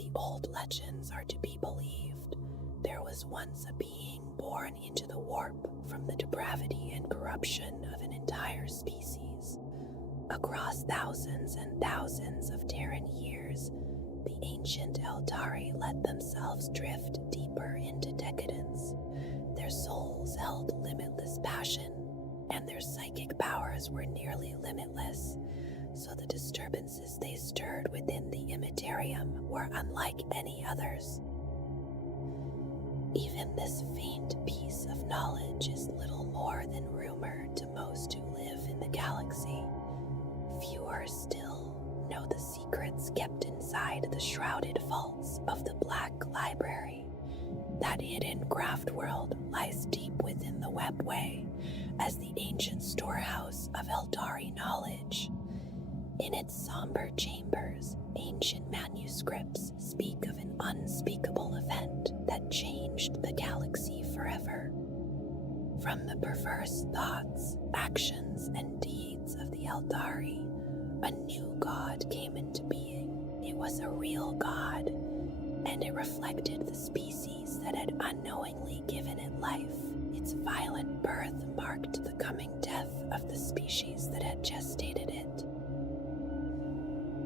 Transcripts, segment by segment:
the old legends are to be believed, there was once a being born into the warp from the depravity and corruption of an entire species. Across thousands and thousands of Terran years, the ancient Eldari let themselves drift deeper into decadence. Their souls held limitless passion, and their psychic powers were nearly limitless, so the disturbances they stirred within the Immeterium were unlike any others. Even this faint piece of knowledge is little more than rumor to most who live in the galaxy. Fewer still know the secrets kept inside the shrouded vaults of the Black Library. That hidden craft world lies deep within the webway as the ancient storehouse of Eldari knowledge. In its somber chambers, ancient manuscripts speak of an unspeakable event that changed the galaxy forever. From the perverse thoughts, actions, and deeds of the Eldari, a new god came into being. It was a real god, and it reflected the species that had unknowingly given it life. Its violent birth marked the coming death of the species that had gestated it.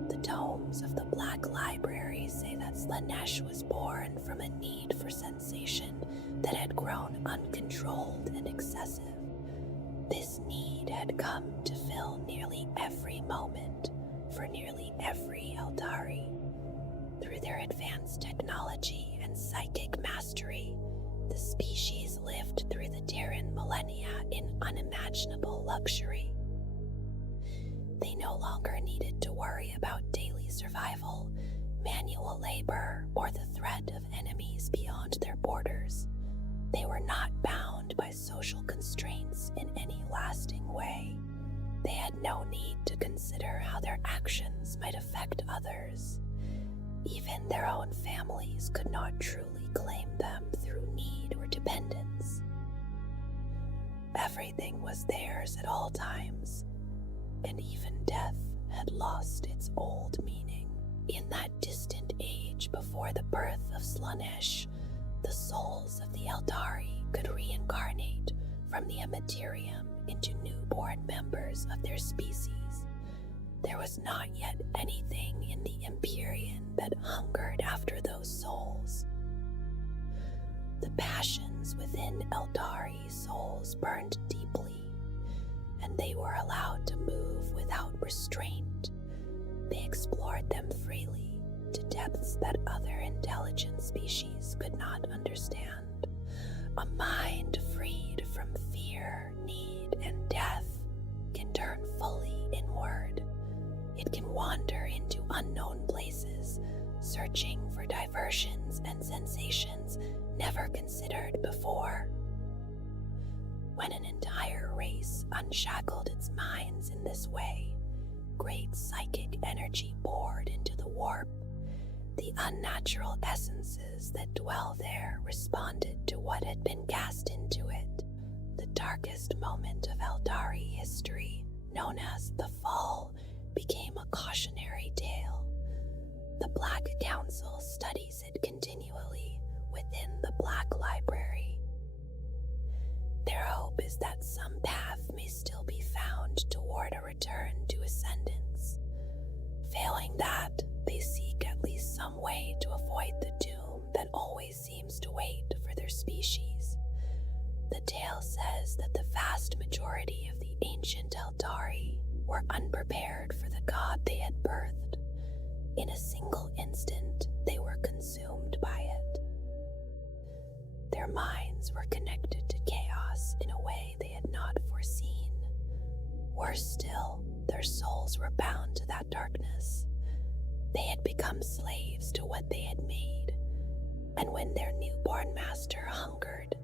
The tomes of the Black Library say that Slaanesh was born from a need for sensation that had grown uncontrolled and excessive. This need had come to fill nearly every moment for nearly every Eldari. Through their advanced technology and psychic mastery, the species lived through the Terran millennia in unimaginable luxury. They no longer needed to worry about daily survival, manual labor, or the threat of enemies beyond their borders. They were not bound by social constraints in any lasting way. They had no need to consider how their actions might affect others. Even their own families could not truly claim them through need or dependence. Everything was theirs at all times, and even death had lost its old meaning. In that distant age before the birth of Slaanesh, the souls of the Eldari could reincarnate from the Immeterium into newborn members of their species. There was not yet anything in the Empyrean that hungered after those souls. The passions within Eldari souls burned deeply, and they were allowed to move without restraint. They explored them freely to depths that other intelligent species could not understand. A mind freed from fear, need, and death can turn fully inward. It can wander into unknown places, searching for diversions and sensations never considered before. When an entire race unshackled its minds in this way, great psychic energy poured into the warp. The unnatural essences that dwell there responded to what had been cast into it. The darkest moment of Eldari history, known as the Fall, became a cautionary tale. The Black Council studies it continually within the Black Library. Their hope is that some path may still be found toward a return to ascendance. Failing that, they seek at least some way to avoid the doom that always seems to wait for their species. The tale says that the vast majority of the ancient Eldari were unprepared for the god they had birthed. In a single instant, they were consumed by it. Their minds were connected to chaos in a way they had not foreseen. Worse still, their souls were bound to that darkness. They had become slaves to what they had made, and when their newborn master hungered,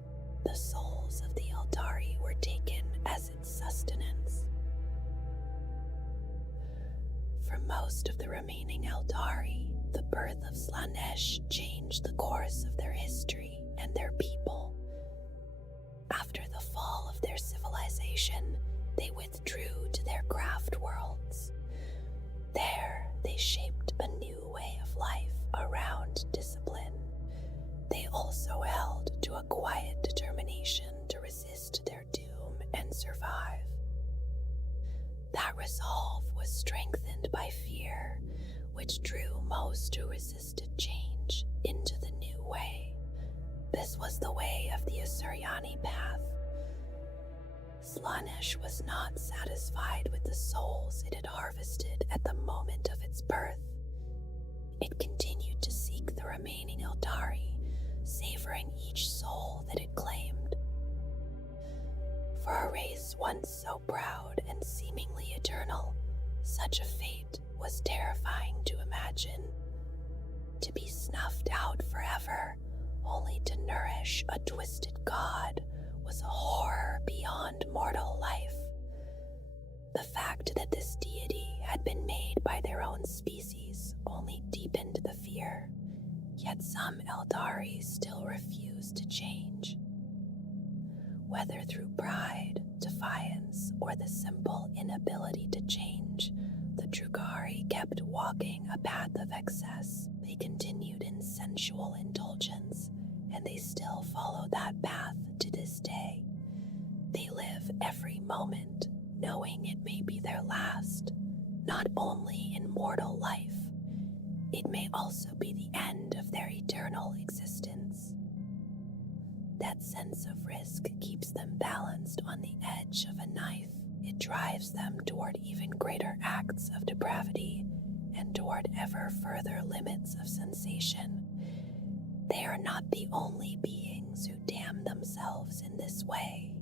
the souls of the Eldari were taken as its sustenance. For most of the remaining Eldari, the birth of Slaanesh changed the course of their history and their people. After the fall of their civilization, they withdrew to their craft worlds. There, they shaped a new way of life around It drew most who resisted change into the new way. This was the way of the Asuryani path. Slaanesh was not satisfied with the souls it had harvested at the moment of its birth. It continued to seek the remaining Eldari, savoring each soul that it claimed. For a race once so proud and seemingly eternal, such a fate was terrifying to imagine. To be snuffed out forever, only to nourish a twisted god, was a horror beyond mortal life. The fact that this deity had been made by their own species only deepened the fear, yet some Eldari still refused to change. Whether through pride, defiance, or the simple inability to change, the Drukari kept walking a path of excess. They continued in sensual indulgence, and they still follow that path to this day. They live every moment, knowing it may be their last, not only in mortal life, it may also be the end of their eternal existence. That sense of risk keeps them balanced on the edge of a knife. It drives them toward even greater acts of depravity and toward ever further limits of sensation. They are not the only beings who damn themselves in this way.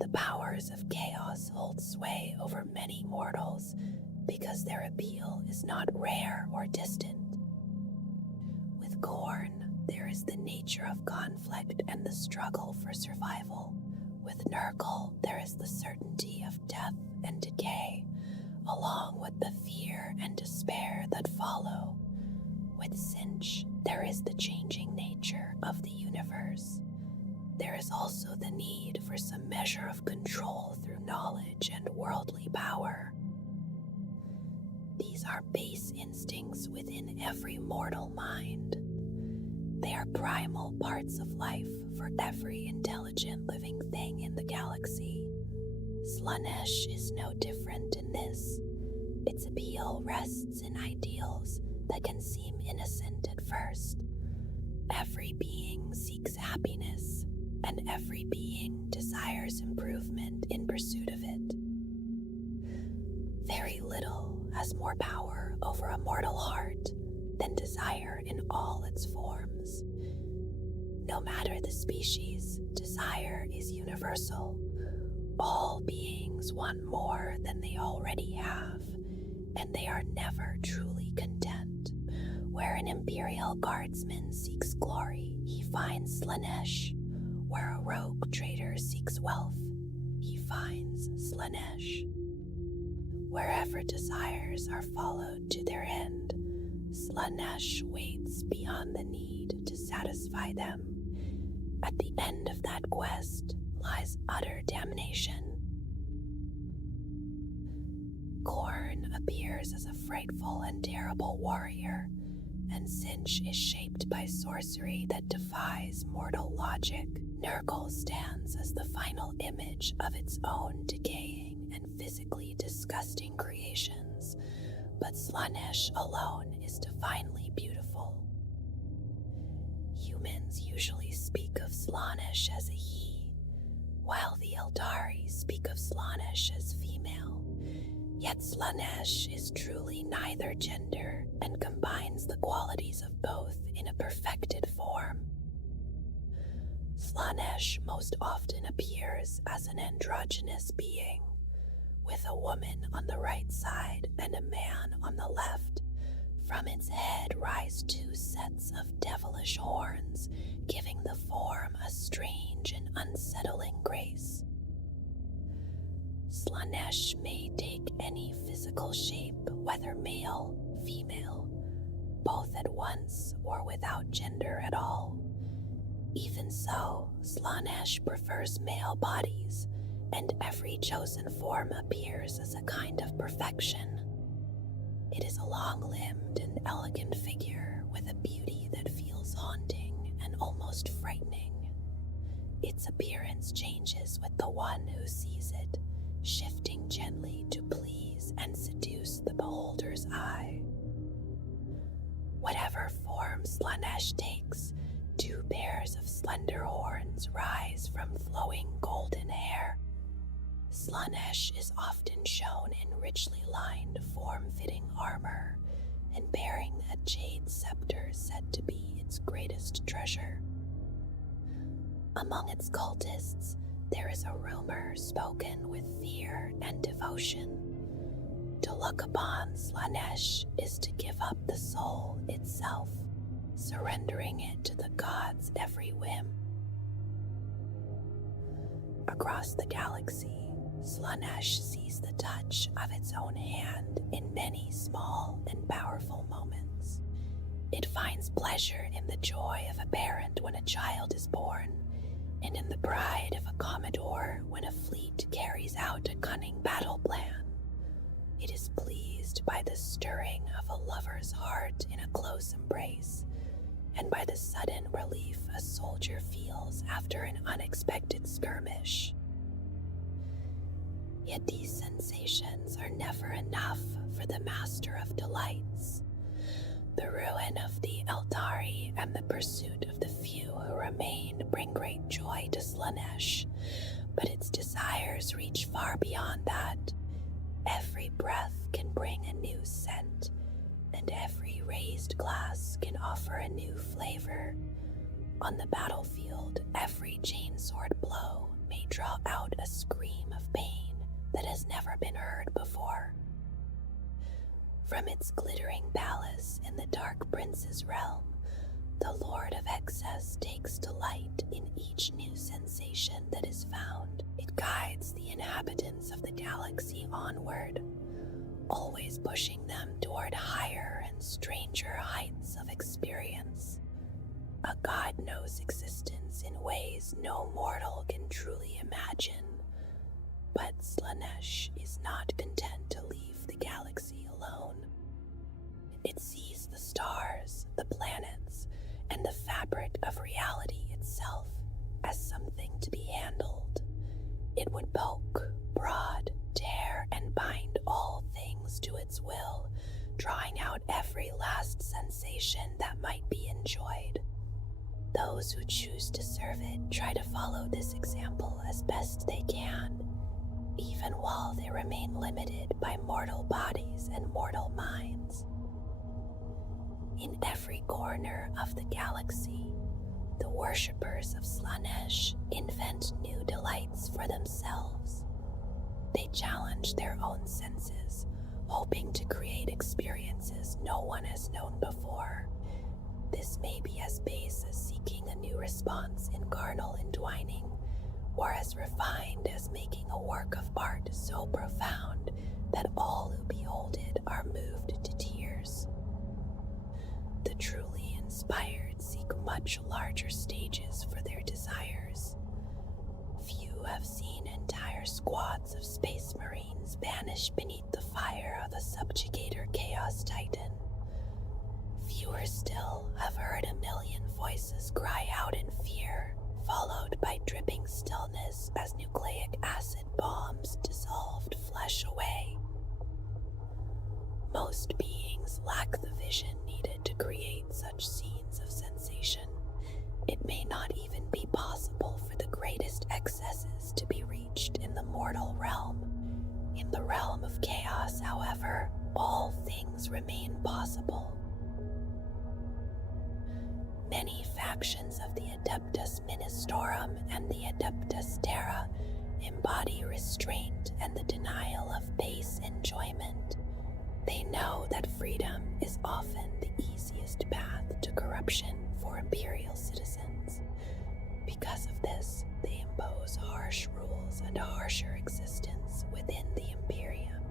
The powers of chaos hold sway over many mortals because their appeal is not rare or distant. With Khorne, there is the nature of conflict and the struggle for survival. With Nurgle, there is the certainty of death and decay, along with the fear and despair that follow. With Tzeentch, there is the changing nature of the universe. There is also the need for some measure of control through knowledge and worldly power. These are base instincts within every mortal mind. They are primal parts of life for every intelligent living thing in the galaxy. Slaanesh is no different in this. Its appeal rests in ideals that can seem innocent at first. Every being seeks happiness, and every being desires improvement in pursuit of it. Very little has more power over a mortal heart than desire in all its forms. No matter the species, desire is universal. All beings want more than they already have, and they are never truly content. Where an Imperial guardsman seeks glory, he finds Slaanesh. Where a rogue trader seeks wealth, he finds Slaanesh. Wherever desires are followed to their end, Slaanesh waits beyond the need to satisfy them. At the end of that quest lies utter damnation. Khorne appears as a frightful and terrible warrior, and Tzeentch is shaped by sorcery that defies mortal logic. Nurgle stands as the final image of its own decaying and physically disgusting creations, but Slaanesh alone is divinely beautiful. Humans usually speak of Slaanesh as a he, while the Eldari speak of Slaanesh as female. Yet Slaanesh is truly neither gender and combines the qualities of both in a perfected form. Slaanesh most often appears as an androgynous being, with a woman on the right side and a man on the left. From its head rise two sets of devilish horns, giving the form a strange and unsettling grace. Slaanesh may take any physical shape, whether male, female, both at once or without gender at all. Even so, Slaanesh prefers male bodies, and every chosen form appears as a kind of perfection. It is a long-limbed and elegant figure with a beauty that feels haunting and almost frightening. Its appearance changes with the one who sees it, shifting gently to please and seduce the beholder's eye. Slaanesh takes, two pairs of slender horns rise from flowing golden hair. Slaanesh is often shown in richly lined, form-fitting armor and bearing a jade scepter said to be its greatest treasure. Among its cultists, there is a rumor spoken with fear and devotion. To look upon Slaanesh is to give up the soul itself, surrendering it to the gods' every whim. Across the galaxy, Slaanesh sees the touch of its own hand in many small and powerful moments. It finds pleasure in the joy of a parent when a child is born, and in the pride of a commodore when a fleet carries out a cunning battle plan. It is pleased by the stirring of a lover's heart in a close embrace, and by the sudden relief a soldier feels after an unexpected skirmish. Yet these sensations are never enough for the Master of Delights. The ruin of the Eldari and the pursuit of the few who remain bring great joy to Slaanesh, but its desires reach far beyond that. Every breath can bring a new scent, and every raised glass can offer a new flavor. On the battlefield, every chainsword blow may draw out a scream of pain that has never been heard before. From its glittering palace in the Dark Prince's realm, the Lord of Excess takes delight in each new sensation that is found. It guides the inhabitants of the galaxy onward, always pushing them toward higher and stranger heights of experience. A god knows existence in ways no mortal can truly imagine, but Slaanesh is not content to leave the galaxy alone. It sees the stars, the planets, and the fabric of reality itself as something to be handled. It would poke, prod, tear, and bind all things to its will, drawing out every last sensation that might be enjoyed. Those who choose to serve it try to follow this example as best they can, even while they remain limited by mortal bodies and mortal minds. In every corner of the galaxy, the worshippers of Slaanesh invent new delights for themselves. They challenge their own senses, hoping to create experiences no one has known before. This may be as base as seeking a new response in carnal entwining, or as refined as making a work of art so profound that all who behold it are moved to tears. The truly inspired seek much larger stages for their desires. Few have seen entire squads of space marines vanish beneath the fire of a subjugator chaos titan. Fewer still have heard a million voices cry out in fear, followed by dripping stillness as nucleic acid bombs dissolved flesh away. Most beings lack the vision needed to create such scenes of sensation. It may not even be possible for the greatest excesses to be reached in the mortal realm. In the realm of chaos, however, all things remain possible. Many factions of the Adeptus Ministorum and the Adeptus Terra embody restraint and the denial of base enjoyment. They know that freedom is often the easiest path to corruption for imperial citizens. Because of this, they impose harsh rules and a harsher existence within the Imperium.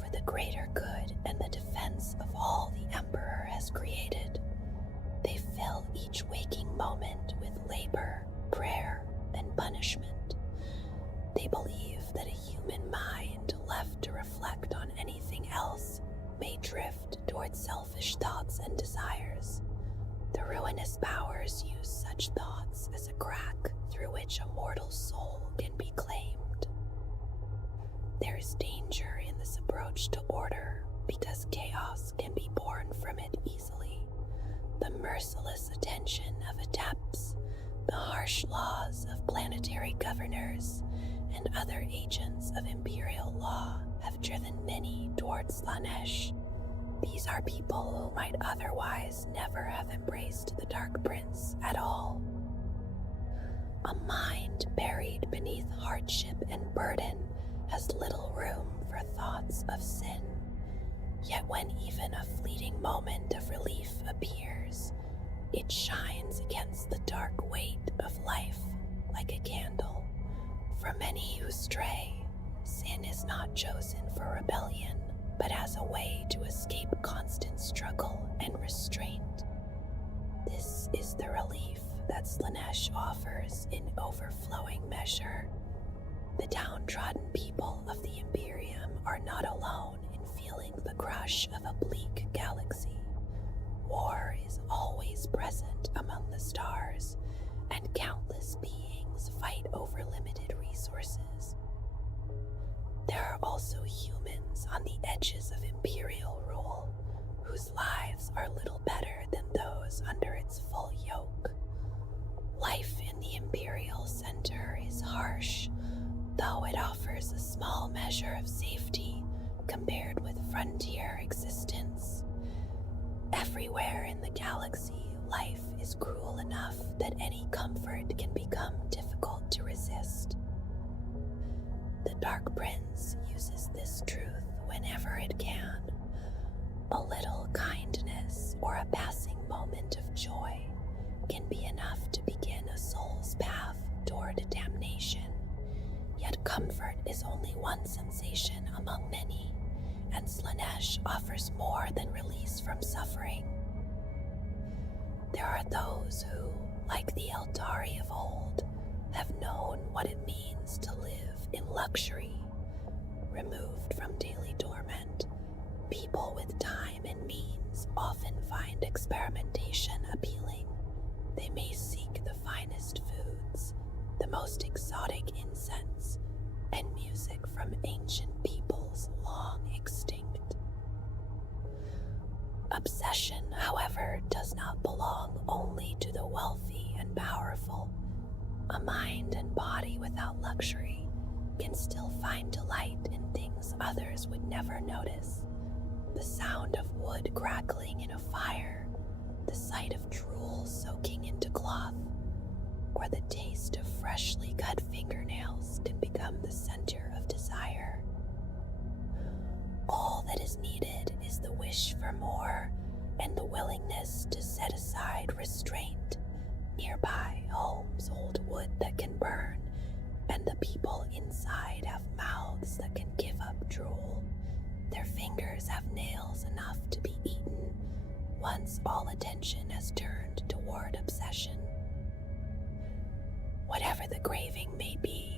For the greater good and the defense of all the Emperor has created, they fill each waking moment with labor, prayer, and punishment. They believe that a human mind left to reflect on anything else may drift toward selfish thoughts and desires. The ruinous powers use such thoughts as a crack through which a mortal soul can be claimed. There is danger in this approach to order because chaos can be born from it easily. intervention of Adepts, the harsh laws of planetary governors, and other agents of imperial law have driven many towards Slaanesh. These are people who might otherwise never have embraced the Dark Prince at all. A mind buried beneath hardship and burden has little room for thoughts of sin. Yet when even a fleeting moment of relief appears, it shines against the dark weight of life like a candle. For many who stray, sin is not chosen for rebellion, but as a way to escape constant struggle and restraint. This is the relief that Slaanesh offers in overflowing measure. The downtrodden people of the Imperium are not alone in feeling the crush of a bleak galaxy. War is always present among the stars, and countless beings fight over limited resources. There are also humans on the edges of imperial rule, whose lives are little better than those under its full yoke. Life in the Imperial Center is harsh, though it offers a small measure of safety compared with frontier existence. Everywhere in the galaxy, life is cruel enough that any comfort can become difficult to resist. The Dark Prince uses this truth whenever it can. A little kindness or a passing moment of joy can be enough to begin a soul's path toward damnation. Yet comfort is only one sensation among many, and Slaanesh offers more than release from suffering. There are those who, like the Eldari of old, have known what it means to live in luxury. Removed from daily torment, people with time and means often find experimentation appealing. They may seek the finest foods, the most exotic incense, and music from ancient peoples long extinct. Obsession, however, does not belong only to the wealthy and powerful. A mind and body without luxury can still find delight in things others would never notice. The sound of wood crackling in a fire, the sight of drool soaking into cloth, or the taste of freshly cut fingernails can become the center of desire. All that is needed is the wish for more and the willingness to set aside restraint. Nearby homes hold wood that can burn, and the people inside have mouths that can give up drool. Their fingers have nails enough to be eaten once all attention has turned toward obsession. Whatever the craving may be,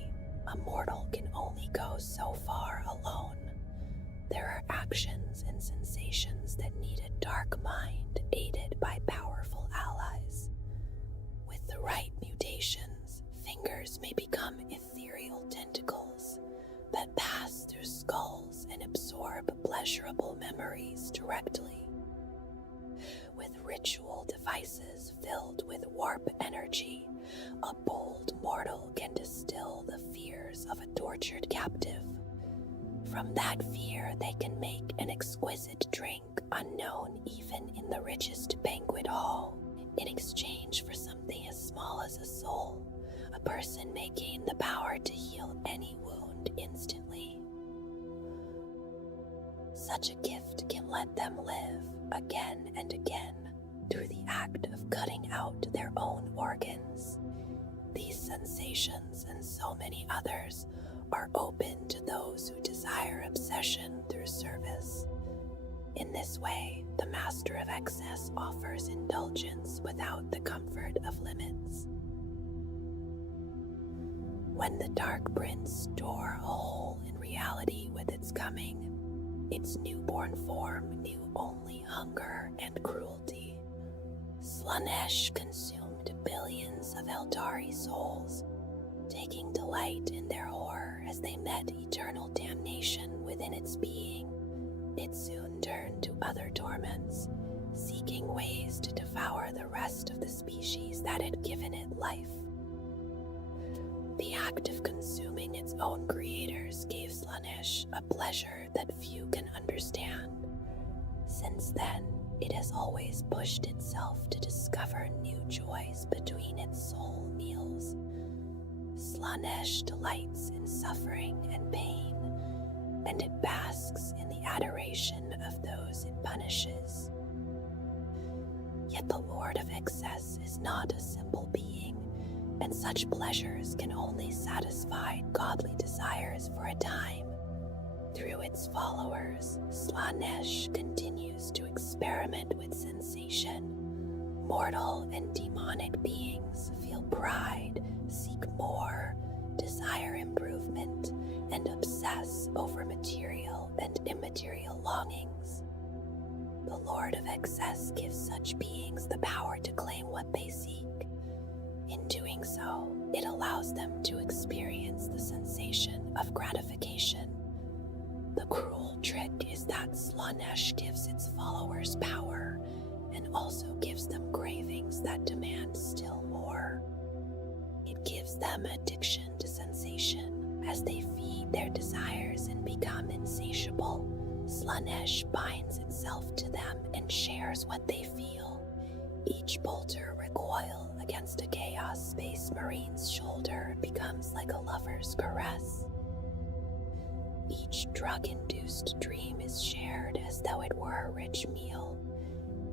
a mortal can only go so far alone. There are actions and sensations that need a dark mind aided by powerful allies. With the right mutations, fingers may become ethereal tentacles that pass through skulls and absorb pleasurable memories directly. With ritual devices filled with warp energy, a bold mortal can distill the fears of a tortured captive. From that fear, they can make an exquisite drink unknown even in the richest banquet hall. In exchange for something as small as a soul, a person may gain the power to heal any wound instantly. Such a gift can let them live again and again through the act of cutting out their own organs. These sensations and so many others are open to those who desire obsession through service. In this way, the Master of Excess offers indulgence without the comfort of limits. When the Dark Prince tore a hole in reality with its coming, its newborn form knew only hunger and cruelty. Slaanesh consumed billions of Eldari souls, taking delight in their horror as they met eternal damnation within its being. It soon turned to other torments, seeking seeking ways to devour the rest of the species that had given it life. The act of consuming its own creators gave Slaanesh a pleasure that few can understand. Since then, it has always pushed itself to discover new joys between its soul meals. Slaanesh delights in suffering and pain, and it basks in the adoration of those it punishes. Yet the Lord of Excess is not a simple being, and such pleasures can only satisfy godly desires for a time. Through its followers, Slaanesh continues to experiment with sensation. Mortal and demonic beings feel pride, seek more, desire improvement, and obsess over material and immaterial longings. The Lord of Excess gives such beings the power to claim what they seek. In doing so, it allows them to experience the sensation of gratification. The cruel trick is that Slaanesh gives its followers power and also gives them cravings that demand still more. It gives them addiction to sensation. As they feed their desires and become insatiable, Slaanesh binds itself to them and shares what they feel. Each bolter recoil against a Chaos Space Marine's shoulder becomes like a lover's caress. Each drug-induced dream is shared as though it were a rich meal.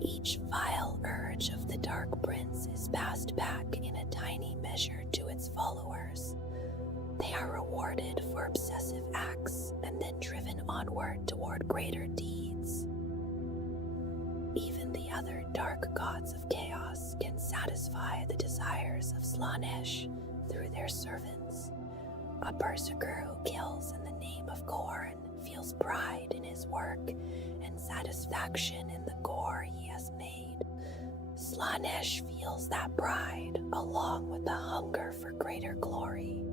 Each vile urge of the Dark Prince is passed back in a tiny measure to its followers. They are rewarded for obsessive acts and then driven onward toward greater deeds. Even the other dark gods of chaos can satisfy the desires of Slaanesh through their servants. A berserker who kills in the name of Khorne feels pride in his work and satisfaction in the gore he has made. Slaanesh feels that pride along with the hunger for greater glory.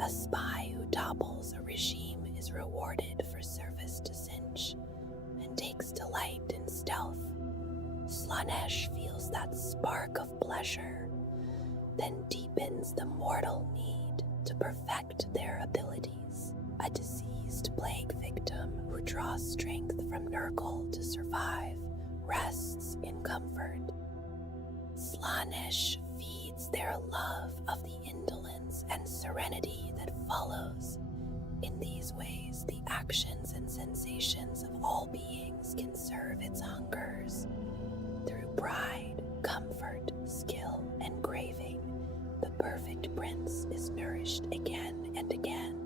A spy who topples a regime is rewarded for service to Sinch and takes delight in stealth. Slaanesh feels that spark of pleasure, then deepens the mortal need to perfect their abilities. A diseased plague victim who draws strength from Nurgle to survive rests in comfort. Slaanesh feeds their love of the indolence and serenity that follows. In these ways, the actions and sensations of all beings can serve its hungers. Through pride, comfort, skill, and craving, the perfect prince is nourished again and again.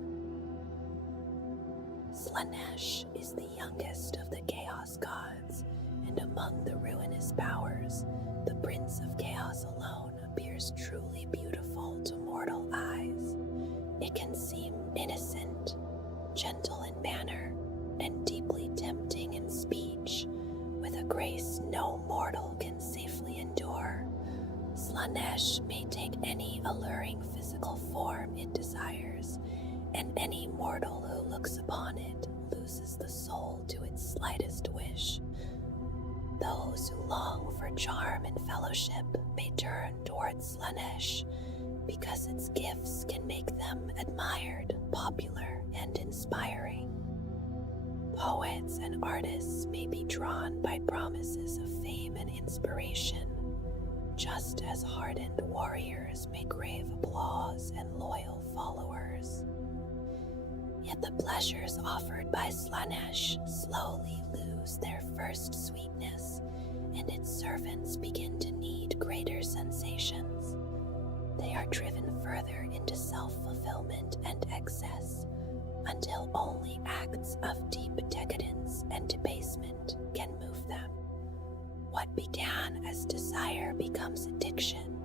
Slaanesh is the youngest of the Chaos Gods, and among the ruinous powers, the Prince of Chaos alone appears truly beautiful to mortal eyes. It can seem innocent, gentle in manner, and deeply tempting in speech, with a grace no mortal can safely endure. Slaanesh may take any alluring physical form it desires, and any mortal who looks upon it loses the soul to its slightest wish. Those who long for charm and fellowship may turn towards Slaanesh, because its gifts can make them admired, popular, and inspiring. Poets and artists may be drawn by promises of fame and inspiration, just as hardened warriors may crave applause and loyal followers. Yet the pleasures offered by Slaanesh slowly lose their first sweetness, and its servants begin to need greater sensations. They are driven further into self-fulfillment and excess, until only acts of deep decadence and debasement can move them. What began as desire becomes addiction,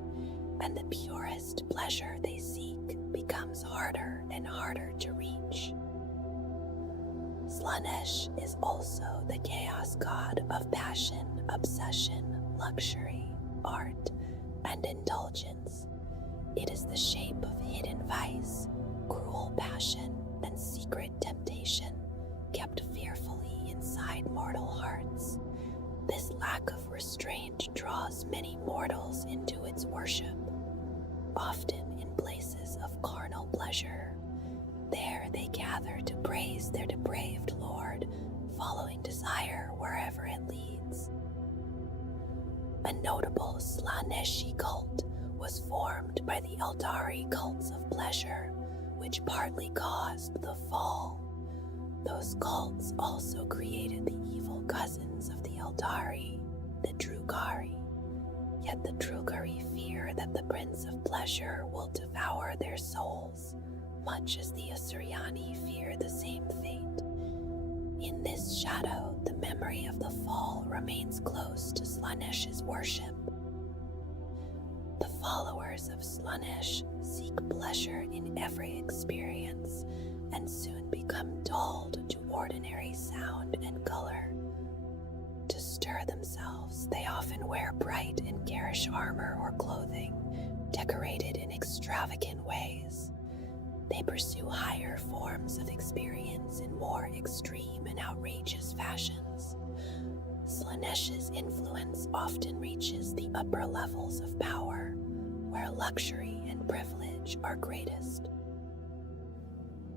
and the purest pleasure they seek becomes harder and harder to reach. Slaanesh is also the chaos god of passion, obsession, luxury, art, and indulgence. It is the shape of hidden vice, cruel passion, and secret temptation, kept fearfully inside mortal hearts, This lack of restraint draws many mortals into its worship, often in places of carnal pleasure. There they gather to praise their depraved lord, following desire wherever it leads. A notable Slaneshi cult was formed by the Eldari cults of pleasure, which partly caused the fall. Those cults also created the evil cousins of the Eldari, the Drugari. Yet the Drugari fear that the Prince of Pleasure will devour their souls, much as the Asuryani fear the same fate. In this shadow, the memory of the fall remains close to Slanesh's worship. The followers of Slanesh seek pleasure in every experience and soon become dulled to ordinary sound and color. To stir themselves, they often wear bright and garish armor or clothing, decorated in extravagant ways. They pursue higher forms of experience in more extreme and outrageous fashions. Slanesh's influence often reaches the upper levels of power, where luxury and privilege are greatest.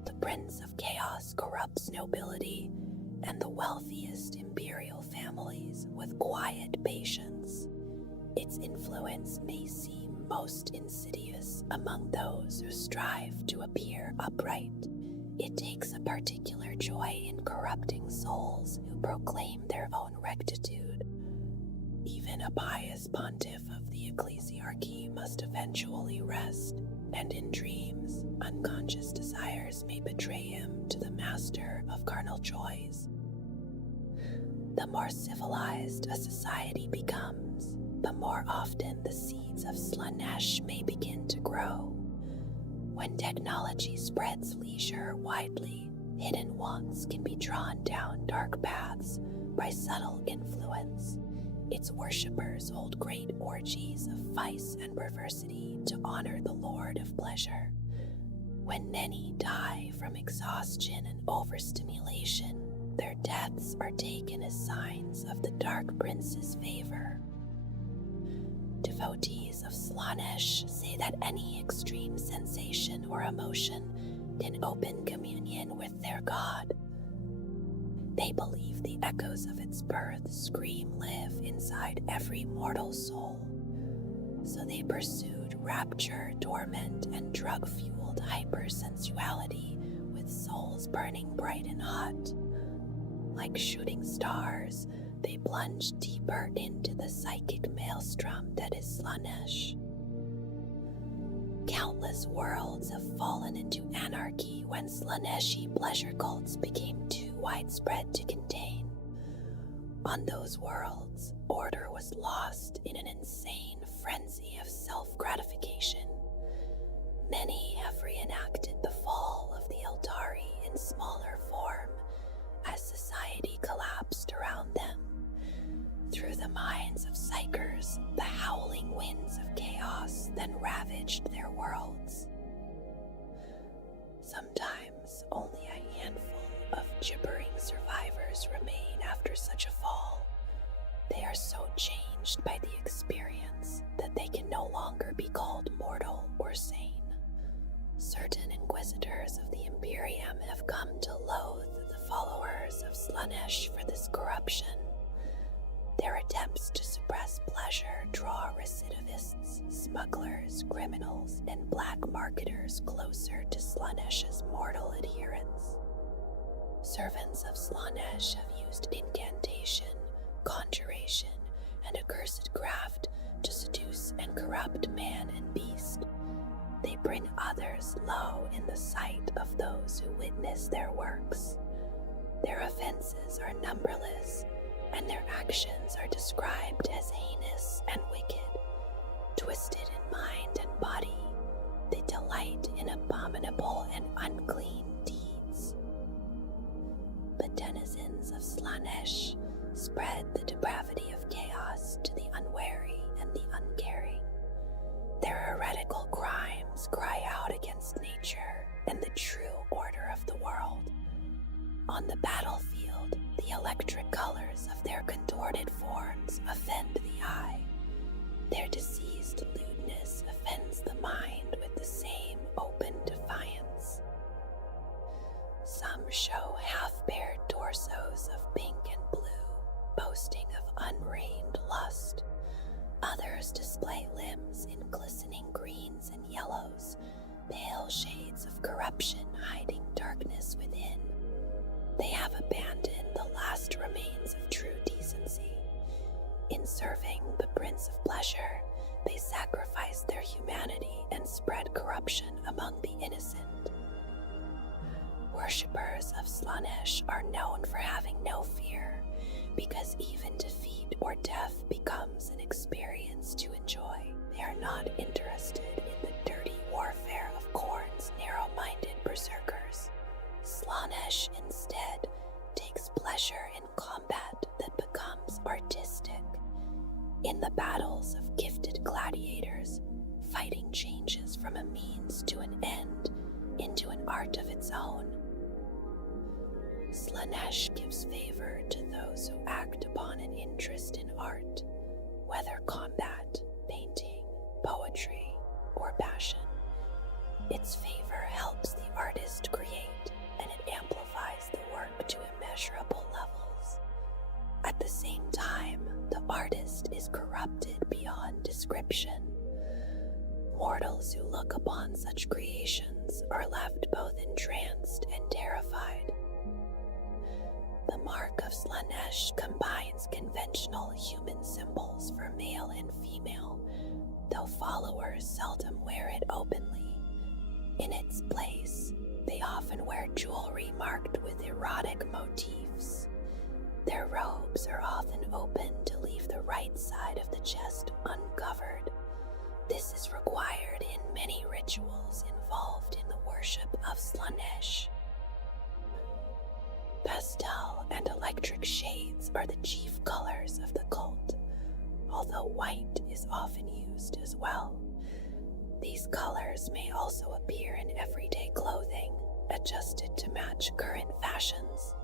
The Prince of Chaos corrupts nobility and the wealthiest imperial families with quiet patience. Its influence may seem most insidious among those who strive to appear upright. It takes a particular joy in corrupting souls who proclaim their own rectitude. Even a pious pontiff of the ecclesiarchy must eventually rest, and in dreams, unconscious desires may betray him to the master of carnal joys. The more civilized a society becomes, the more often the seeds of Slanesh may begin to grow. When technology spreads leisure widely, hidden wants can be drawn down dark paths by subtle influence. Its worshippers hold great orgies of vice and perversity to honor the Lord of Pleasure. When many die from exhaustion and overstimulation, their deaths are taken as signs of the Dark Prince's favor. Devotees of Slanesh say that any extreme sensation or emotion can open communion with their god. They believe the echoes of its birth scream live inside every mortal soul. So they pursued rapture, torment, and drug-fueled hypersensuality with souls burning bright and hot. Like shooting stars, they plunge deeper into the psychic maelstrom that is Slanesh. Countless worlds have fallen into anarchy when Slaneshi pleasure cults became too widespread to contain. On those worlds, order was lost in an insane frenzy of self-gratification. Many have reenacted the fall of the Eldari in smaller form as society collapsed around them. Through the minds of psychers, the howling winds of chaos then ravaged their worlds. Sometimes only a handful of gibbering survivors remain after such a fall. They are so changed by the experience that they can no longer be called mortal or sane. Certain inquisitors of the Imperium have come to loathe the followers of Slanesh for this corruption. Their attempts to suppress pleasure draw recidivists, smugglers, criminals, and black marketers closer to Slanesh's mortal adherents. Servants of Slanesh have used incantation, conjuration, and accursed craft to seduce and corrupt man and beast. They bring others low in the sight of those who witness their works. Their offenses are numberless, and their actions are described as heinous and wicked. Twisted in mind and body, they delight in abominable and unclean deeds. But denizens of Slanesh spread the depravity of chaos to the unwary and the uncaring. Their heretical crimes cry out against nature and the true order of the world. On the battlefield, the electric colors of their condolences contorted forms offend the eye. Their diseased lewdness offends the mind with the same open defiance. Some show half-bared torsos of pink and blue, boasting of unreined lust. Others display limbs in glistening greens and yellows, pale shades of corruption hiding darkness within. They have abandoned the last remains of true decency. In serving the Prince of Pleasure, they sacrifice their humanity and spread corruption among the innocent. Worshippers of Slaanesh are known for having no fear, because even defeat or death becomes an experience to enjoy. They are not interested in the dirty warfare of Khorne's narrow-minded berserkers. Slaanesh instead takes pleasure in combat that becomes artistic. In the battles of gifted gladiators, fighting changes from a means to an end into an art of its own. Slaanesh gives favor to those who act upon an interest in art, whether combat, painting, poetry, or passion. Its favor helps the artist create, and it amplifies the work to immeasurable levels. At the same time, the artist is corrupted beyond description. Mortals who look upon such creations are left both entranced and terrified. The mark of Slaanesh combines conventional human symbols for male and female, though followers seldom wear it openly. In its place, they often wear jewelry marked with erotic motifs. Their robes are often open to leave the right side of the chest uncovered. This is required in many rituals involved in the worship of Slaanesh. Pastel and electric shades are the chief colors of the cult, although white is often used as well. These colors may also appear in everyday clothing, adjusted to match current fashions.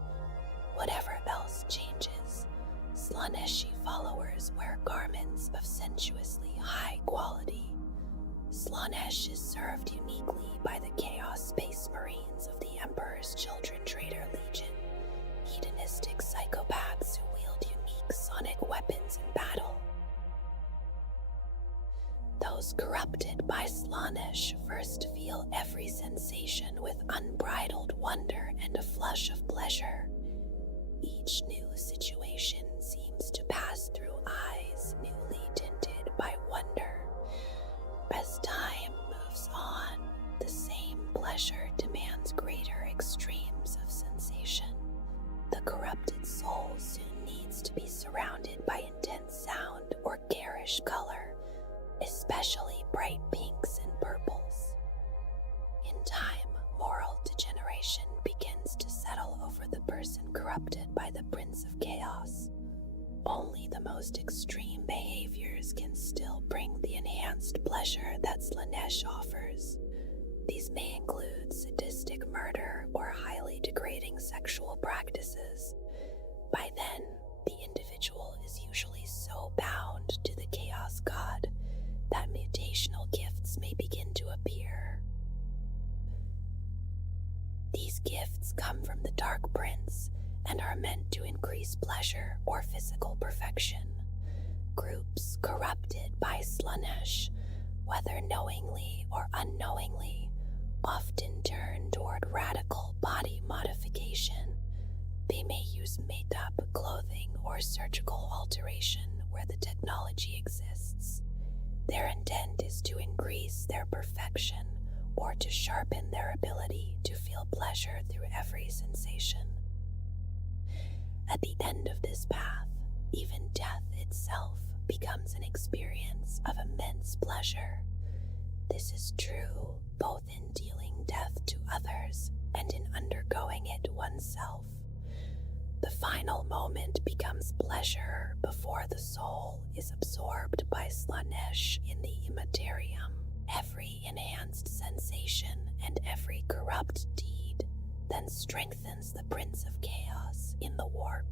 Whatever else changes, Slaaneshi followers wear garments of sensuously high quality. Slaanesh is served uniquely by the Chaos Space Marines of the Emperor's Children Trader Legion, hedonistic psychopaths who wield unique sonic weapons in battle. Those corrupted by Slaanesh first feel every sensation with unbridled wonder and a flush of pleasure. Each new situation seems to pass through eyes newly tinted by wonder. As time moves on, the same pleasure demands greater extremes of sensation. The corrupted soul soon needs to be surrounded by intense sound or garish color, especially bright pinks and purples. In time, moral degeneration begins to settle over the person corrupted by the Prince of Chaos. Only the most extreme behaviors can still bring the enhanced pleasure that Slaanesh offers. These may include sadistic murder or highly degrading sexual practices. By then, the individual is usually so bound to the Chaos God that mutational gifts may begin to appear. These gifts come from the Dark Prince and are meant to increase pleasure or physical perfection. Groups corrupted by Slaanesh, whether knowingly or unknowingly, often turn toward radical body modification. They may use made-up clothing or surgical alteration where the technology exists. Their intent is to increase their perfection or to sharpen their ability to feel pleasure through every sensation. At the end of this path, even death itself becomes an experience of immense pleasure. This is true both in dealing death to others and in undergoing it oneself. The final moment becomes pleasure before the soul is absorbed by Slaanesh in the immaterium. Every enhanced sensation and every corrupt deed then strengthens the Prince of Chaos in the warp.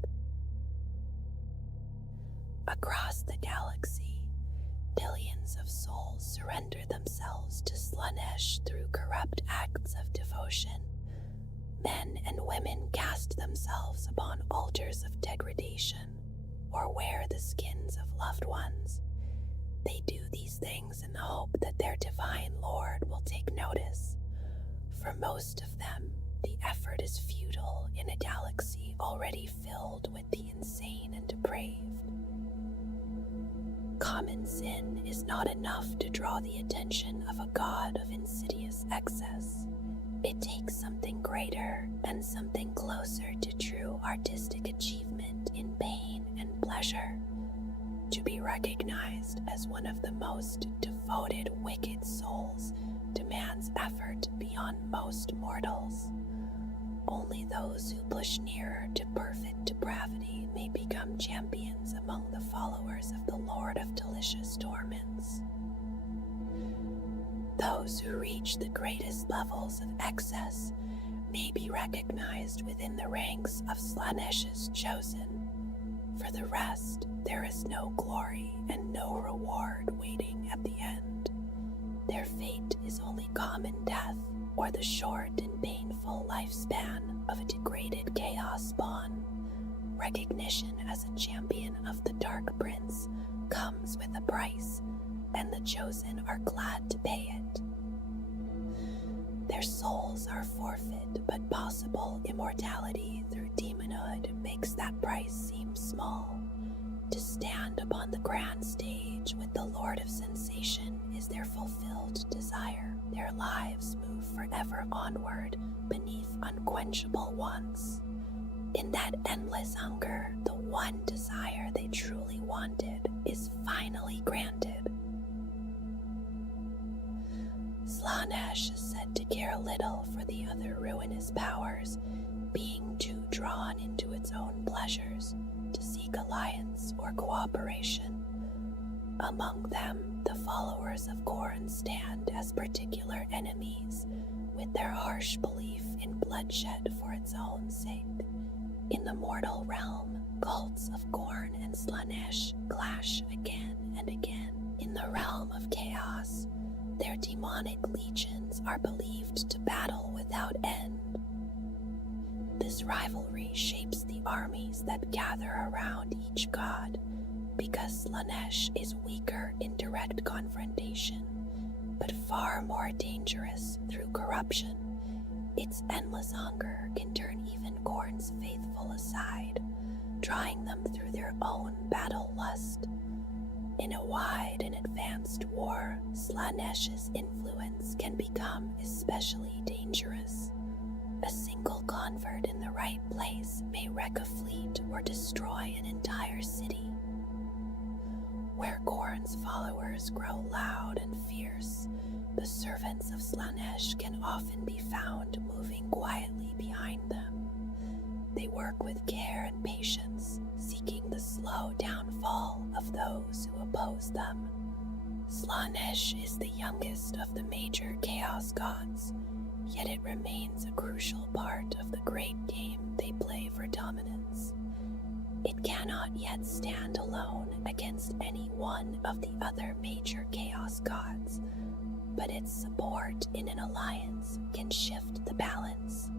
Across the galaxy, billions of souls surrender themselves to Slaanesh through corrupt acts of devotion. Men and women cast themselves upon altars of degradation or wear the skins of loved ones. They do these things in the hope that their divine Lord will take notice. For most of them, the effort is futile in a galaxy already filled with the insane and depraved. Common sin is not enough to draw the attention of a god of insidious excess. It takes something greater and something closer to true artistic achievement in pain and pleasure to be recognized as one of the most devoted wicked souls demands effort beyond most mortals. Only those who push nearer to perfect depravity may become champions among the followers of the Lord of Delicious Torments. Those who reach the greatest levels of excess may be recognized within the ranks of Slaanesh's chosen. For the rest, there is no glory and no reward waiting at the end. Their fate is only common death or the short and painful lifespan of a degraded chaos spawn. Recognition as a champion of the Dark Prince comes with a price, and the chosen are glad to pay it. Their souls are forfeit, but possible immortality through demonhood makes that price seem small. To stand upon the grand stage with the Lord of Sensation is their fulfilled desire. Their lives move forever onward beneath unquenchable wants. In that endless hunger, the one desire they truly wanted is finally granted. Slaanesh is said to care little for the other ruinous powers, being too drawn into its own pleasures to seek alliance or cooperation. Among them, the followers of Khorne stand as particular enemies, with their harsh belief in bloodshed for its own sake. In the mortal realm, cults of Khorne and Slaanesh clash again and again. In the realm of chaos, their demonic legions are believed to battle without end. This rivalry shapes the armies that gather around each god, because Slaanesh is weaker in direct confrontation, but far more dangerous through corruption. Its endless hunger can turn even Khorne's faithful aside, drawing them through their own battle lust. In a wide and advanced war, Slaanesh's influence can become especially dangerous. A single convert in the right place may wreck a fleet or destroy an entire city. Where Khorne's followers grow loud and fierce, the servants of Slaanesh can often be found moving quietly behind them. They work with care and patience, seeking the slow downfall of those who oppose them. Slaanesh is the youngest of the major chaos gods, yet it remains a crucial part of the great game they play for dominance. It cannot yet stand alone against any one of the other major chaos gods, but its support in an alliance can shift the balance.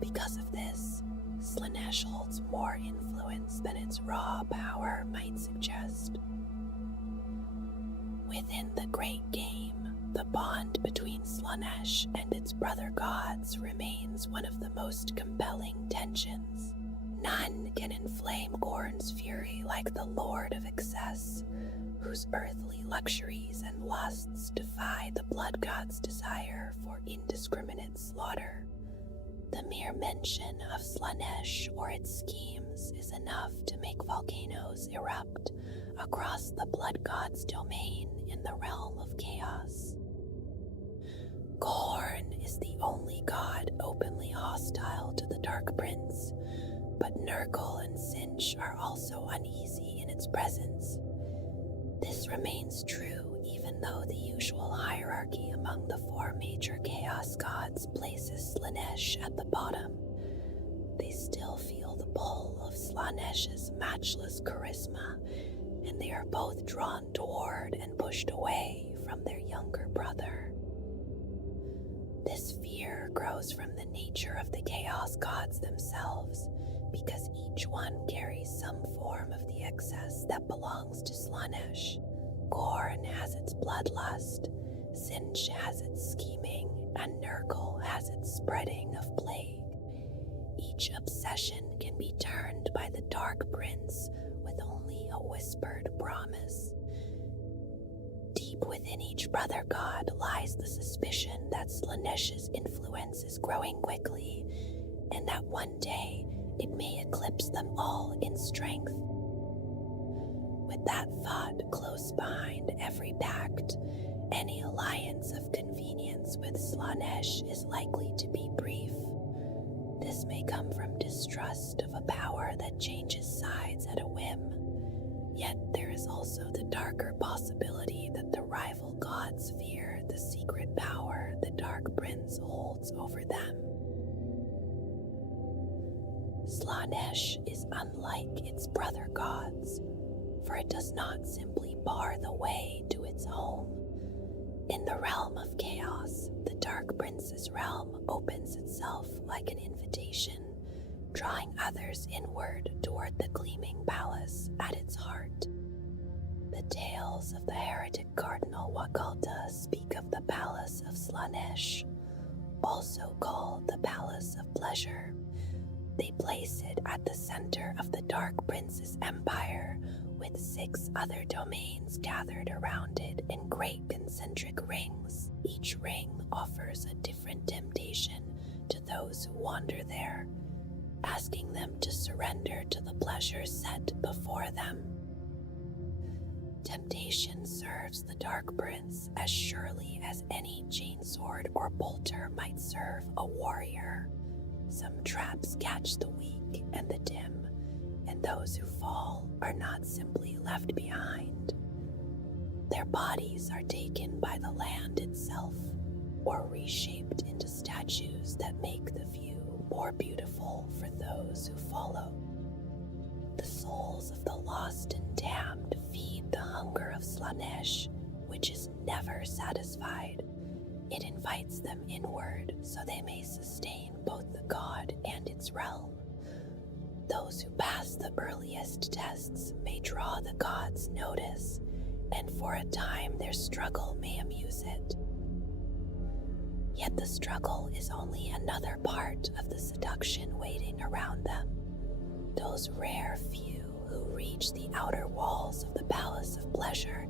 Because of this, Slaanesh holds more influence than its raw power might suggest. Within the great game, the bond between Slaanesh and its brother gods remains one of the most compelling tensions. None can inflame Khorne's fury like the Lord of Excess, whose earthly luxuries and lusts defy the blood god's desire for indiscriminate slaughter. The mere mention of Slaanesh or its schemes is enough to make volcanoes erupt across the blood god's domain in the realm of chaos. Khorne is the only god openly hostile to the Dark Prince, but Nurgle and Sinch are also uneasy in its presence. This remains true even though the usual hierarchy among the four major chaos gods places Slaanesh at the bottom. They still feel the pull of Slaanesh's matchless charisma and they are both drawn toward and pushed away from their younger brother. This fear grows from the nature of the Chaos Gods themselves, because each one carries some form of the excess that belongs to Slaanesh. Khorne has its bloodlust, Sinch has its scheming, and Nurgle has its spreading of plague. Each obsession can be turned by the Dark Prince with only a whispered promise. Deep within each brother god lies the suspicion that Slaanesh's influence is growing quickly, and that one day it may eclipse them all in strength. With that thought close behind every pact, any alliance of convenience with Slaanesh is likely to be brief. This may come from distrust of a power that changes sides at a whim. Yet there is also the darker possibility that the rival gods fear the secret power the Dark Prince holds over them. Slaanesh is unlike its brother gods, for it does not simply bar the way to its home. In the realm of chaos, the Dark Prince's realm opens itself like an invitation, drawing others inward toward the gleaming palace at its heart. The tales of the heretic Cardinal Wakalta speak of the Palace of Slaanesh, also called the Palace of Pleasure. They place it at the center of the Dark Prince's empire, with 6 other domains gathered around it in great concentric rings. Each ring offers a different temptation to those who wander there, asking them to surrender to the pleasure set before them. Temptation serves the Dark Prince as surely as any chainsword or bolter might serve a warrior. Some traps catch the weak and the dim, and those who fall are not simply left behind. Their bodies are taken by the land itself, or reshaped into statues that make the view more beautiful for those who follow. The souls of the lost and damned feed the hunger of Slaanesh, which is never satisfied. It invites them inward so they may sustain both the god and its realm. Those who pass the earliest tests may draw the god's notice, and for a time their struggle may amuse it. Yet the struggle is only another part of the seduction waiting around them. Those rare few who reach the outer walls of the Palace of Pleasure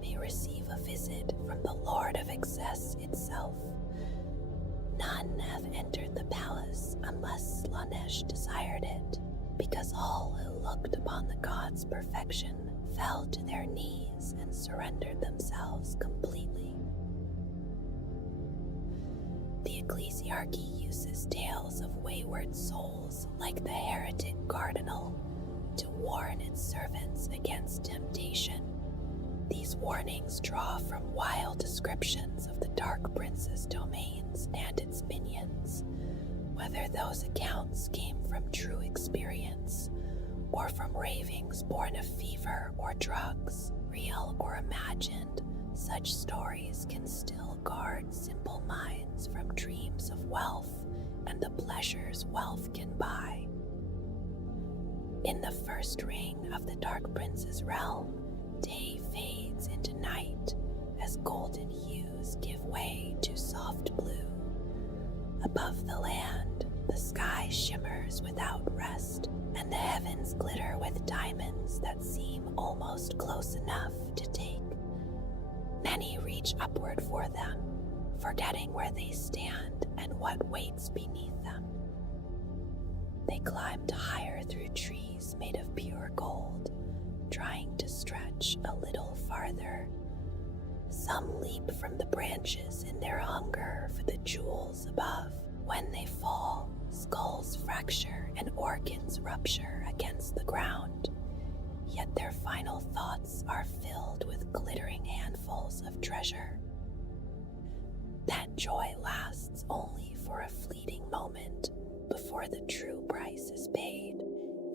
may receive a visit from the Lord of Excess itself. None have entered the palace unless Slaanesh desired it, because all who looked upon the god's perfection fell to their knees and surrendered themselves completely. The ecclesiarchy uses tales of wayward souls like the heretic cardinal to warn its servants against temptation. These warnings draw from wild descriptions of the Dark Prince's domains and its minions, whether those accounts came from true experience or from ravings born of fever or drugs, real or imagined. Such stories can still guard simple minds from dreams of wealth and the pleasures wealth can buy. In the first ring of the Dark Prince's realm, day fades into night as golden hues give way to soft blue. Above the land, the sky shimmers without rest, and the heavens glitter with diamonds that seem almost close enough to take. Many reach upward for them, forgetting where they stand and what waits beneath them. They climbed higher through trees made of pure gold, trying to stretch a little farther. Some leap from the branches in their hunger for the jewels above. When they fall, skulls fracture and organs rupture against the ground. Yet their final thoughts are filled with glittering handfuls of treasure. That joy lasts only for a fleeting moment before the true price is paid.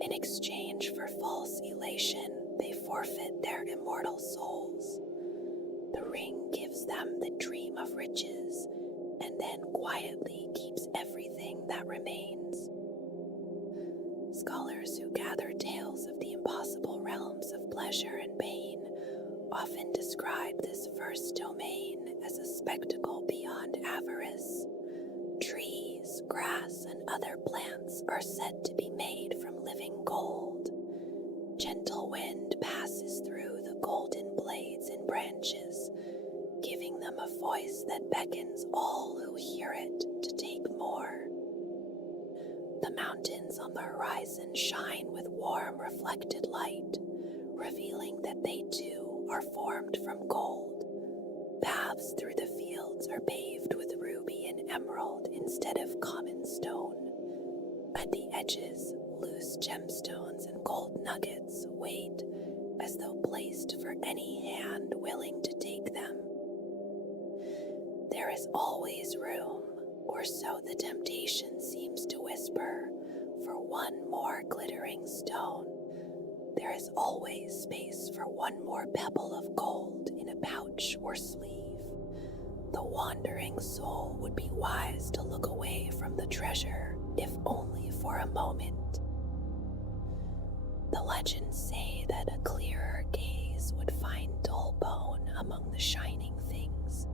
In exchange for false elation, they forfeit their immortal souls. The ring gives them the dream of riches, and then quietly keeps everything that remains. Scholars who gather tales of the impossible realms of pleasure and pain often describe this first domain as a spectacle beyond avarice. Trees, grass, and other plants are said to be made from living gold. Gentle wind passes through the golden blades and branches, giving them a voice that beckons all who hear it to take more. The mountains on the horizon shine with warm reflected light, revealing that they too are formed from gold. Paths through the fields are paved with ruby and emerald instead of common stone. At the edges, loose gemstones and gold nuggets wait as though placed for any hand willing to take them. There is always room, or so the temptation seems to whisper, for one more glittering stone. There is always space for one more pebble of gold in a pouch or sleeve. The wandering soul would be wise to look away from the treasure, if only for a moment. The legends say that a clearer gaze would find dull bone among the shining things.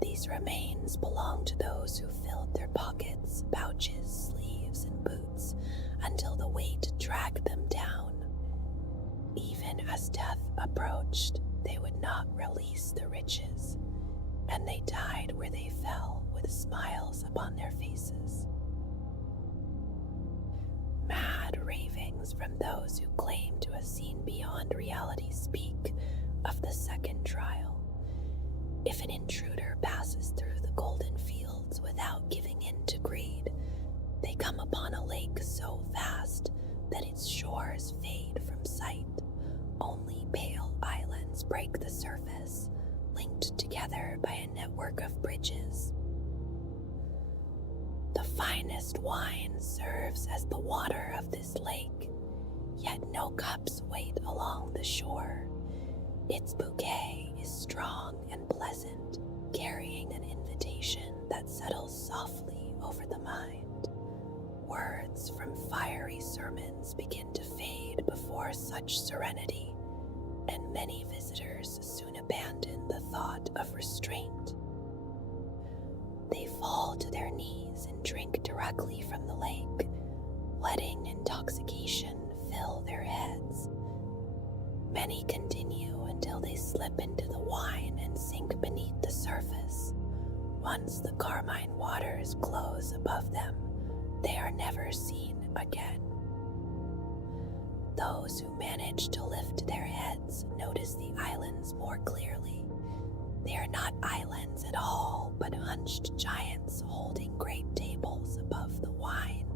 These remains belong to those who filled their pockets, pouches, sleeves, and boots until the weight dragged them down. Even as death approached, they would not release the riches, and they died where they fell with smiles upon their faces. Mad ravings from those who claim to have seen beyond reality speak of the second trial. If an intruder passes through the golden fields without giving in to greed, they come upon a lake so vast that its shores fade from sight. Only pale islands break the surface, linked together by a network of bridges. The finest wine serves as the water of this lake, yet no cups wait along the shore. Its bouquet is strong and pleasant, carrying an invitation that settles softly over the mind. Words from fiery sermons begin to fade before such serenity, and many visitors soon abandon the thought of restraint. They fall to their knees and drink directly from the lake, letting intoxication fill their heads. Many continue until they slip into the wine and sink beneath the surface. Once the carmine waters close above them, they are never seen again. Those who manage to lift their heads notice the islands more clearly. They are not islands at all, but hunched giants holding great tables above the wine.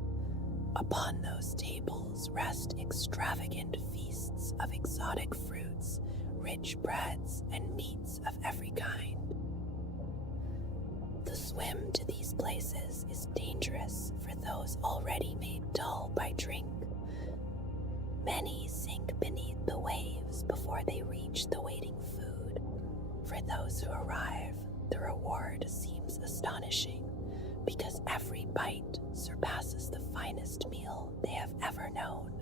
Upon those tables rest extravagant feasts of exotic fruits, rich breads, and meats of every kind. The swim to these places is dangerous for those already made dull by drink. Many sink beneath the waves before they reach the waiting food. For those who arrive, the reward seems astonishing, because every bite surpasses the finest meal they have ever known.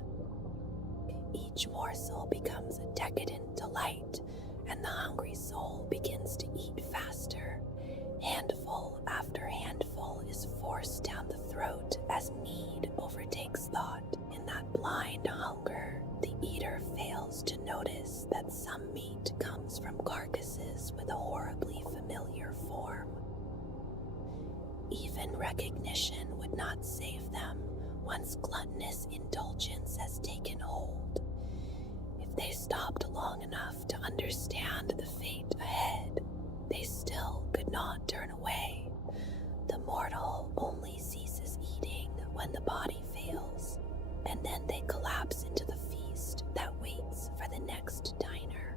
Each morsel becomes a decadent delight, and the hungry soul begins to eat faster. Handful after handful is forced down the throat as need overtakes thought. In that blind hunger, the eater fails to notice that some meat comes from carcasses with a horribly familiar form. Even recognition would not save them once gluttonous indulgence has taken hold. If they stopped long enough to understand the fate ahead, they still could not turn away. The mortal only ceases eating when the body fails, and then they collapse into the feast that waits for the next diner.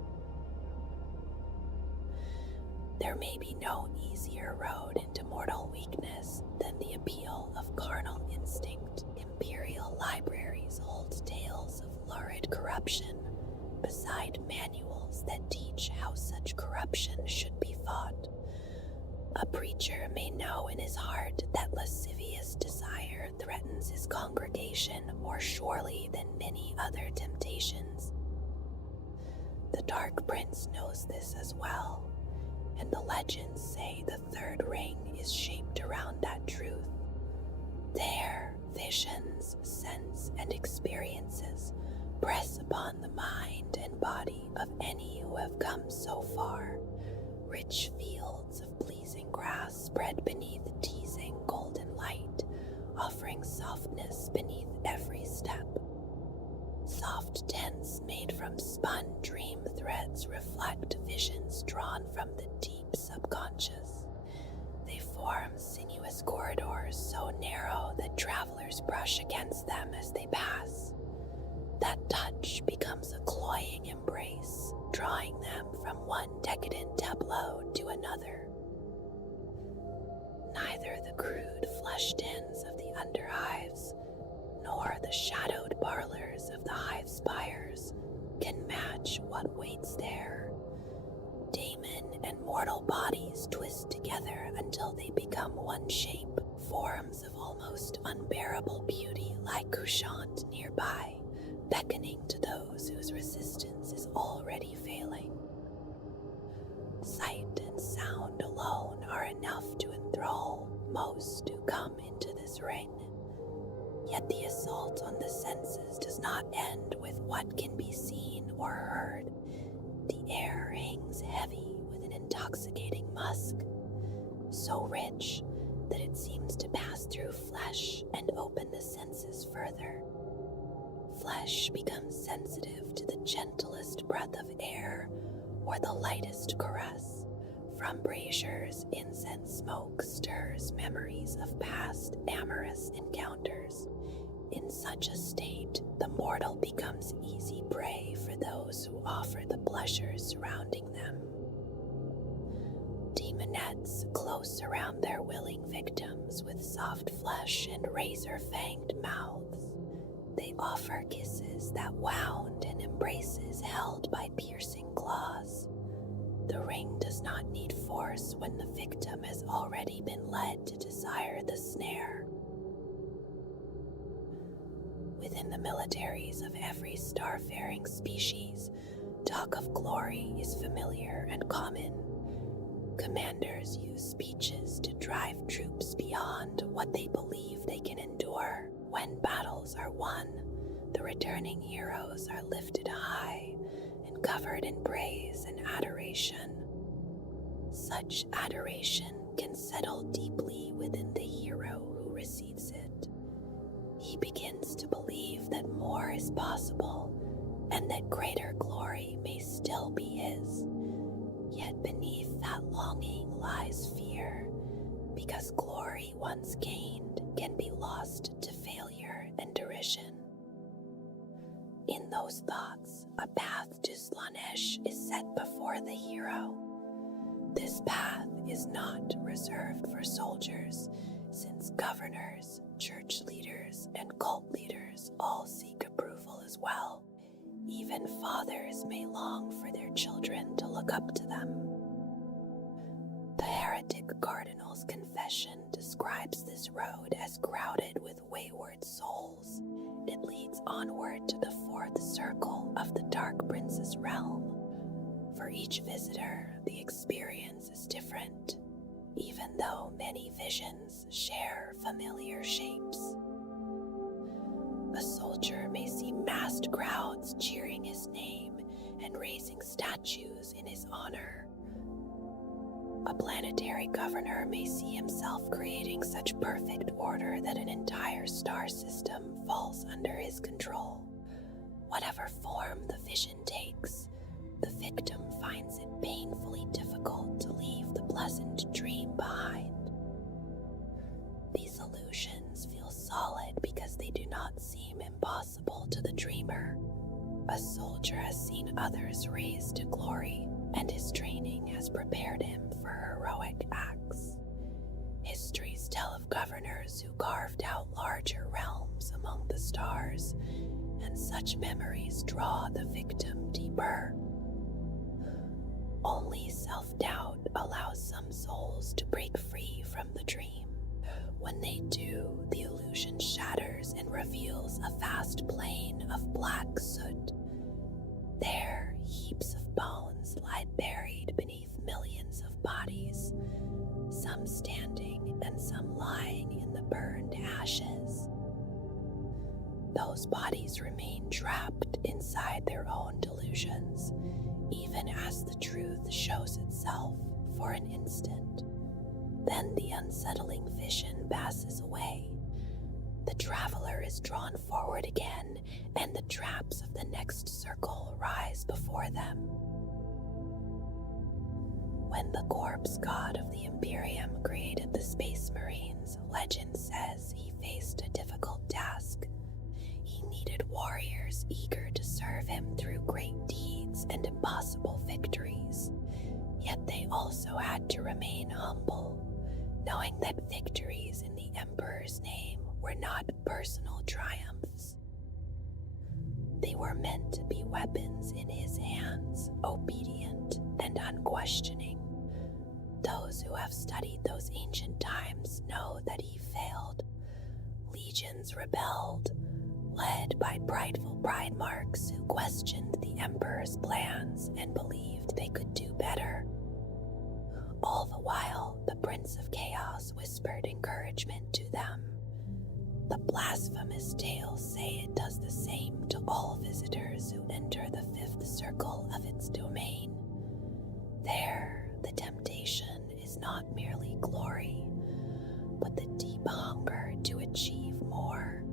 There may be no easier road into mortal weakness than the appeal of carnal instinct. Imperial libraries hold tales of lurid corruption, beside manuals that teach how such corruption should be fought. A preacher may know in his heart that lascivious desire threatens his congregation more surely than many other temptations. The Dark Prince knows this as well, and the legends say the third ring is shaped around that truth. There, visions, sense, and experiences press upon the mind and body of any who have come so far. Rich fields of pleasing grass spread beneath teasing golden light, offering softness beneath every step. Soft tents made from spun dream threads reflect visions drawn from the deep subconscious. They form sinuous corridors so narrow that travelers brush against them as they pass. That touch becomes a cloying embrace, drawing them from one decadent tableau to another. Neither the crude flesh dens of the underhives nor the shadowed parlors of the hive spires can match what waits there. Daemon and mortal bodies twist together until they become one shape, forms of almost unbearable beauty lie couchant nearby, beckoning to those whose resistance is already failing. Sight and sound alone are enough to enthrall most who come into this ring. Yet the assault on the senses does not end with what can be seen or heard. The air hangs heavy with an intoxicating musk, so rich that it seems to pass through flesh and open the senses further. Flesh becomes sensitive to the gentlest breath of air or the lightest caress. From braziers, incense smoke stirs memories of past amorous encounters. In such a state, the mortal becomes easy prey for those who offer the pleasures surrounding them. Demonettes close around their willing victims with soft flesh and razor-fanged mouths. They offer kisses that wound and embraces held by piercing claws. The ring does not need force when the victim has already been led to desire the snare. Within the militaries of every starfaring species, talk of glory is familiar and common. Commanders use speeches to drive troops beyond what they believe they can endure. When battles are won, the returning heroes are lifted high and covered in praise and adoration. Such adoration can settle deeply within the hero who receives it. He begins to believe that more is possible and that greater glory may still be his. Yet beneath that longing lies fear, because glory once gained can be lost to failure and derision. In those thoughts, a path to Slaanesh is set before the hero. This path is not reserved for soldiers, since governors, church leaders, and cult leaders all seek approval as well. Even fathers may long for their children to look up to them. The heretic cardinal's confession describes this road as crowded with wayward souls. It leads onward to the fourth circle of the Dark Prince's realm. For each visitor, the experience is different, even though many visions share familiar shapes. A soldier may see massed crowds cheering his name and raising statues in his honor. A planetary governor may see himself creating such perfect order that an entire star system falls under his control. Whatever form the vision takes, the victim finds it painfully difficult to leave the pleasant dream behind. These illusions feel solid because they do not seem impossible to the dreamer. A soldier has seen others raised to glory, and his training has prepared him for heroic acts. Histories tell of governors who carved out larger realms among the stars, and such memories draw the victim deeper some souls to break free from the dream. When they do, the illusion shatters and reveals a vast plain of black soot. There, heaps of bones lie buried beneath millions of bodies, some standing and some lying in the burned ashes. Those bodies remain trapped inside their own delusions, even as the truth shows itself for an instant. Then the unsettling vision passes away. The traveler is drawn forward again, and the traps of the next circle rise before them. When the corpse god of the Imperium created the Space Marines, legend says he faced a difficult task. He needed warriors eager to serve him through great deeds and impossible victories. Yet they also had to remain humble, knowing that victories in the Emperor's name were not personal triumphs. They were meant to be weapons in his hands, obedient and unquestioning. Those who have studied those ancient times know that he failed. Legions rebelled, led by prideful Primarchs who questioned the Emperor's plans and believed they could do better. All the while, the Prince of Chaos whispered encouragement to them. The blasphemous tales say it does the same to all visitors who enter the fifth circle of its domain. There, the temptation is not merely glory, but the deep hunger to achieve more.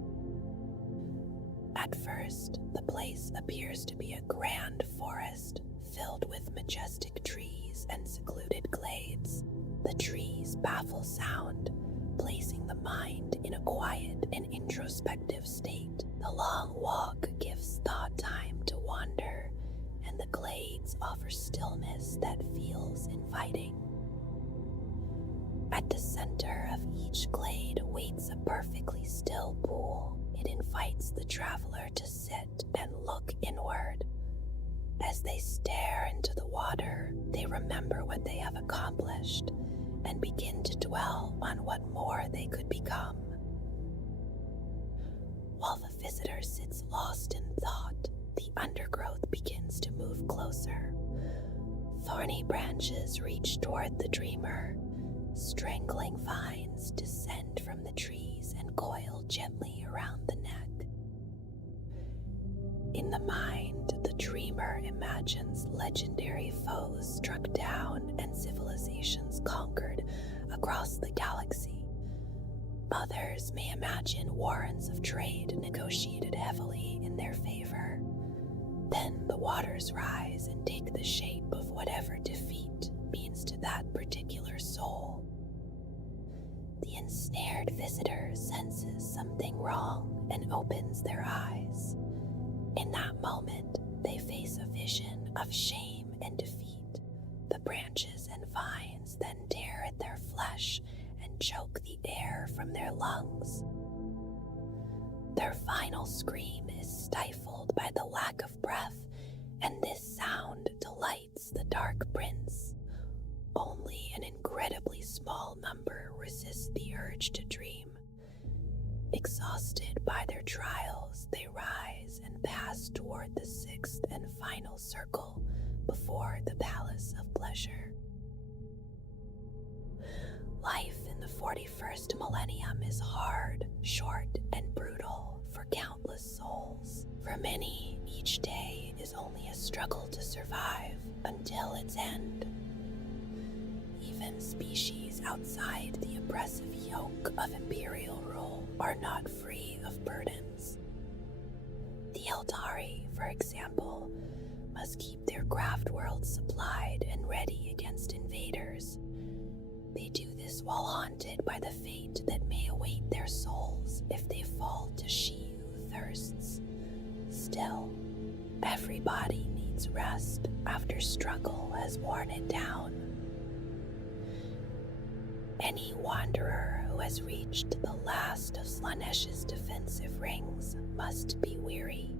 At first, the place appears to be a grand forest filled with majestic trees and secluded glades. The trees baffle sound, placing the mind in a quiet and introspective state. The long walk gives thought time to wander, and the glades offer stillness that feels inviting. At the center of each glade waits a perfectly still pool. It invites the traveler to sit and look inward. As they stare into the water, they remember what they have accomplished and begin to dwell on what more they could become. While the visitor sits lost in thought, the undergrowth begins to move closer. Thorny branches reach toward the dreamer. Strangling vines descend from the trees and coil gently around the neck. In the mind, the dreamer imagines legendary foes struck down and civilizations conquered across the galaxy. Others may imagine warrants of trade negotiated heavily in their favor. Then the waters rise and take the shape of whatever defeat means to that particular soul. The ensnared visitor senses something wrong and opens their eyes. In that moment, they face a vision of shame and defeat. The branches and vines then tear at their flesh and choke the air from their lungs. Their final scream is stifled by the lack of breath, and this sound delights the Dark Prince. Only an incredibly small number resist the urge to dream. Exhausted by their trials, they rise and pass toward the sixth and final circle before the Palace of Pleasure. Life in the 41st millennium is hard, short, and brutal for countless souls. For many, each day is only a struggle to survive until its end. Even species outside the oppressive yoke of imperial rule are not free of burdens. The Eldari, for example, must keep their craft worlds supplied and ready against invaders. They do this while haunted by the fate that may await their souls if they fall to She Who Thirsts. Still, everybody needs rest after struggle has worn it down. Any wanderer who has reached the last of Slaanesh defensive rings must be weary.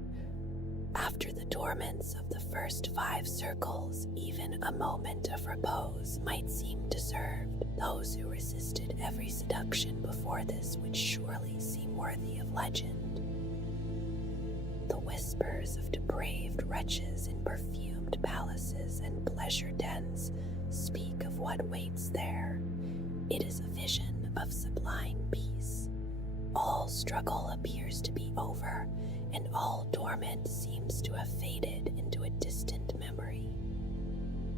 After the torments of the first 5 circles, even a moment of repose might seem deserved. Those who resisted every seduction before this would surely seem worthy of legend. The whispers of depraved wretches in perfumed palaces and pleasure dens speak of what waits there. It is a vision of sublime peace. All struggle appears to be over, and all torment seems to have faded into a distant memory.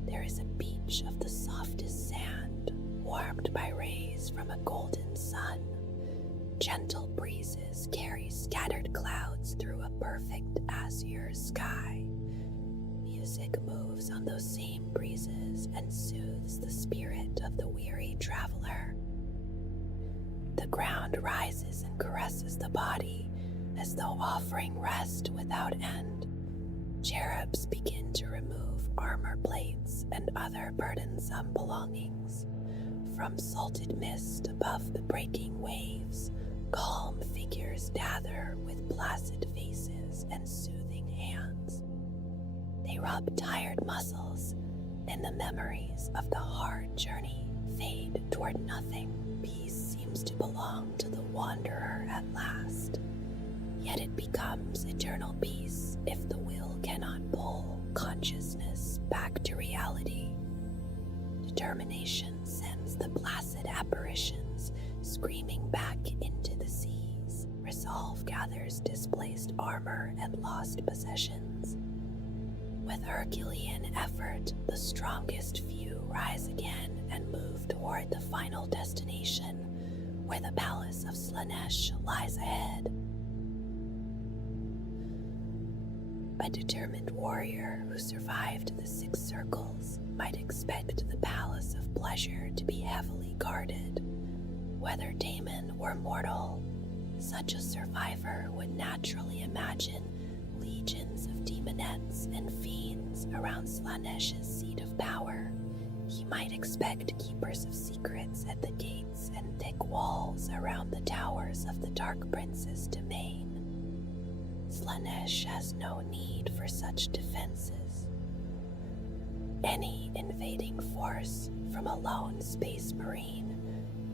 There is a beach of the softest sand, warmed by rays from a golden sun. Gentle breezes carry scattered clouds through a perfect azure sky. Music moves on those same breezes and soothes the spirit of the weary traveler. The ground rises and caresses the body as though offering rest without end. Cherubs begin to remove armor plates and other burdensome belongings. From salted mist above the breaking waves, calm figures gather with placid faces and soothing hands. They rub tired muscles, and the memories of the hard journey fade toward nothing. Peace seems to belong to the wanderer at last. Yet it becomes eternal peace if the will cannot pull consciousness back to reality. Determination sends the placid apparitions screaming back into the seas. Resolve gathers displaced armor and lost possessions. With Herculean effort, the strongest few rise again and move toward the final destination, where the palace of Slaanesh lies ahead. A determined warrior who survived the 6 circles might expect the palace of pleasure to be heavily guarded. Whether daemon or mortal, such a survivor would naturally imagine legions of demonettes and fiends around Slaanesh's seat of power. He might expect keepers of secrets at the gates and thick walls around the towers of the Dark Prince's domain. Slaanesh has no need for such defenses. Any invading force, from a lone space marine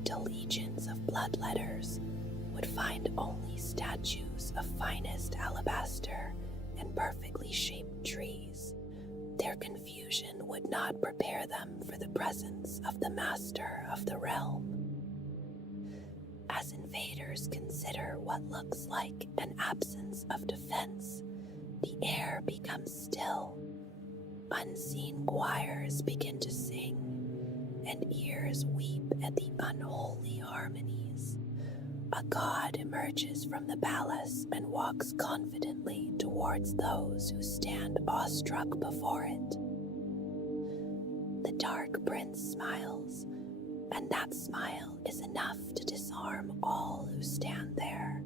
to legions of bloodletters, would find only statues of finest alabaster and perfectly shaped trees. Their confusion would not prepare them for the presence of the master of the realm. As invaders consider what looks like an absence of defense, the air becomes still. Unseen choirs begin to sing, and ears weep at the unholy harmonies. A god emerges from the palace and walks confidently towards those who stand awestruck before it. The Dark Prince smiles, and that smile is enough to disarm all who stand there.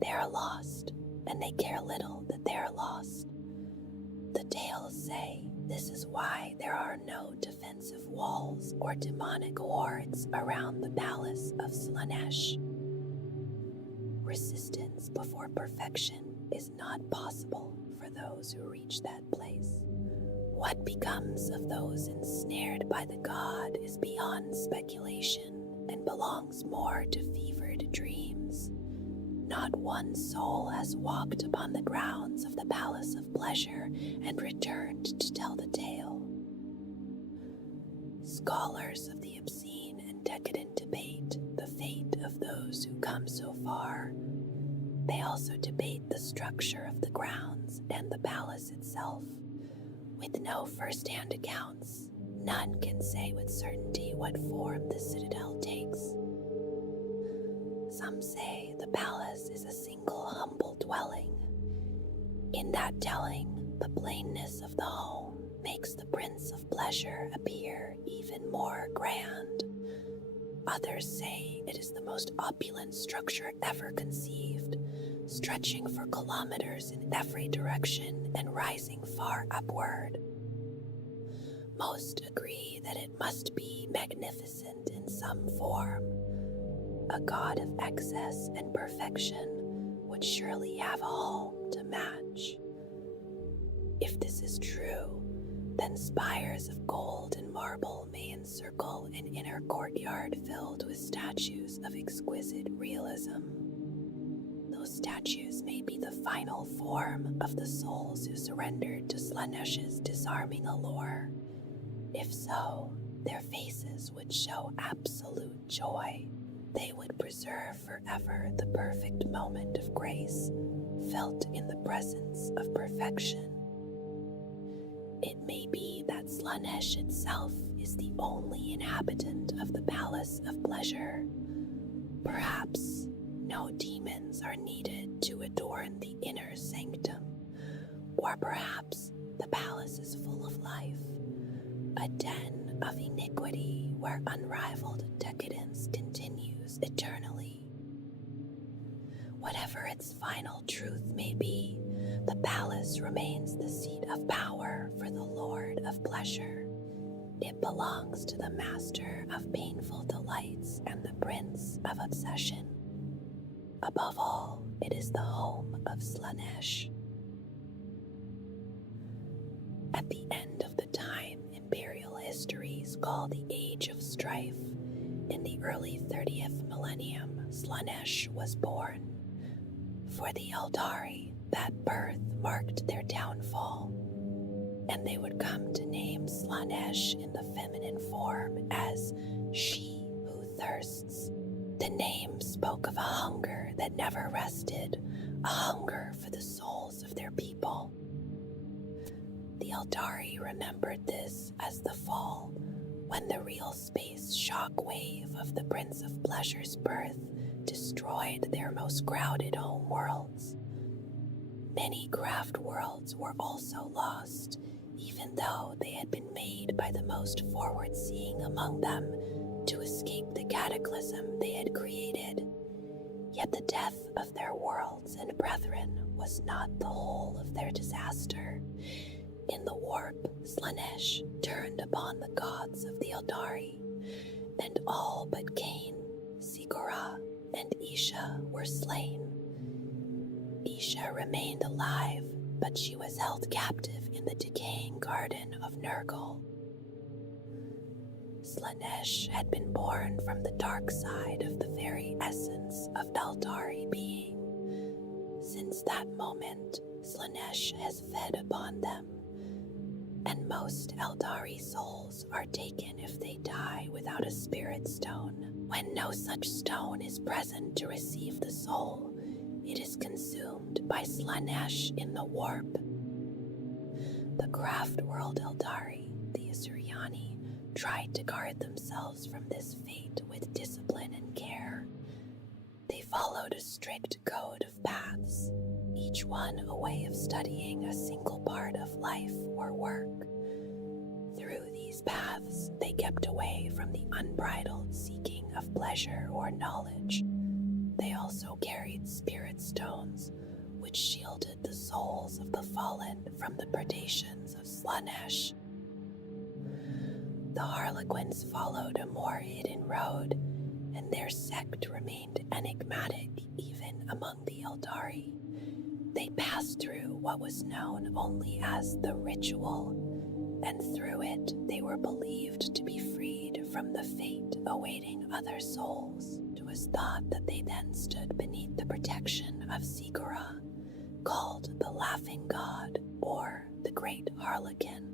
They are lost, and they care little that they are lost. The tales say this is why there are no defensive walls or demonic hordes around the palace of Slaanesh. Resistance before perfection is not possible for those who reach that place. What becomes of those ensnared by the god is beyond speculation and belongs more to fevered dreams. Not one soul has walked upon the grounds of the Palace of Pleasure and returned to tell the tale. Scholars of the obscene and decadent debate the fate of those who come so far. They also debate the structure of the grounds and the palace itself. With no first-hand accounts, none can say with certainty what form the citadel takes. Some say the palace is a single humble dwelling. In that telling, the plainness of the home makes the Prince of Pleasure appear even more grand. Others say it is the most opulent structure ever conceived, stretching for kilometers in every direction and rising far upward. Most agree that it must be magnificent in some form. A god of excess and perfection would surely have a home to match. If this is true, then spires of gold and marble may encircle an inner courtyard filled with statues of exquisite realism. Those statues may be the final form of the souls who surrendered to Slaaneish's disarming allure. If so, their faces would show absolute joy. They would preserve forever the perfect moment of grace, felt in the presence of perfection. It may be that Slaanesh itself is the only inhabitant of the Palace of Pleasure. Perhaps no demons are needed to adorn the inner sanctum, or perhaps the palace is full of life, a den of iniquity where unrivaled decadence continues eternally. Whatever its final truth may be, the palace remains the seat of power for the Lord of Pleasure. It belongs to the master of painful delights and the prince of obsession. Above all, it is the home of Slaanesh. At the end of the time Imperial histories call the Age of Strife, in the early 30th millennium, Slaanesh was born. For the Eldari, that birth marked their downfall, and they would come to name Slaanesh in the feminine form as she who thirsts. The name spoke of a hunger that never rested, a hunger for the souls of their people. The Eldari remembered this as the fall, when the real space shock wave of the Prince of Pleasure's birth destroyed their most crowded home worlds. Many craft worlds were also lost, even though they had been made by the most forward-seeing among them to escape the cataclysm they had created. Yet the death of their worlds and brethren was not the whole of their disaster. In the warp, Slaanesh turned upon the gods of the Eldari, and all but Cain, Sigora, and Isha were slain. Isha remained alive, but she was held captive in the decaying garden of Nurgle. Slaanesh had been born from the dark side of the very essence of Eldari being. Since that moment, Slaanesh has fed upon them, and most Eldari souls are taken if they die without a spirit stone. When no such stone is present to receive the soul, it is consumed by Slaanesh in the warp. The craft world Eldari, the Asuryani, tried to guard themselves from this fate with discipline and care. They followed a strict code of paths, each one a way of studying a single part of life or work. Through these paths, they kept away from the unbridled seeking of pleasure or knowledge. They also carried spirit stones, which shielded the souls of the fallen from the predations of Slaanesh. The Harlequins followed a more hidden road, and their sect remained enigmatic even among the Eldari. They passed through what was known only as the ritual, and through it they were believed to be freed from the fate awaiting other souls. It was thought that they then stood beneath the protection of Sigora, called the Laughing God or the Great Harlequin.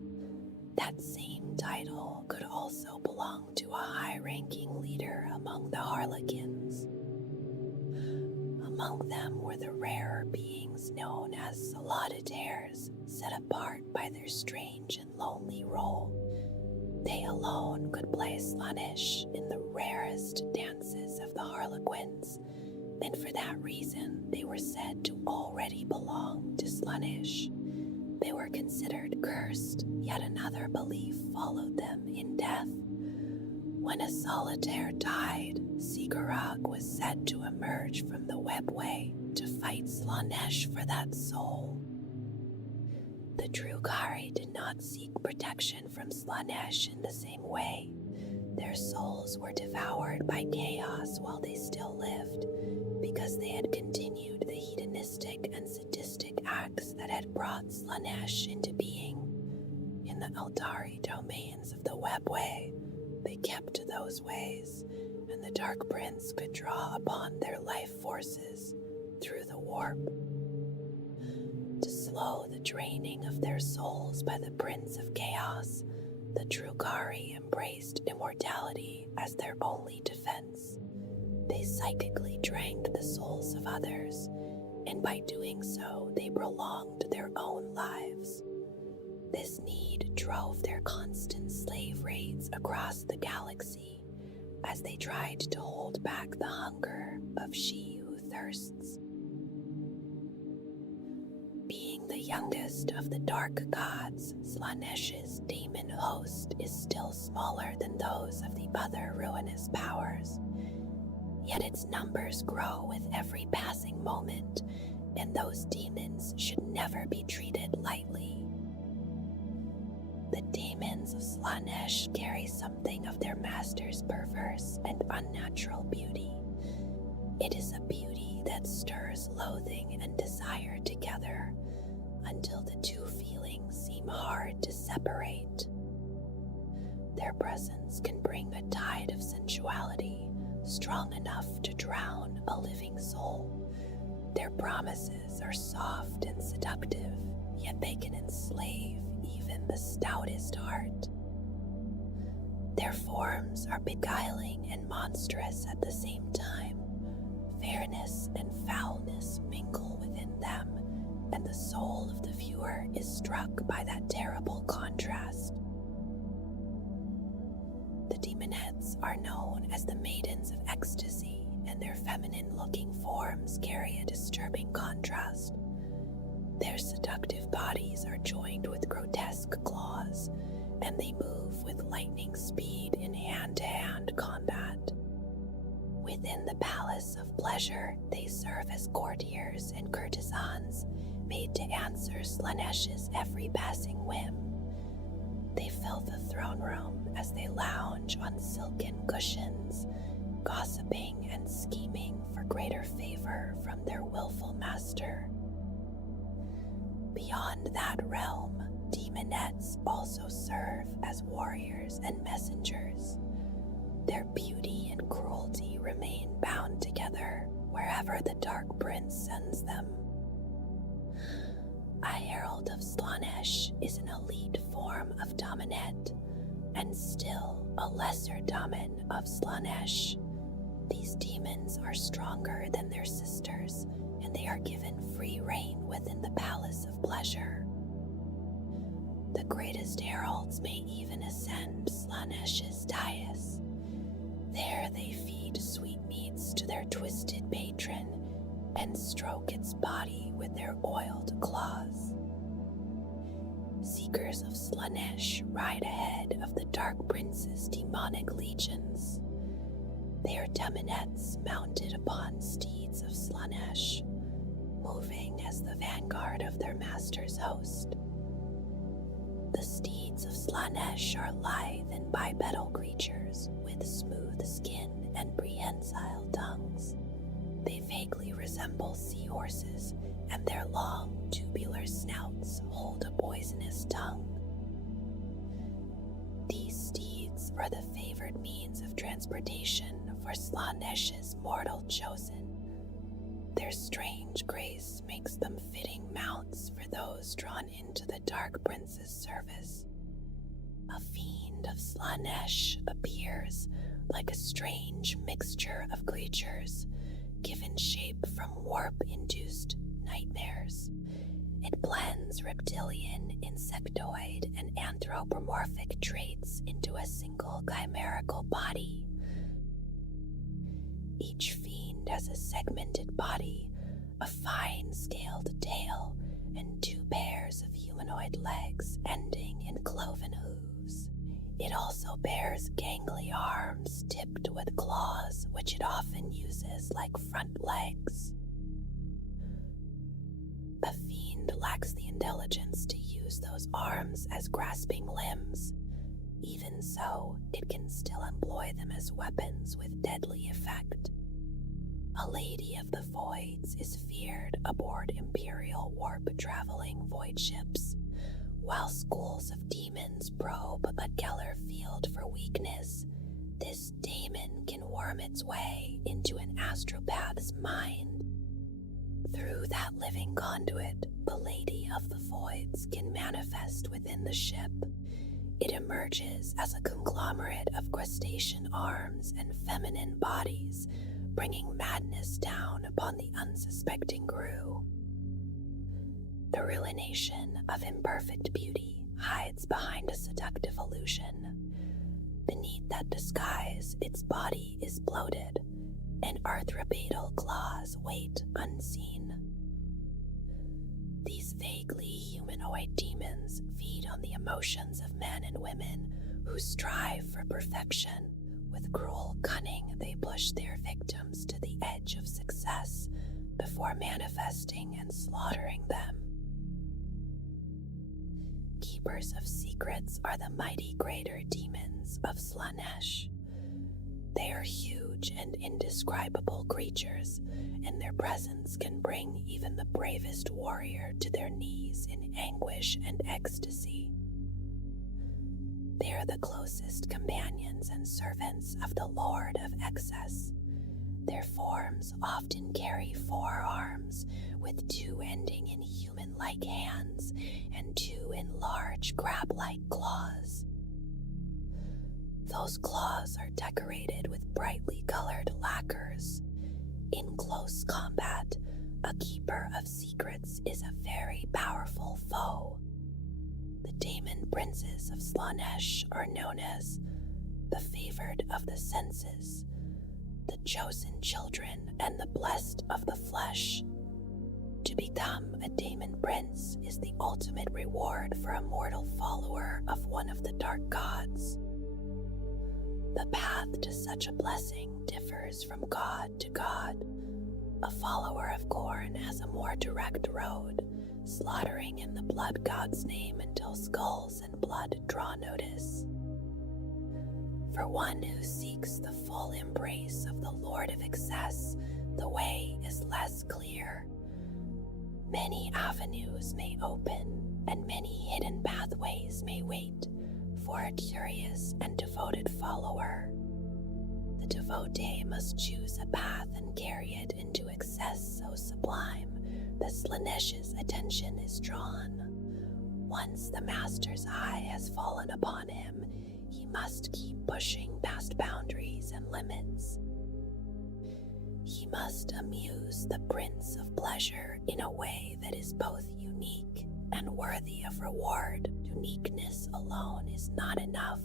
That same title could also belong to a high-ranking leader among the Harlequins. Among them were the rarer beings known as solitaires, set apart by their strange and lonely role. They alone could play Slaanesh in the rarest dances of the Harlequins, and for that reason they were said to already belong to Slaanesh. They were considered cursed, yet another belief followed them in death. When a solitaire died, Sigurag was said to emerge from the webway to fight Slaanesh for that soul. The Drukari did not seek protection from Slaanesh in the same way. Their souls were devoured by chaos while they still lived, because they had continued the hedonistic and sadistic acts that had brought Slaanesh into being. In the Eldari domains of the Webway, they kept to those ways, and the Dark Prince could draw upon their life forces through the warp. To slow the draining of their souls by the Prince of Chaos, the Drukari embraced immortality as their only defense. They psychically drank the souls of others, and by doing so, they prolonged their own lives. This need drove their constant slave raids across the galaxy as they tried to hold back the hunger of she who thirsts. Being the youngest of the dark gods, Slaanesh's demon host is still smaller than those of the other ruinous powers. Yet its numbers grow with every passing moment, and those demons should never be treated lightly. The demons of Slaanesh carry something of their master's perverse and unnatural beauty. It is a beauty that stirs loathing and desire together until the two feelings seem hard to separate. Their presence can bring a tide of sensuality strong enough to drown a living soul. Their promises are soft and seductive, yet they can enslave even the stoutest heart. Their forms are beguiling and monstrous at the same time. Fairness and foulness mingle within them, and the soul of the viewer is struck by that terrible contrast. The demonettes are known as the Maidens of Ecstasy, and their feminine-looking forms carry a disturbing contrast. Their seductive bodies are joined with grotesque claws, and they move with lightning speed in hand-to-hand combat. Within the Palace of Pleasure, they serve as courtiers and courtesans, made to answer Slaanesh's every passing whim. They fill the throne room as they lounge on silken cushions, gossiping and scheming for greater favor from their willful master. Beyond that realm, demonettes also serve as warriors and messengers. Their beauty and cruelty remain bound together wherever the Dark Prince sends them. A Herald of Slaanesh is an elite form of Dominette, and still a lesser Daemon of Slaanesh. These demons are stronger than their sisters, and they are given free reign within the Palace of Pleasure. The greatest heralds may even ascend Slaanesh's dais. There they feed sweetmeats to their twisted patron and stroke its body with their oiled claws. Seekers of Slaanesh ride ahead of the Dark Prince's demonic legions. They are demonettes mounted upon steeds of Slaanesh, moving as the vanguard of their master's host. The steeds of Slaanesh are lithe and bipedal creatures with smooth skin and prehensile tongues. They vaguely resemble seahorses, and their long, tubular snouts hold a poisonous tongue. These steeds are the favored means of transportation for Slaanesh's mortal chosen. Their strange grace makes them fitting mounts for those drawn into the Dark Prince's service. A fiend of Slaanesh appears like a strange mixture of creatures, given shape from warp-induced nightmares. It blends reptilian, insectoid, and anthropomorphic traits into a single chimerical body. Each fiend has a segmented body, a fine scaled tail, and 2 pairs of humanoid legs ending in cloven hooves. It also bears gangly arms tipped with claws, which it often uses like front legs. A fiend lacks the intelligence to use those arms as grasping limbs. Even so, it can still employ them as weapons with deadly effect. A Lady of the Voids is feared aboard Imperial warp-traveling void ships, while schools of demons probe a Geller field for weakness. This daemon can worm its way into an astropath's mind. Through that living conduit, the Lady of the Voids can manifest within the ship. It emerges as a conglomerate of crustacean arms and feminine bodies, bringing madness down upon the unsuspecting crew. The ruination of imperfect beauty hides behind a seductive illusion. Beneath that disguise, its body is bloated, and arthropedal claws wait unseen. These vaguely humanoid demons feed on the emotions of men and women who strive for perfection. With cruel cunning, they push their victims to the edge of success before manifesting and slaughtering them. Keepers of secrets are the mighty greater demons of Slaanesh. They are huge and indescribable creatures, and their presence can bring even the bravest warrior to their knees in anguish and ecstasy. They are the closest companions and servants of the Lord of Excess. Their forms often carry 4 arms, with 2 ending in human-like hands and 2 in large crab-like claws. Those claws are decorated with brightly colored lacquers. In close combat, a keeper of secrets is a very powerful foe. The Daemon Princes of Slaanesh are known as the favored of the senses, the chosen children, and the blessed of the flesh. To become a Daemon Prince is the ultimate reward for a mortal follower of one of the dark gods. The path to such a blessing differs from god to god. A follower of Khorne has a more direct road, slaughtering in the blood god's name until skulls and blood draw notice. For one who seeks the full embrace of the Lord of Excess, the way is less clear. Many avenues may open, and many hidden pathways may wait for a curious and devoted follower. The devotee must choose a path and carry it into excess so sublime that Slaanesh's attention is drawn. Once the master's eye has fallen upon him, he must keep pushing past boundaries and limits. He must amuse the Prince of Pleasure in a way that is both unique and worthy of reward. Uniqueness alone is not enough,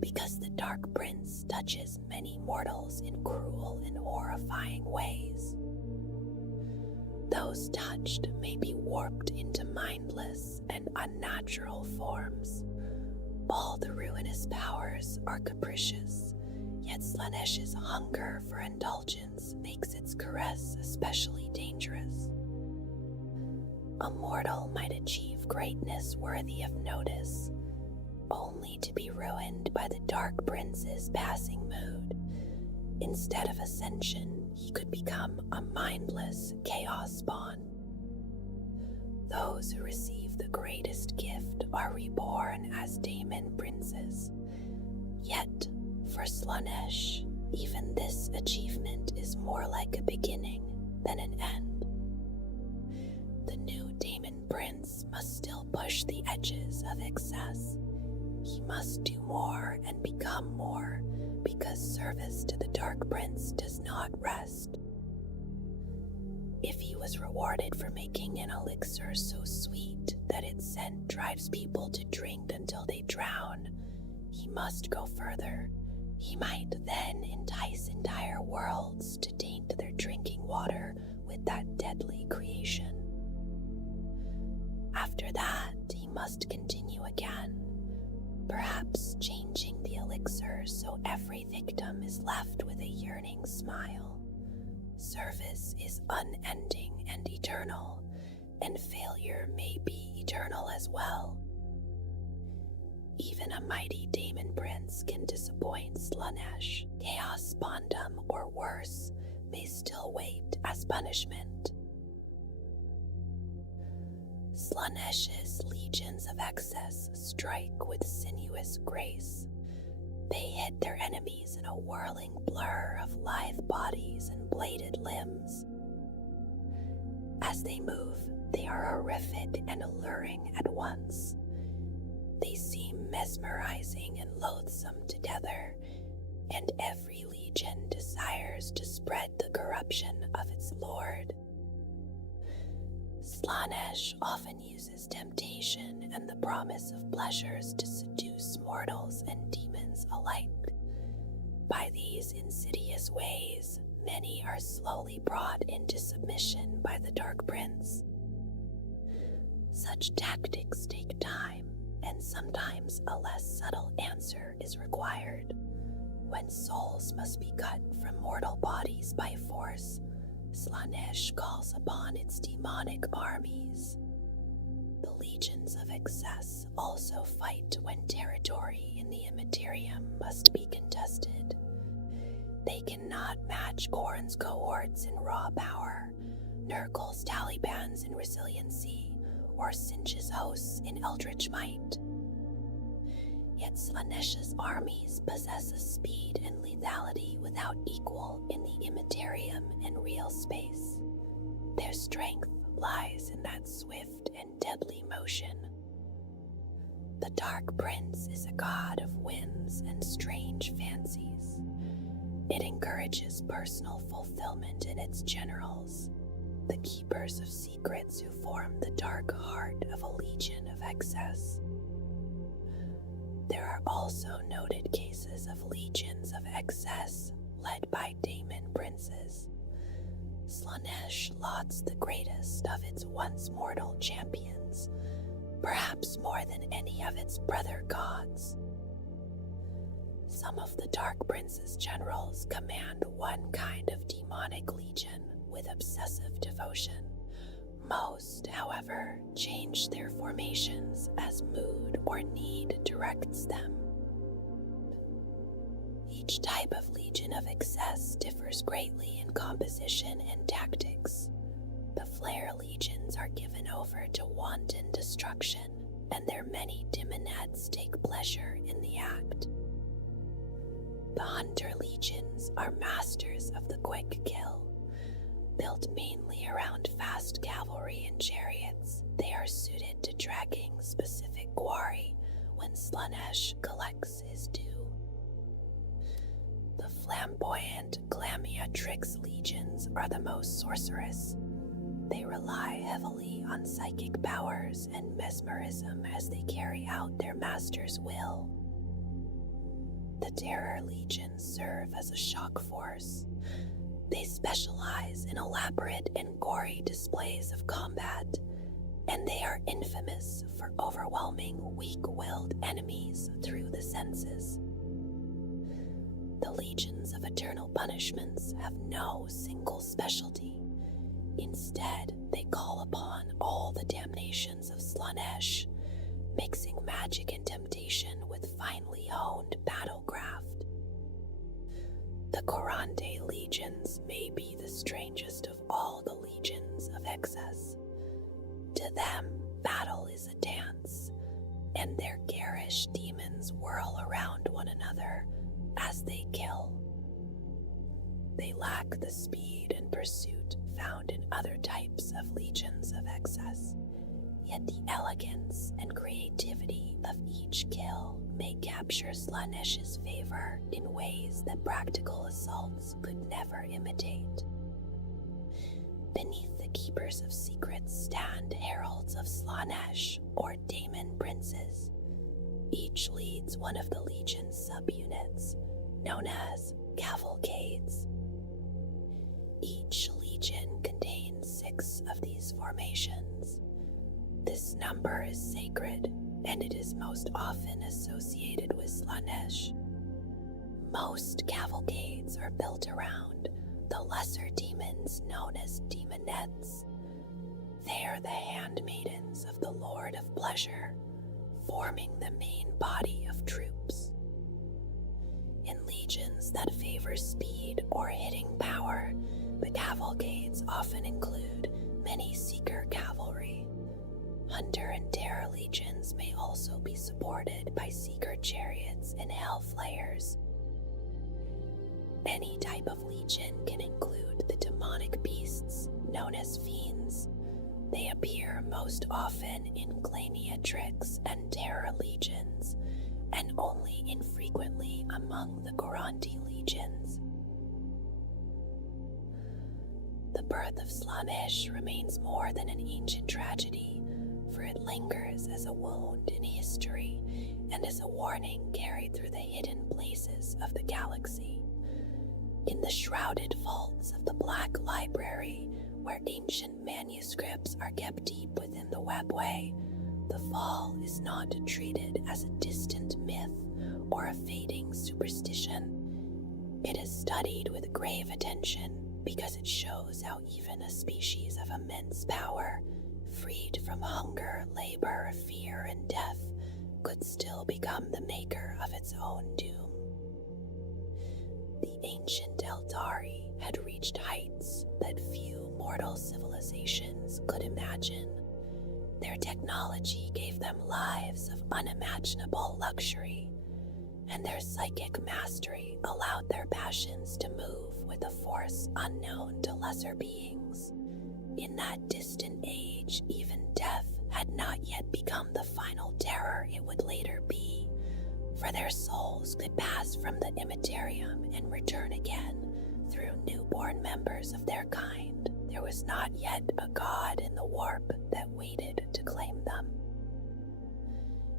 because the Dark Prince touches many mortals in cruel and horrifying ways. Those touched may be warped into mindless and unnatural forms. All the ruinous powers are capricious, yet Slaanesh's hunger for indulgence makes its caress especially dangerous. A mortal might achieve greatness worthy of notice, only to be ruined by the Dark Prince's passing mood. Instead of ascension, he could become a mindless chaos spawn. Those who receive the greatest gift are reborn as Daemon Princes. Yet, for Slaanesh, even this achievement is more like a beginning than an end. The new Daemon Prince must still push the edges of excess. He must do more and become more, because service to the Dark Prince does not rest. If he was rewarded for making an elixir so sweet that its scent drives people to drink until they drown, he must go further. He might then entice entire worlds to taint their drinking water with that deadly creation. After that, he must continue again, perhaps changing the elixir so every victim is left with a yearning smile. Service is unending and eternal, and failure may be eternal as well. Even a mighty Daemon Prince can disappoint Slaanesh. Chaos spawndom, or worse, may still wait as punishment. Slaaneash's legions of excess strike with sinuous grace. They hit their enemies in a whirling blur of lithe bodies and bladed limbs. As they move, they are horrific and alluring at once. They seem mesmerizing and loathsome together, and every legion desires to spread the corruption of its lord. Slaanesh often uses temptation and the promise of pleasures to seduce mortals and demons alike. By these insidious ways, many are slowly brought into submission by the Dark Prince. Such tactics take time, and sometimes a less subtle answer is required. When souls must be cut from mortal bodies by force, Slaanesh calls upon its demonic armies. The legions of excess also fight when territory in the Imperium must be contested. They cannot match Khorne's cohorts in raw power, Nurgle's Talibans in resiliency, or Singe's hosts in eldritch might. Yet Slaaneash's armies possess a speed and lethality without equal in the Imperium and real space. Their strength lies in that swift and deadly motion. The Dark Prince is a god of whims and strange fancies. It encourages personal fulfillment in its generals, the keepers of secrets who form the dark heart of a legion of excess. There are also noted cases of legions of excess led by daemon princes. Slaanesh lauds the greatest of its once mortal champions, perhaps more than any of its brother gods. Some of the Dark Prince's generals command one kind of demonic legion with obsessive devotion. Most, however, change their formations as mood or need directs them. Each type of legion of excess differs greatly in composition and tactics. The Flare legions are given over to wanton destruction, and their many demonettes take pleasure in the act. The Hunter legions are masters of the quick kill. Built mainly around fast cavalry and chariots, they are suited to dragging specific quarry when Slaanesh collects his due. The flamboyant Glamiatrix legions are the most sorcerous. They rely heavily on psychic powers and mesmerism as they carry out their master's will. The Terror legions serve as a shock force. They specialize in elaborate and gory displays of combat, and they are infamous for overwhelming weak-willed enemies through the senses. The legions of eternal punishments have no single specialty. Instead, they call upon all the damnations of Slaanesh, mixing magic and temptation with finely honed battlecraft. The Khorande legions may be the strangest of all the legions of excess. To them, battle is a dance, and their garish demons whirl around one another as they kill. They lack the speed and pursuit found in other types of legions of excess, yet the elegance and creativity of each kill may capture Slaanesh's favor in ways that practical assaults could never imitate. Beneath the keepers of secrets stand heralds of Slaanesh, or daemon princes. Each leads one of the legion's subunits, known as cavalcades. Each legion contains 6 of these formations. This number is sacred, and it is most often associated with Slaanesh. Most cavalcades are built around the lesser demons known as demonettes. They are the handmaidens of the Lord of Pleasure, forming the main body of troops. In legions that favor speed or hitting power, The cavalcades often include many seeker cavalry. Hunter and terror legions may also be supported by seeker chariots and hellflayers. Any type of legion can include the demonic beasts known as fiends. They appear most often in Glaniatrix and terror legions, and only infrequently among the Goranti legions. The birth of Slaanesh remains more than an ancient tragedy, for it lingers as a wound in history and as a warning carried through the hidden places of the galaxy. In the shrouded vaults of the Black Library, where ancient manuscripts are kept deep within the webway, the fall is not treated as a distant myth or a fading superstition. It is studied with grave attention because it shows how even a species of immense power, freed from hunger, labor, fear, and death, could still become the maker of its own doom. The ancient Eldari had reached heights that few mortal civilizations could imagine. Their technology gave them lives of unimaginable luxury, and their psychic mastery allowed their passions to move with a force unknown to lesser beings. In that distant age, even death had not yet become the final terror it would later be, for their souls could pass from the Immaterium and return again through newborn members of their kind. There was not yet a god in the warp that waited to claim them.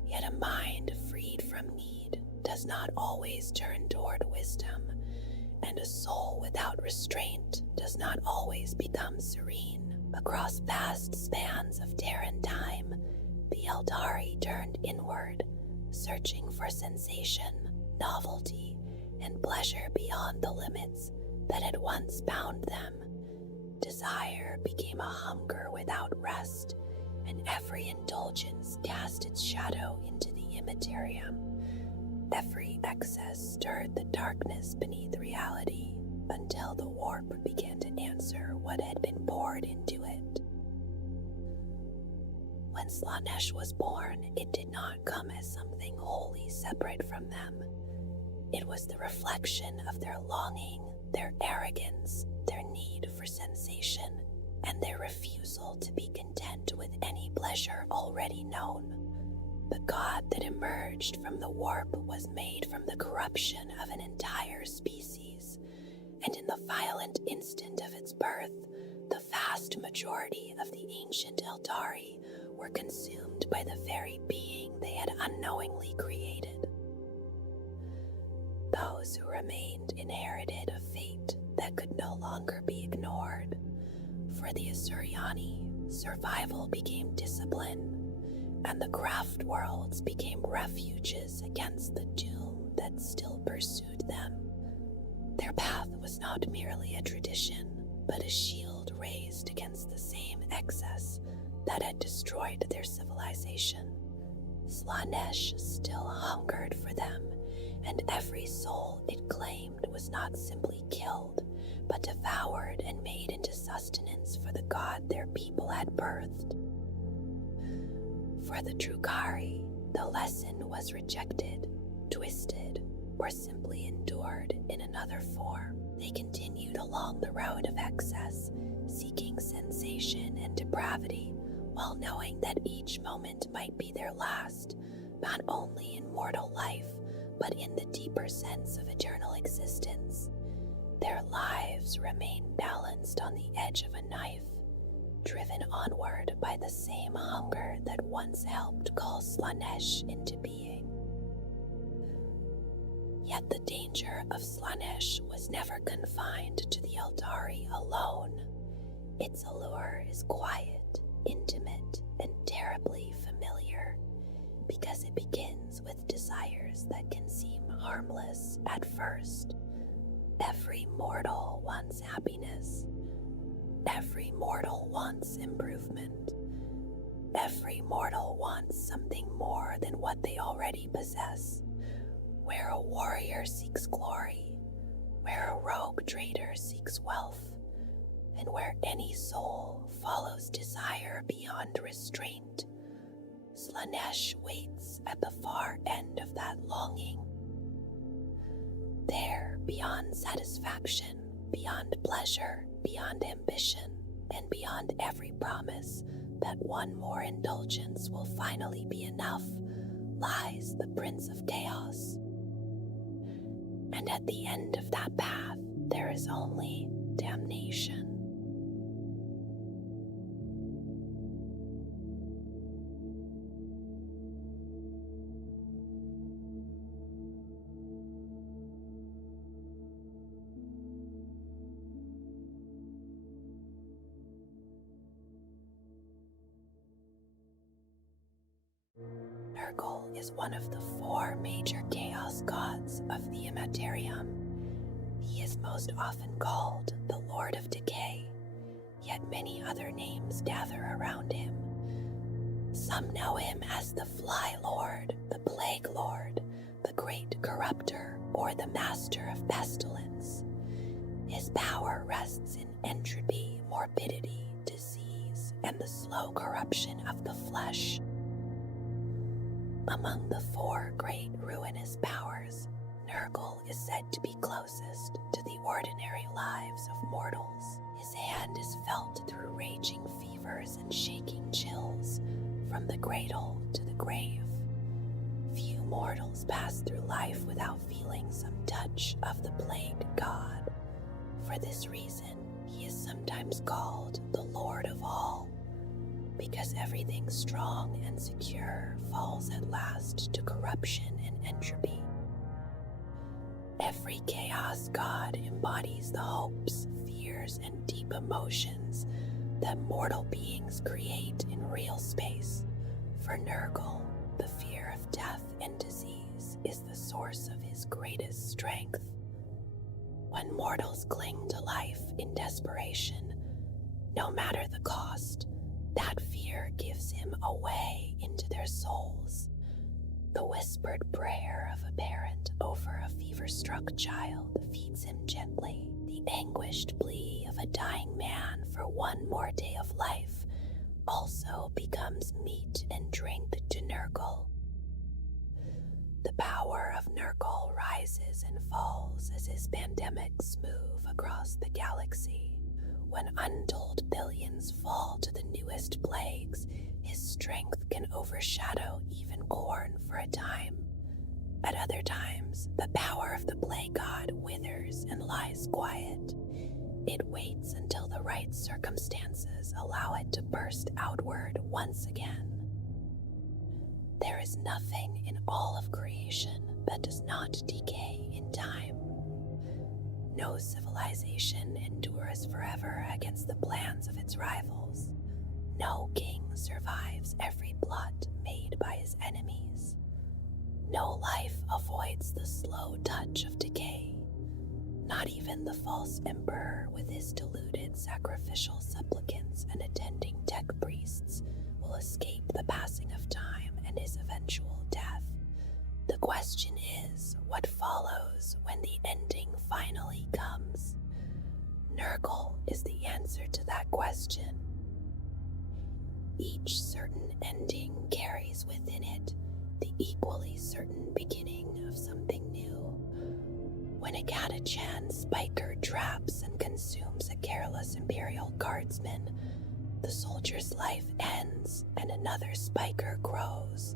Yet a mind freed from need does not always turn toward wisdom, and a soul without restraint does not always become serene. Across vast spans of Terran time, the Eldari turned inward, searching for sensation, novelty, and pleasure beyond the limits that had once bound them. Desire became a hunger without rest, and every indulgence cast its shadow into the Immaterium. Every excess stirred the darkness beneath reality until the warp began to answer what had been poured into it. When Slaanesh was born, it did not come as something wholly separate from them. It was the reflection of their longing, their arrogance, their need for sensation, and their refusal to be content with any pleasure already known. The god that emerged from the warp was made from the corruption of an entire species, and in the violent instant of its birth, the vast majority of the ancient Eldari were consumed by the very being they had unknowingly created. Those who remained inherited a fate that could no longer be ignored. For the Asuryani, survival became discipline, and the craft worlds became refuges against the doom that still pursued them. Their path was not merely a tradition, but a shield raised against the same excess that had destroyed their civilization. Slaanesh still hungered for them, and every soul it claimed was not simply killed, but devoured and made into sustenance for the god their people had birthed. For the Drukari, the lesson was rejected, twisted, or simply endured in another form. They continued along the road of excess, seeking sensation and depravity, while knowing that each moment might be their last, not only in mortal life, but in the deeper sense of eternal existence. Their lives remained balanced on the edge of a knife, driven onward by the same hunger that once helped call Slaanesh into being. Yet the danger of Slaanesh was never confined to the Eldari alone. Its allure is quiet, intimate, and terribly familiar, because it begins with desires that can seem harmless at first. Every mortal wants happiness. Every mortal wants improvement. Every mortal wants something more than what they already possess. Where a warrior seeks glory, where a rogue trader seeks wealth, and where any soul follows desire beyond restraint, Slaanesh waits at the far end of that longing. There, beyond satisfaction, beyond pleasure, beyond ambition, and beyond every promise that one more indulgence will finally be enough, lies the Prince of Chaos. And at the end of that path, there is only damnation. Nurgle is one of the 4 major chaos gods of the Imperium. He is most often called the Lord of Decay, yet many other names gather around him. Some know him as the Fly Lord, the Plague Lord, the Great Corruptor, or the Master of Pestilence. His power rests in entropy, morbidity, disease, and the slow corruption of the flesh. Among the 4 great ruinous powers, Nurgle is said to be closest to the ordinary lives of mortals. His hand is felt through raging fevers and shaking chills, from the cradle to the grave. Few mortals pass through life without feeling some touch of the plagued god. For this reason, he is sometimes called the Lord of All, because everything strong and secure falls at last to corruption and entropy. Every chaos god embodies the hopes, fears, and deep emotions that mortal beings create in real space. For Nurgle, the fear of death and disease is the source of his greatest strength. When mortals cling to life in desperation, no matter the cost, that fear gives him a way into their souls. The whispered prayer of a parent over a fever-struck child feeds him gently. The anguished plea of a dying man for one more day of life also becomes meat and drink to Nurgle. The power of Nurgle rises and falls as his pandemics move across the galaxy. When untold billions fall to the newest plagues, his strength can overshadow even Khorne for a time. At other times, the power of the plague god withers and lies quiet. It waits until the right circumstances allow it to burst outward once again. There is nothing in all of creation that does not decay in time. No civilization endures forever against the plans of its rivals. No king survives every plot made by his enemies. No life avoids the slow touch of decay. Not even the false emperor with his deluded sacrificial supplicants and attending tech priests will escape the passing of time and his eventual death. The question is, what follows when the ending finally comes? Nurgle is the answer to that question. Each certain ending carries within it the equally certain beginning of something new. When a Catachan spiker traps and consumes a careless Imperial guardsman, the soldier's life ends and another spiker grows.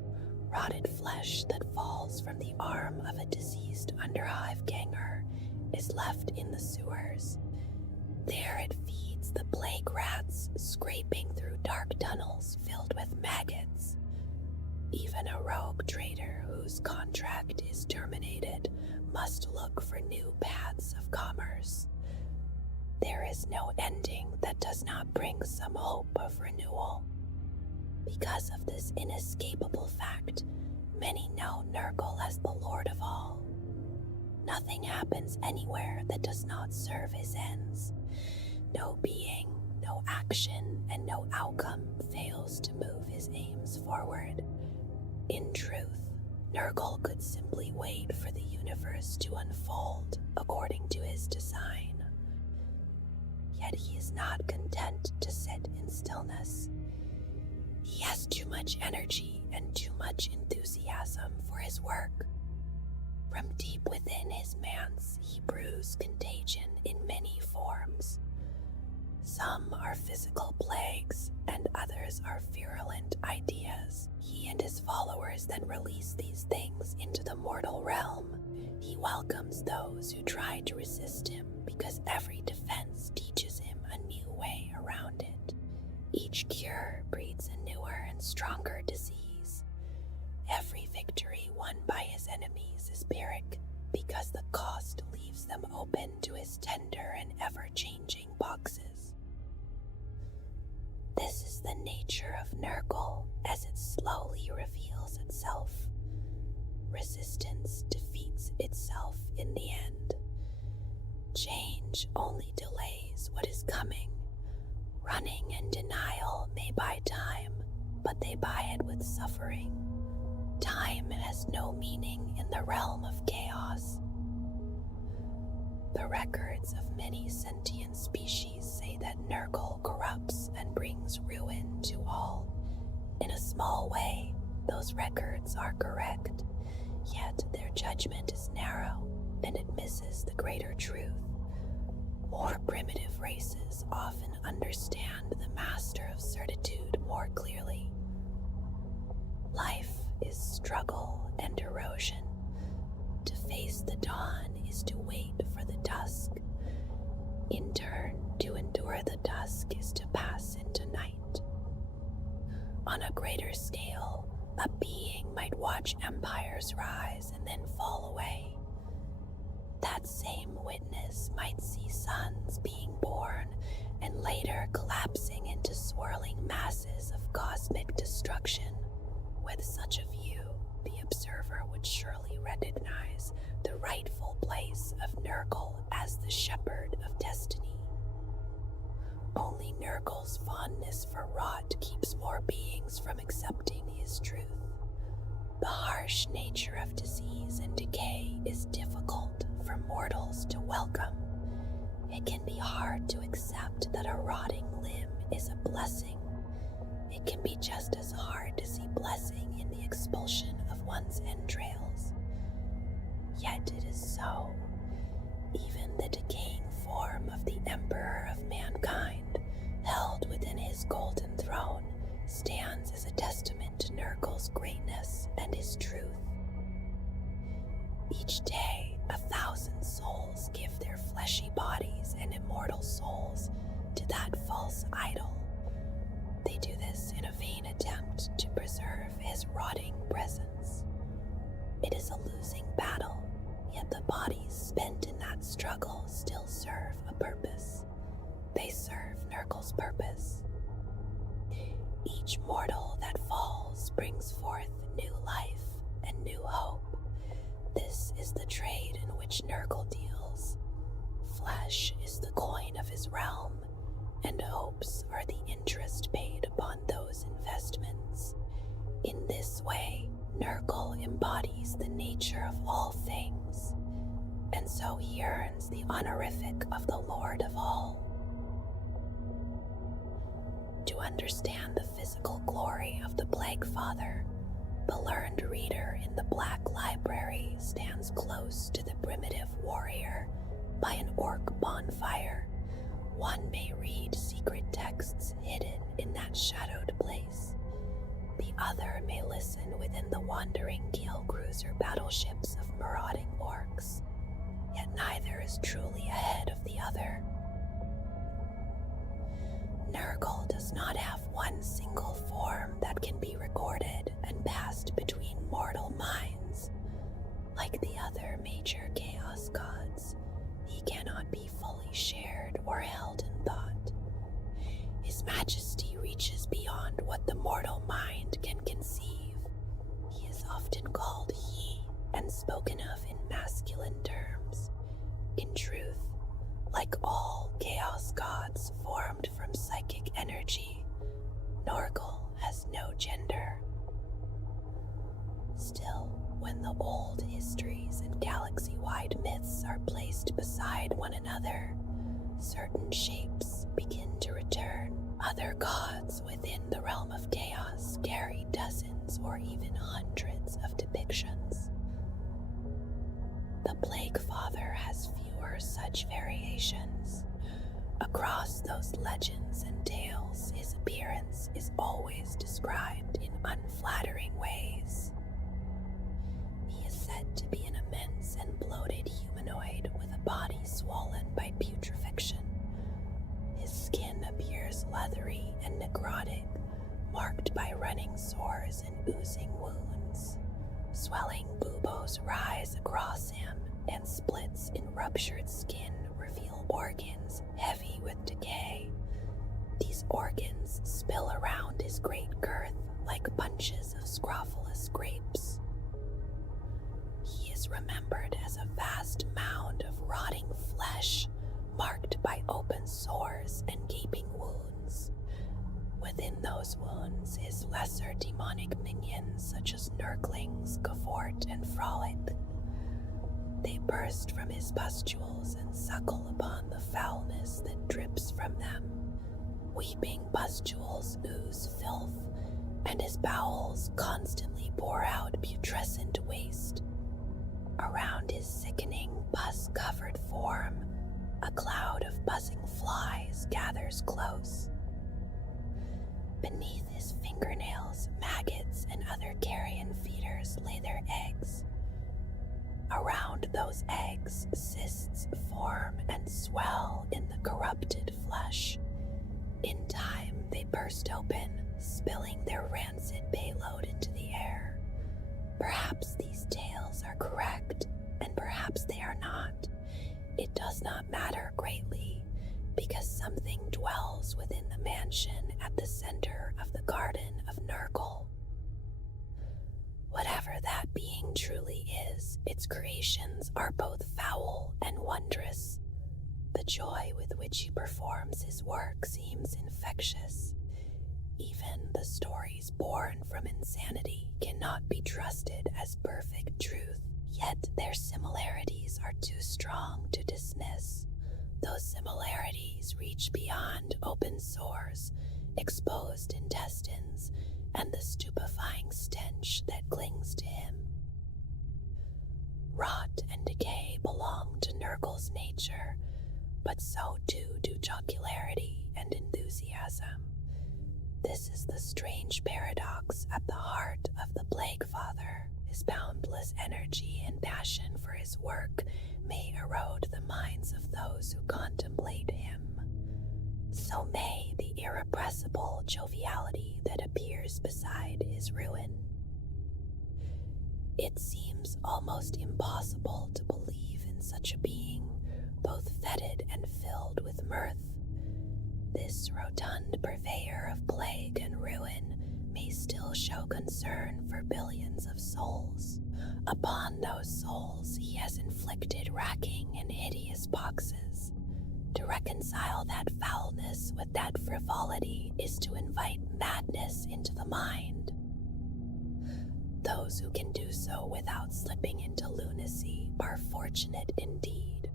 Rotted flesh that falls from the arm of a diseased underhive ganger is left in the sewers. There it feeds the plague rats, scraping through dark tunnels filled with maggots. Even a rogue trader whose contract is terminated must look for new paths of commerce. There is no ending that does not bring some hope of renewal. Because of this inescapable fact, many know Nurgle as the Lord of All. Nothing happens anywhere that does not serve his ends. No being, no action, and no outcome fails to move his aims forward. In truth, Nurgle could simply wait for the universe to unfold according to his design. yet he is not content to sit in stillness. He has too much energy and too much enthusiasm for his work. From deep within his manse, he brews contagion in many forms. Some are physical plagues, and others are virulent ideas. He and his followers then release these things into the mortal realm. He welcomes those who try to resist him because every defense teaches him a new way around it. Each cure breeds a newer and stronger disease. Every victory won by his enemies is Pyrrhic because the cost leaves them open to his tender and ever-changing boxes. This is the nature of Nurgle as it slowly reveals itself. Resistance defeats itself in the end. Change only delays what is coming. Running and denial may buy time, but they buy it with suffering. Time has no meaning in the realm of chaos. The records of many sentient species say that Nurgle corrupts and brings ruin to all. In a small way, those records are correct, yet their judgment is narrow and it misses the greater truth. More primitive races often understand the master of certitude more clearly. Life is struggle and erosion. To face the dawn is to wait for the dusk. In turn, to endure the dusk is to pass into night. On a greater scale, a being might watch empires rise and then fall away. That same witness might see suns being born and later collapsing into swirling masses of cosmic destruction. With such a view, the observer would surely recognize the rightful place of Nurgle as the shepherd of destiny. Only Nurgle's fondness for rot keeps more beings from accepting his truth. The harsh nature of disease and decay is difficult for mortals to welcome. It can be hard to accept that a rotting limb is a blessing. It can be just as hard to see blessing in the expulsion of one's entrails. Yet it is so. Even the decaying form of the Emperor of Mankind, held within his golden throne, stands as a testament to Nurgle's greatness and his truth. Each day, 1,000 souls give their fleshy bodies and immortal souls to that false idol. They do this in a vain attempt to preserve his rotting presence. It is a losing battle, yet the bodies spent in that struggle still serve a purpose. They serve Nurgle's purpose. Each mortal that falls brings forth new life and new hope. This is the trade in which Nurgle deals. Flesh is the coin of his realm, and hopes are the interest paid upon those investments. In this way, Nurgle embodies the nature of all things, and so he earns the honorific of the Lord of all. To understand the physical glory of the Plague Father, the learned reader in the Black Library stands close to the primitive warrior by an orc bonfire. One may read secret texts hidden in that shadowed place. The other may listen within the wandering Gale Cruiser battleships of marauding orcs. Yet neither is truly ahead of the other. Nurgle does not have one single form that can be recorded and passed between mortal minds. Like the other major chaos gods, he cannot be fully shared or held in thought. His majesty reaches beyond what the mortal mind can conceive. He is often called he and spoken of in masculine terms. In truth, like all chaos gods formed from psychic energy, Nurgle has no gender. Still, when the old histories and galaxy-wide myths are placed beside one another, certain shapes return. Other gods within the realm of chaos carry dozens or even hundreds of depictions. The Plague Father has fewer such variations. Across those legends and tales, his appearance is always described in unflattering ways. He is said to be an immense and bloated humanoid with a body swollen by putrefaction. His skin appears leathery and necrotic, marked by running sores and oozing wounds. Swelling buboes rise across him, and splits in ruptured skin reveal organs heavy with decay. These organs spill around his great girth like bunches of scrofulous grapes. He is remembered as a vast mound of rotting flesh, marked by open sores and gaping wounds. Within those wounds, his lesser demonic minions such as Nurglings, Gavort, and Frolic. They burst from his pustules and suckle upon the foulness that drips from them. Weeping pustules ooze filth, and his bowels constantly pour out putrescent waste. Around his sickening, pus-covered form, a cloud of buzzing flies gathers close. Beneath his fingernails, maggots and other carrion feeders lay their eggs. Around those eggs, cysts form and swell in the corrupted flesh. In time, they burst open, spilling their rancid payload into the air. Perhaps these tales are correct, and perhaps they are not. It does not matter greatly, because something dwells within the mansion at the center of the Garden of Nurgle. Whatever that being truly is, its creations are both foul and wondrous. The joy with which he performs his work seems infectious. Even the stories born from insanity cannot be trusted as perfect truth, yet their similarities are too strong to dismiss. Those similarities reach beyond open sores, exposed intestines, and the stupefying stench that clings to him. Rot and decay belong to Nurgle's nature, but so too do jocularity and enthusiasm. This is the strange paradox at the heart of the Plague Father. His boundless energy and passion for his work may erode the minds of those who contemplate him. So may the irrepressible joviality that appears beside his ruin. It seems almost impossible to believe in such a being, both fetid and filled with mirth. This rotund purveyor of plague and ruin may still show concern for billions of souls. Upon those souls he has inflicted racking and hideous poxes. To reconcile that foulness with that frivolity is to invite madness into the mind. Those who can do so without slipping into lunacy are fortunate indeed.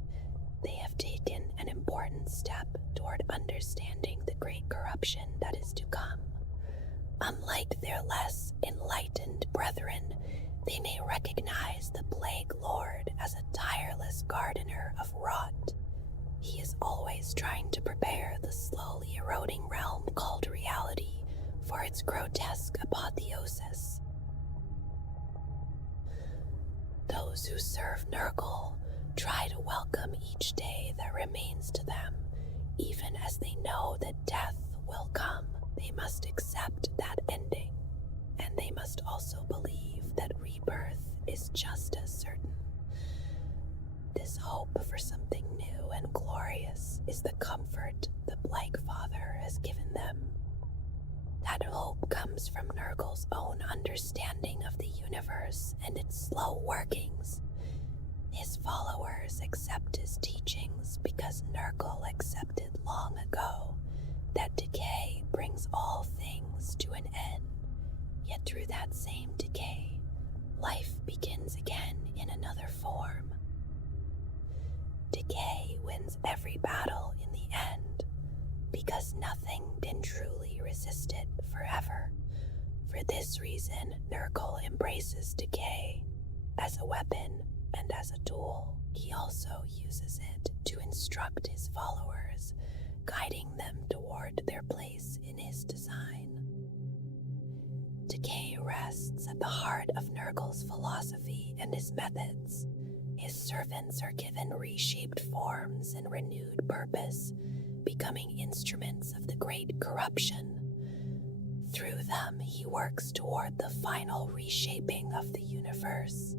They have taken an important step toward understanding the great corruption that is to come. Unlike their less enlightened brethren, they may recognize the Plague Lord as a tireless gardener of rot. He is always trying to prepare the slowly eroding realm called reality for its grotesque apotheosis. Those who serve Nurgle try to welcome each day that remains to them, even as they know that death will come. They must accept that ending, and they must also believe that rebirth is just as certain. This hope for something new and glorious is the comfort the Plague Father has given them. That hope comes from Nurgle's own understanding of the universe and its slow workings. His followers accept his teachings because Nurgle accepted long ago that decay brings all things to an end. Yet through that same decay, life begins again in another form. Decay wins every battle in the end, because nothing truly resist it forever. For this reason, Nurgle embraces decay as a weapon and as a tool. He also uses it to instruct his followers, guiding them toward their place in his design. Decay rests at the heart of Nurgle's philosophy and his methods. His servants are given reshaped forms and renewed purpose, becoming instruments of the great corruption. Through them, he works toward the final reshaping of the universe.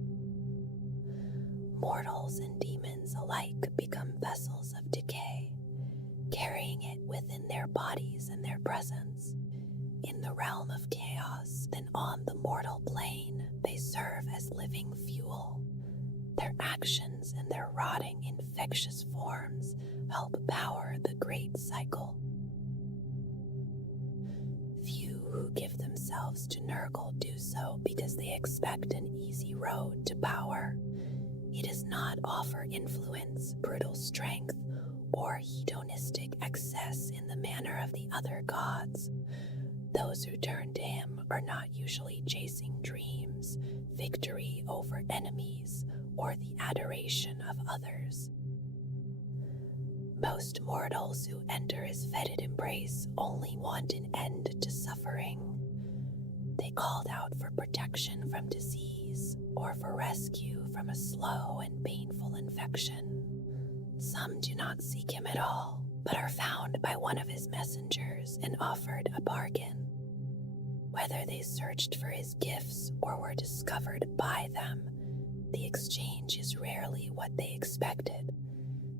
Mortals and demons alike become vessels of decay, carrying it within their bodies and their presence. In the realm of chaos, then on the mortal plane, they serve as living fuel. Their actions and their rotting, infectious forms help power the great cycle. Few who give themselves to Nurgle do so because they expect an easy road to power. He does not offer influence, brutal strength, or hedonistic excess in the manner of the other gods. Those who turn to him are not usually chasing dreams, victory over enemies, or the adoration of others. Most mortals who enter his fetid embrace only want an end to suffering. They called out for protection from disease or for rescue from a slow and painful infection. Some do not seek him at all, but are found by one of his messengers and offered a bargain. Whether they searched for his gifts or were discovered by them, the exchange is rarely what they expected.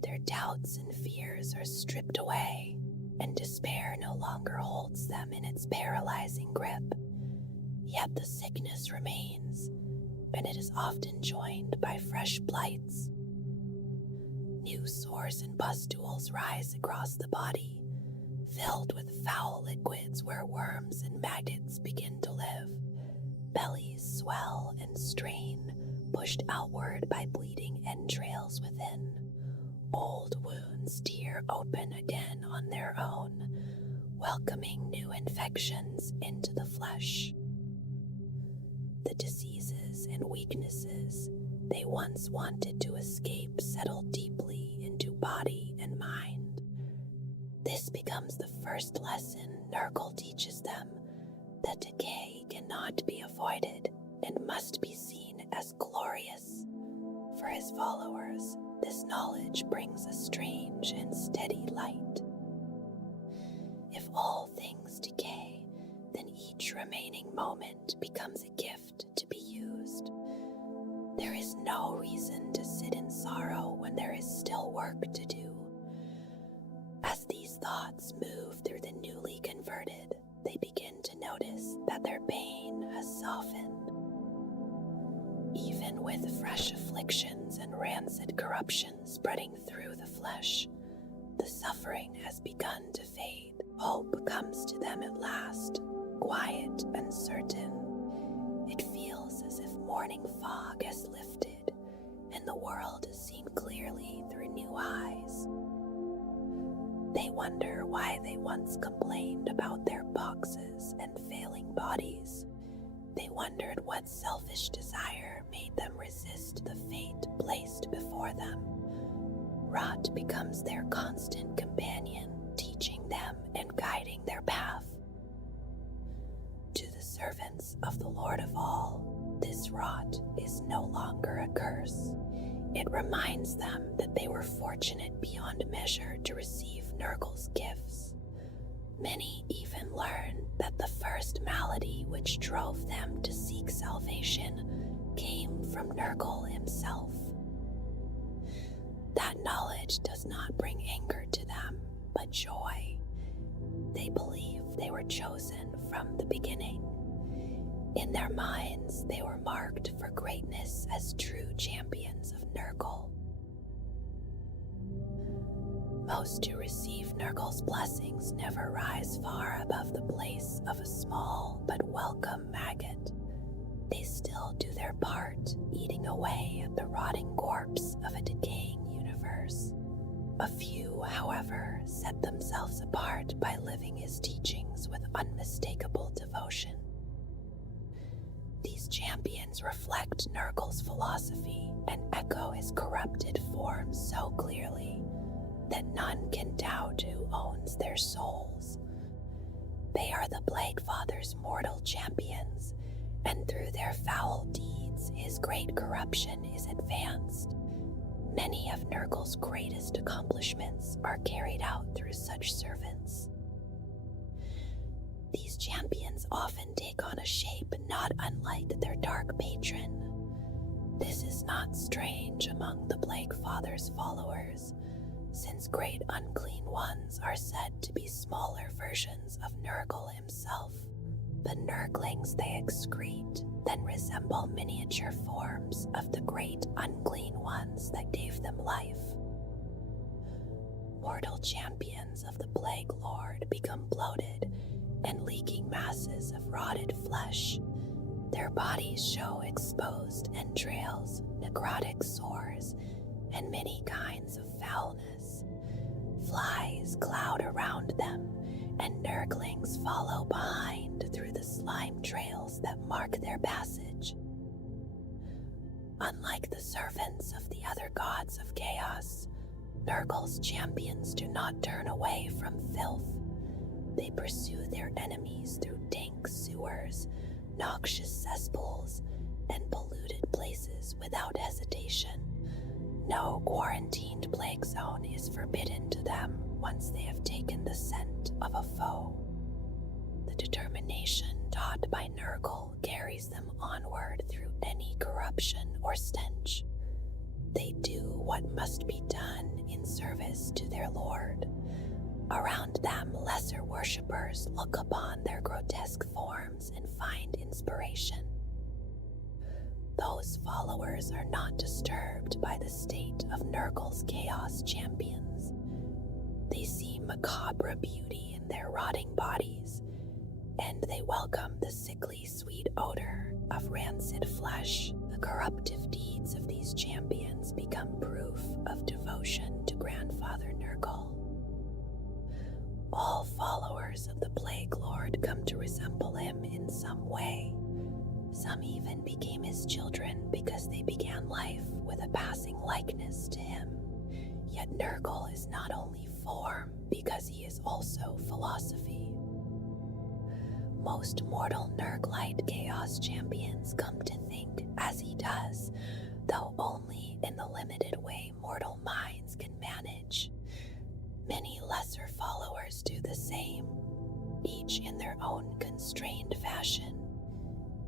Their doubts and fears are stripped away, and despair no longer holds them in its paralyzing grip. Yet the sickness remains, and it is often joined by fresh blights. New sores and pustules rise across the body, filled with foul liquids where worms and maggots begin to live. Bellies swell and strain, pushed outward by bleeding entrails within. Old wounds tear open again on their own, welcoming new infections into the flesh. The diseases and weaknesses they once wanted to escape settle deeply into body and mind. This becomes the first lesson Nurgle teaches them, that decay cannot be avoided and must be seen as glorious. For his followers, this knowledge brings a strange and steady light. If all things decay, then each remaining moment becomes a gift to be used. There is no reason to sit in sorrow when there is still work to do. As these thoughts move through the newly converted, they begin to notice that their pain has softened. Even with fresh afflictions and rancid corruption spreading through the flesh, the suffering has begun to fade. Hope comes to them at last, quiet and certain. It feels as if morning fog has lifted, and the world is seen clearly through new eyes. They wonder why they once complained about their boxes and failing bodies. They wondered what selfish desire made them resist the fate placed before them. Rot becomes their constant companion, teaching them and guiding their path. To the servants of the Lord of all, this rot is no longer a curse. It reminds them that they were fortunate beyond measure to receive Nurgle's gifts. Many even learn that the first malady which drove them to seek salvation came from Nurgle himself. That knowledge does not bring anger to them, but joy. They believe they were chosen from the beginning. In their minds, they were marked for greatness as true champions of Nurgle. Most who receive Nurgle's blessings never rise far above the place of a small but welcome maggot. They still do their part, eating away at the rotting corpse of a decaying universe. A few, however, set themselves apart by living his teachings with unmistakable devotion. These champions reflect Nurgle's philosophy and echo his corrupted form so clearly that none can doubt who owns their souls. They are the Plague Father's mortal champions, and through their foul deeds, his great corruption is advanced. Many of Nurgle's greatest accomplishments are carried out through such servants. These champions often take on a shape not unlike their dark patron. This is not strange among the Plague Father's followers, since great unclean ones are said to be smaller versions of Nurgle himself. The Nurglings they excrete then resemble miniature forms of the great unclean ones that gave them life. Mortal champions of the Plague Lord become bloated and leaking masses of rotted flesh. Their bodies show exposed entrails, necrotic sores, and many kinds of foulness. Flies cloud around them, and Nurglings follow behind through the slime trails that mark their passage. Unlike the servants of the other gods of chaos, Nurgle's champions do not turn away from filth. They pursue their enemies through dank sewers, noxious cesspools, and polluted places without hesitation. No quarantined plague zone is forbidden to them once they have taken the scent of a foe. The determination taught by Nurgle carries them onward through any corruption or stench. They do what must be done in service to their lord. Around them, lesser worshippers look upon their grotesque forms and find inspiration. Those followers are not disturbed by the state of Nurgle's chaos champions. They see macabre beauty in their rotting bodies, and they welcome the sickly sweet odor of rancid flesh. The corruptive deeds of these champions become proof of devotion to Grandfather Nurgle. All followers of the Plague Lord come to resemble him in some way. Some even became his children because they began life with a passing likeness to him. Yet Nurgle is not only form, because he is also philosophy. Most mortal Nurglite Chaos champions come to think as he does, though only in the limited way mortal minds can manage. Many lesser followers do the same, each in their own constrained fashion.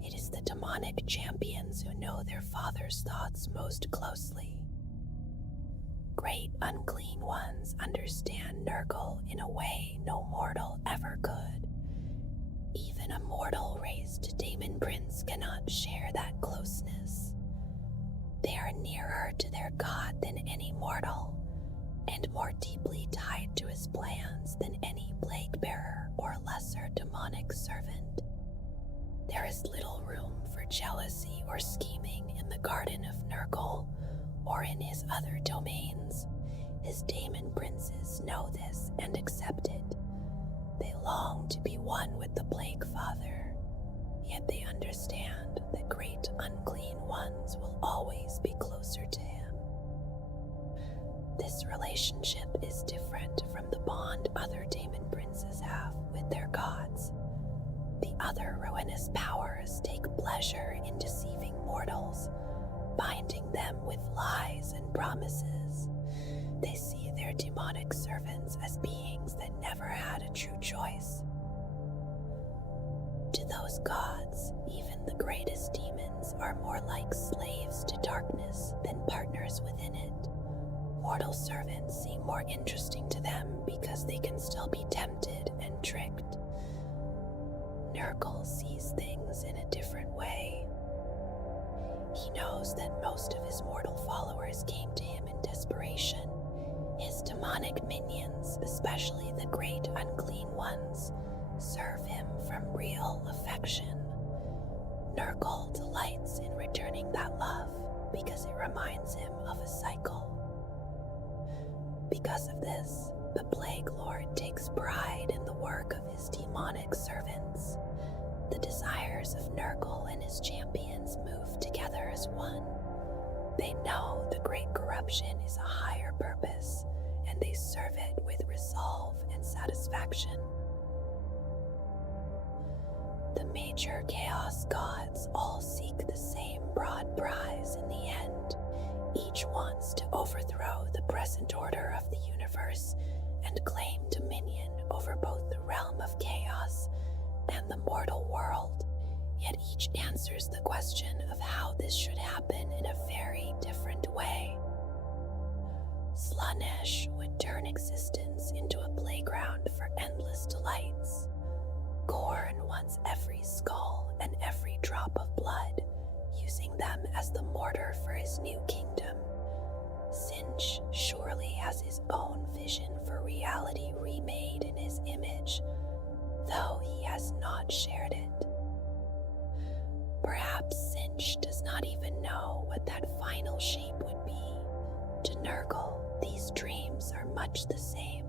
It is the demonic champions who know their father's thoughts most closely. Great unclean ones understand Nurgle in a way no mortal ever could. Even a mortal raised to Daemon Prince cannot share that closeness. They are nearer to their god than any mortal, and more deeply tied to his plans than any plague bearer or lesser demonic servant. There is little room for jealousy or scheming in the garden of Nurgle or in his other domains. His Daemon Princes know this and accept it. They long to be one with the Plague Father, yet they understand that great unclean ones will always be closer to him. This relationship is different from the bond other Daemon Princes have with their gods. The other ruinous powers take pleasure in deceiving mortals, binding them with lies and promises. They see their demonic servants as beings that never had a true choice. To those gods, even the greatest demons are more like slaves to darkness than partners within it. Mortal servants seem more interesting to them because they can still be tempted and tricked. Nurgle sees things in a different way. He knows that most of his mortal followers came to him in desperation. His demonic minions, especially the great unclean ones, serve him from real affection. Nurgle delights in returning that love because it reminds him of a cycle. Because of this, the Plague Lord takes pride in the work of his demonic servants. The desires of Nurgle and his champions move together as one. They know the great corruption is a higher purpose, and they serve it with resolve and satisfaction. The major chaos gods all seek the same broad prize in the end. Each wants to overthrow the present order of the universe and claim dominion over both the realm of chaos and the mortal world, yet each answers the question of how this should happen in a very different way. Slaanesh would turn existence into a playground for endless delights. Khorne wants every skull and every drop of blood, using them as the mortar for his new kingdom. Tzeentch surely has his own vision for reality remade in his image, though he has not shared it. Perhaps Tzeentch does not even know what that final shape would be. To Nurgle, these dreams are much the same.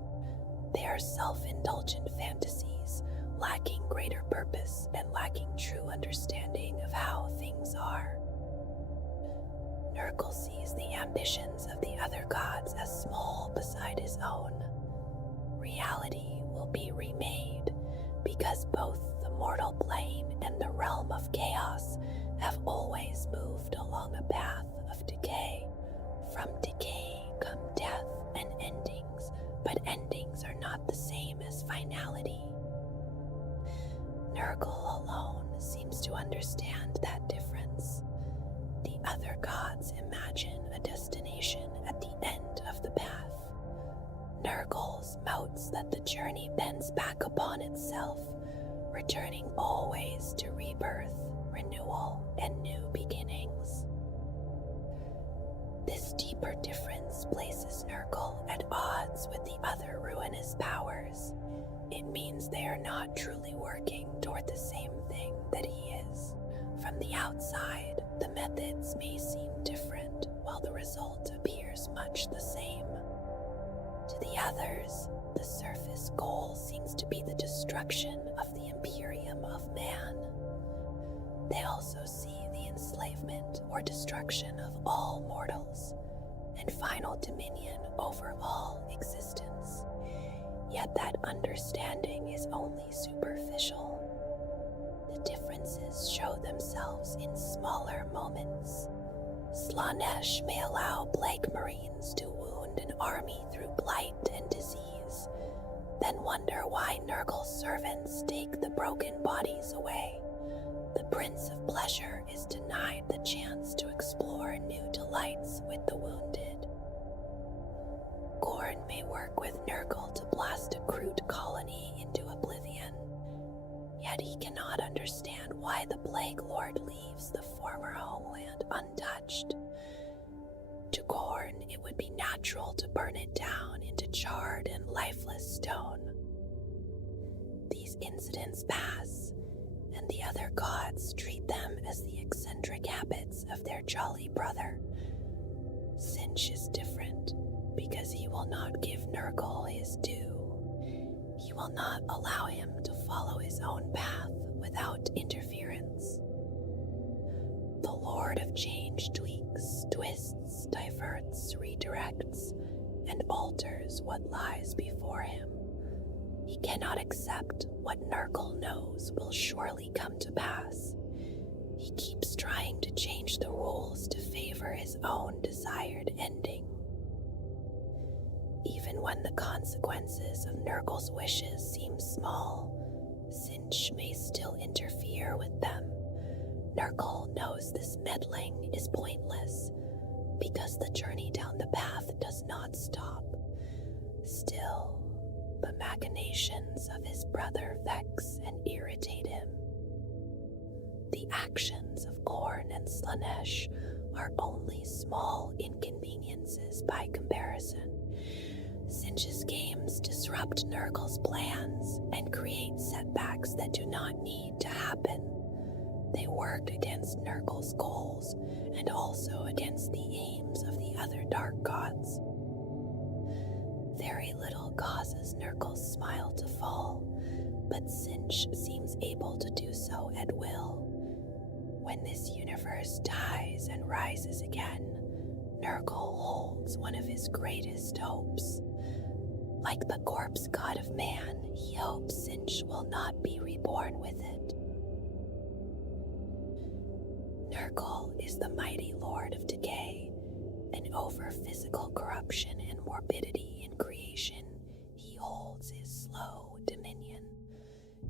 They are self-indulgent fantasies, lacking greater purpose and lacking true understanding of how things are. Nurgle sees the ambitions of the other gods as small beside his own. Reality will be remade because both the mortal plane and the realm of chaos have always moved along a path of decay. From decay come death and endings, but endings are not the same as finality. Nurgle alone seems to understand that difference. The other gods imagine a destination at the end of the path. Nurgle motes that the journey bends back upon itself, returning always to rebirth, renewal, and new beginnings. This deeper difference places Nurgle at odds with the other ruinous powers. It means they are not truly working toward the same thing that he is. From the outside, the methods may seem different, while the result appears much the same. To the others, the surface goal seems to be the destruction of the Imperium of Man. They also see the enslavement or destruction of all mortals, and final dominion over all existence. Yet that understanding is only superficial. The differences show themselves in smaller moments. Slaanesh may allow Plague Marines to wound an army through blight and disease, then wonder why Nurgle's servants take the broken bodies away. The Prince of Pleasure is denied the chance to explore new delights with the wounded. Khorne may work with Nurgle to blast a crude colony into oblivion, yet he cannot understand why the Plague Lord leaves the former homeland untouched. To Khorne, it would be natural to burn it down into charred and lifeless stone. These incidents pass, and the other gods treat them as the eccentric habits of their jolly brother. Tzeentch is different because he will not give Nurgle his due. He will not allow him to follow his own path without interference. The Lord of Change tweaks, twists, diverts, redirects, and alters what lies before him. He cannot accept what Nurgle knows will surely come to pass. He keeps trying to change the rules to favor his own desired ending. Even when the consequences of Nurgle's wishes seem small, Tzeentch may still interfere with them. Nurgle knows this meddling is pointless, because the journey down the path does not stop. Still, the machinations of his brother vex and irritate him. The actions of Khorne and Slaanesh are only small inconveniences by comparison. Tzeentch's games disrupt Nurgle's plans and create setbacks that do not need to happen. They work against Nurgle's goals and also against the aims of the other dark gods. Very little causes Nurgle's smile to fall, but Sinch seems able to do so at will. When this universe dies and rises again, Nurgle holds one of his greatest hopes. Like the corpse god of man, he hopes Sinch will not be reborn with it. Nurgle is the mighty lord of decay, and over physical corruption and morbidity in creation, he holds his slow dominion.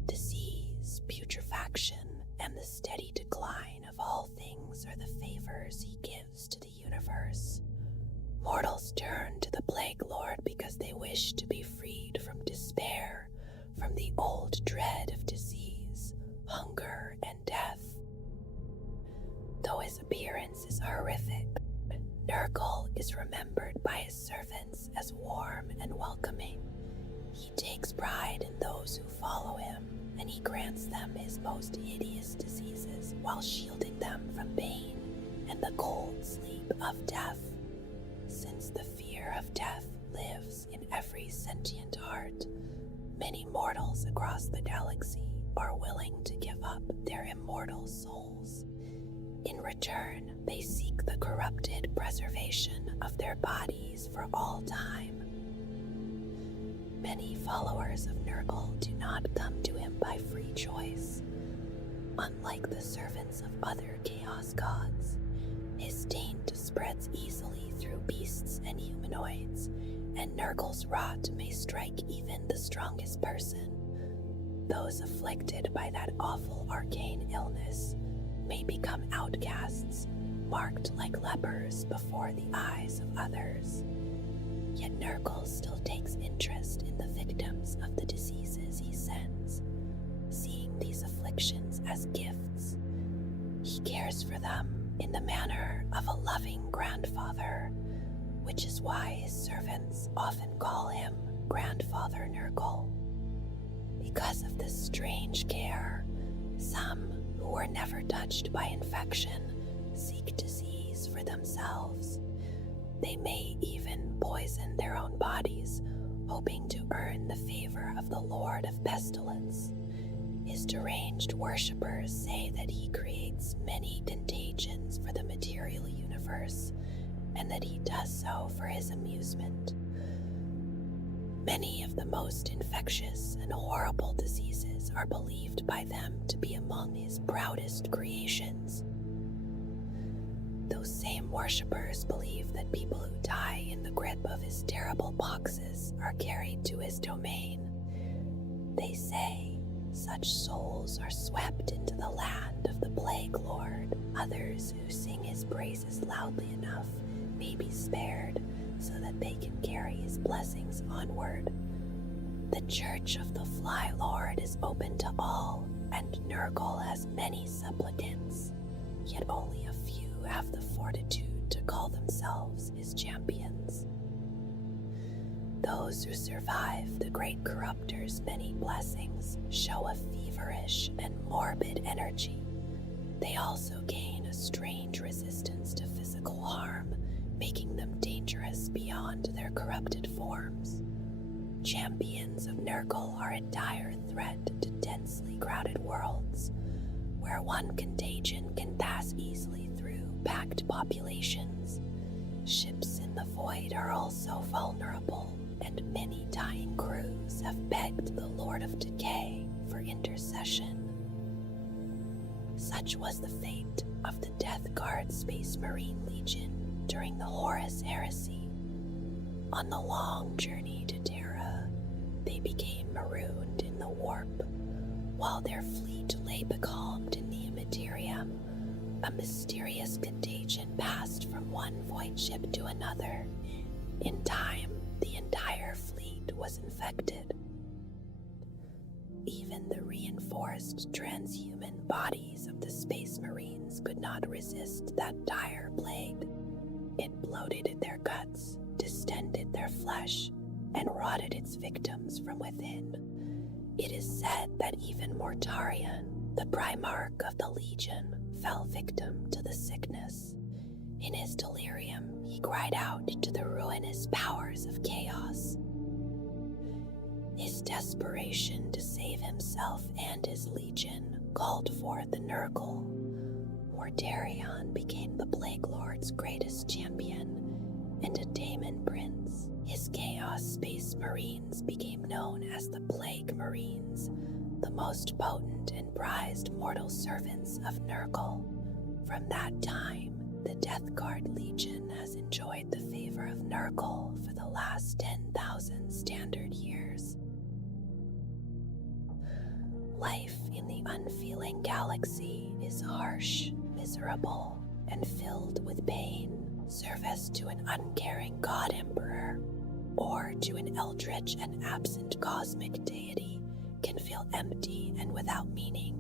Disease, putrefaction, and the steady decline of all things are the favors he gives to the universe. Mortals turn to the Plague Lord because they wish to be freed from despair, from the old dread of disease, hunger, and death. Though his appearance is horrific, Nurgle is remembered by his servants as warm and welcoming. He takes pride in those who follow him, and he grants them his most hideous diseases while shielding them from pain and the cold sleep of death. Since the fear of death lives in every sentient heart, many mortals across the galaxy are willing to give up their immortal souls. In return, they seek the corrupted preservation of their bodies for all time. Many followers of Nurgle do not come to him by free choice. Unlike the servants of other chaos gods, his taint spreads easily through beasts and humanoids, and Nurgle's rot may strike even the strongest person. Those afflicted by that awful arcane illness may become outcasts, marked like lepers before the eyes of others. Yet Nurgle still takes interest in the victims of the diseases he sends, seeing these afflictions as gifts. He cares for them in the manner of a loving grandfather, which is why his servants often call him Grandfather Nurgle. Because of this strange care, some who were never touched by infection seek disease for themselves. They may even poison their own bodies, hoping to earn the favor of the Lord of Pestilence. His deranged worshippers say that he creates many contagions for the material universe, and that he does so for his amusement. Many of the most infectious and horrible diseases are believed by them to be among his proudest creations. Those same worshippers believe that people who die in the grip of his terrible boxes are carried to his domain. They say such souls are swept into the land of the Plague Lord. Others who sing his praises loudly enough may be spared so that they can carry his blessings onward. The Church of the Fly Lord is open to all, and Nurgle has many supplicants, yet only a few have the fortitude to call themselves his champions. Those who survive the great corruptor's many blessings show a feverish and morbid energy. They also gain a strange resistance to physical harm, making them dangerous beyond their corrupted forms. Champions of Nurgle are a dire threat to densely crowded worlds, where one contagion can pass easily through packed populations. Ships in the void are also vulnerable, and many dying crews have begged the Lord of Decay for intercession. Such was the fate of the Death Guard Space Marine Legion during the Horus Heresy. On the long journey to Terra, they became marooned in the warp. While their fleet lay becalmed in the Immeterium, a mysterious contagion passed from one void ship to another. In time, the entire fleet was infected. Even the reinforced transhuman bodies of the Space Marines could not resist that dire plague. It bloated their guts, distended their flesh, and rotted its victims from within. It is said that even Mortarion, the Primarch of the Legion, fell victim to the sickness. In his delirium, he cried out to the ruinous powers of chaos. His desperation to save himself and his legion called forth the Nurgle. Mortarion became the Plague Lord's greatest champion and a Daemon prince. His Chaos Space Marines became known as the Plague Marines, the most potent and prized mortal servants of Nurgle. From that time, the Death Guard Legion has enjoyed the favor of Nurgle for the last 10,000 standard years. Life in the unfeeling galaxy is harsh, miserable, and filled with pain. Service to an uncaring God Emperor or to an eldritch and absent cosmic deity can feel empty and without meaning.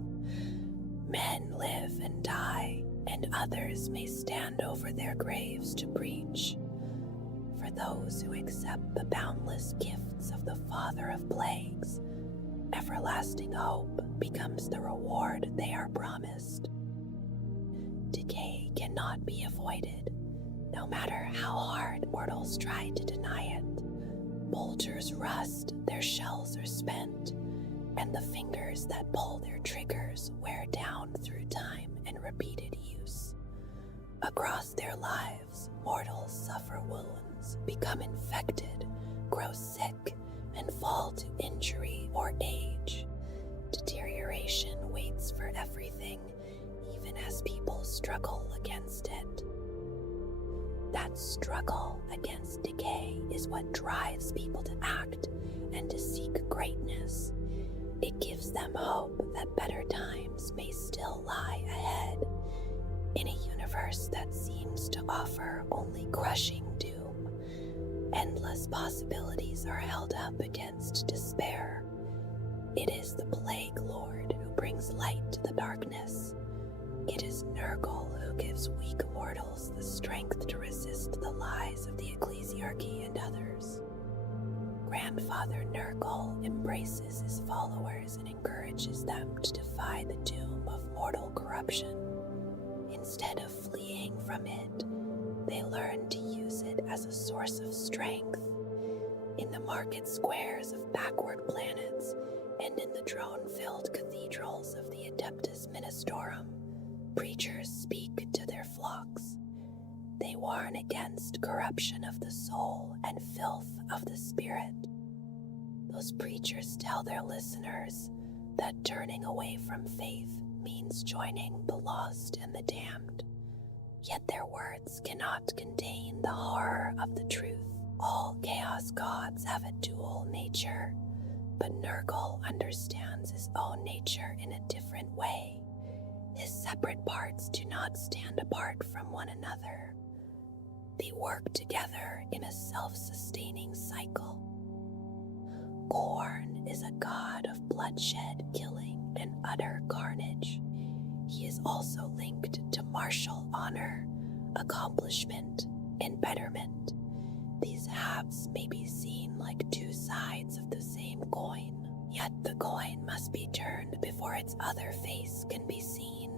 Men live and die, and others may stand over their graves to preach. For those who accept the boundless gifts of the Father of Plagues, everlasting hope becomes the reward they are promised. Decay cannot be avoided, no matter how hard mortals try to deny it. Bolters rust, their shells are spent, and the fingers that pull their triggers wear down through time and repeated use. Across their lives, mortals suffer wounds, become infected, grow sick, and fall to injury or age. Deterioration waits for everything, even as people struggle against it. That struggle against decay is what drives people to act and to seek greatness. It gives them hope that better times may still lie ahead. In a universe that seems to offer only crushing doom, endless possibilities are held up against despair. It is the Plague Lord who brings light to the darkness. It is Nurgle who gives weak mortals the strength to resist the lies of the Ecclesiarchy and others. Grandfather Nurgle embraces his followers and encourages them to defy the doom of mortal corruption. Instead of fleeing from it, they learn to use it as a source of strength. In the market squares of backward planets and in the drone-filled cathedrals of the Adeptus Ministorum, preachers speak to their flocks. They warn against corruption of the soul and filth of the spirit. Those preachers tell their listeners that turning away from faith means joining the lost and the damned. Yet their words cannot contain the horror of the truth. All chaos gods have a dual nature, but Nurgle understands his own nature in a different way. His separate parts do not stand apart from one another. They work together in a self-sustaining cycle. Khorne is a god of bloodshed, killing, and utter carnage. He is also linked to martial honor, accomplishment, and betterment. These halves may be seen like two sides of the same coin, yet the coin must be turned before its other face can be seen.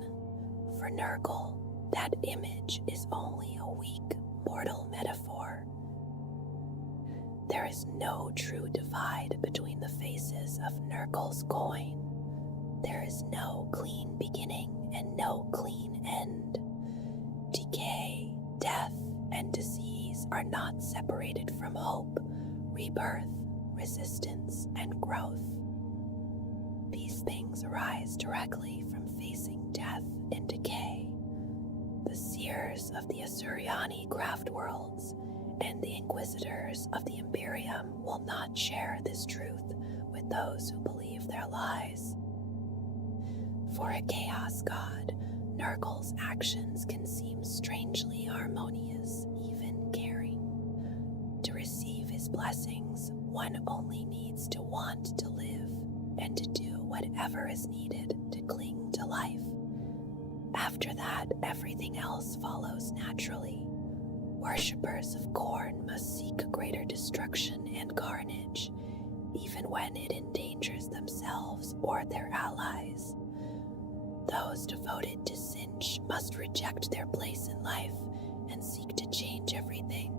For Nurgle, that image is only a weak mortal metaphor. There is no true divide between the faces of Nurgle's coin. There is no clean beginning and no clean end. Decay, death, and disease are not separated from hope, rebirth, resistance, and growth. These things arise directly from facing death and decay. The seers of the Asuryani craft worlds and the inquisitors of the Imperium will not share this truth with those who believe their lies. For a chaos god, Nurgle's actions can seem strangely harmonious, even caring. To receive his blessings, one only needs to want to live and to do whatever is needed to cling to life. After that, everything else follows naturally. Worshippers of Khorne must seek greater destruction and carnage, even when it endangers themselves or their allies. Those devoted to Sinch must reject their place in life and seek to change everything.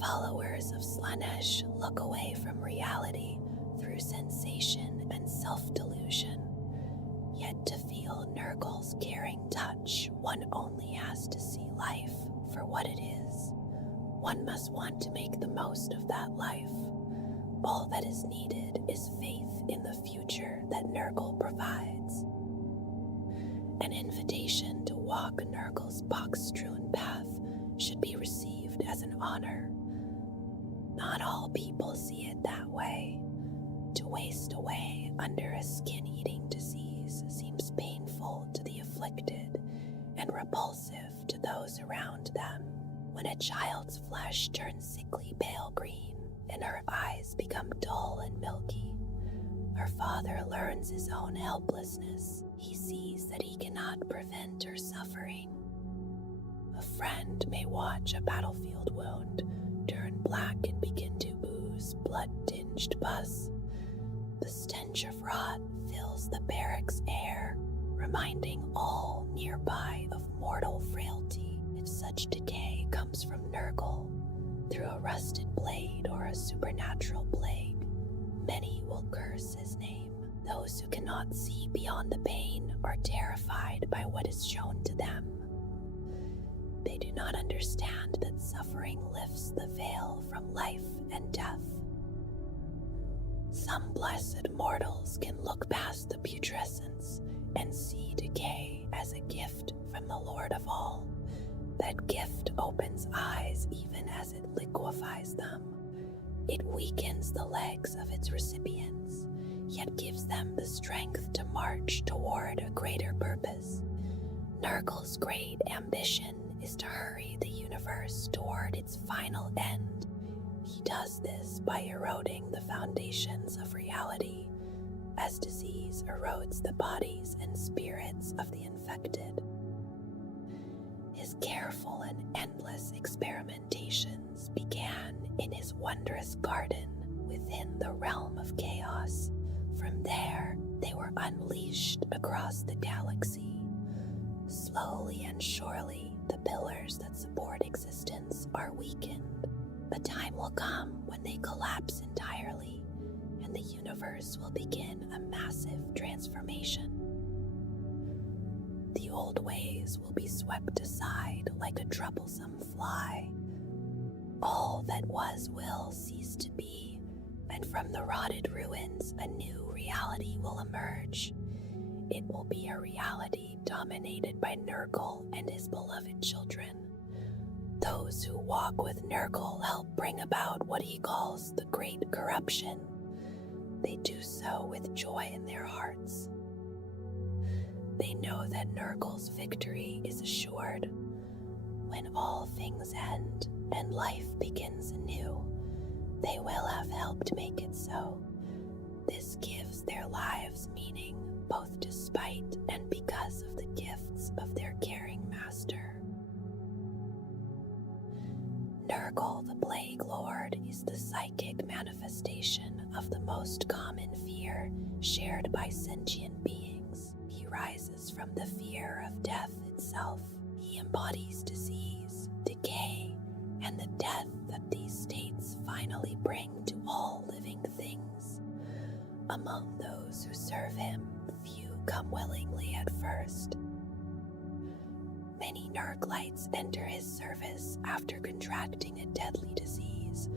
Followers of Slaanesh look away from reality through sensation and self-delusion. Yet to feel Nurgle's caring touch, one only has to see life for what it is. One must want to make the most of that life. All that is needed is faith in the future that Nurgle provides. An invitation to walk Nurgle's pox-strewn path should be received as an honor. Not all people see it that way. To waste away under a skin-eating disease seems painful to the afflicted and repulsive to those around them. When a child's flesh turns sickly pale green and her eyes become dull and milky, her father learns his own helplessness. He sees that he cannot prevent her suffering. A friend may watch a battlefield wound turn black and begin to ooze blood-tinged pus. The stench of rot fills the barracks air, reminding all nearby of mortal frailty. If such decay comes from Nurgle, through a rusted blade or a supernatural plague, many will curse his name. Those who cannot see beyond the pain are terrified by what is shown to them. They do not understand that suffering lifts the veil from life and death. Some blessed mortals can look past the putrescence and see decay as a gift from the Lord of all. That gift opens eyes even as it liquefies them. It weakens the legs of its recipients, yet gives them the strength to march toward a greater purpose. Nurgle's great ambition is to hurry the universe toward its final end. He does this by eroding the foundations of reality, as disease erodes the bodies and spirits of the infected. His careful and endless experimentations began in his wondrous garden within the realm of chaos. From there, they were unleashed across the galaxy. Slowly and surely, the pillars that support existence are weakened. A time will come when they collapse entirely, and the universe will begin a massive transformation. The old ways will be swept aside like a troublesome fly. All that was will cease to be, and from the rotted ruins a new reality will emerge. It will be a reality dominated by Nurgle and his beloved children. Those who walk with Nurgle help bring about what he calls the Great Corruption. They do so with joy in their hearts. They know that Nurgle's victory is assured. When all things end and life begins anew, they will have helped make it so. This gives their lives meaning, both despite and because of the gifts of their caring master. Nurgle, the Plague Lord, is the psychic manifestation of the most common fear shared by sentient beings. He rises from the fear of death itself. He embodies disease, decay, and the death that these states finally bring to all living things. Among those who serve him, few come willingly at first. Many Nurglites enter his service after contracting a deadly disease,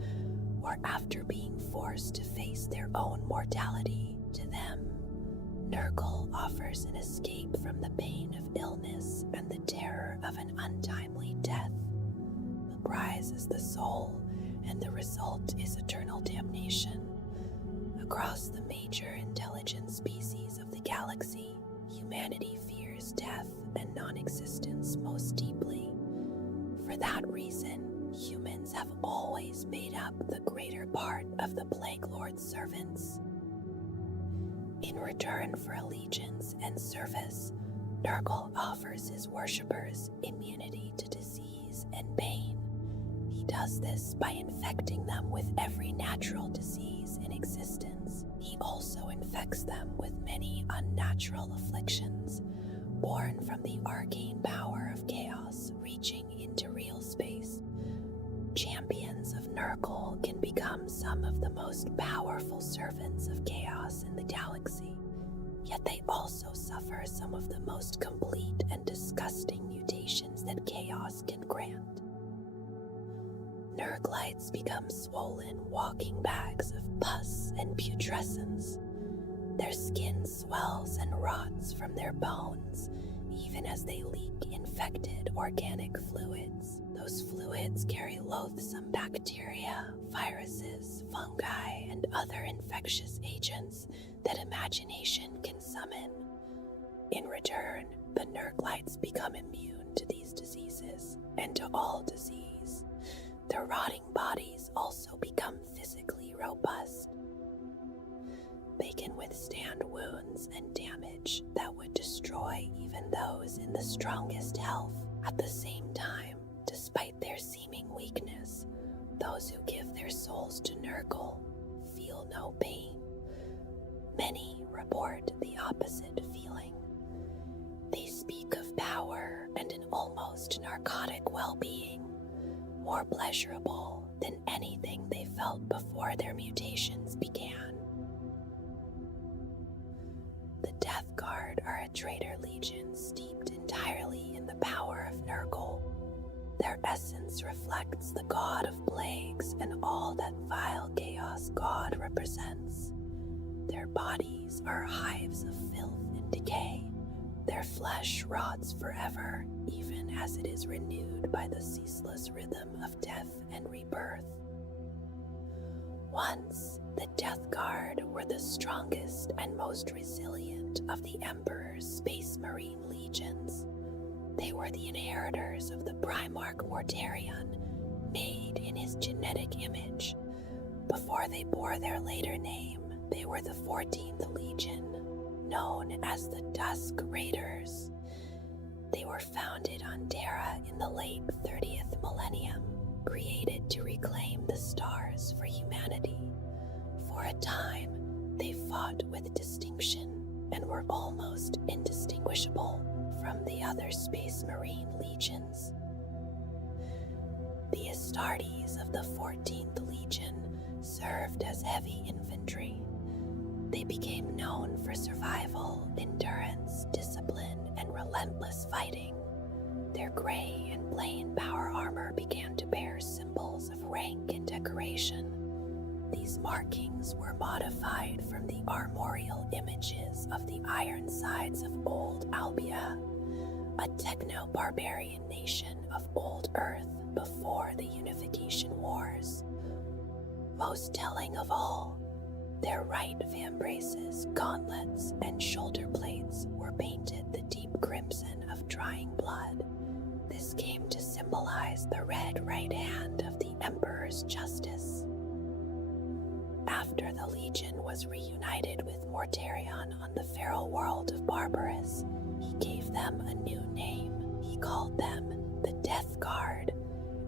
or after being forced to face their own mortality. To them, Nurgle offers an escape from the pain of illness and the terror of an untimely death. The prize is the soul, and the result is eternal damnation. Across the major intelligent species of the galaxy, humanity fears death and non-existence most deeply. For that reason, humans have always made up the greater part of the Plague Lord's servants. In return for allegiance and service, Nurgle offers his worshippers immunity to disease and pain. He does this by infecting them with every natural disease in existence. He also infects them with many unnatural afflictions, born from the arcane power of chaos reaching into real space. Champions of Nurgle can become some of the most powerful servants of chaos in the galaxy, yet they also suffer some of the most complete and disgusting mutations that chaos can grant. Nurglites become swollen walking bags of pus and putrescence. Their skin swells and rots from their bones, even as they leak infected organic fluids. Those fluids carry loathsome bacteria, viruses, fungi, and other infectious agents that imagination can summon. In return, the Nurglites become immune to these diseases and to all disease. Their rotting bodies also become physically robust. They can withstand wounds and damage that would destroy even those in the strongest health. At the same time, despite their seeming weakness, those who give their souls to Nurgle feel no pain. Many report the opposite feeling. They speak of power and an almost narcotic well-being, more pleasurable than anything they felt before their mutations began. The Death Guard are a traitor legion steeped entirely in the power of Nurgle. Their essence reflects the god of plagues and all that vile chaos god represents. Their bodies are hives of filth and decay. Their flesh rots forever, even as it is renewed by the ceaseless rhythm of death and rebirth. Once, the Death Guard were the strongest and most resilient of the Emperor's Space Marine legions. They were the inheritors of the Primarch Mortarion, made in his genetic image. Before they bore their later name, they were the 14th Legion, known as the Dusk Raiders. They were founded on Terra in the late 30th millennium, created to reclaim the stars for humanity. For a time, they fought with distinction and were almost indistinguishable from the other Space Marine legions. The Astartes of the 14th Legion served as heavy infantry. They became known for survival, endurance, discipline, and relentless fighting. Their gray and plain power armor began to bear symbols of rank and decoration. These markings were modified from the armorial images of the Ironsides of Old Albia, a techno-barbarian nation of Old Earth before the Unification Wars. Most telling of all, their right vambraces, gauntlets, and shoulder plates were painted the deep crimson of drying blood. This came to symbolize the red right hand of the Emperor's justice. After the Legion was reunited with Mortarion on the feral world of Barbarous, he gave them a new name. He called them the Death Guard,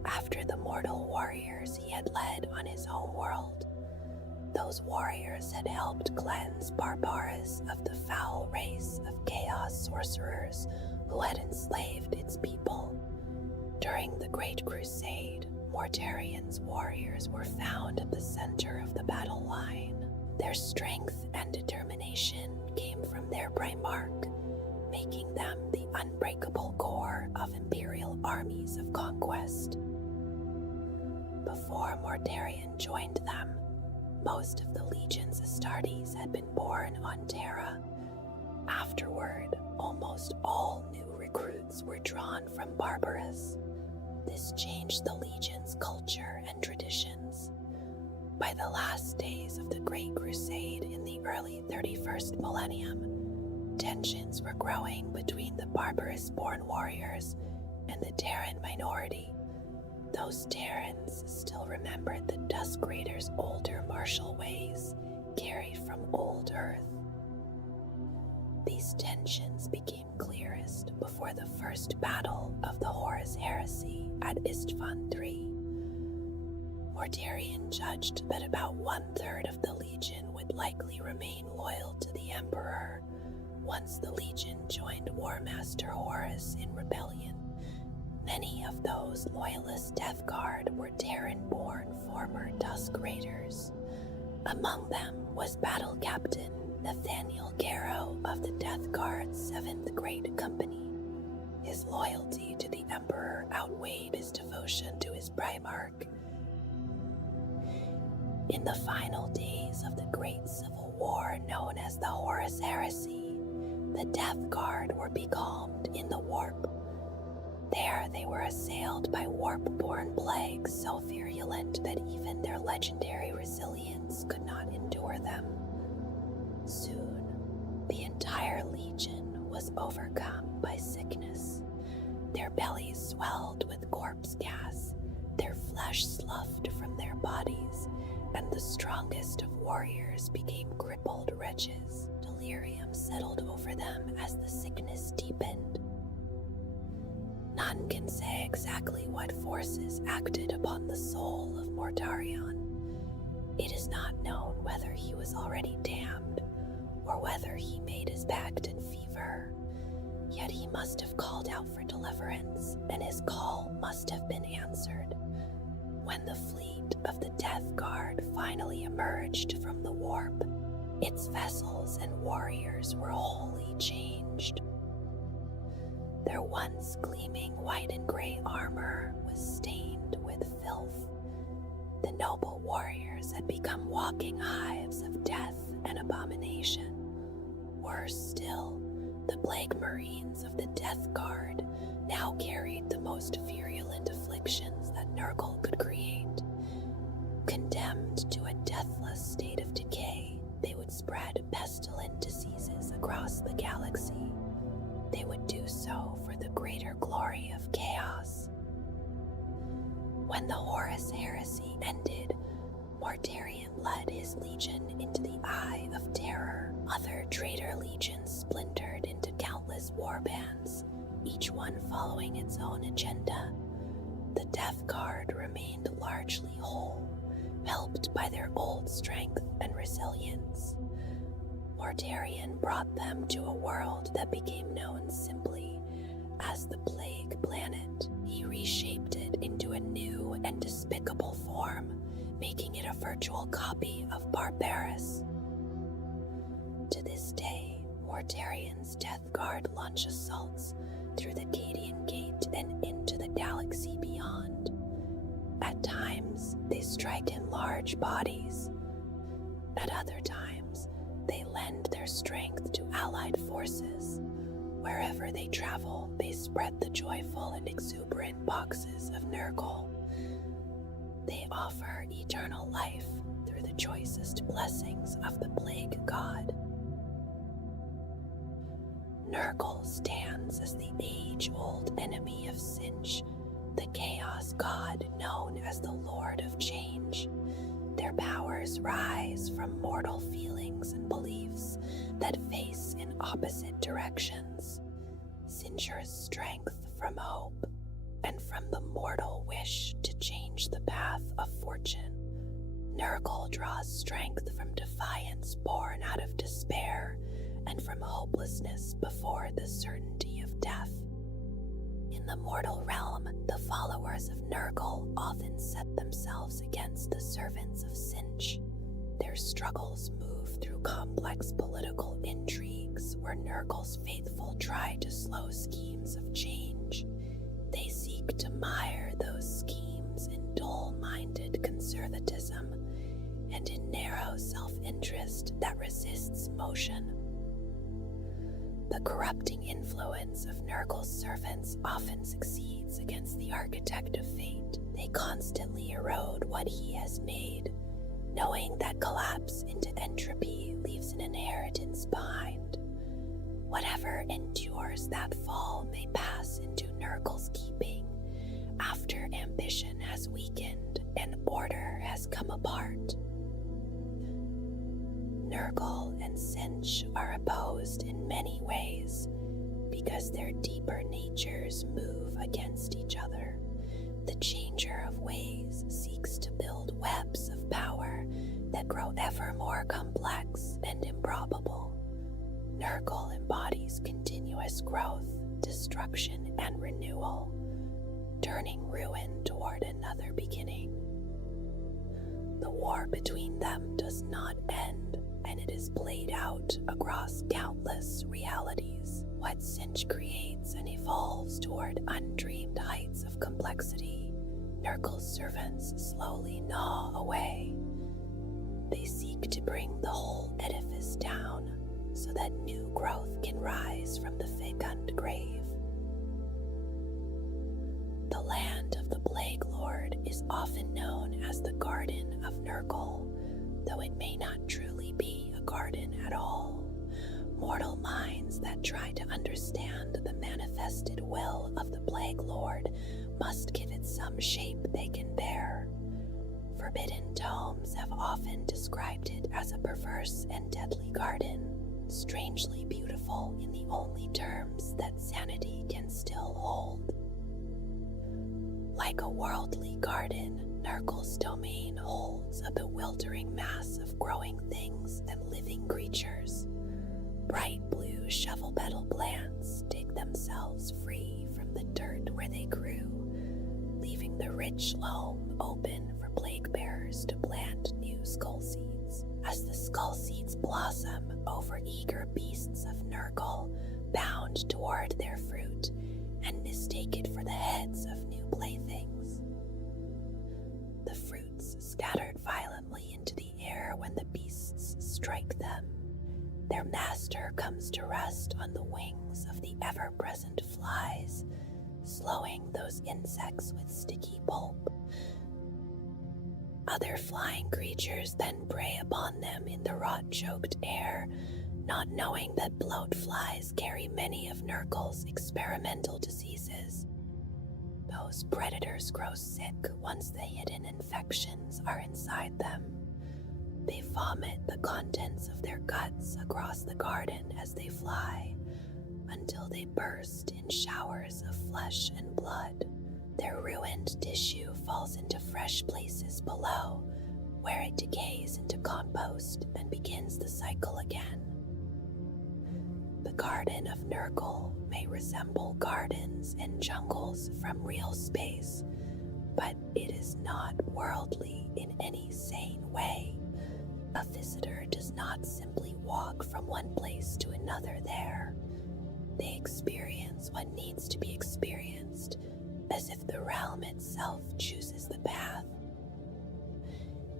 after the mortal warriors he had led on his home world. Those warriors had helped cleanse Barbarous of the foul race of chaos sorcerers who had enslaved its people. During the Great Crusade, Mortarion's warriors were found at the center of the battle line. Their strength and determination came from their Primarch, making them the unbreakable core of Imperial armies of conquest. Before Mortarion joined them, most of the Legion's Astartes had been born on Terra. Afterward, almost all new recruits were drawn from Barbarous. This changed the Legion's culture and traditions. By the last days of the Great Crusade in the early 31st millennium, tensions were growing between the Barbarous-born warriors and the Terran minority. Those Terrans still remembered the Dusk Raiders' older martial ways, carried from Old Earth. These tensions became clearest before the first battle of the Horus Heresy at Istvan III. Mortarion judged that about 1/3 of the Legion would likely remain loyal to the Emperor once the Legion joined War Master Horus in rebellion. Many of those loyalist Death Guard were Terran-born former Dusk Raiders. Among them was Battle Captain Nathaniel Garrow of the Death Guard's 7th Great Company. His loyalty to the Emperor outweighed his devotion to his Primarch. In the final days of the Great Civil War known as the Horus Heresy, the Death Guard were becalmed in the Warp. There they were assailed by warp-borne plagues so virulent that even their legendary resilience could not endure them. Soon, the entire legion was overcome by sickness. Their bellies swelled with corpse gas, their flesh sloughed from their bodies, and the strongest of warriors became crippled wretches. Delirium settled over them as the sickness deepened. None can say exactly what forces acted upon the soul of Mortarion. It is not known whether he was already damned, or whether he made his pact in fever. Yet he must have called out for deliverance, and his call must have been answered. When the fleet of the Death Guard finally emerged from the warp, its vessels and warriors were wholly changed. Their once gleaming white and gray armor was stained with filth. The noble warriors had become walking hives of death and abomination. Worse still, the Plague Marines of the Death Guard now carried the most virulent afflictions that Nurgle could create. Condemned to a deathless state of decay, they would spread pestilent diseases across the galaxy. They would do so for the greater glory of chaos. When the Horus Heresy ended, Mortarion led his legion into the Eye of Terror. Other traitor legions splintered into countless warbands, each one following its own agenda. The Death Guard remained largely whole, helped by their old strength and resilience. Mortarion brought them to a world that became known simply as the Plague Planet. He reshaped it into a new and despicable form, making it a virtual copy of Barbarous. To this day, Mortarion's Death Guard launch assaults through the Cadian Gate and into the galaxy beyond. At times, they strike in large bodies. At other times, they lend their strength to allied forces. Wherever they travel, they spread the joyful and exuberant boxes of Nurgle. They offer eternal life through the choicest blessings of the Plague God. Nurgle stands as the age-old enemy of Sinch, the Chaos God known as the Lord of Change. Their powers rise from mortal feelings and beliefs that face in opposite directions. Sincher's strength from hope, and from the mortal wish to change the path of fortune. Nurgle draws strength from defiance born out of despair, and from hopelessness before the certainty of death. In the mortal realm, the followers of Nurgle often set themselves against the servants of Sinch. Their struggles move through complex political intrigues where Nurgle's faithful try to slow schemes of change. They seek to mire those schemes in dull-minded conservatism and in narrow self-interest that resists motion. The corrupting influence of Nurgle's servants often succeeds against the architect of fate. They constantly erode what he has made, knowing that collapse into entropy leaves an inheritance behind. Whatever endures that fall may pass into Nurgle's keeping after ambition has weakened and order has come apart. Nurgle and Sinch are opposed in many ways because their deeper natures move against each other. The changer of ways seeks to build webs of power that grow ever more complex and improbable. Nurgle embodies continuous growth, destruction, and renewal, turning ruin toward another beginning. the war between them does not end, and it is played out across countless realities. What Sinch creates and evolves toward undreamed heights of complexity, Nurgle's servants slowly gnaw away. They seek to bring the whole edifice down so that new growth can rise from the fecund grave. The land of the Plague Lord is often known as the Garden of Nurgle, though it may not truly be a garden at all. Mortal minds that try to understand the manifested will of the Plague Lord must give it some shape they can bear. Forbidden tomes have often described it as a perverse and deadly garden, strangely beautiful in the only terms that sanity can still hold. Like a worldly garden, Nurgle's domain holds a bewildering mass of growing things and living creatures. Bright blue shovel-petal plants dig themselves free from the dirt where they grew, leaving the rich loam open for plague bearers to plant new skull seeds. As the skull seeds blossom, over-eager beasts of Nurgle bound toward their fruit and mistake it for the heads of new playthings. The fruits scattered violently into the air when the beasts strike them. Their master comes to rest on the wings of the ever-present flies, slowing those insects with sticky pulp. Other flying creatures then prey upon them in the rot-choked air, not knowing that bloat flies carry many of Nurgle's experimental diseases. Those predators grow sick once the hidden infections are inside them. They vomit the contents of their guts across the garden as they fly, until they burst in showers of flesh and blood. Their ruined tissue falls into fresh places below, where it decays into compost and begins the cycle again. The Garden of Nurgle may resemble gardens and jungles from real space, but it is not worldly in any sane way. A visitor does not simply walk from one place to another there. They experience what needs to be experienced, as if the realm itself chooses the path.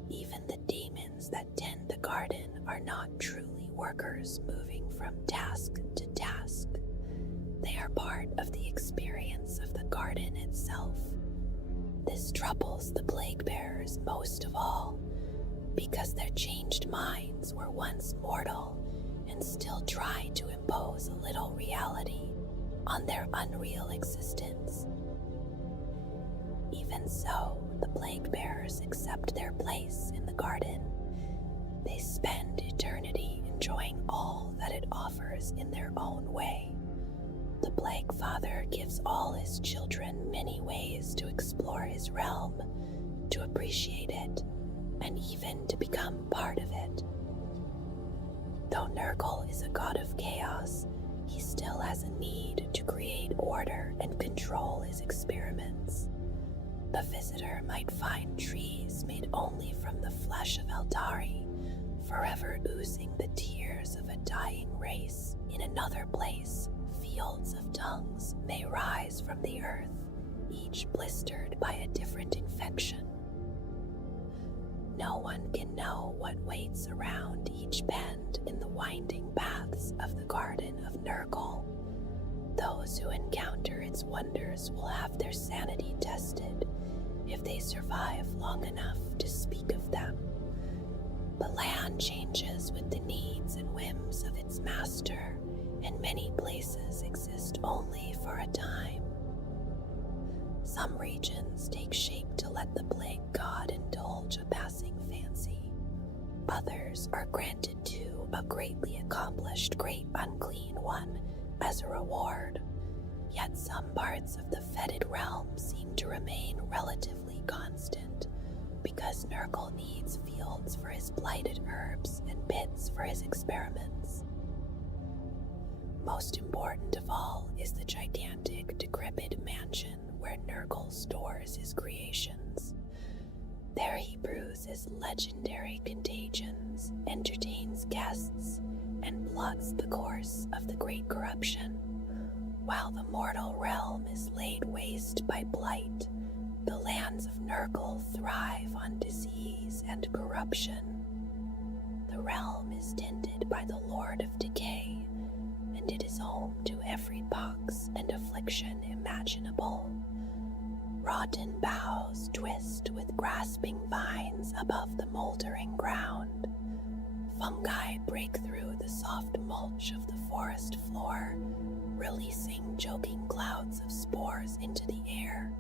Even the demons that tend the garden are not truly workers moving from task to task. They are part of the experience of the garden itself. This troubles the plague bearers most of all, because their changed minds were once mortal and still try to impose a little reality on their unreal existence. Even so, the plague bearers accept their place in the garden. They spend eternity enjoying all that it offers in their own way. The Plague Father gives all his children many ways to explore his realm, to appreciate it, and even to become part of it. Though Nurgle is a god of chaos, he still has a need to create order and control his experiments. The visitor might find trees made only from the flesh of Eldari, forever oozing the tears of a dying race. In another place, fields of tongues may rise from the earth, each blistered by a different infection. No one can know what waits around each bend in the winding paths of the Garden of Nurgle. Those who encounter its wonders will have their sanity tested if they survive long enough to speak of them. The land changes with the needs and whims of its master, and many places exist only for a time. Some regions take shape to let the plague god indulge a passing fancy. Others are granted to a greatly accomplished great unclean one as a reward. Yet some parts of the fetid realm seem to remain relatively constant, because Nurgle needs fields for his blighted herbs and pits for his experiments. Most important of all is the gigantic, decrepit mansion where Nurgle stores his creations. There he brews uses legendary contagions, entertains guests, and plots the course of the Great Corruption. While the mortal realm is laid waste by blight, the lands of Nurgle thrive on disease and corruption. The realm is tended by the Lord of Decay, and it is home to every pox and affliction imaginable. Rotten boughs twist with grasping vines above the moldering ground. Fungi break through the soft mulch of the forest floor, releasing choking clouds of spores into the air.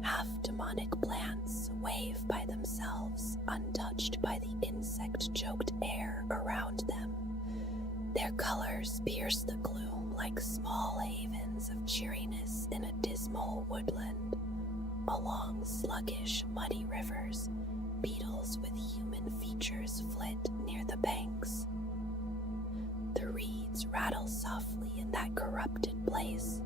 Half-demonic plants wave by themselves, untouched by the insect-choked air around them. Their colors pierce the gloom like small havens of cheeriness in a dismal woodland. Along sluggish, muddy rivers, beetles with human features flit near the banks. The reeds rattle softly in that corrupted place.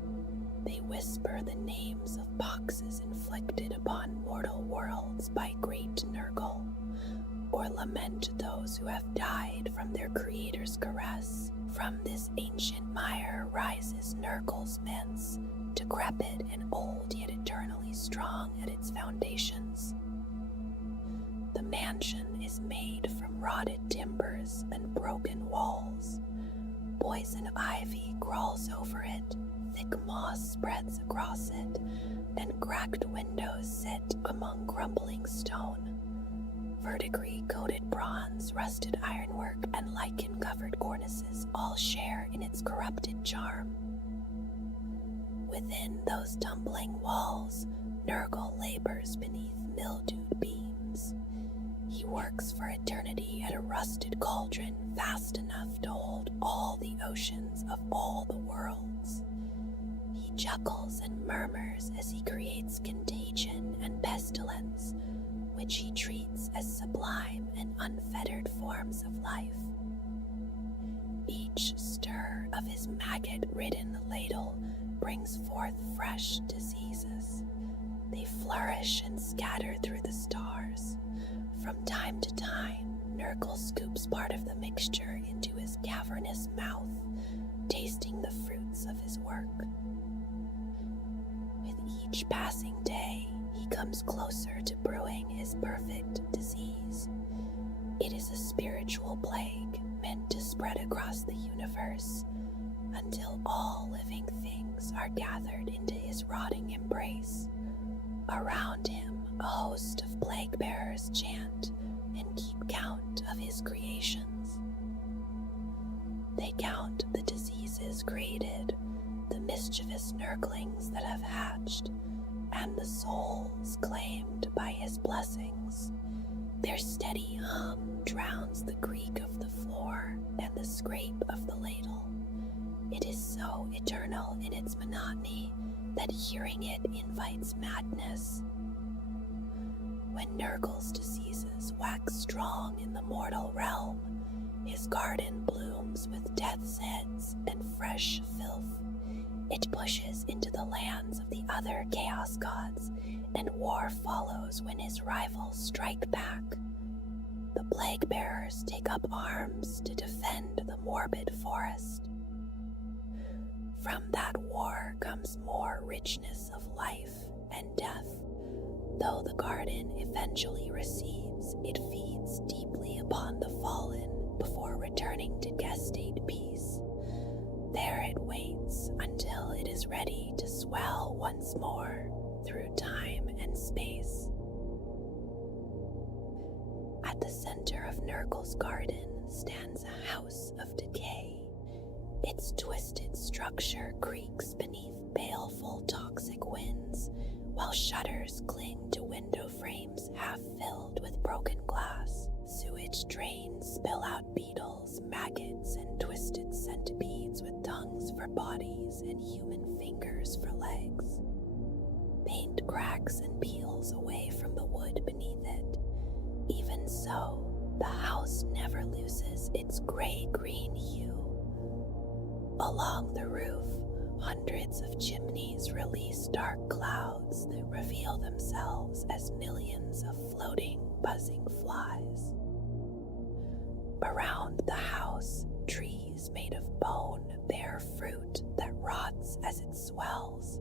They whisper the names of poxes inflicted upon mortal worlds by great Nurgle, or lament those who have died from their creator's caress. From this ancient mire rises Nurgle's manse, decrepit and old yet eternally strong at its foundations. The mansion is made from rotted timbers and broken walls. Poison ivy crawls over it, thick moss spreads across it, and cracked windows sit among crumbling stone. Verdigris-coated bronze, rusted ironwork, and lichen-covered cornices all share in its corrupted charm. Within those tumbling walls, Nurgle labors beneath mildewed beams. He works for eternity at a rusted cauldron vast enough to hold all the oceans of all the worlds. He chuckles and murmurs as he creates contagion and pestilence, which he treats as sublime and unfettered forms of life. Each stir of his maggot-ridden ladle brings forth fresh diseases. They flourish and scatter through the stars. From time to time, Nurgle scoops part of the mixture into his cavernous mouth, tasting the fruits of his work. With each passing day, he comes closer to brewing his perfect disease. It is a spiritual plague meant to spread across the universe until all living things are gathered into his rotting embrace. Around him, a host of plague-bearers chant and keep count of his creations. They count the diseases created, the mischievous Nurglings that have hatched, and the souls claimed by his blessings. Their steady hum drowns the creak of the floor and the scrape of the ladle. It is so eternal in its monotony that hearing it invites madness. When Nurgle's diseases wax strong in the mortal realm, his garden blooms with death's heads and fresh filth. It pushes into the lands of the other Chaos Gods, and war follows when his rivals strike back. The Plague-Bearers take up arms to defend the morbid forest. From that war comes more richness of life and death. Though the garden eventually recedes, it feeds deeply upon the fallen before returning to gestate peace. There it waits until it is ready to swell once more through time and space. At the center of Nurgle's garden stands a house of decay. Its twisted structure creaks beneath baleful toxic winds, while shutters cling to window frames half filled with broken glass. Sewage drains spill out beetles, maggots, and twisted centipedes with tongues for bodies and human fingers for legs. Paint cracks and peels away from the wood beneath it. Even so, the house never loses its gray-green hue. Along the roof, Hundreds of chimneys release dark clouds that reveal themselves as millions of floating, buzzing flies. Around the house, trees made of bone bear fruit that rots as it swells.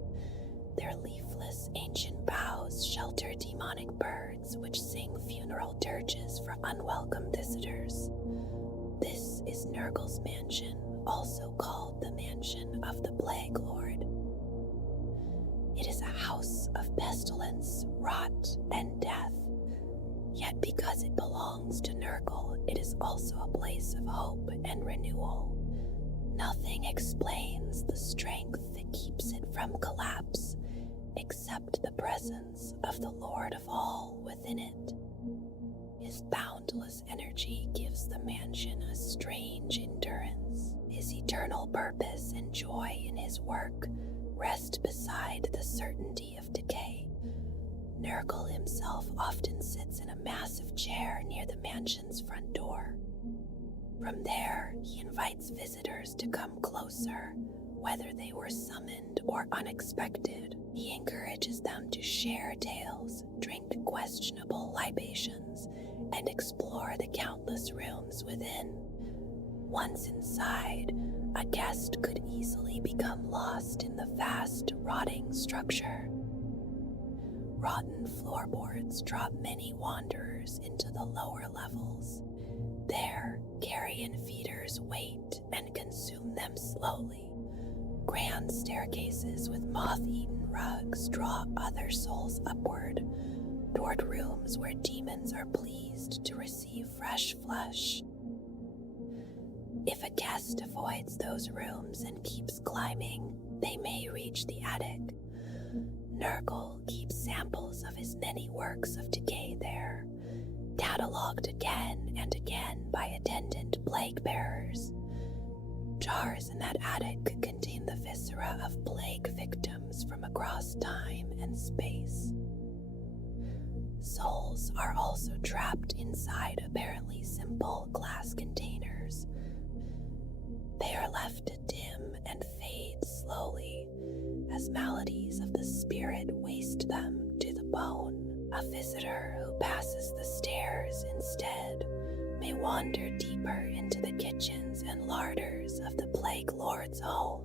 Their leafless ancient boughs shelter demonic birds which sing funeral dirges for unwelcome visitors. This is Nurgle's mansion, also called the Mansion of the Plague Lord. It is a house of pestilence, rot, and death. Yet because it belongs to Nurgle, it is also a place of hope and renewal. Nothing explains the strength that keeps it from collapse, except the presence of the Lord of all within it. His boundless energy gives the mansion a strange endurance. His eternal purpose and joy in his work rest beside the certainty of decay. Nurgle himself often sits in a massive chair near the mansion's front door. From there, he invites visitors to come closer, whether they were summoned or unexpected. He encourages them to share tales, drink questionable libations, and explore the countless rooms within. Once inside, a guest could easily become lost in the vast, rotting structure. Rotten floorboards drop many wanderers into the lower levels. There, carrion feeders wait and consume them slowly. Grand staircases with moth-eaten rugs draw other souls upward, toward rooms where demons are pleased to receive fresh flesh. If a guest avoids those rooms and keeps climbing, they may reach the attic. Nurgle keeps samples of his many works of decay there, catalogued again and again by attendant plague bearers. Jars in that attic could contain the viscera of plague victims from across time and space. Souls are also trapped inside apparently simple glass containers. They are left to dim and fade slowly as maladies of the spirit waste them to the bone. A visitor who passes the stairs instead may wander deeper into the kitchens and larders of the Plague Lord's home.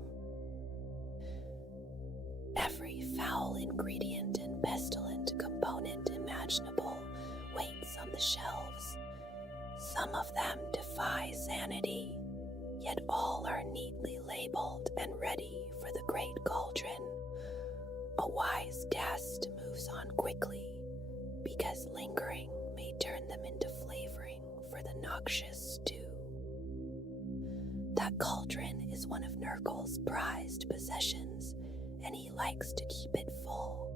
Every foul ingredient and pestilent component imaginable waits on the shelves. Some of them defy sanity, yet all are neatly labeled and ready for the great cauldron. A wise guest moves on quickly, because lingering may turn them into flavoring for the noxious stew. That cauldron is one of Nurgle's prized possessions, and he likes to keep it full.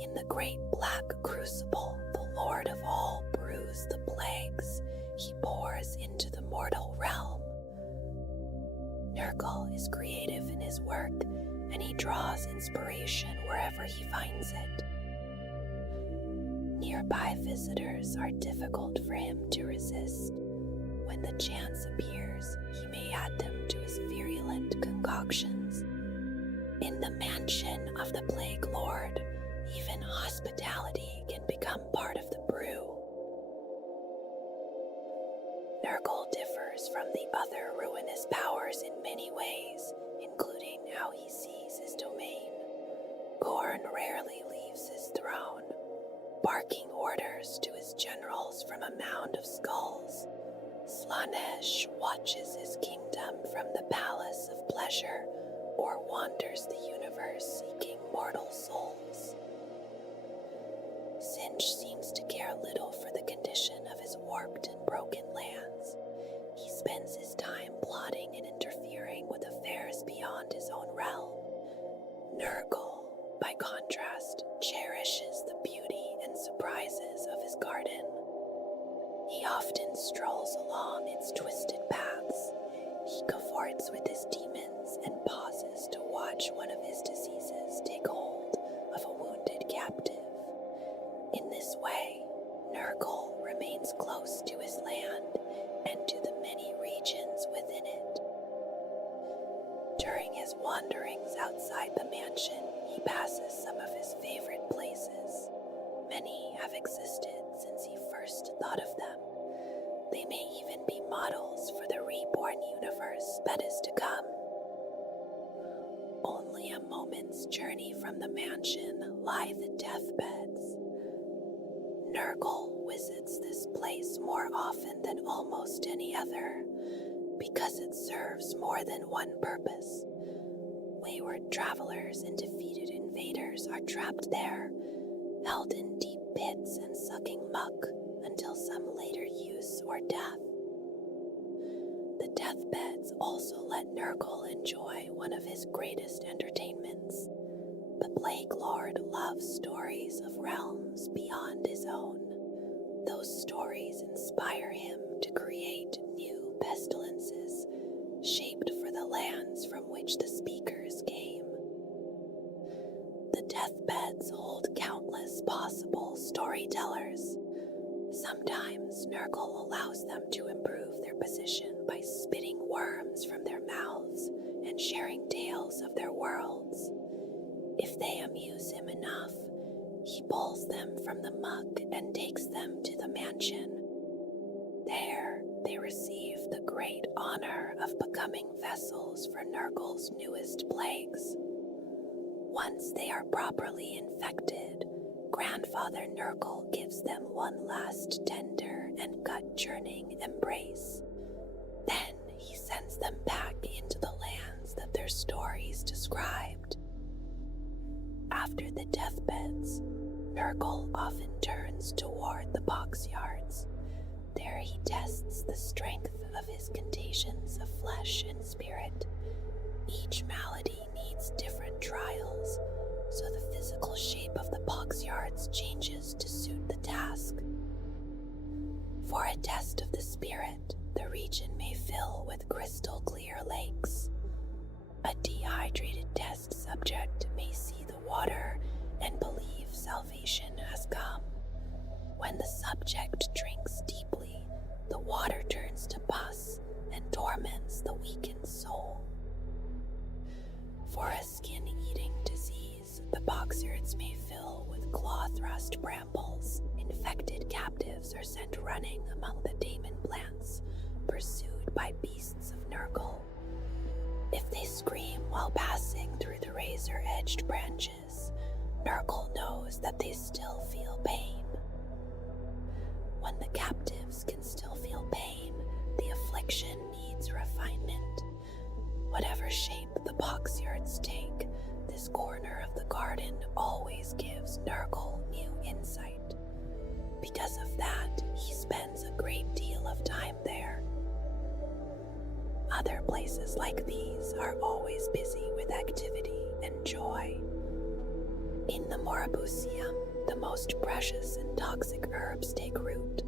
In the great black crucible, the Lord of all brews the plagues he pours into the mortal realm. Nurgle is creative in his work, and he draws inspiration wherever he finds it. Nearby visitors are difficult for him to resist. When the chance appears, he may add them to his virulent concoctions. In the mansion of the Plague Lord, even hospitality can become part of the brew. Nurgle differs from the other ruinous powers in many ways, including how he sees his domain. Gorn rarely leaves his throne, barking orders to his generals from a mound of skulls. Slaanesh watches his kingdom from the palace of pleasure, or wanders the universe seeking mortal souls. Sinch seems to care little for the condition of his warped and broken lands. He spends his time plotting and interfering with affairs beyond his own realm. Nurgle, by contrast, cherishes the beauty and surprises of his garden. He often strolls along its twisted paths. He cavorts with his demons and pauses to watch one of his diseases take hold of a wounded captive. In this way, Nurgle remains close to his land and to the many regions within it. During his wanderings outside the mansion, he passes some of his favorite places. Many have existed since he first thought of them. They may even be models for the reborn universe that is to come. Only a moment's journey from the mansion lie the deathbeds. Nurgle visits this place more often than almost any other, because it serves more than one purpose. Wayward travelers and defeated invaders are trapped there, held in deep pits and sucking muck until some later use or death. The deathbeds also let Nurgle enjoy one of his greatest entertainments. The Plague Lord loves stories of realms beyond his own. Those stories inspire him to create new pestilences, shaped for the lands from which the speakers came. The deathbeds hold countless possible storytellers. Sometimes Nurgle allows them to improve their position by spitting worms from their mouths and sharing tales of their worlds. If they amuse him enough, he pulls them from the muck and takes them to the mansion. There, they receive the great honor of becoming vessels for Nurgle's newest plagues. Once they are properly infected, Grandfather Nurgle gives them one last tender and gut-churning embrace. Then he sends them back into the lands that their stories described. After the deathbeds, Nurgle often turns toward the box yards. There he tests the strength of his contagions of flesh and spirit. Each malady needs different trials, so the physical shape of the box yards changes to suit the task. For a test of the spirit, the region may fill with crystal clear lakes. A dehydrated test subject may see the water and believe salvation has come. When the subject drinks deeply, the water turns to pus and torments the weakened soul. For a skin-eating disease, the boxyards may fill with claw-thrust brambles. Infected captives are sent running among the daemon plants, pursued by beasts of Nurgle. If they scream while passing through the razor-edged branches, Nurgle knows that they still feel pain. When the captives can still feel pain, the affliction needs refinement. Whatever shape the boxyards take, this corner of the garden always gives Nurgle new insight. Because of that, he spends a great deal of time there. Other places like these are always busy with activity and joy. In the Morabusium, the most precious and toxic herbs take root.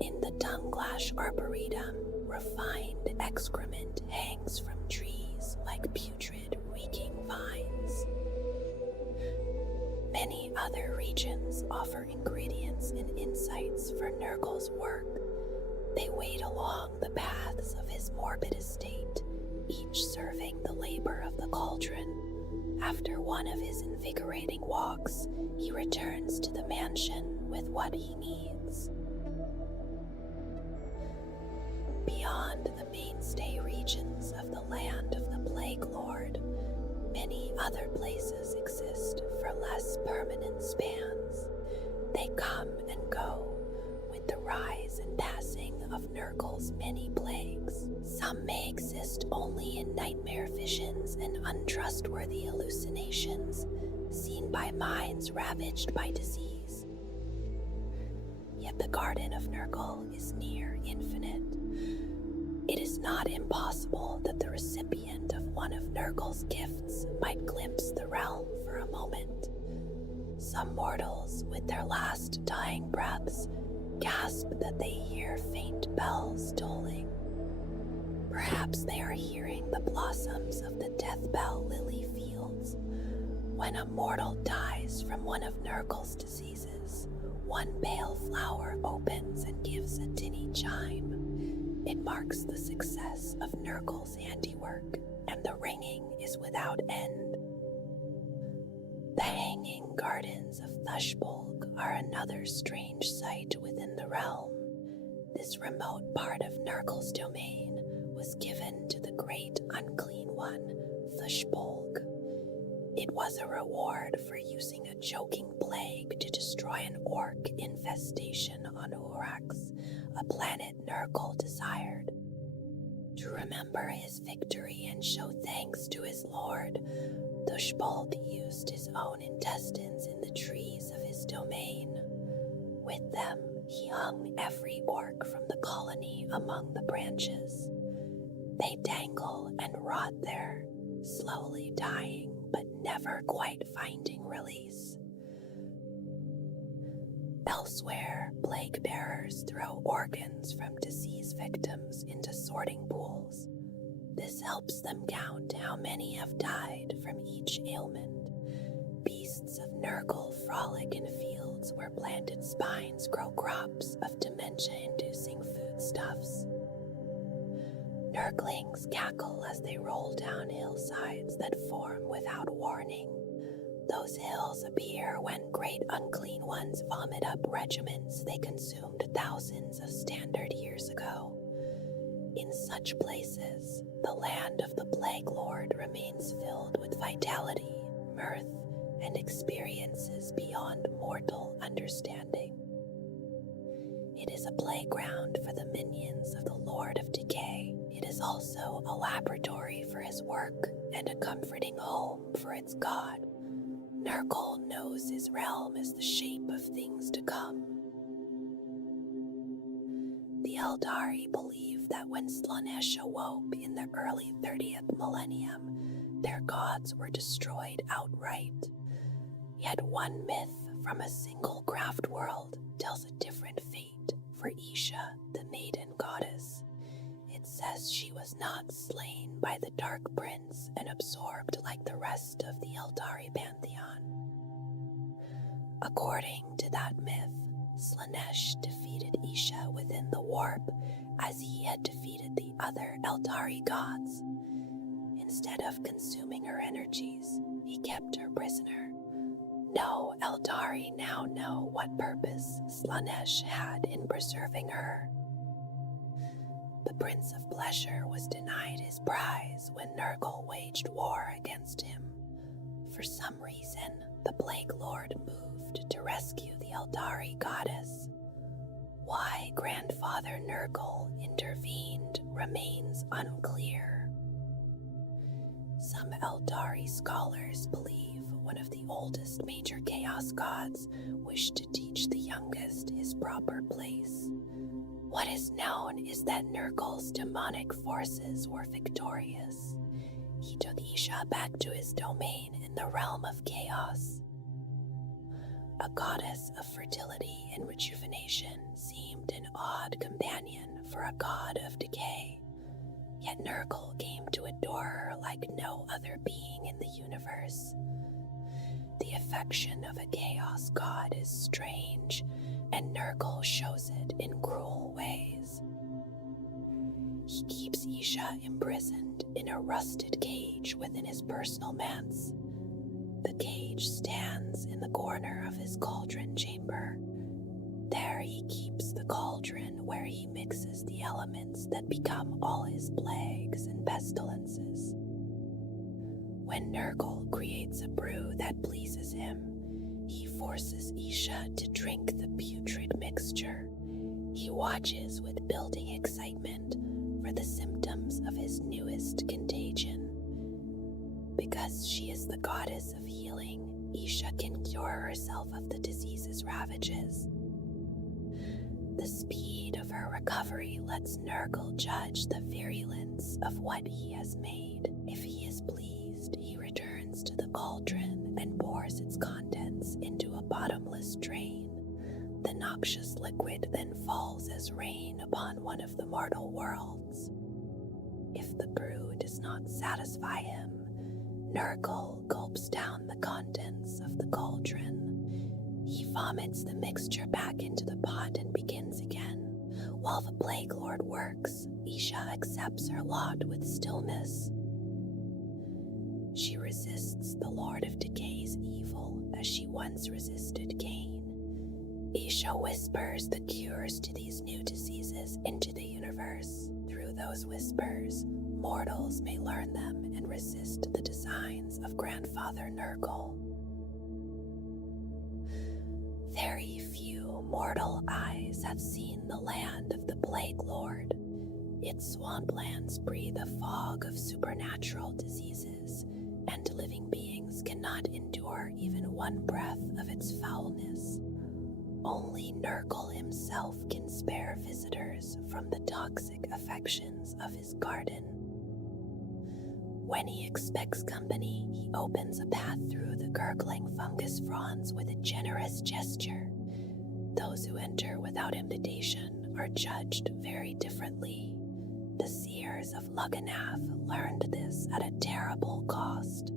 In the Tunglash Arboretum, refined excrement hangs from trees like putrid, reeking vines. Many other regions offer ingredients and insights for Nurgle's work. They wade along the paths of his morbid estate, each serving the labor of the cauldron. After one of his invigorating walks, he returns to the mansion with what he needs. Beyond the mainstay regions of the land of the Plague Lord, many other places exist for less permanent spans. They come and go with the rise and passing of Nurgle's many plagues. Some may exist only in nightmare visions and untrustworthy hallucinations, seen by minds ravaged by disease. Yet the Garden of Nurgle is near infinite. It is not impossible that the recipient of one of Nurgle's gifts might glimpse the realm for a moment. Some mortals, with their last dying breaths, gasp that they hear faint bells tolling. Perhaps they are hearing the blossoms of the deathbell lily fields. When a mortal dies from one of Nurgle's diseases, one pale flower opens and gives a tinny chime. It marks the success of Nurgle's handiwork, and the ringing is without end. The hanging gardens of Thushbolg are another strange sight within the realm. This remote part of Nurgle's domain was given to the great unclean one, Thushbolg. It was a reward for using a choking plague to destroy an orc infestation on Urax, a planet Nurgle desired. To remember his victory and show thanks to his lord, Thushbolg used his own intestines in the trees of his domain. With them, he hung every orc from the colony among the branches. They dangle and rot there, slowly dying but never quite finding release. Elsewhere, plague bearers throw organs from deceased victims into sorting pools. This helps them count how many have died from each ailment. Beasts of Nurgle frolic in fields where planted spines grow crops of dementia-inducing foodstuffs. Nurglings cackle as they roll down hillsides that form without warning. Those hills appear when great unclean ones vomit up regiments they consumed thousands of standard years ago. In such places, the land of the Plague Lord remains filled with vitality, mirth, and experiences beyond mortal understanding. It is a playground for the minions of the Lord of Decay. It is also a laboratory for his work and a comforting home for its god. Nurgle knows his realm as the shape of things to come. The Eldari believe that when Slaanesh awoke in the early 30th millennium, their gods were destroyed outright. Yet one myth from a single craft world tells a different fate for Isha, the maiden goddess. It says she was not slain by the Dark Prince and absorbed like the rest of the Eldari pantheon. According to that myth, Slaanesh defeated Isha within the warp as he had defeated the other Eldari gods. Instead of consuming her energies, he kept her prisoner. No Eldari now know what purpose Slaanesh had in preserving her. The Prince of Pleasure was denied his prize when Nurgle waged war against him. For some reason, the Plague Lord moved to rescue the Eldari goddess. Why Grandfather Nurgle intervened remains unclear. Some Eldari scholars believe one of the oldest major chaos gods wished to teach the youngest his proper place. What is known is that Nurgle's demonic forces were victorious. He took Isha back to his domain in the realm of chaos. A goddess of fertility and rejuvenation seemed an odd companion for a god of decay. Yet Nurgle came to adore her like no other being in the universe. The affection of a chaos god is strange, and Nurgle shows it in cruel ways. He keeps Isha imprisoned in a rusted cage within his personal manse. The cage stands in the corner of his cauldron chamber. There he keeps the cauldron where he mixes the elements that become all his plagues and pestilences. When Nurgle creates a brew that pleases him, he forces Isha to drink the putrid mixture. He watches with building excitement for the symptoms of his newest contagion. Because she is the goddess of healing, Isha can cure herself of the disease's ravages. The speed of her recovery lets Nurgle judge the virulence of what he has made. If he is pleased, he returns to the cauldron and pours its contents into a bottomless drain. The noxious liquid then falls as rain upon one of the mortal worlds. If the brew does not satisfy him, Nurgle gulps down the contents of the cauldron. He vomits the mixture back into the pot and begins again. While the Plague Lord works, Isha accepts her lot with stillness. She resists the Lord of Decay's evil as she once resisted Cain. Isha whispers the cures to these new diseases into the universe. Through those whispers, mortals may learn them and resist the designs of Grandfather Nurgle. Very few mortal eyes have seen the land of the Plague Lord. Its swamplands breathe a fog of supernatural diseases, and living beings cannot endure even one breath of its foulness. Only Nurgle himself can spare visitors from the toxic affections of his garden. When he expects company, he opens a path through the gurgling fungus fronds with a generous gesture. Those who enter without invitation are judged very differently. The seers of Lugganath learned this at a terrible cost.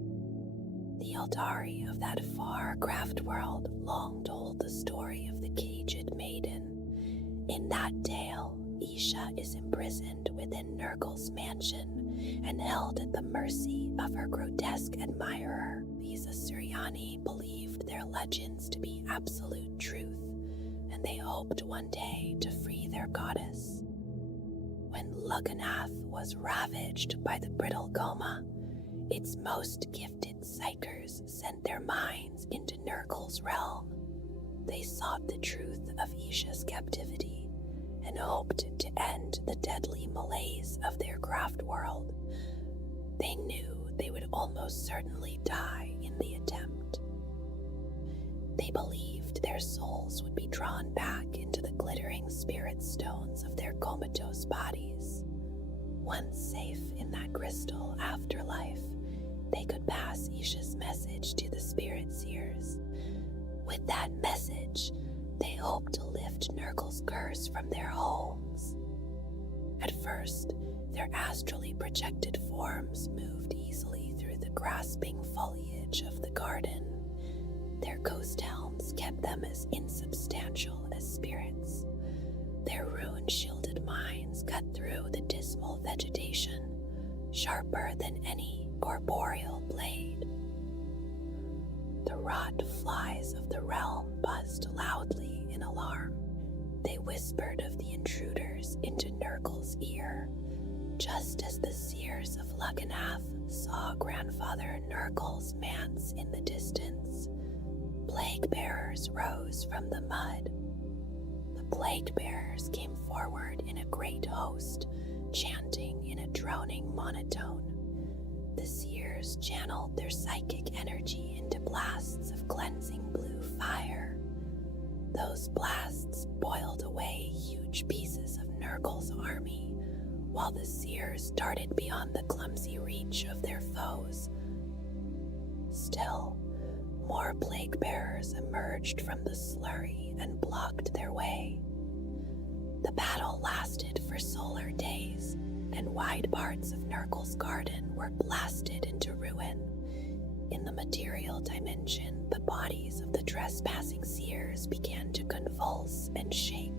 The Eldari of that far craft world long told the story of the caged maiden. In that tale, Isha is imprisoned within Nurgle's mansion and held at the mercy of her grotesque admirer. These Asuryani believed their legends to be absolute truth, and they hoped one day to free their goddess. When Lugganath was ravaged by the brittle coma, its most gifted psychers sent their minds into Nurgle's realm. They sought the truth of Isha's captivity and hoped to end the deadly malaise of their craft world. They knew they would almost certainly die in the attempt. They believed their souls would be drawn back into the glittering spirit stones of their comatose bodies. Once safe in that crystal afterlife, they could pass Isha's message to the spirit seers. With that message, they hoped to lift Nurgle's curse from their homes. At first, their astrally projected forms moved easily through the grasping foliage of the garden. Their ghost helms kept them as insubstantial as spirits. Their rune-shielded minds cut through the dismal vegetation, sharper than any corporeal blade. The rot flies of the realm buzzed loudly in alarm. They whispered of the intruders into Nurgle's ear, just as the seers of Lugganath saw Grandfather Nurgle's manse in the distance. Plague bearers rose from the mud. The plague bearers came forward in a great host, chanting in a droning monotone. The seers channeled their psychic energy into blasts of cleansing blue fire. Those blasts boiled away huge pieces of Nurgle's army, while the seers darted beyond the clumsy reach of their foes. Still, more plague bearers emerged from the slurry and blocked their way. The battle lasted for solar days, and wide parts of Nurgle's garden were blasted into ruin. In the material dimension, the bodies of the trespassing seers began to convulse and shake.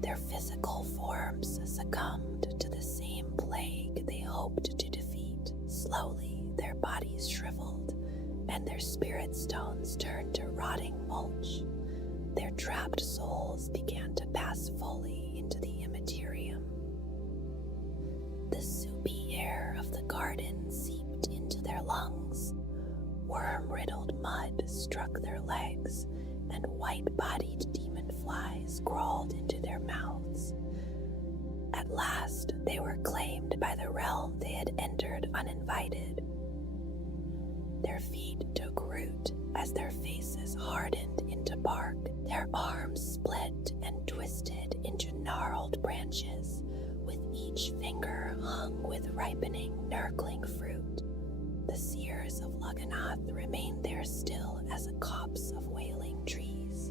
Their physical forms succumbed to the same plague they hoped to defeat. Slowly, their bodies shriveled, and their spirit stones turned to rotting mulch. Their trapped souls began to pass fully into the immaterium. The soupy air of the garden seeped into their lungs. Worm-riddled mud struck their legs, and white-bodied demon flies crawled into their mouths. At last, they were claimed by the realm they had entered uninvited. Their feet took root as their faces hardened into bark. Their arms split and twisted into gnarled branches, with each finger hung with ripening, nurgling fruit. The seers of Lugganath remained there still as a copse of wailing trees.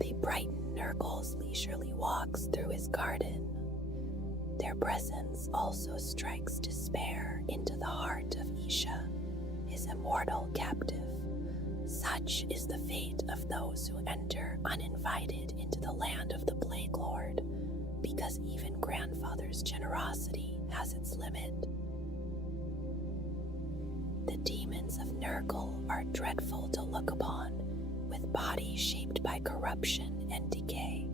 They brighten Nurgle's leisurely walks through his garden. Their presence also strikes despair into the heart of Isha, his immortal captive. Such is the fate of those who enter uninvited into the land of the Plague Lord, because even grandfather's generosity has its limit. The demons of Nurgle are dreadful to look upon, with bodies shaped by corruption and decay.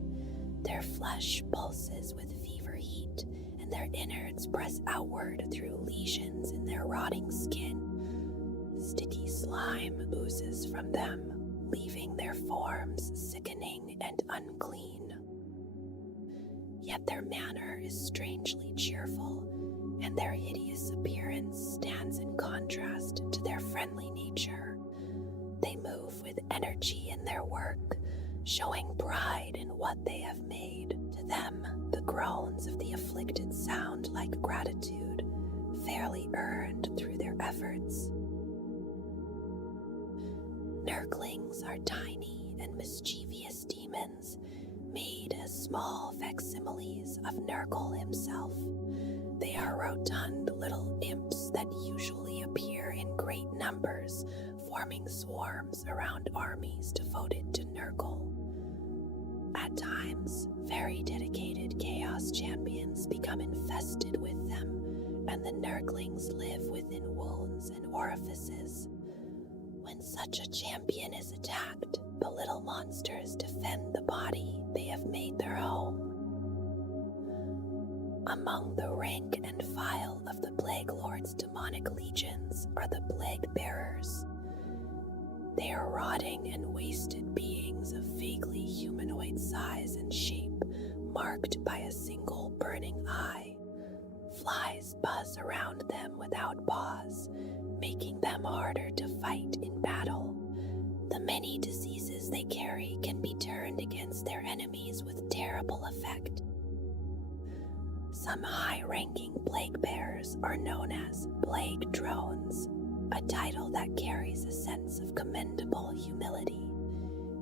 Their flesh pulses with fever heat, and their innards press outward through lesions in their rotting skin. Sticky slime oozes from them, leaving their forms sickening and unclean. Yet their manner is strangely cheerful, and their hideous appearance stands in contrast to their friendly nature. They move with energy in their work, showing pride in what they have made. To them, the groans of the afflicted sound like gratitude, fairly earned through their efforts. Nurglings are tiny and mischievous demons, made as small facsimiles of Nurgle himself. They are rotund little imps that usually appear in great numbers, forming swarms around armies devoted to Nurgle. At times, very dedicated Chaos champions become infested with them, and the Nurglings live within wounds and orifices. When such a champion is attacked, the little monsters defend the body they have made their home. Among the rank and file of the Plague Lord's demonic legions are the Plague Bearers. They are rotting and wasted beings of vaguely humanoid size and shape, marked by a single burning eye. Flies buzz around them without pause, making them harder to fight in battle. The many diseases they carry can be turned against their enemies with terrible effect. Some high-ranking plague bearers are known as plague drones, a title that carries a sense of commendable humility.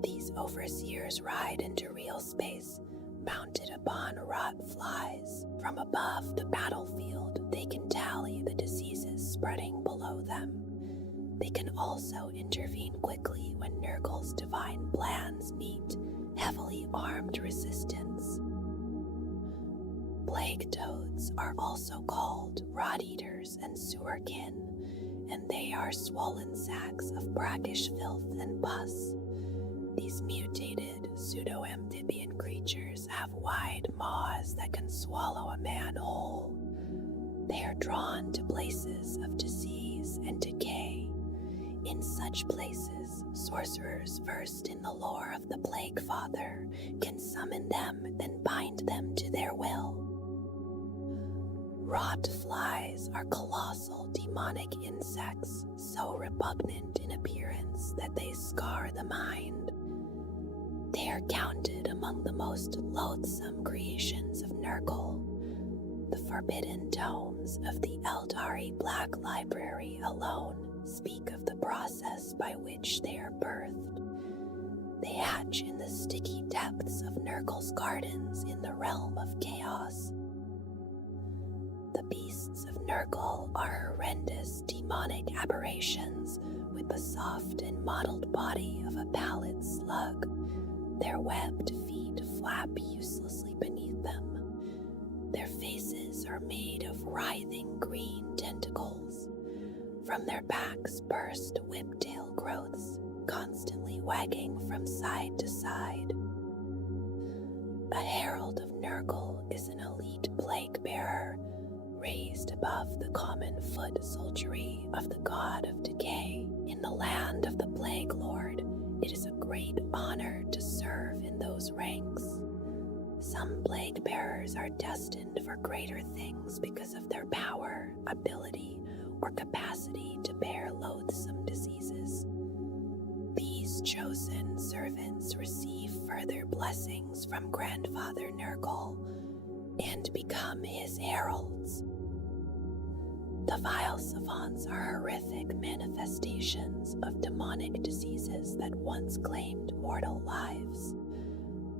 These overseers ride into real space, mounted upon rot flies. From above the battlefield, they can tally the diseases spreading below them. They can also intervene quickly when Nurgle's divine plans meet heavily armed resistance. Plague toads are also called rot eaters and sewerkin, and they are swollen sacks of brackish filth and pus. These mutated pseudo-amphibian creatures have wide maws that can swallow a man whole. They are drawn to places of disease and decay. In such places, sorcerers versed in the lore of the Plague Father can summon them and bind them to their will. Rot flies are colossal demonic insects, so repugnant in appearance that they scar the mind. They are counted among the most loathsome creations of Nurgle. The forbidden tomes of the Eldari Black Library alone speak of the process by which they are birthed. They hatch in the sticky depths of Nurgle's gardens in the realm of chaos. The beasts of Nurgle are horrendous demonic aberrations with the soft and mottled body of a pallid slug. Their webbed feet flap uselessly beneath them. Their faces are made of writhing green tentacles. From their backs burst whiptail growths, constantly wagging from side to side. A herald of Nurgle is an elite plague bearer, raised above the common foot soldiery of the god of decay. In the land of the Plague Lord, it is a great honor to serve in those ranks. Some plague bearers are destined for greater things because of their power, ability, or capacity to bear loathsome diseases. These chosen servants receive further blessings from Grandfather Nurgle and become his heralds. The vile savants are horrific manifestations of demonic diseases that once claimed mortal lives.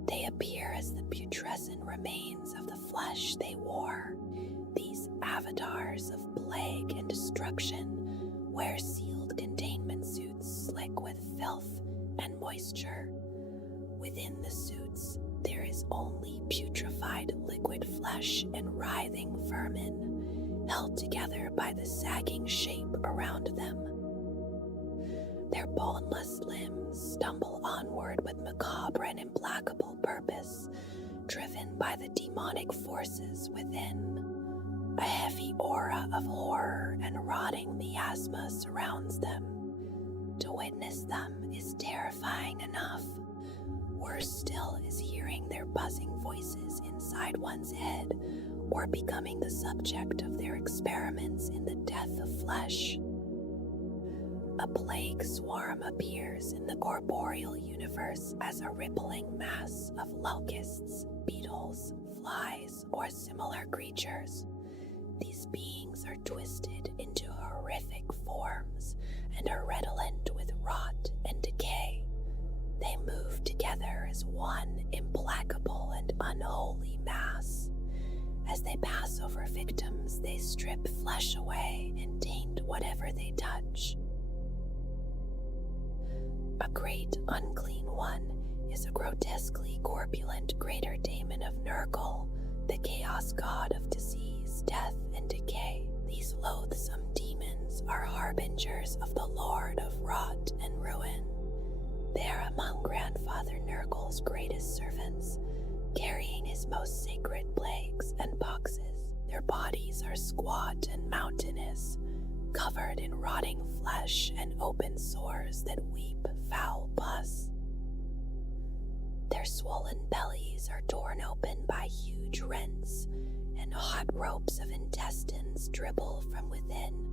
They appear as the putrescent remains of the flesh they wore. These avatars of plague and destruction wear sealed containment suits slick with filth and moisture. Within the suits, there is only putrefied liquid flesh and writhing vermin, held together by the sagging shape around them. Their boneless limbs stumble onward with macabre and implacable purpose, driven by the demonic forces within. A heavy aura of horror and rotting miasma surrounds them. To witness them is terrifying enough. Worse still is hearing their buzzing voices inside one's head, or becoming the subject of their experiments in the death of flesh. A plague swarm appears in the corporeal universe as a rippling mass of locusts, beetles, flies, or similar creatures. These beings are twisted into horrific forms and are redolent with rot and decay. They move together as one implacable and unholy mass. As they pass over victims, they strip flesh away and taint whatever they touch. A great unclean one is a grotesquely corpulent greater daemon of Nurgle, the chaos god of disease, death, and decay. These loathsome demons are harbingers of the Lord of rot and ruin. They are among Grandfather Nurgle's greatest servants, carrying his most sacred plagues and boxes. Their bodies are squat and mountainous, covered in rotting flesh and open sores that weep foul pus. Their swollen bellies are torn open by huge rents, and hot ropes of intestines dribble from within.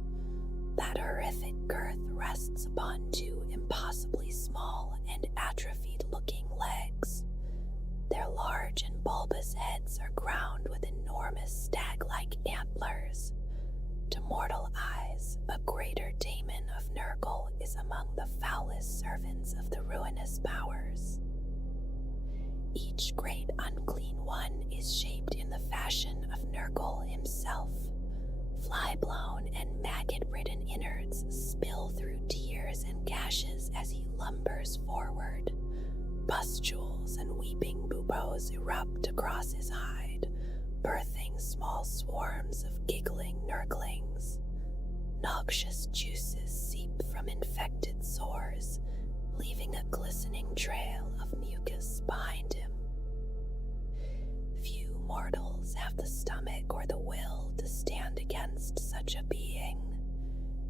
That horrific girth rests upon two impossibly small and atrophied-looking legs. Their large and bulbous heads are crowned with enormous stag-like antlers. To mortal eyes, a greater daemon of Nurgle is among the foulest servants of the ruinous powers. Each great unclean one is shaped in the fashion of Nurgle himself. Fly-blown and maggot-ridden innards spill through tears and gashes as he lumbers forward. Pustules and weeping buboes erupt across his hide, birthing small swarms of giggling nurglings. Noxious juices seep from infected sores, leaving a glistening trail of mucus behind him. Few mortals have the stomach or the will to stand against such a being.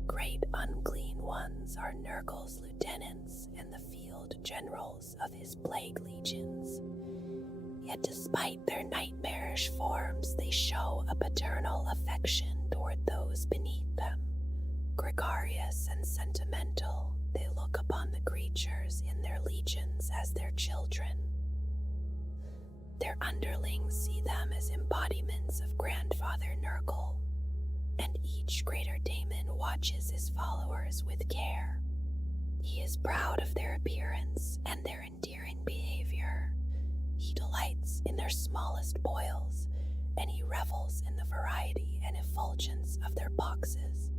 Great unclean ones are Nurgle's lieutenants and the field generals of his plague legions. Yet despite their nightmarish forms, they show a paternal affection toward those beneath them. Gregarious and sentimental, they look upon the creatures in their legions as their children. Their underlings see them as embodiments of Grandfather Nurgle, and each greater daemon watches his followers with care. He is proud of their appearance and their endearing behavior. He delights in their smallest boils, and he revels in the variety and effulgence of their boxes.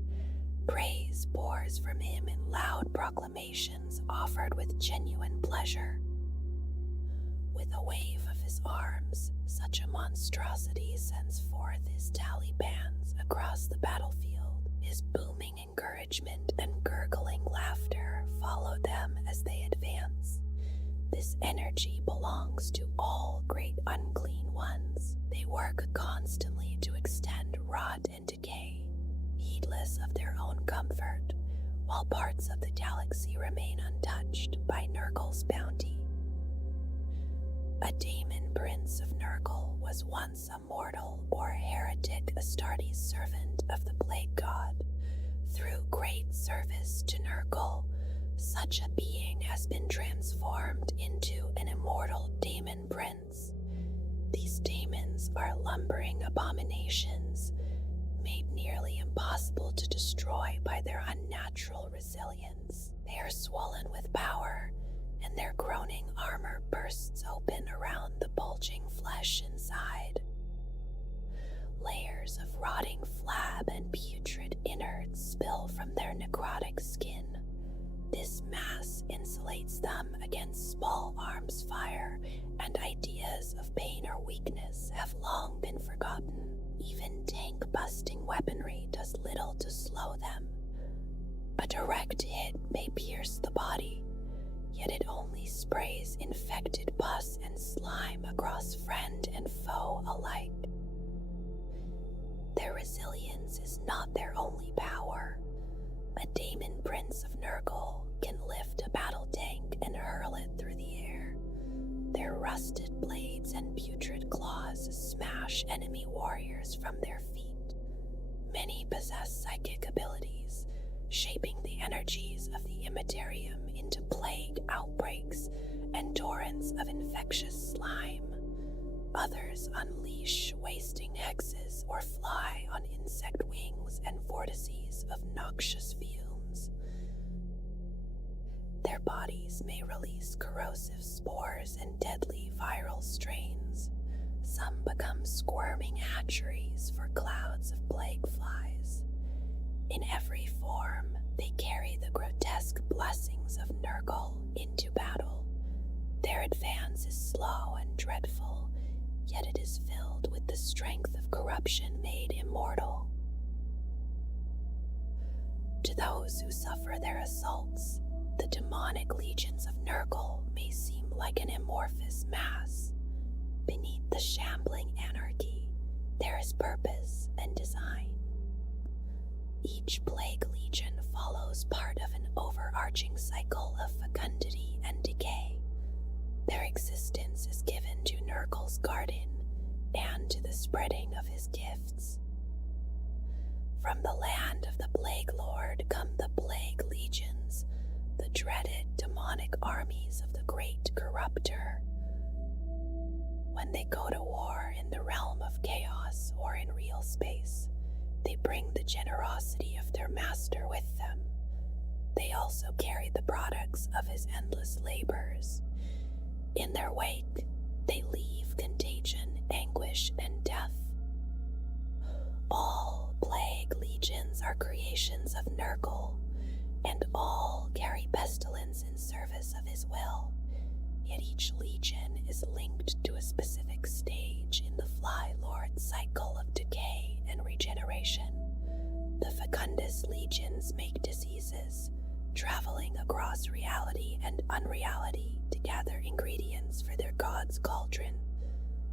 Praise pours from him in loud proclamations offered with genuine pleasure. With a wave of his arms, such a monstrosity sends forth his tally bands across the battlefield. His booming encouragement and gurgling laughter follow them as they advance. This energy belongs to all great unclean ones. They work constantly to extend rot and decay, heedless of their own comfort, while parts of the galaxy remain untouched by Nurgle's bounty. A daemon prince of Nurgle was once a mortal or heretic Astartes servant of the plague god. Through great service to Nurgle, such a being has been transformed into an immortal daemon prince. These daemons are lumbering abominations, made nearly impossible to destroy by their unnatural resilience. They are swollen with power, and their groaning armor bursts open around the bulging flesh inside. Layers of rotting flab and putrid innards spill from their necrotic skin. This mass and ideas of pain or weakness have long been forgotten. Even tank-busting weaponry does little to slow them. A direct hit may pierce the body, yet it only sprays infected pus and slime across friend and foe alike. Their resilience is not their only power. A Daemon Prince of Nurgle can lift a battle tank and hurl it through the air. Their rusted blades and putrid claws smash enemy warriors from their feet. Many possess psychic abilities, shaping the energies of the Imperium into plague outbreaks and torrents of infectious slime. Others unleash wasting hexes or fly on insect wings and vortices of noxious fumes. Their bodies may release corrosive spores and deadly viral strains. Some become squirming hatcheries for clouds of plague flies. In every form, they carry the grotesque blessings of Nurgle into battle. Their advance is slow and dreadful, yet it is filled with the strength of corruption made immortal. To those who suffer their assaults, the demonic legions of Nurgle may seem like an amorphous mass. Beneath the shambling anarchy, there is purpose and design. Each plague legion follows part of an overarching cycle of fecundity and decay. Their existence is given to Nurgle's garden and to the spreading of his gifts. From the land of the Plague Lord come the Plague Legions, the dreaded demonic armies of the Great Corruptor. When they go to war in the realm of chaos or in real space, they bring the generosity of their master with them. They also carry the products of his endless labors. In their wake, they leave contagion, anguish, and death. All plague legions are creations of Nurgle, and all carry pestilence in service of his will. Yet each legion is linked to a specific stage in the Fly Lord's cycle of decay and regeneration. The fecundous legions make diseases, traveling across reality and unreality to gather ingredients for their god's cauldron.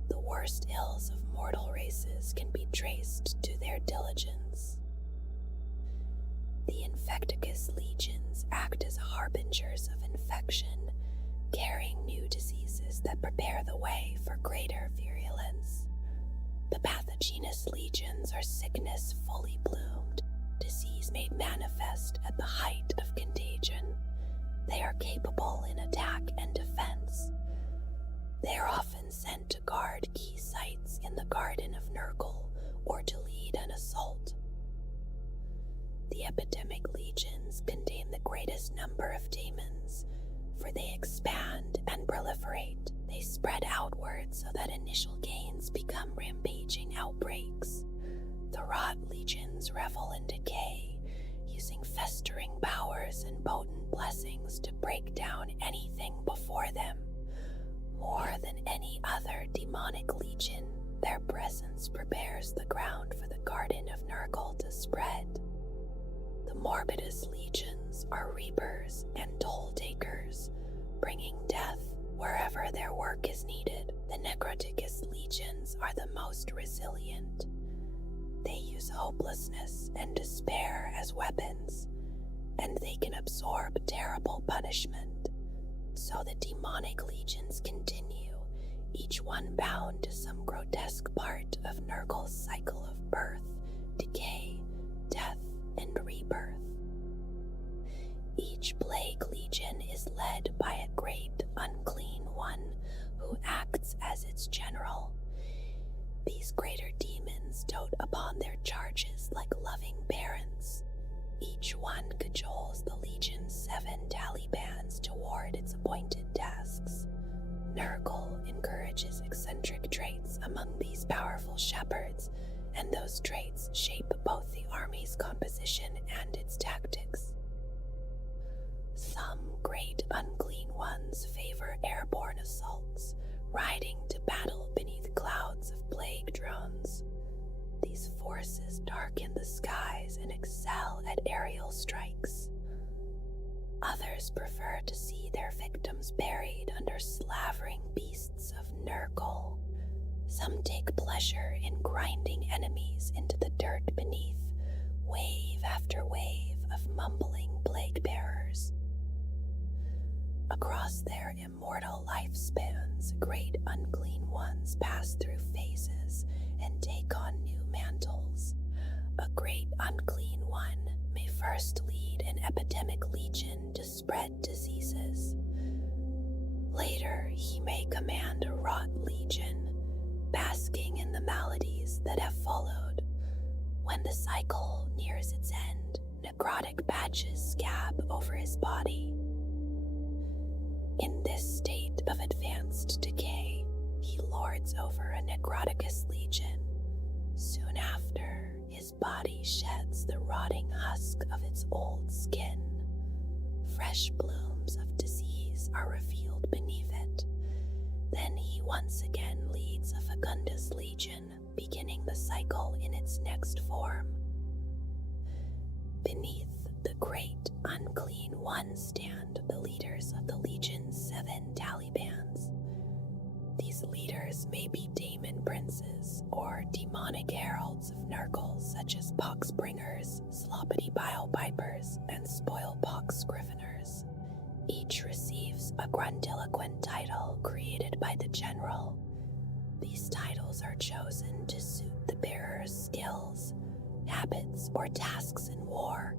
The worst ills of mortal races can be traced to their diligence. The Infecticus legions act as harbingers of infection, carrying new diseases that prepare the way for greater virulence. The Pathogenous legions are sickness fully bloomed, disease made manifest at the height of contagion. They are capable in attack and defense. They are often sent to guard key sites in the Garden of Nurgle or to lead an assault. The Epidemic legions contain the greatest number of demons, for they expand and proliferate. They spread outward so that initial gains become rampaging outbreaks. The Rot legions revel in decay, using festering powers and potent blessings to break down anything before them. More than any other demonic legion, their presence prepares the ground for the Garden of Nurgle to spread. The Morbidus legions are reapers and toll takers, bringing death wherever their work is needed. The Necroticus legions are the most resilient. They use hopelessness and despair as weapons, and they can absorb terrible punishment. So the demonic legions continue, each one bound to some grotesque part of Nurgle's cycle of birth, decay, death, and rebirth. Each plague legion is led by a great unclean one who acts as its general. These greater demons dote upon their charges like loving parents. Each one cajoles the legion's 7 Talibans toward its appointed tasks. Nurgle encourages eccentric traits among these powerful shepherds, and those traits shape both the army's composition and its tactics. Some great unclean ones favor airborne assaults, Some take pleasure in grinding enemies into the dirt beneath, wave after wave of mumbling plague bearers. Across their immortal lifespans, great unclean ones pass through phases and take on new mantles. A great unclean one may first lead an epidemic legion to spread diseases. Later, he may command a rot legion, basking in the maladies that have followed. When the cycle nears its end, necrotic patches scab over his body. In this state of advanced decay, he lords over a necroticus legion. Soon after, his body sheds the rotting husk of its old skin. Fresh blooms of disease are revealed beneath it. Then he once again leads a fecundous legion, beginning the cycle in its next form. Beneath the great unclean one stand the leaders of the Legion's 7 Talibands. These leaders may be daemon princes or demonic heralds of Nurgle, such as poxbringers, sloppity bile pipers, and spoilpox scriveners. Each receives a grandiloquent title created by the general. These titles are chosen to suit the bearer's skills, habits, or tasks in war.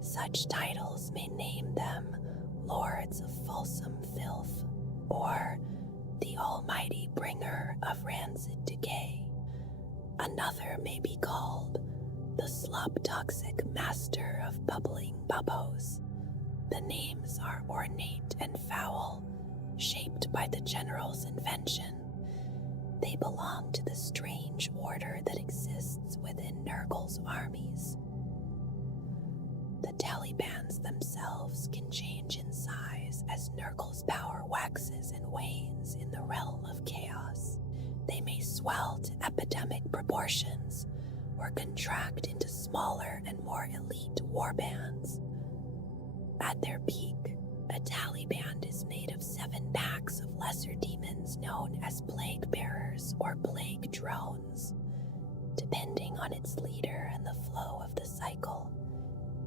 Such titles may name them Lords of Fulsome Filth, or the Almighty Bringer of Rancid Decay. Another may be called the Slop-Toxic Master of Bubbling Bubbos. The names are ornate and foul, shaped by the general's invention. They belong to the strange order that exists within Nurgle's armies. The Talibands themselves can change in size as Nurgle's power waxes and wanes in the realm of chaos. They may swell to epidemic proportions or contract into smaller and more elite warbands. At their peak, a Taliband is made of 7 packs of lesser demons known as plague bearers or plague drones. Depending on its leader and the flow of the cycle,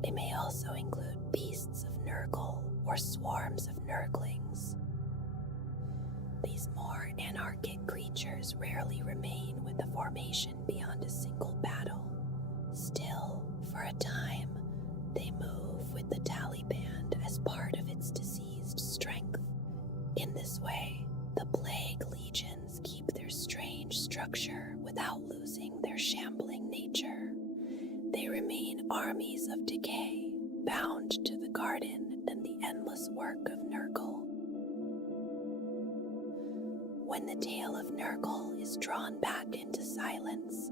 it may also include beasts of Nurgle or swarms of Nurglings. These more anarchic creatures rarely remain with the formation beyond a single battle. Still, for a time, they move with the Taliband as part of its diseased strength. In this way, the plague legions keep their strange structure without losing their shambling nature. They remain armies of decay, bound to the garden and the endless work of Nurgle. When the tale of Nurgle is drawn back into silence,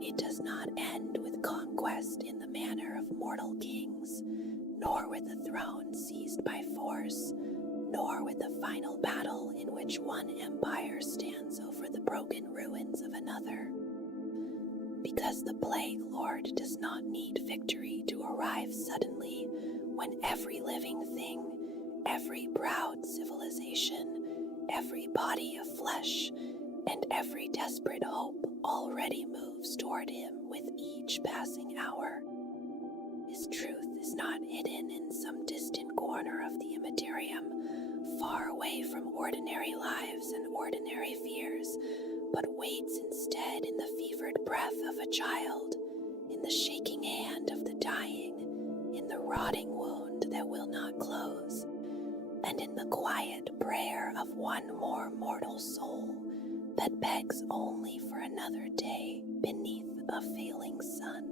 it does not end with conquest in the manner of mortal kings, nor with a throne seized by force, nor with a final battle in which one empire stands over the broken ruins of another. Because the Plague Lord does not need victory to arrive suddenly when every living thing, every proud civilization, every body of flesh, and every desperate hope already moves toward him with each passing hour. His truth is not hidden in some distant corner of the Immaterium, far away from ordinary lives and ordinary fears, but waits instead in the fevered breath of a child, in the shaking hand of the dying, in the rotting wound that will not close, and in the quiet prayer of one more mortal soul that begs only for another day beneath a failing sun.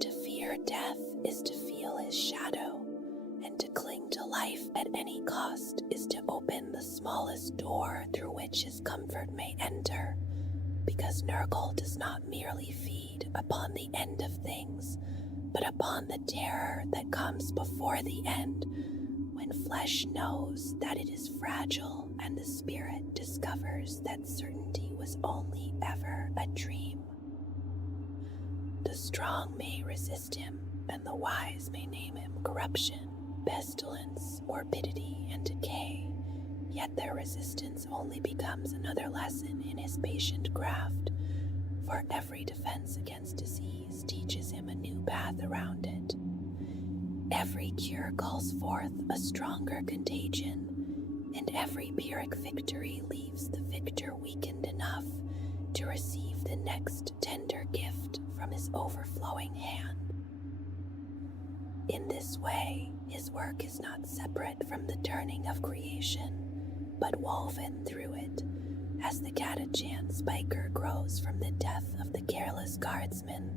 To fear death is to feel his shadow, and to cling to life at any cost is to open the smallest door through which his comfort may enter, because Nurgle does not merely feed upon the end of things, but upon the terror that comes before the end, when flesh knows that it is fragile and the spirit discovers that certainty was only ever a dream. The strong may resist him, and the wise may name him corruption, pestilence, morbidity, and decay. Yet their resistance only becomes another lesson in his patient craft, for every defense against disease teaches him a new path around it. Every cure calls forth a stronger contagion, and every Pyrrhic victory leaves the victor weakened enough to receive the next tender gift from his overflowing hand. In this way, his work is not separate from the turning of creation, but woven through it, as the catachan spiker grows from the death of the careless guardsman,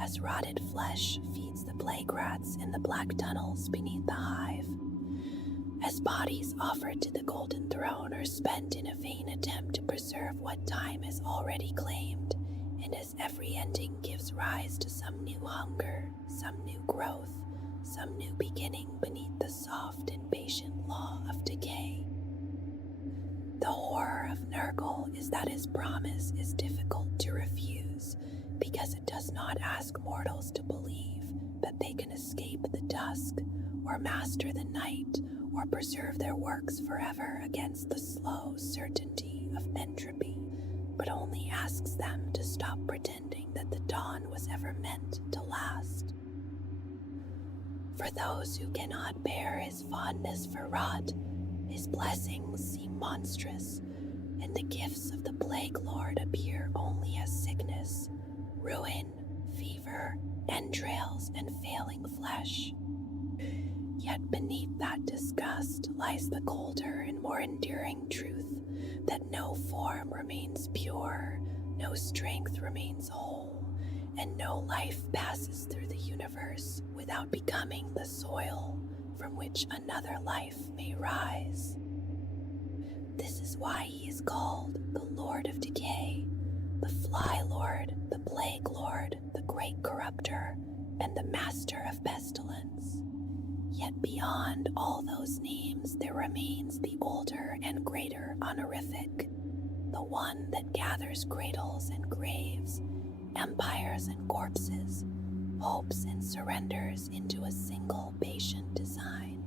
as rotted flesh feeds the plague rats in the black tunnels beneath the hive, as bodies offered to the golden throne are spent in a vain attempt to preserve what time has already claimed, and as every ending gives rise to some new hunger, some new growth, some new beginning beneath the soft and patient law of decay. The horror of Nurgle is that his promise is difficult to refuse, because it does not ask mortals to believe that they can escape the dusk, or master the night, or preserve their works forever against the slow certainty of entropy, but only asks them to stop pretending that the dawn was ever meant to last. For those who cannot bear his fondness for rot, his blessings seem monstrous, and the gifts of the Plague Lord appear only as sickness, ruin, fever, entrails, and failing flesh. Yet beneath that disgust lies the colder and more enduring truth that no form remains pure, no strength remains whole, and no life passes through the universe without becoming the soil from which another life may rise. This is why he is called the Lord of Decay, the Fly Lord, the Plague Lord, the Great Corrupter, and the Master of Pestilence. Yet beyond all those names there remains the older and greater honorific, the one that gathers cradles and graves, empires and corpses, hopes and surrenders into a single patient design.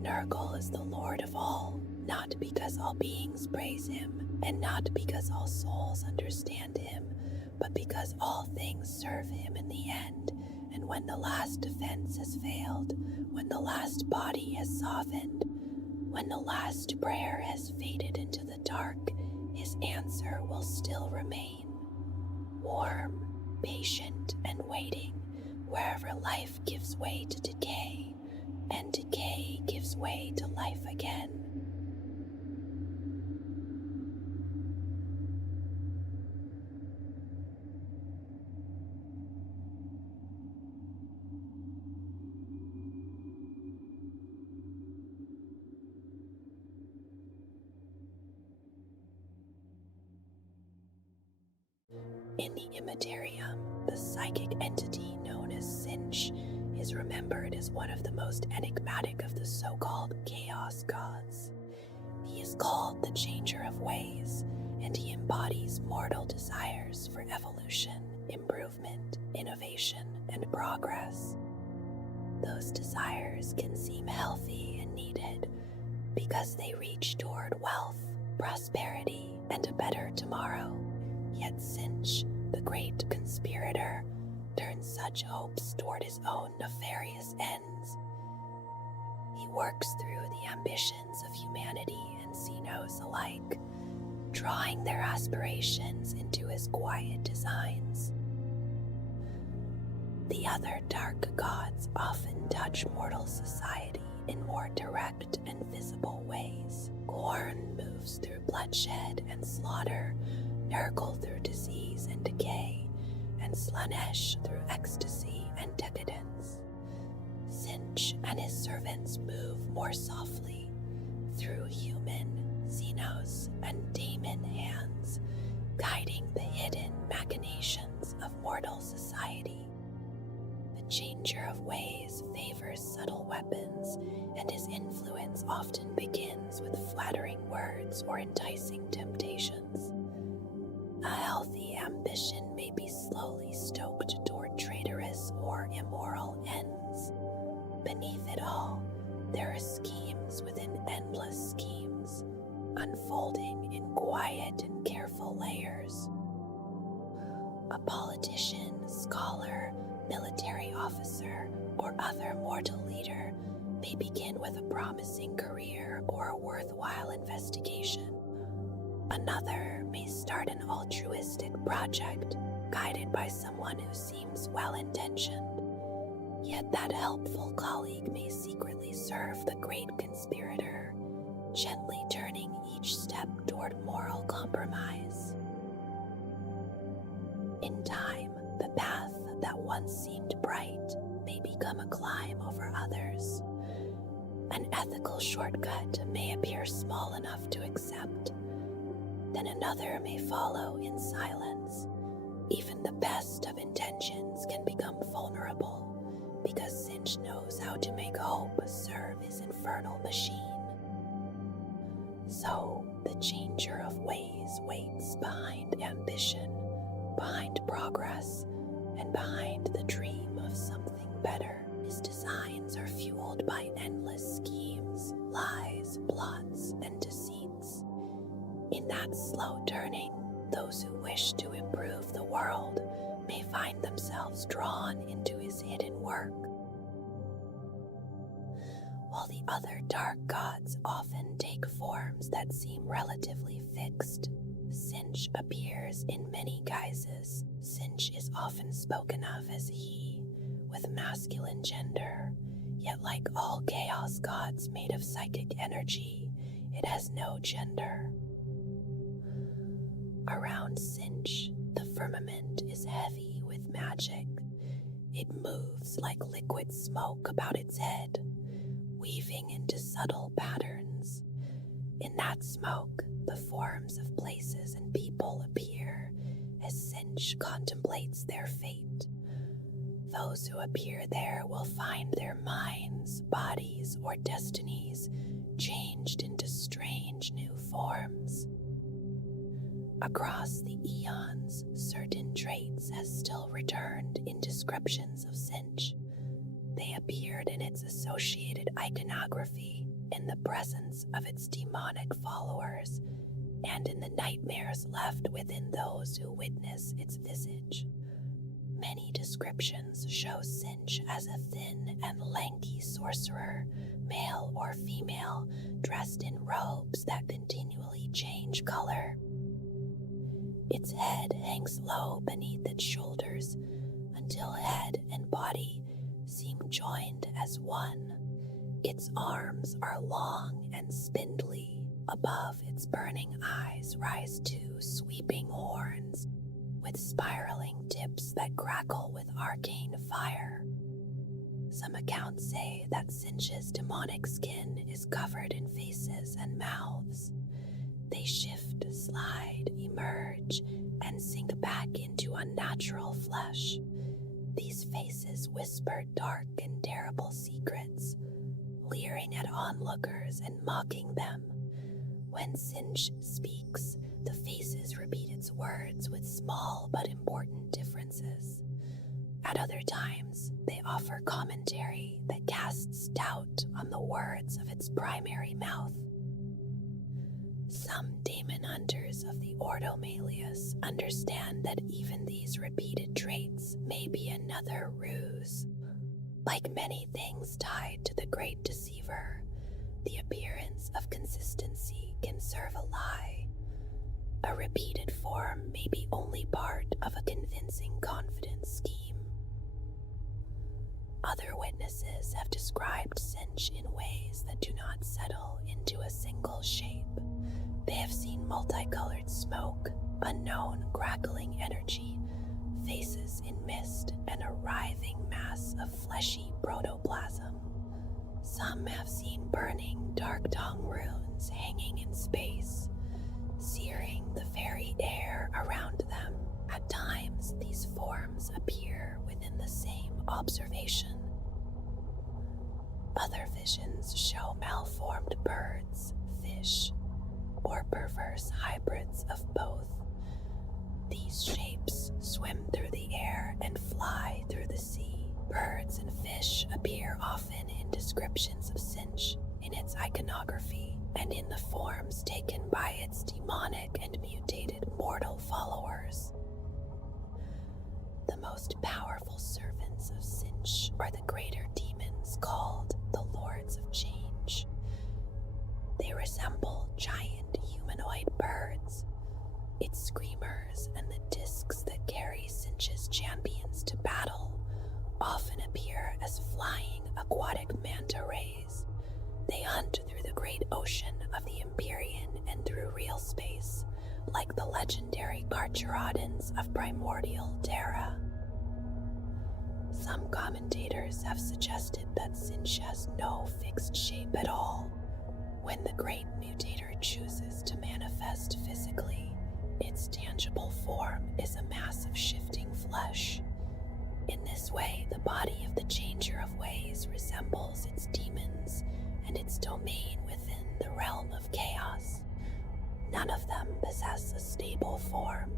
Nurgle is the Lord of all, not because all beings praise him, and not because all souls understand him, but because all things serve him in the end, and when the last defense has failed, when the last body has softened, when the last prayer has faded into the dark, his answer will still remain, warm, patient, and waiting, wherever life gives way to decay, and decay gives way to life again. In the Immaterium, the psychic entity known as Sinch is remembered as one of the most enigmatic of the so-called Chaos Gods. He is called the Changer of Ways, and he embodies mortal desires for evolution, improvement, innovation, and progress. Those desires can seem healthy and needed because they reach toward wealth, prosperity, and a better tomorrow. Yet Sinch, the great conspirator, turns such hopes toward his own nefarious ends. He works through the ambitions of humanity and Xenos alike, drawing their aspirations into his quiet designs. The other dark gods often touch mortal society in more direct and visible ways. Khorne moves through bloodshed and slaughter, Nurgle through disease and decay, and Slaanesh through ecstasy and decadence. Sinch and his servants move more softly through human, Xenos, and Daemon hands, guiding the hidden machinations of mortal society. The Changer of Ways favors subtle weapons, and his influence often begins with flattering words or enticing temptations. A healthy ambition may be slowly stoked toward traitorous or immoral ends. Beneath it all, there are schemes within endless schemes, unfolding in quiet and careful layers. A politician, scholar, military officer, or other mortal leader may begin with a promising career or a worthwhile investigation. Another may start an altruistic project, guided by someone who seems well-intentioned. Yet that helpful colleague may secretly serve the great conspirator, gently turning each step toward moral compromise. In time, the path that once seemed bright may become a climb over others. An ethical shortcut may appear small enough to accept, then another may follow in silence. Even the best of intentions can become vulnerable, because Sinch knows how to make hope serve his infernal machine. So, the changer of ways waits behind ambition, behind progress, and behind the dream of something better. His designs are fueled by endless schemes, lies, plots, and deceits. In that slow turning, those who wish to improve the world may find themselves drawn into his hidden work. While the other dark gods often take forms that seem relatively fixed, Sinch appears in many guises. Sinch is often spoken of as he, with masculine gender, yet like all chaos gods made of psychic energy, it has no gender. Around Sinch, the firmament is heavy with magic. It moves like liquid smoke about its head, weaving into subtle patterns. In that smoke, the forms of places and people appear as Sinch contemplates their fate. Those who appear there will find their minds, bodies, or destinies changed into strange new forms. Across the eons, certain traits have still returned in descriptions of Sinch. They appeared in its associated iconography, in the presence of its demonic followers, and in the nightmares left within those who witness its visage. Many descriptions show Sinch as a thin and lanky sorcerer, male or female, dressed in robes that continually change color. Its head hangs low beneath its shoulders until head and body seem joined as one. Its arms are long and spindly. Above its burning eyes rise two sweeping horns with spiraling tips that crackle with arcane fire. Some accounts say that Sinch's demonic skin is covered in faces and mouths. They shift, slide, emerge, and sink back into unnatural flesh. These faces whisper dark and terrible secrets, leering at onlookers and mocking them. When Sinch speaks, the faces repeat its words with small but important differences. At other times, they offer commentary that casts doubt on the words of its primary mouth. Some daemon hunters of the Ordo Malleus understand that even these repeated traits may be another ruse. Like many things tied to the Great Deceiver, the appearance of consistency can serve a lie. A repeated form may be only part of a convincing confidence scheme. Other witnesses have described Sinch in ways that do not settle into a single shape. They have seen multicolored smoke, unknown crackling energy, faces in mist, and a writhing mass of fleshy protoplasm. Some have seen burning dark tongue runes hanging in space, searing the very air around them. At times, these forms appear within the same observation. Other visions show malformed birds, fish, or perverse hybrids of both. These shapes swim through the air and fly through the sea. Birds and fish appear often in descriptions of Sinch, iconography and in the forms taken by its demonic and mutated mortal followers. The most powerful servants of Sinch are the greater demons called the Lords of Change. They resemble giant humanoid birds. Its screamers and the discs that carry Sinch's champions to battle often appear as flying aquatic manta rays. They hunt through the great ocean of the Empyrean and through real space, like the legendary Carcharodons of primordial Terra. Some commentators have suggested that Sinch has no fixed shape at all. When the great mutator chooses to manifest physically, its tangible form is a mass of shifting flesh. In this way, the body of the Changer of Ways resembles its demons and its domain within the realm of chaos. None of them possess a stable form.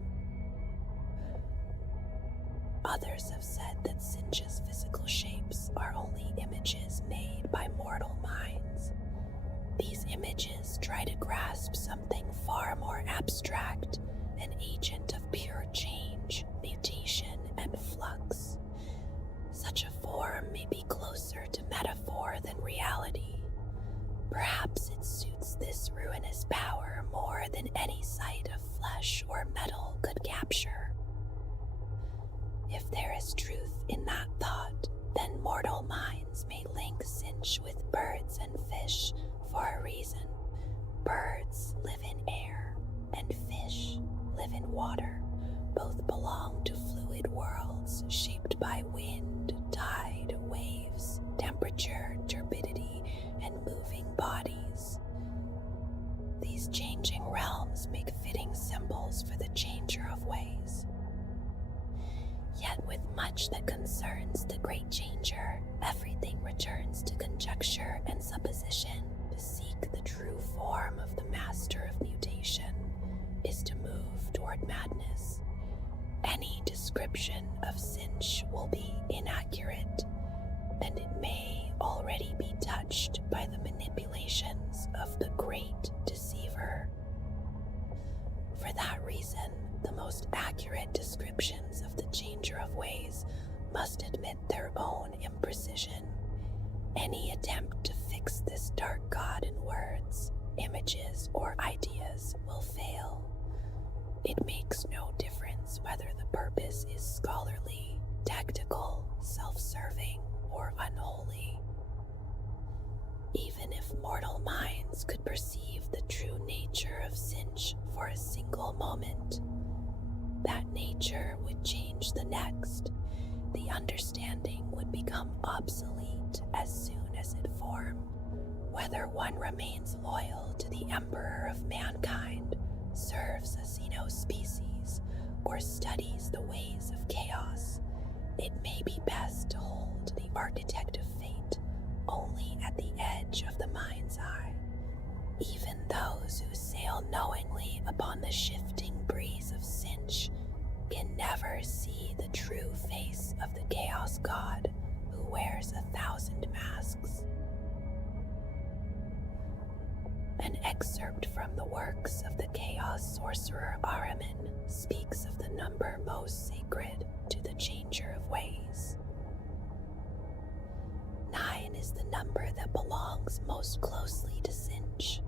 Others have said that Sinch's physical shapes are only images made by mortal minds. These images try to grasp something far more abstract, an agent of pure change, mutation, and flux. Such a form may be closer to metaphor than reality. Perhaps it suits this ruinous power more than any sight of flesh or metal could capture. If there is truth in that thought, then mortal minds may link Sinch with birds and fish for a reason. Birds live in air, and fish live in water. Both belong to fluid worlds shaped by wind, tide, waves, temperature, turbidity, and moving bodies. These changing realms make fitting symbols for the Changer of Ways. Yet with much that concerns the Great Changer, everything returns to conjecture and supposition. To seek the true form of the Master of Mutation is to move toward madness. Any description of Sinch will be inaccurate, and it may already be touched by the manipulations of the Great Deceiver. For that reason, the most accurate descriptions of the Changer of Ways must admit their own imprecision. Any attempt to fix this dark god in words, images, or ideas will fail. It makes no difference whether the purpose is scholarly, tactical, self-serving, or unholy. Even if mortal minds could perceive the true nature of Sinch for a single moment, that nature would change the next. The understanding would become obsolete as soon as it formed. Whether one remains loyal to the Emperor of Mankind, serves a xenospecies, or studies the ways of chaos, it may be best to hold the architect of fate only at the edge of the mind's eye. Even those who sail knowingly upon the shifting breeze of Sinch can never see the true face of the Chaos God who wears 1,000 masks. An excerpt from the works of the Chaos Sorcerer Ahriman speaks of the number most sacred to the Changer of Ways. 9 is the number that belongs most closely to Sinch.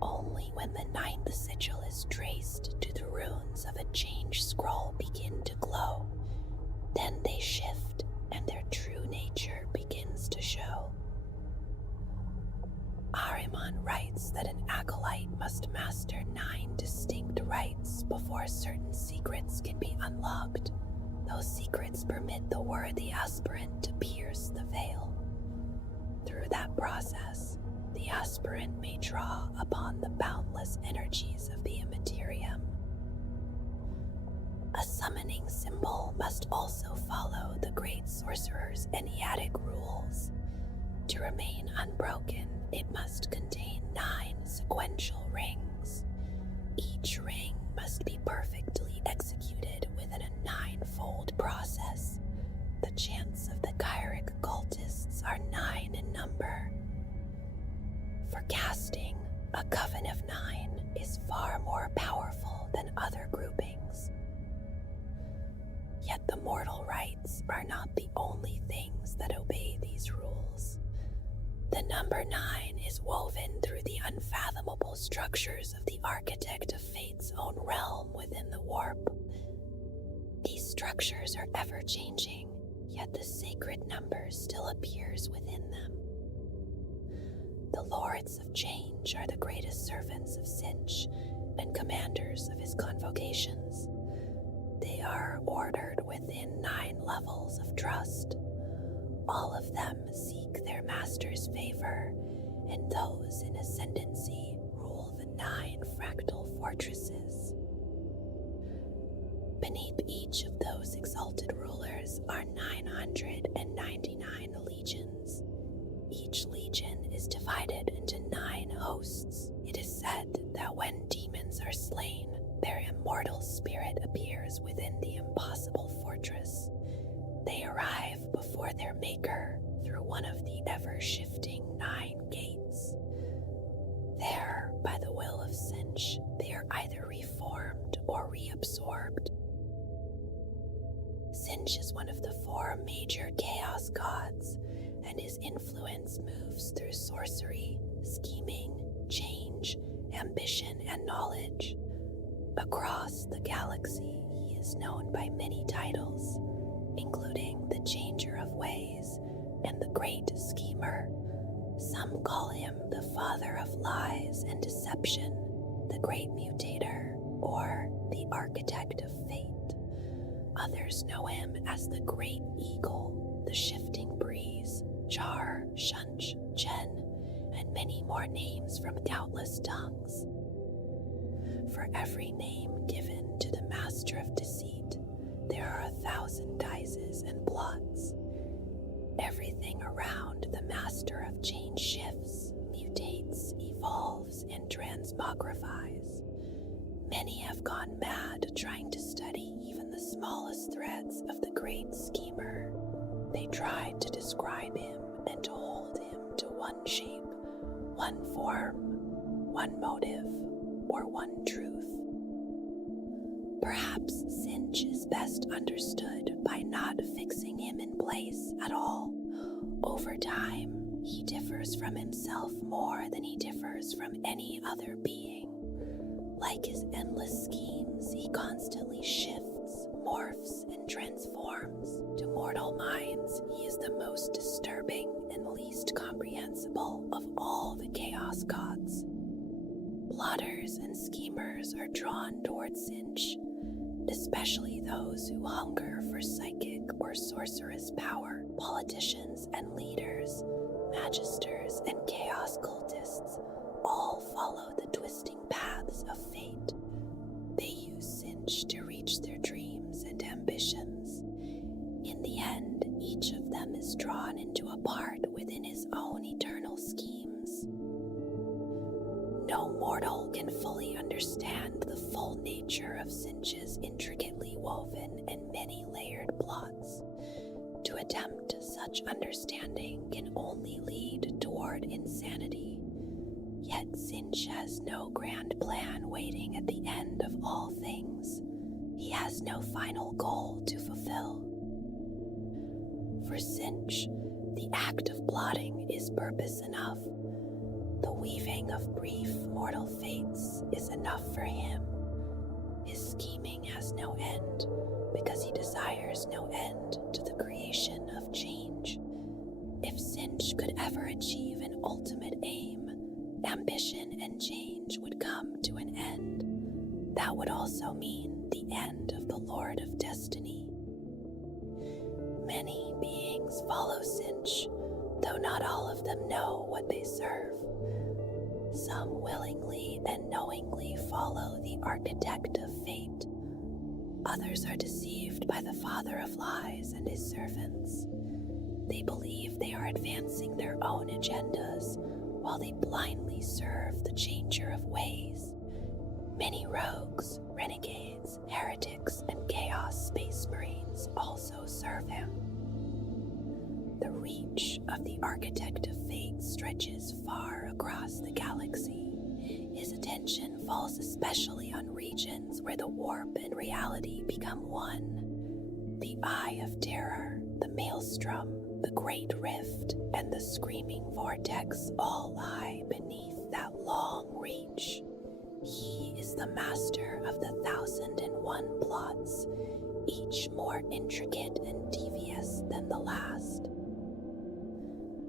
Only when the 9th sigil is traced do the runes of a change scroll begin to glow. Then they shift and their true nature begins to show. Ahriman writes that an acolyte must master 9 distinct rites before certain secrets can be unlocked. Those secrets permit the worthy aspirant to pierce the veil. Through that process, the aspirant may draw upon the boundless energies of the immaterium. A summoning symbol must also follow the great sorcerer's enneatic rules. To remain unbroken, it must contain 9 sequential rings. Each ring must be perfectly executed within a 9-fold process. The chants of the Kyric cultists are 9 in number. For casting, a Coven of 9 is far more powerful than other groupings. Yet the mortal rites are not the only things that obey these rules. The number 9 is woven through the unfathomable structures of the architect of fate's own realm within the warp. These structures are ever-changing, yet the sacred number still appears within them. The Lords of Change are the greatest servants of Sinch and commanders of his convocations. They are ordered within 9 levels of trust. All of them seek their master's favor, and those in ascendancy rule the 9 fractal fortresses. Beneath each of those exalted rulers are 999 legions. Each legion is divided into 9 hosts. It is said that when demons are slain, their immortal spirit appears within the impossible fortress. They arrive before their maker through one of the ever-shifting 9 gates. There, by the will of Sinch, they are either reformed or reabsorbed. Sinch is one of the 4 major chaos gods, and his influence moves through sorcery, scheming, change, ambition, and knowledge. Across the galaxy, he is known by many titles, including the Changer of Ways and the Great Schemer. Some call him the Father of Lies and Deception, the Great Mutator, or the Architect of Fate. Others know him as the Great Eagle, the Shifting Breeze, Jar, Shunch, Chen, and many more names from countless tongues. For every name given to the Master of Deceit, there are 1,000 guises and plots. Everything around the Master of Change shifts, mutates, evolves, and transmogrifies. Many have gone mad trying to study even the smallest threads of the Great Schemer. They tried to describe him and to hold him to one shape, one form, one motive, or one truth. Perhaps Sinch is best understood by not fixing him in place at all. Over time, he differs from himself more than he differs from any other being. Like his endless schemes, he constantly shifts, morphs, and transforms. To mortal minds, he is the most disturbing and least comprehensible of all the chaos gods. Plotters and schemers are drawn towards Sinch, especially those who hunger for psychic or sorcerous power. Politicians and leaders, magisters and chaos cultists all follow the twisting paths of fate. They use Sinch to reach their dreams and ambitions. In the end, each of them is drawn into a part within his own eternal schemes. No mortal can fully understand the full nature of Sinch's intricately woven and many-layered plots. To attempt such understanding can only lead toward insanity. Yet Sinch has no grand plan waiting at the end of all things. He has no final goal to fulfill. For Sinch, the act of plotting is purpose enough. The weaving of brief mortal fates is enough for him. His scheming has no end, because he desires no end to the creation of change. If Sinch could ever achieve an ultimate aim, ambition and change would come to an end. That would also mean the end of the Lord of Destiny. Many beings follow Sinch, though not all of them know what they serve. Some willingly and knowingly follow the Architect of Fate. Others are deceived by the Father of Lies and his servants. They believe they are advancing their own agendas while they blindly serve the Changer of Ways. Many rogues, renegades, heretics, and Chaos Space Marines also serve him. the reach of the Architect of Fate stretches far across the galaxy, his attention falls especially on regions where the warp and reality become one. The Eye of Terror, the Maelstrom, the Great Rift, and the Screaming Vortex all lie beneath that long reach. He is the master of the 1001 plots, each more intricate and devious than the last.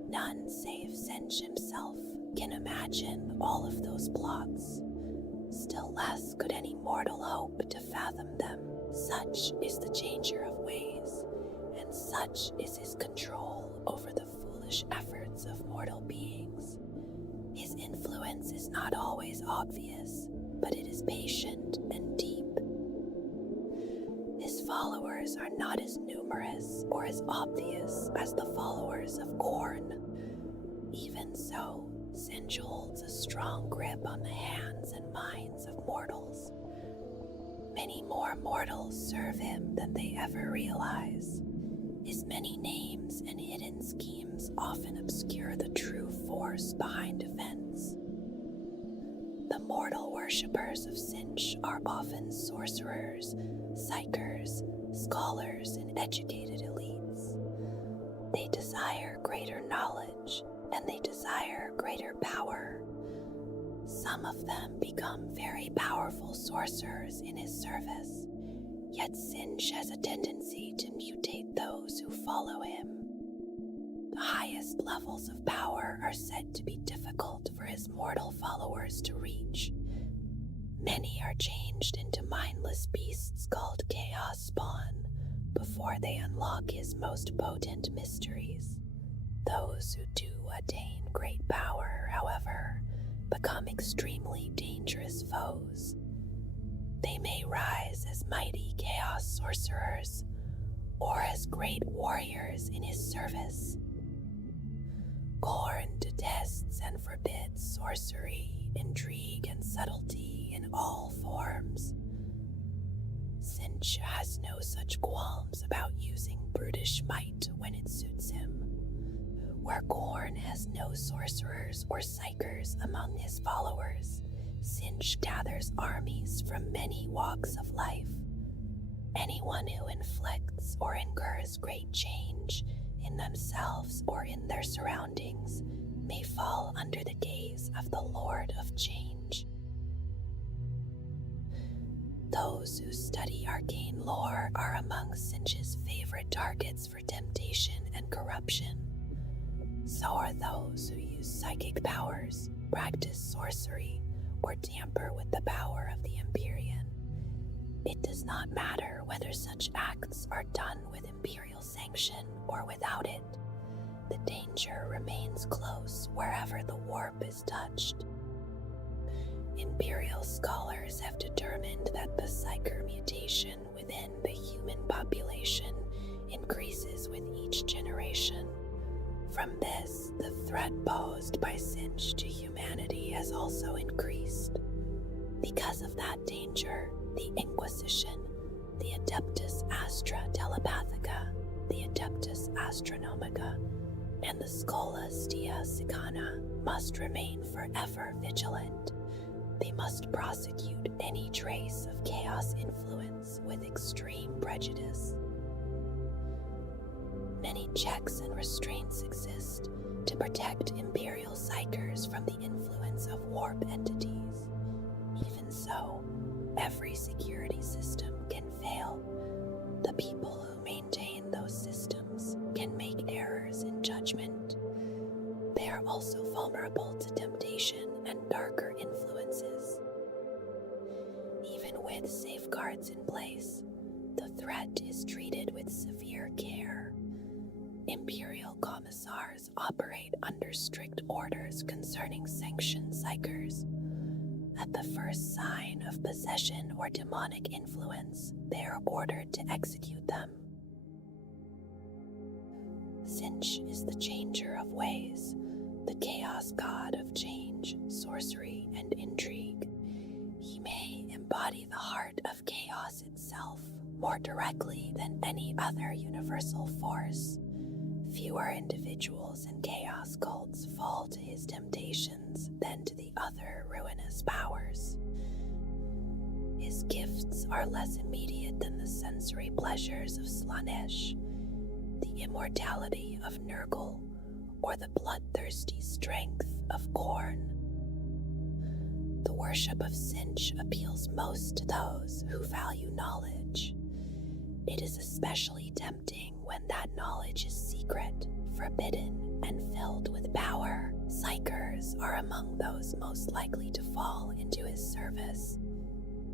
None save Sinch himself can imagine all of those plots. Still less could any mortal hope to fathom them. Such is the changer of ways, and such is his control over the foolish efforts of mortal beings. His influence is not always obvious, but it is patient and deep. His followers are not as numerous or as obvious as the followers of Khorne. Even so, Sinch holds a strong grip on the hands and minds of mortals. Many more mortals serve him than they ever realize. His many names and hidden schemes often obscure the true force behind events. The mortal worshippers of Sinch are often sorcerers, psychers, scholars, and educated elites. They desire greater knowledge, and they desire greater power. Some of them become very powerful sorcerers in his service, yet Sinch has a tendency to mutate those who follow him. The highest levels of power are said to be difficult for his mortal followers to reach. Many are changed into mindless beasts called Chaos Spawn before they unlock his most potent mysteries. Those who do attain great power, however, become extremely dangerous foes. They may rise as mighty chaos sorcerers, or as great warriors in his service. Khorne detests and forbids sorcery, intrigue, and subtlety in all forms. Sinch has no such qualms about using brutish might when it suits him. Where Khorne has no sorcerers or psychers among his followers, Sinch gathers armies from many walks of life. Anyone who inflicts or incurs great change in themselves or in their surroundings may fall under the gaze of the Lord of Change. Those who study arcane lore are among Sinch's favorite targets for temptation and corruption. So are those who use psychic powers, practice sorcery, or tamper with the power of the Empyrean. It does not matter whether such acts are done with Imperial sanction or without it. The danger remains close wherever the warp is touched. Imperial scholars have determined that the psyker mutation within the human population increases with each generation. From this, the threat posed by Sinch to humanity has also increased. Because of that danger, the Inquisition, the Adeptus Astra Telepathica, the Adeptus Astronomica, and the Schola Stia Sicana must remain forever vigilant. They must prosecute any trace of chaos influence with extreme prejudice. Many checks and restraints exist to protect Imperial psychers from the influence of warp entities. Even so, every security system can fail. The people who maintain those systems can make errors in judgment. They are also vulnerable to temptation and darker influences. Even with safeguards in place, the threat is treated with severe care. Imperial commissars operate under strict orders concerning sanctioned psychers. At the first sign of possession or demonic influence, they are ordered to execute them. Sinch is the changer of ways, the chaos god of change, sorcery, and intrigue. He may embody the heart of chaos itself more directly than any other universal force. Fewer individuals and chaos cults fall to his temptations than to the other ruinous powers. His gifts are less immediate than the sensory pleasures of Slaanesh, the immortality of Nurgle, or the bloodthirsty strength of Khorne. The worship of Tzeentch appeals most to those who value knowledge. It is especially tempting when that knowledge is secret, forbidden, and filled with power. Psykers are among those most likely to fall into his service.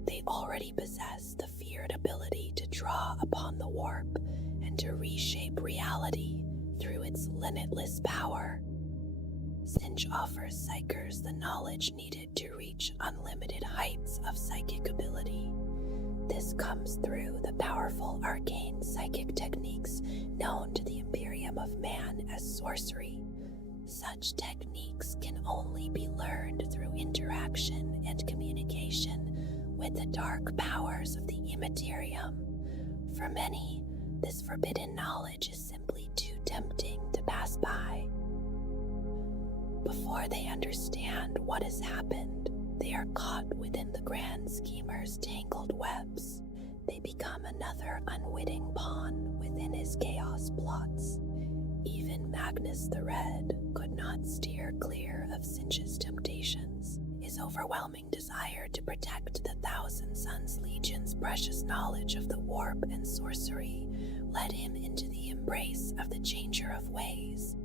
They already possess the feared ability to draw upon the warp and to reshape reality through its limitless power. Tzeentch offers Psykers the knowledge needed to reach unlimited heights of psychic ability. This comes through the powerful arcane psychic techniques known to the Imperium of Man as sorcery. Such techniques can only be learned through interaction and communication with the dark powers of the Immaterium. For many, this forbidden knowledge is simply too tempting to pass by. Before they understand what has happened, they are caught within the Grand Schemer's tangled webs. They become another unwitting pawn within his chaos plots. Even Magnus the Red could not steer clear of Tzeentch's temptations. His overwhelming desire to protect the Thousand Suns Legion's precious knowledge of the warp and sorcery led him into the embrace of the Changer of Ways.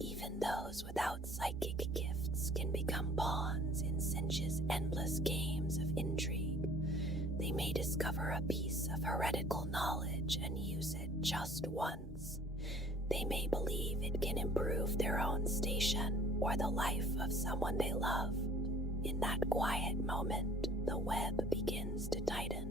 Even those without psychic gifts can become pawns in Tzeentch's endless games of intrigue. They may discover a piece of heretical knowledge and use it just once. They may believe it can improve their own station or the life of someone they loved. In that quiet moment, the web begins to tighten.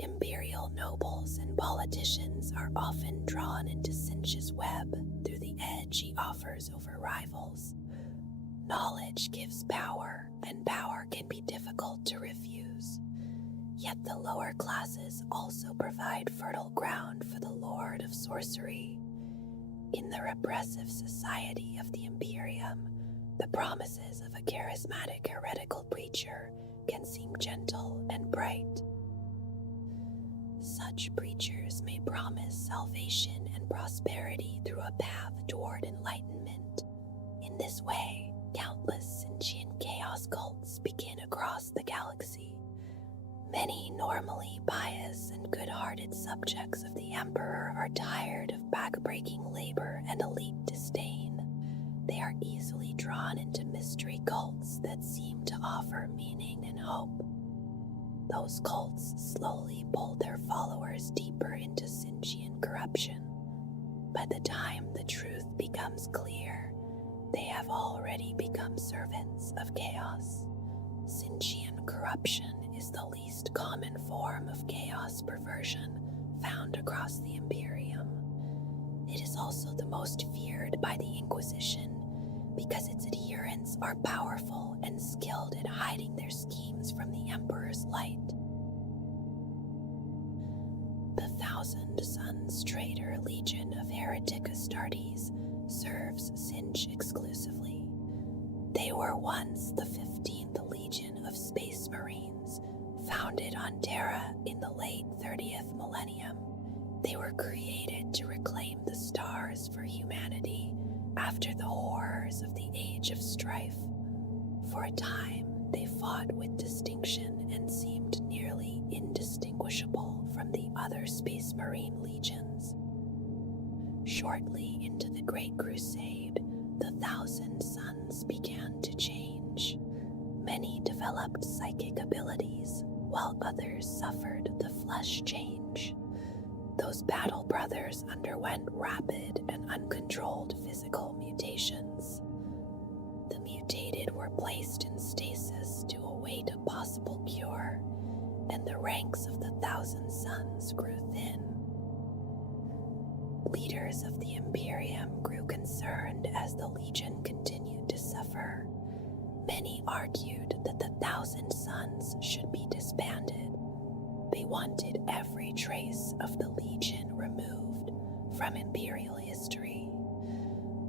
Imperial nobles and politicians are often drawn into Tzeentch's web through the edge he offers over rivals. Knowledge gives power, and power can be difficult to refuse. Yet the lower classes also provide fertile ground for the Lord of Sorcery. In the repressive society of the Imperium, the promises of a charismatic heretical preacher can seem gentle and bright. Such preachers may promise salvation and prosperity through a path toward enlightenment. In this way, countless sentient chaos cults begin across the galaxy. Many normally pious and good-hearted subjects of the Emperor are tired of back-breaking labor and elite disdain. They are easily drawn into mystery cults that seem to offer meaning and hope. Those cults slowly pull their followers deeper into sentient corruption. By the time the truth becomes clear, they have already become servants of chaos. Sentient corruption is the least common form of chaos perversion found across the Imperium. It is also the most feared by the Inquisition because its adherents are powerful and skilled at hiding their schemes from the Emperor's light. The Thousand Suns Traitor Legion of Heretic Astartes serves Tzeentch exclusively. They were once the 15th Legion of Space Marines, founded on Terra in the late 30th millennium. They were created to reclaim the stars for humanity after the horrors of the Age of Strife. For a time, they fought with distinction and seemed nearly indistinguishable from the other Space Marine legions. Shortly into the Great Crusade, the Thousand Suns began to change. Many developed psychic abilities, while others suffered the flesh change. Those battle brothers underwent rapid and uncontrolled physical mutations. The mutated were placed in stasis to await a possible cure, and the ranks of the Thousand Suns grew thin. Leaders of the Imperium grew concerned as the Legion continued to suffer. Many argued that the Thousand Suns should be disbanded. They wanted every trace of the Legion removed, from Imperial history.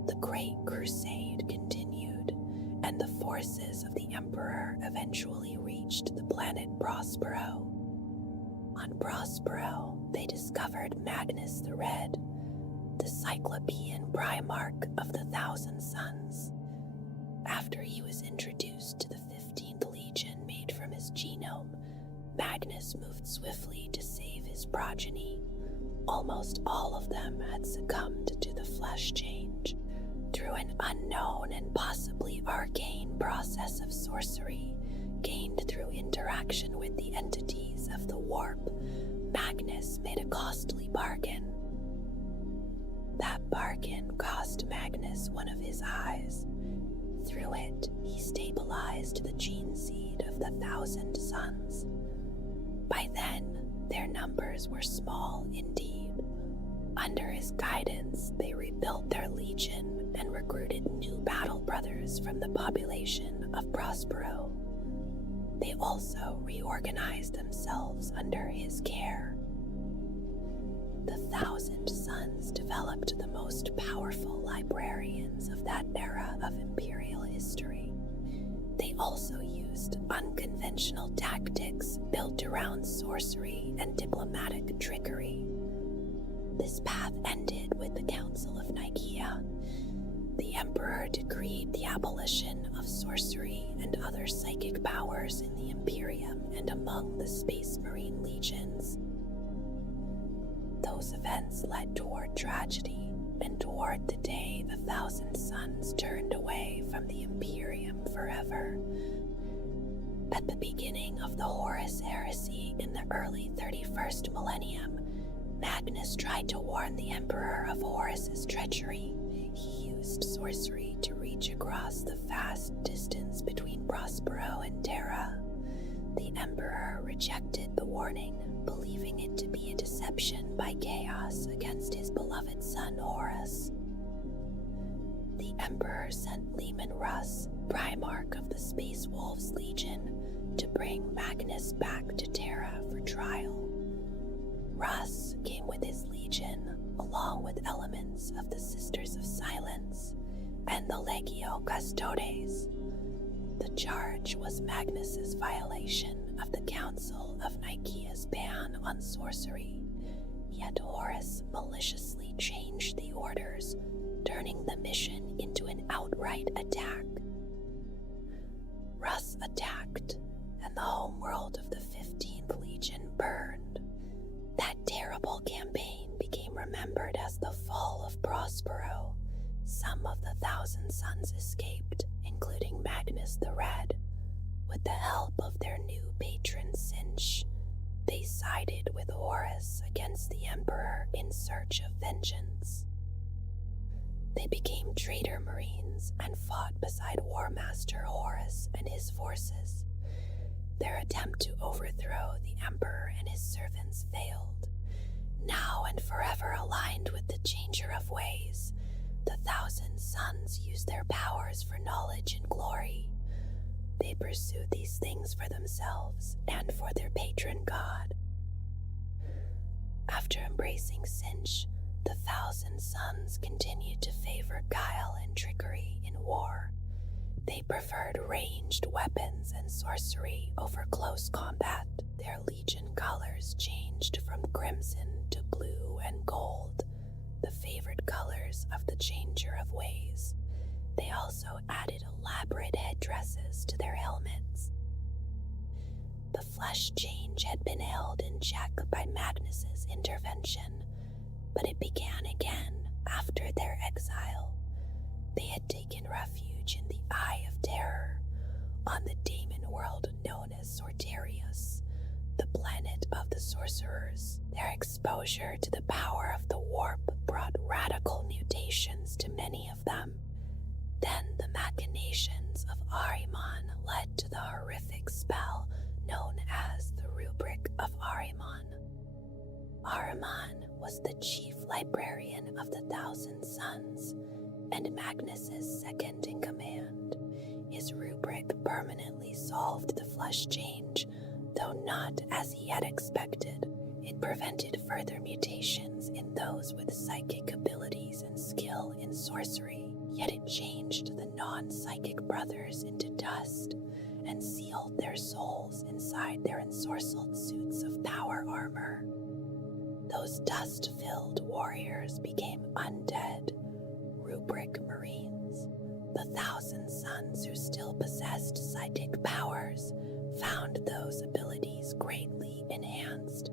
The Great Crusade continued, and the forces of the Emperor eventually reached the planet Prospero. On Prospero, they discovered Magnus the Red, the Cyclopean Primarch of the Thousand Suns. After he was introduced to the 15th Legion made from his genome, Magnus moved swiftly to save his progeny. Almost all of them had succumbed to the flesh change. Through an unknown and possibly arcane process of sorcery, gained through interaction with the entities of the warp, Magnus made a costly bargain. That bargain cost Magnus one of his eyes. Through it, he stabilized the gene seed of the Thousand Suns. By then, their numbers were small indeed. Under his guidance, they rebuilt their legion and recruited new battle brothers from the population of Prospero. They also reorganized themselves under his care. The Thousand Suns developed the most powerful librarians of that era of Imperial history. They also used unconventional tactics built around sorcery and diplomatic trickery. This path ended with the Council of Nicaea. The Emperor decreed the abolition of sorcery and other psychic powers in the Imperium and among the Space Marine legions. Those events led toward tragedy, and toward the day the Thousand Suns turned away from the Imperium forever. At the beginning of the Horus Heresy in the early 31st millennium, Magnus tried to warn the Emperor of Horus's treachery. He used sorcery to reach across the vast distance between Prospero and Terra. The Emperor rejected the warning, believing it to be a deception by Chaos against his beloved son Horus. The Emperor sent Leman Russ, Primarch of the Space Wolves Legion, to bring Magnus back to Terra for trial. Russ came with his legion, along with elements of the Sisters of Silence and the Legio Custodes. The charge was Magnus's violation of the Council of Nicaea's ban on sorcery, yet Horus maliciously changed the orders, turning the mission into an outright attack. Russ attacked, and the homeworld of the 15th Legion burned. That terrible campaign became remembered as the Fall of Prospero. Some of the Thousand Suns escaped, including Magnus the Red. With the help of their new patron Sinch, they sided with Horus against the Emperor in search of vengeance. They became traitor marines and fought beside War Master Horus and his forces. Their attempt to overthrow the Emperor and his servants failed. Now and forever aligned with the Changer of Ways, the Thousand Suns use their powers for knowledge and glory. They pursue these things for themselves and for their patron god. After embracing Sinch, the Thousand Suns continued to favor guile and trickery in war. They preferred ranged weapons and sorcery over close combat. Their legion colors changed from crimson to blue and gold, the favorite colors of the Changer of Ways. They also added elaborate headdresses to their helmets. The flesh change had been held in check by Magnus's intervention, but it began again after their exile. They had taken refuge in the Eye of Terror, on the daemon world known as Sorterius, the planet of the sorcerers. Their exposure to the power of the warp brought radical mutations to many of them. Then the machinations of Ahriman led to the horrific spell known as the Rubric of Ahriman. Ahriman was the chief librarian of the Thousand Suns, and Magnus's second in command. His rubric permanently solved the flesh change, though not as he had expected. It It prevented further mutations in those with psychic abilities and skill in sorcery, yet it changed the non-psychic brothers into dust and sealed their souls inside their ensorcelled suits of power armor. Those dust-filled warriors became undead, rubric marines. The Thousand Sons who still possessed psychic powers found those abilities greatly enhanced.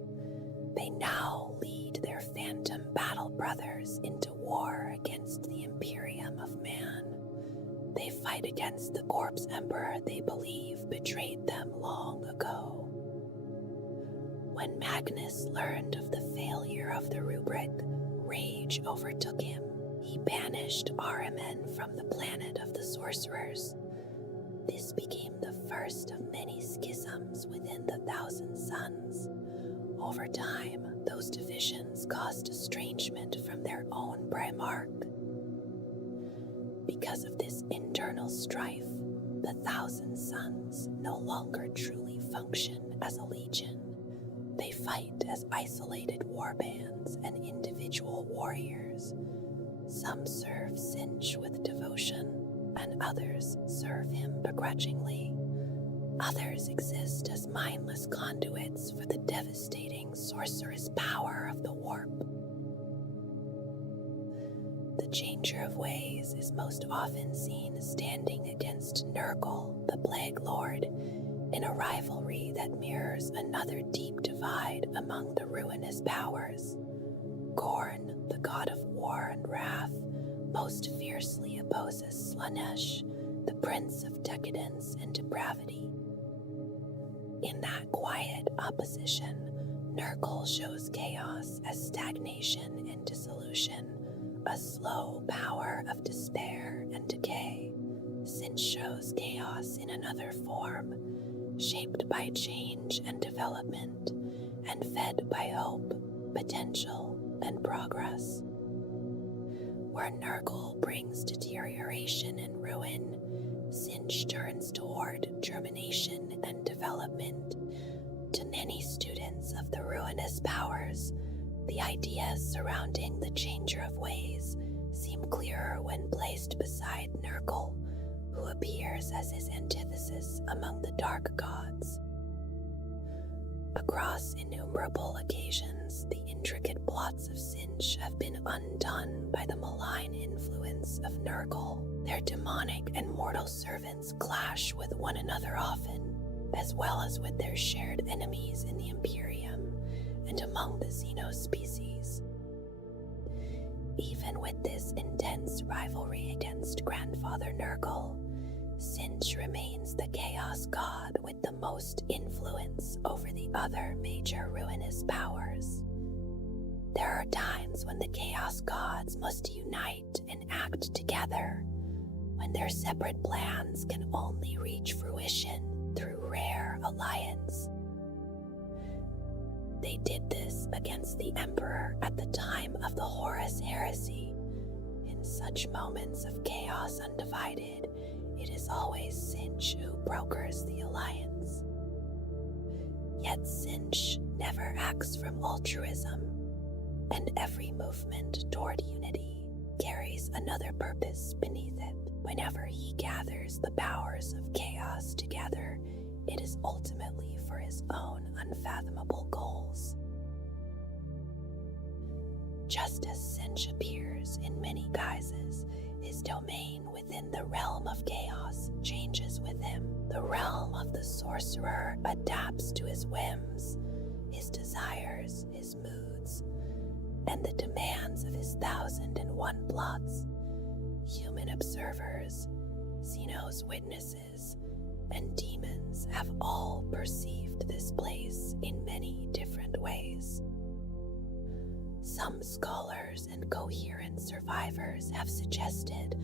They now lead their phantom battle brothers into war against the Imperium of Man. They fight against the corpse emperor they believe betrayed them long ago. When Magnus learned of the failure of the rubric, rage overtook him. He banished Ahriman from the planet of the sorcerers. This became the first of many schisms within the Thousand Sons. Over time, those divisions caused estrangement from their own Primarch. Because of this internal strife, the Thousand Sons no longer truly function as a legion. They fight as isolated warbands and individual warriors. Some serve Sinch with devotion, and others serve him begrudgingly. Others exist as mindless conduits for the devastating sorcerous power of the warp. The Changer of Ways is most often seen standing against Nurgle, the Plague Lord, in a rivalry that mirrors another deep divide among the ruinous powers. Gorn, the god of war and wrath, most fiercely opposes Slaanesh, the prince of decadence and depravity. In that quiet opposition, Nurgle shows chaos as stagnation and dissolution, a slow power of despair and decay. Sinch shows chaos in another form, shaped by change and development, and fed by hope, potential, and progress. Where Nurgle brings deterioration and ruin, Sinch turns toward germination and development. To many students of the ruinous powers, the ideas surrounding the Changer of Ways seem clearer when placed beside Nurgle, who appears as his antithesis among the dark gods. Across innumerable occasions, the intricate plots of Sinch have been undone by the malign influence of Nurgle. Their demonic and mortal servants clash with one another often, as well as with their shared enemies in the Imperium and among the Xenospecies. Even with this intense rivalry against Grandfather Nurgle, Sinch remains the Chaos God with the most influence over the other major ruinous powers. There are times when the Chaos Gods must unite and act together, when their separate plans can only reach fruition through rare alliance. They did this against the Emperor at the time of the Horus Heresy. In such moments of chaos undivided, it is always Sinch who brokers the alliance. Yet Sinch never acts from altruism, and every movement toward unity carries another purpose beneath it. Whenever he gathers the powers of chaos together, it is ultimately for his own unfathomable goals. Just as Sinch appears in many guises, his domain within the realm of chaos changes with him. The realm of the sorcerer adapts to his whims, his desires, his moods, and the demands of his 1001 plots. Human observers, Xenos witnesses, and demons have all perceived this place in many different ways. Some scholars and coherent survivors have suggested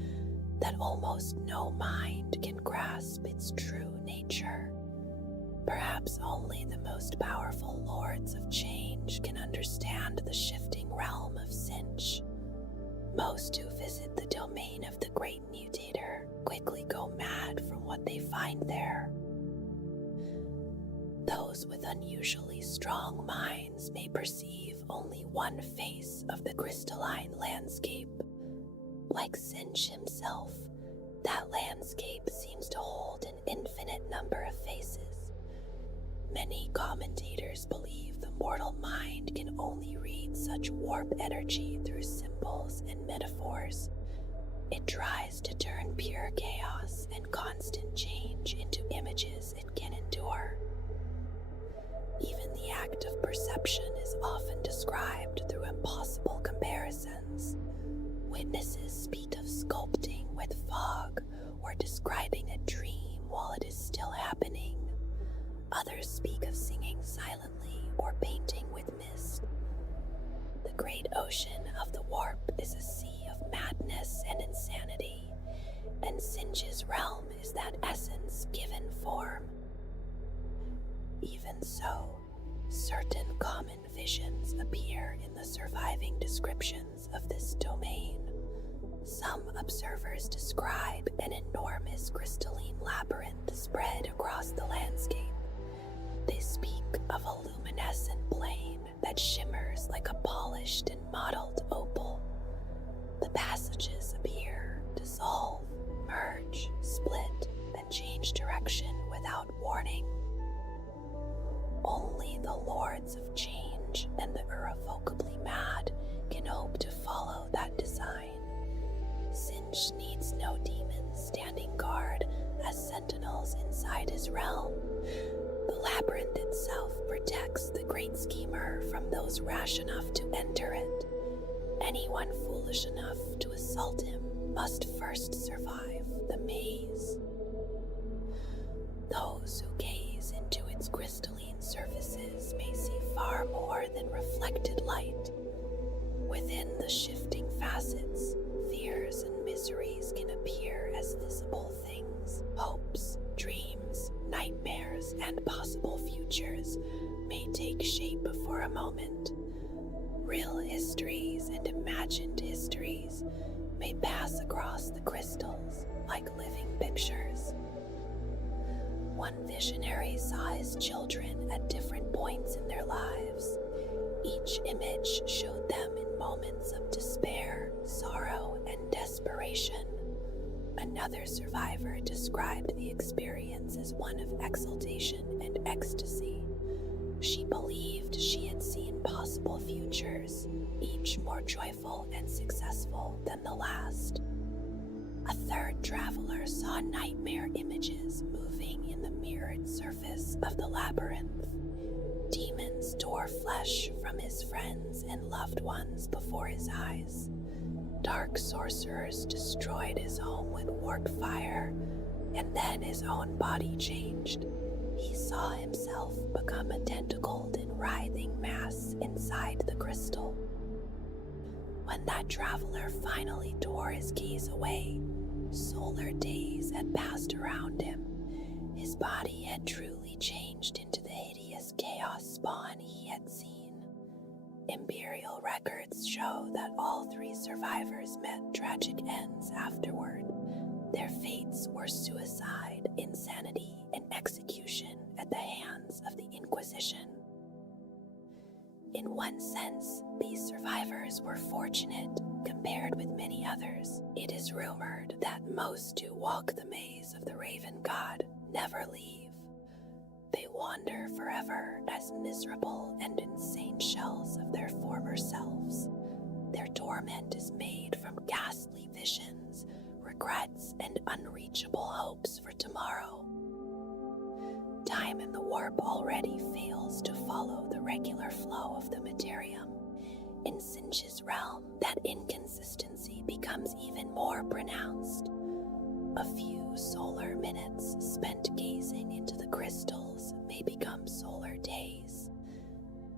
that almost no mind can grasp its true nature. Perhaps only the most powerful lords of change can understand the shifting realm of Sinch. Most who visit the domain of the Great Mutator quickly go mad from what they find there. Those with unusually strong minds may perceive only one face of the crystalline landscape. Like Sinch himself, that landscape seems to hold an infinite number of faces. Many commentators believe the mortal mind can only read such warp energy through symbols and metaphors. It tries to turn pure chaos and constant change into images it can endure. Even the act of perception is often described through impossible comparisons. Witnesses speak of sculpting with fog or describing a dream while it is still happening. Others speak of singing silently or painting with mist. The great ocean of the warp is a sea of madness and insanity, and Singe's realm is that essence given form. Even so, certain common visions appear in the surviving descriptions of this domain. Some observers describe an enormous crystalline labyrinth spread across the landscape. They speak of a luminescent plane that shimmers like a polished and modeled opal. The passages appear, dissolve, merge, split, and change direction without warning. Only the Lords of Change and the irrevocably mad can hope to follow that design. Sinch needs no demons standing guard as sentinels inside his realm. The labyrinth itself protects the great schemer from those rash enough to enter it. Anyone foolish enough to assault him must first survive the maze. Those who gaze into its crystalline surfaces may see far more than reflected light. Within the shifting facets, fears and miseries can appear as visible things. Hopes, dreams, nightmares, and possible futures may take shape for a moment. Real histories and imagined histories may pass across the crystals like living pictures. One visionary saw his children at different points in their lives. Each image showed them in moments of despair, sorrow, and desperation. Another survivor described the experience as one of exultation and ecstasy. She believed she had seen possible futures, each more joyful and successful than the last. A third traveler saw nightmare images moving in the mirrored surface of the labyrinth. Demons tore flesh from his friends and loved ones before his eyes. Dark sorcerers destroyed his home with warp fire, and then his own body changed. He saw himself become a tentacled and writhing mass inside the crystal. When that traveler finally tore his gaze away, solar days had passed around him. His body had truly changed into the hideous chaos spawn he had seen. Imperial records show that all three survivors met tragic ends afterward. Their fates were suicide, insanity, and execution at the hands of the Inquisition. In one sense, these survivors were fortunate compared with many others. It is rumored that most who walk the maze of the Raven God never leave. They wander forever as miserable and insane shells of their former selves. Their torment is made from ghastly visions, regrets, and unreachable hopes for tomorrow. Time in the warp already fails to follow the regular flow of the materium. In Sinch's realm, that inconsistency becomes even more pronounced. A few solar minutes spent gazing into the crystals may become solar days.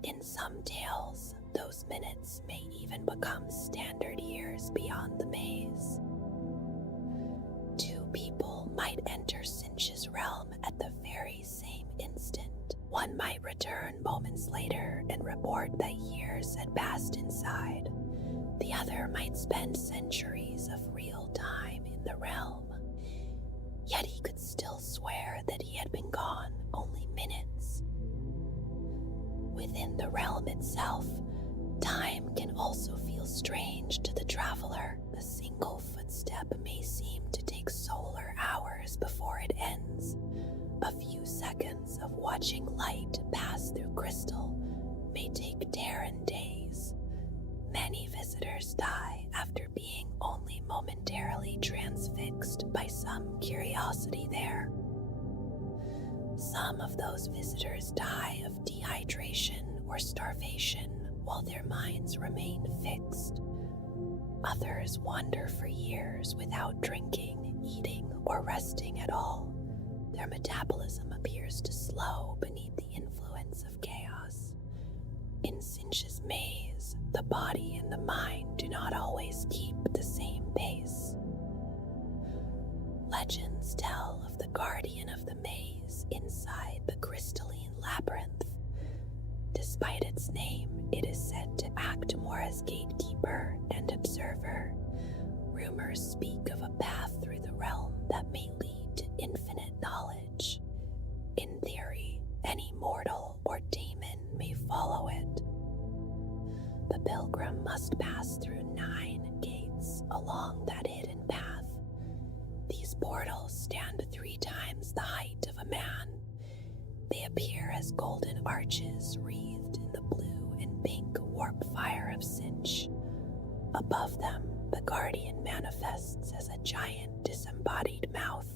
In some tales, those minutes may even become standard years beyond the maze. Two people might enter Sinch's realm at the very same instant. One might return moments later and report that years had passed inside. The other might spend centuries of real time in the realm. Yet he could still swear that he had been gone only minutes. within the realm itself, time can also feel strange to the traveler. A single footstep may seem to take solar hours before it ends. A few seconds of watching light pass through crystal may take Terran days. Many visitors die after being only momentarily transfixed by some curiosity there. Some of those visitors die of dehydration or starvation while their minds remain fixed. Others wander for years without drinking, eating, or resting at all. Their metabolism appears to slow beneath the influence of chaos. In Sinch's maze, the body and the mind do not always keep the same pace. Legends tell of the guardian of the maze inside the crystalline labyrinth. Despite its name, it is said to act more as gatekeeper and observer. Rumors speak of a path through the realm that may lead to infinite knowledge. In theory, any mortal or demon may follow it. The pilgrim must pass through 9 gates along that hidden path. These portals stand 3 times the height of a man. They appear as golden arches wreathed in the blue and pink warp fire of Sinch. Above them, the guardian manifests as a giant disembodied mouth.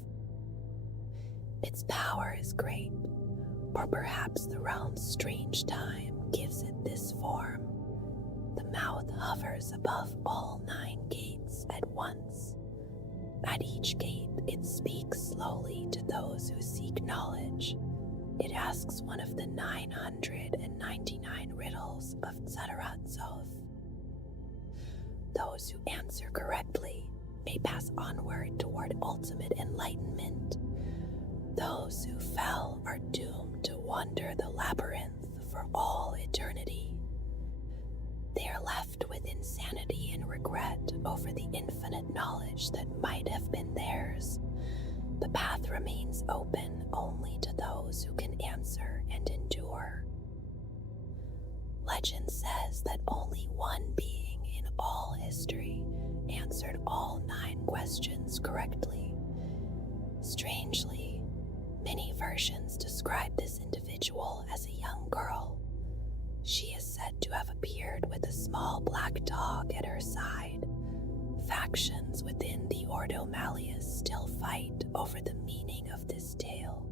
Its power is great, or perhaps the realm's strange time gives it this form. The mouth hovers above all 9 gates at once. At each gate, it speaks slowly to those who seek knowledge. It asks one of the 999 riddles of Tsararatsov. Those who answer correctly may pass onward toward ultimate enlightenment. Those who fell are doomed to wander the labyrinth for all eternity. They are left with insanity and regret over the infinite knowledge that might have been theirs. The path remains open only to those who can answer and endure. Legend says that only one being in all history answered all 9 questions correctly. Strangely, many versions describe this individual as a young girl. She is said to have appeared with a small black dog at her side. Factions within the Ordo Malleus still fight over the meaning of this tale.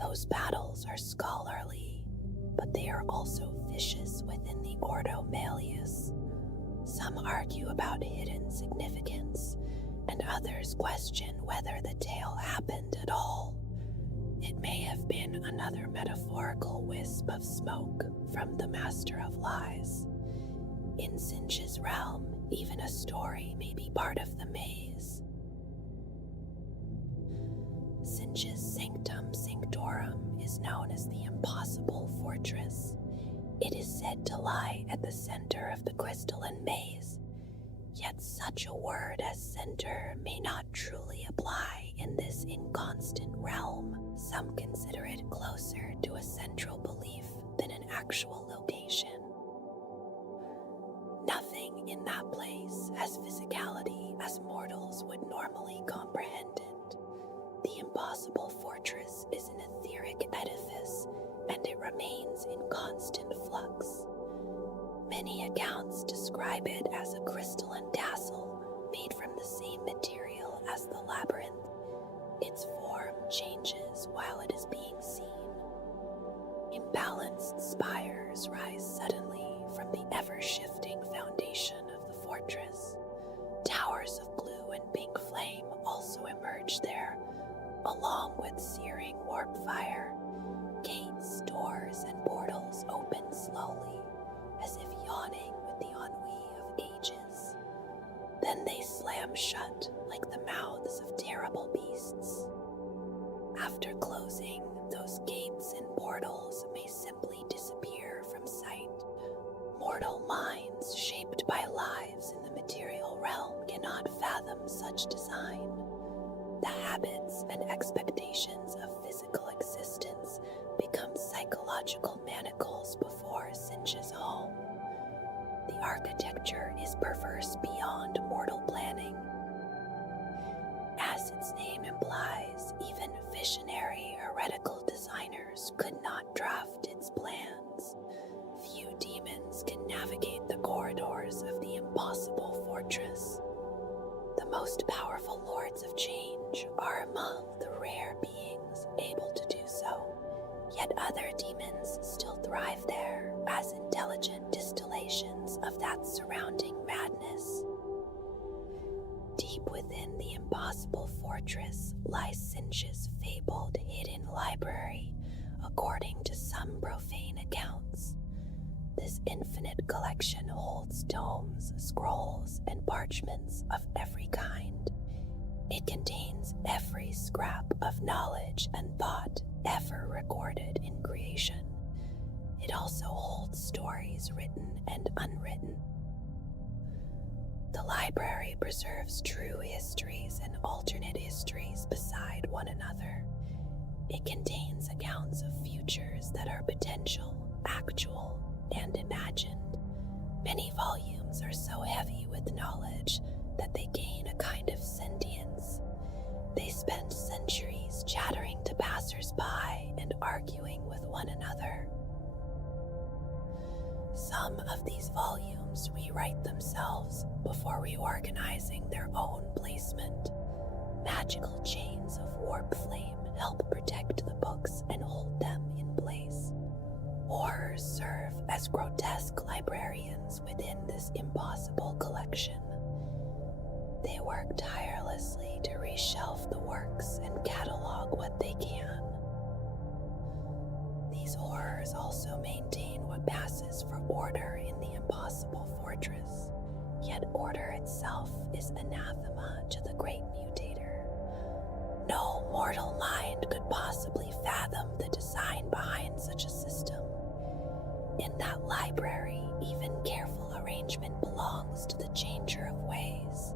Those battles are scholarly, but they are also vicious within the Ordo Malleus. Some argue about hidden significance, and others question whether the tale happened at all. It may have been another metaphorical wisp of smoke from the Master of Lies. In Sinch's realm, even a story may be part of the maze. Sinch's Sanctum Sanctorum is known as the Impossible Fortress. It is said to lie at the center of the crystalline maze, yet such a word as center may not truly apply in this inconstant realm. Some consider it closer to a central belief than an actual location. Nothing in that place has physicality as mortals would normally comprehend it. The Impossible Fortress is an etheric edifice, and it remains in constant flux. Many accounts describe it as a crystalline castle made from the same material as the labyrinth. Its form changes while it is being seen. Imbalanced spires rise suddenly from the ever-shifting foundation of the fortress. Towers of blue and pink flame also emerge there, along with searing warp fire. Gates, doors, and portals open slowly, as if yawning with the ennui of ages. Then they slam shut like the mouths of terrible beasts. After closing, those gates and portals may simply disappear from sight. Mortal minds shaped by lives in the material realm cannot fathom such design. The habits and expectations of physical existence become psychological manifestations architecture is perverse beyond mortal planning. As its name implies, even visionary heretical designers could not draft its plans. Few demons can navigate the corridors of the impossible fortress. The most powerful lords of change are among the rare beings able to do so, yet other demons still thrive there as intelligent distillations of that surrounding madness. Deep within the impossible fortress lies Sinch's fabled hidden library, according to some profane accounts. This infinite collection holds tomes, scrolls, and parchments of every kind. It contains every scrap of knowledge and thought ever recorded in creation. It also holds stories written and unwritten. The library preserves true histories and alternate histories beside one another. It contains accounts of futures that are potential, actual, and imagined. Many volumes are so heavy with knowledge that they gain a kind of sentience. They spend centuries chattering to passers-by and arguing with one another. Some of these volumes rewrite themselves before reorganizing their own placement. Magical chains of warp flame help protect the books and hold them in place. Horrors serve as grotesque librarians within this impossible collection. They work tirelessly to reshelve the works and catalog what they can. These horrors also maintain what passes for order in the impossible fortress, yet order itself is anathema to the great mutator. No mortal mind could possibly fathom the design behind such a system. In that library, even careful arrangement belongs to the changer of ways.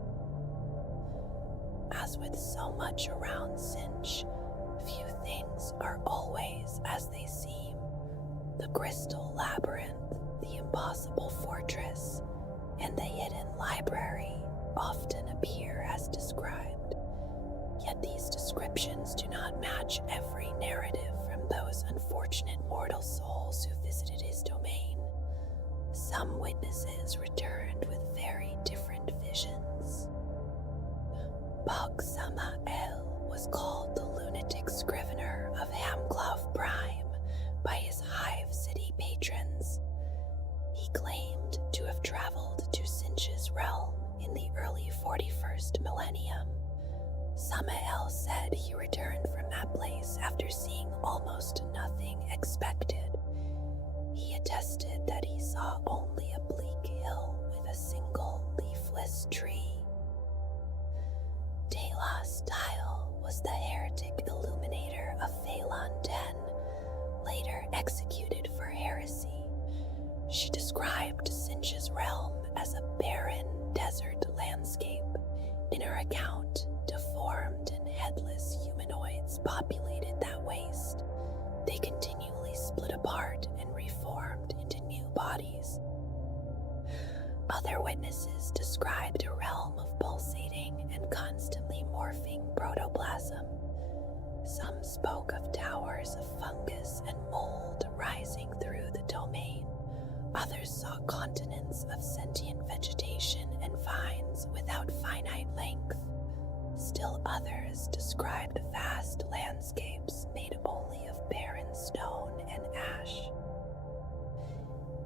As with so much around Sinch, few things are always as they seem. The crystal labyrinth, the impossible fortress, and the hidden library often appear as described. Yet these descriptions do not match every narrative from those unfortunate mortal souls who visited his domain. Some witnesses returned with very different visions. Bog Samael was called the lunatic scrivener of Hamclove Prime by his Hive City patrons. He claimed to have traveled to Sinch's realm in the early 41st millennium. Samael said he returned from that place after seeing almost nothing expected. He attested that he saw only a bleak hill with a single leafless tree. Dela Style was the heretic illuminator of Phalon 10, later executed for heresy. She described Sinch's realm as a barren desert landscape. In her account, deformed and headless humanoids populated that waste. They continually split apart and reformed into new bodies. Other witnesses described a realm of pulsating and constantly morphing protoplasm. Some spoke of towers of fungus and mold rising through the domain. Others saw continents of sentient vegetation and vines without finite length. Still others described vast landscapes made only of barren stone and ash.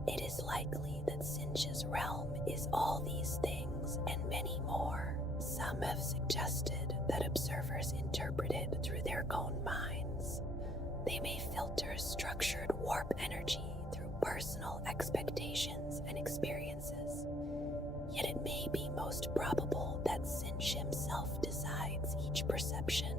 It is likely that Sinch's realm is all these things and many more. Some have suggested that observers interpret it through their own minds. They may filter structured warp energy through personal expectations and experiences. Yet it may be most probable that Sinch himself decides each perception.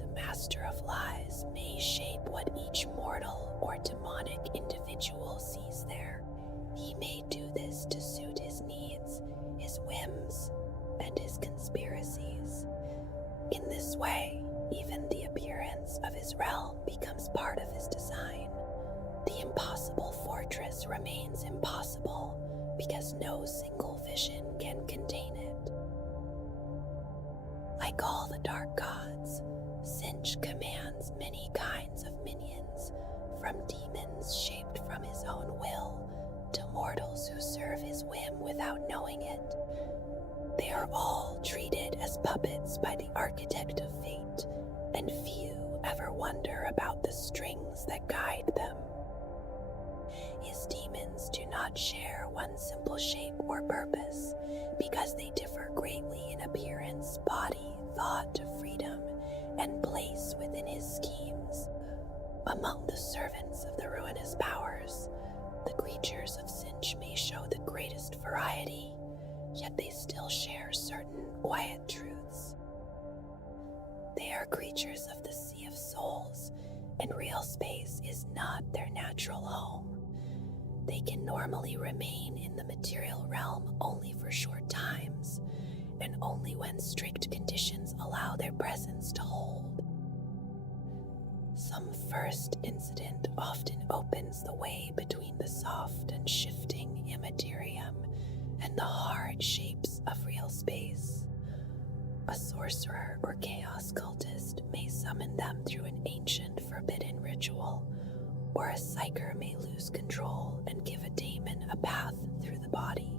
The master of lies may shape what each mortal or demonic individual sees there. He may do this to suit his needs, his whims, and his conspiracies. In this way, even the appearance of his realm becomes part of his design. The impossible fortress remains impossible, because no single vision can contain it. Like all the dark gods, Tzeentch commands many kinds of minions, from demons shaped from his own will to mortals who serve his whim without knowing it. They are all treated as puppets by the architect of fate, and few ever wonder about the strings that guide them. His demons do not share one simple shape or purpose, because they differ greatly in appearance, body, thought, freedom, and place within his schemes. Among the servants of the ruinous powers, the creatures of Tzeentch may show the greatest variety, yet they still share certain quiet truths. They are creatures of the Sea of Souls, and real space is not their natural home. They can normally remain in the material realm only for short times, and only when strict conditions allow their presence to hold. Some first incident often opens the way between the soft and shifting immaterium and the hard shapes of real space. A sorcerer or chaos cultist may summon them through an ancient forbidden ritual, or a psyker may lose control and give a daemon a path through the body.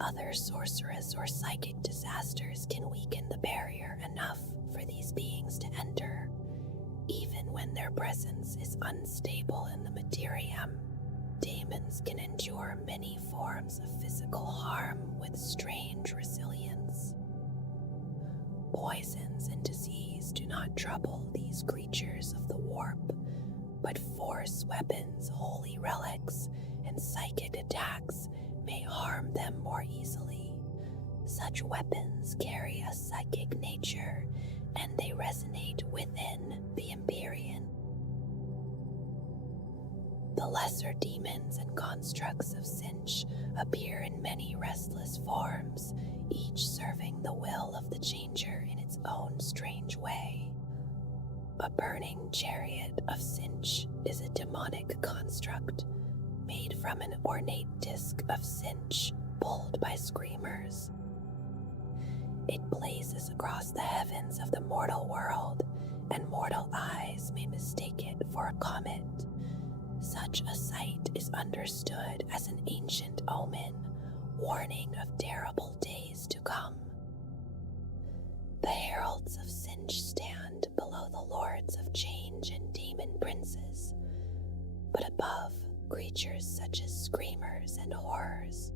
Other sorcerous or psychic disasters can weaken the barrier enough for these beings to enter, even when their presence is unstable in the materium. Daemons can endure many forms of physical harm with strange resilience. Poisons and disease do not trouble these creatures of the warp, but force weapons, holy relics, and psychic attacks may harm them more easily. Such weapons carry a psychic nature, and they resonate within the Empyrean. The lesser demons and constructs of Tzeentch appear in many restless forms, each serving the will of the changer in its own strange way. A burning chariot of Tzeentch is a demonic construct made from an ornate disc of Tzeentch pulled by screamers. It blazes across the heavens of the mortal world, and mortal eyes may mistake it for a comet. Such a sight is understood as an ancient omen, warning of terrible days to come. The heralds of Tzeentch stand below the lords of change and demon princes, but above creatures such as screamers and horrors.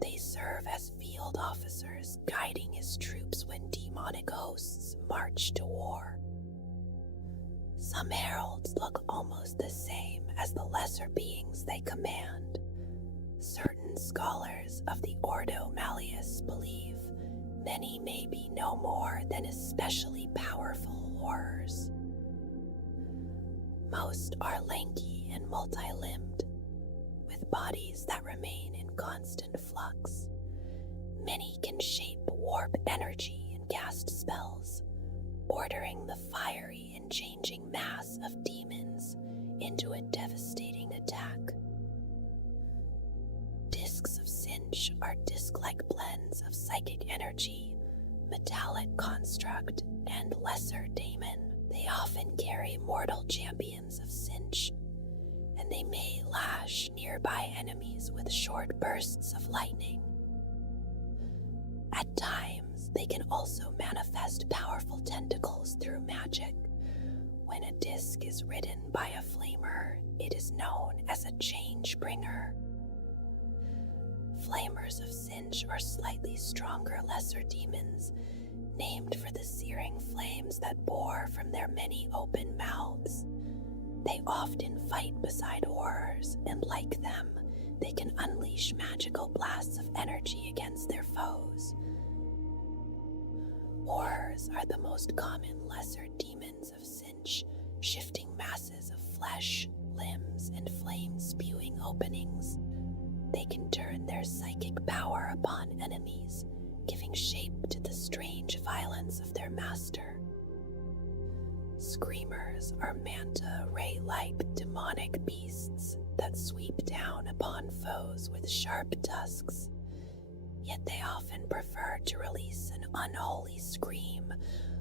They serve as field officers, guiding his troops when demonic hosts march to war. Some heralds look almost the same as the lesser beings they command. Certain scholars of the Ordo Malleus believe many may be no more than especially powerful horrors. Most are lanky and multi-limbed, with bodies that remain in constant flux. Many can shape warp energy and cast spells, ordering the fiery and changing mass of demons into a devastating attack. Discs of Tzeentch are disc-like blends of psychic energy, metallic construct, and lesser daemon. They often carry mortal champions of Tzeentch, and they may lash nearby enemies with short bursts of lightning. At times, they can also manifest powerful tentacles through magic. When a disc is ridden by a flamer, it is known as a change bringer. Flamers of Tzeentch are slightly stronger lesser demons, named for the searing flames that bore from their many open mouths. They often fight beside horrors, and like them, they can unleash magical blasts of energy against their foes. Horrors are the most common lesser demons of Tzeentch, shifting masses of flesh, limbs, and flame-spewing openings. They can turn their psychic power upon enemies, giving shape to the strange violence of their master. screamers are manta ray-like demonic beasts that sweep down upon foes with sharp tusks, yet they often prefer to release an unholy scream,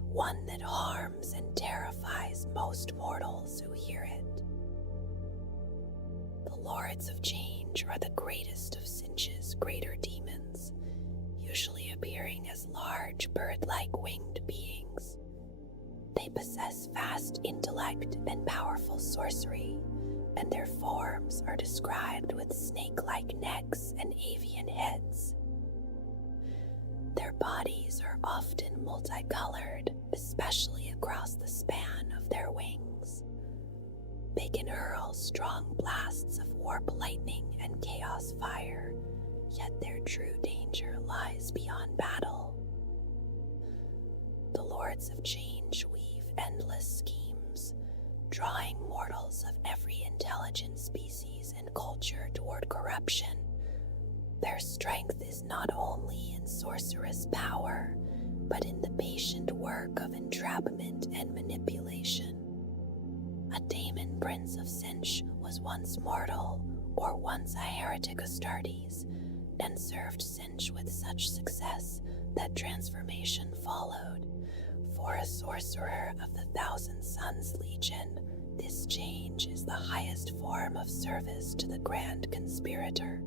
one that harms and terrifies most mortals who hear it. The Lords of Change are the greatest of Sinch's greater demons, usually appearing as large bird-like winged beings. They possess vast intellect and powerful sorcery, and their forms are described with snake-like necks and avian heads. Their bodies are often multicolored, especially across the span of their wings. They can hurl strong blasts of warp lightning and chaos fire, yet their true danger lies beyond battle. The Lords of Change weave endless schemes, drawing mortals of every intelligent species and culture toward corruption. Their strength is not only in sorcerous power, but in the patient work of entrapment and manipulation. A Daemon Prince of Sinch was once mortal, or once a heretic Astartes, and served Sinch with such success that transformation followed. For a sorcerer of the Thousand Suns Legion, this change is the highest form of service to the Grand Conspirator.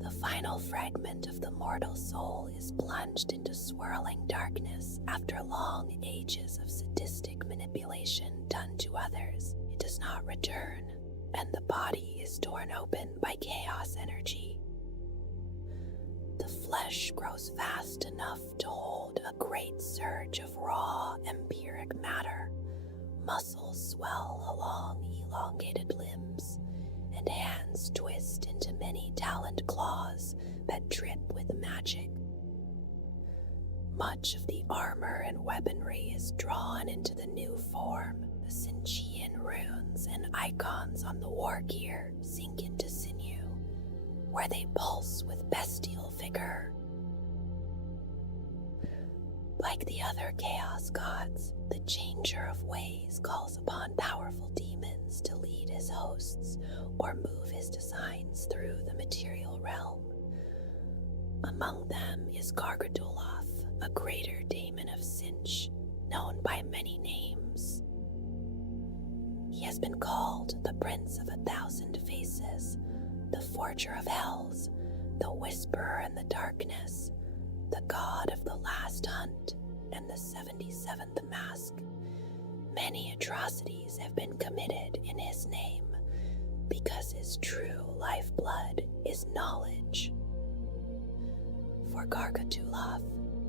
The final fragment of the mortal soul is plunged into swirling darkness after long ages of sadistic manipulation done to others. It does not return, and the body is torn open by chaos energy. The flesh grows vast enough to hold a great surge of raw, empiric matter. Muscles swell along elongated limbs, and hands twist into many taloned claws that drip with magic. Much of the armor and weaponry is drawn into the new form. The Sinchian runes and icons on the war gear sink into sinew, where they pulse with bestial vigor. Like the other chaos gods, the Changer of Ways calls upon powerful demons to lead his hosts or move his designs through the material realm. Among them is Gargaduloth, a greater daemon of Sinch, known by many names. He has been called the Prince of 1,000 Faces, the Forger of Hells, the Whisperer in the Darkness, the God of the Last Hunt, and the 77th Mask. Many atrocities have been committed in his name, because his true lifeblood is knowledge. For Gargaduloth,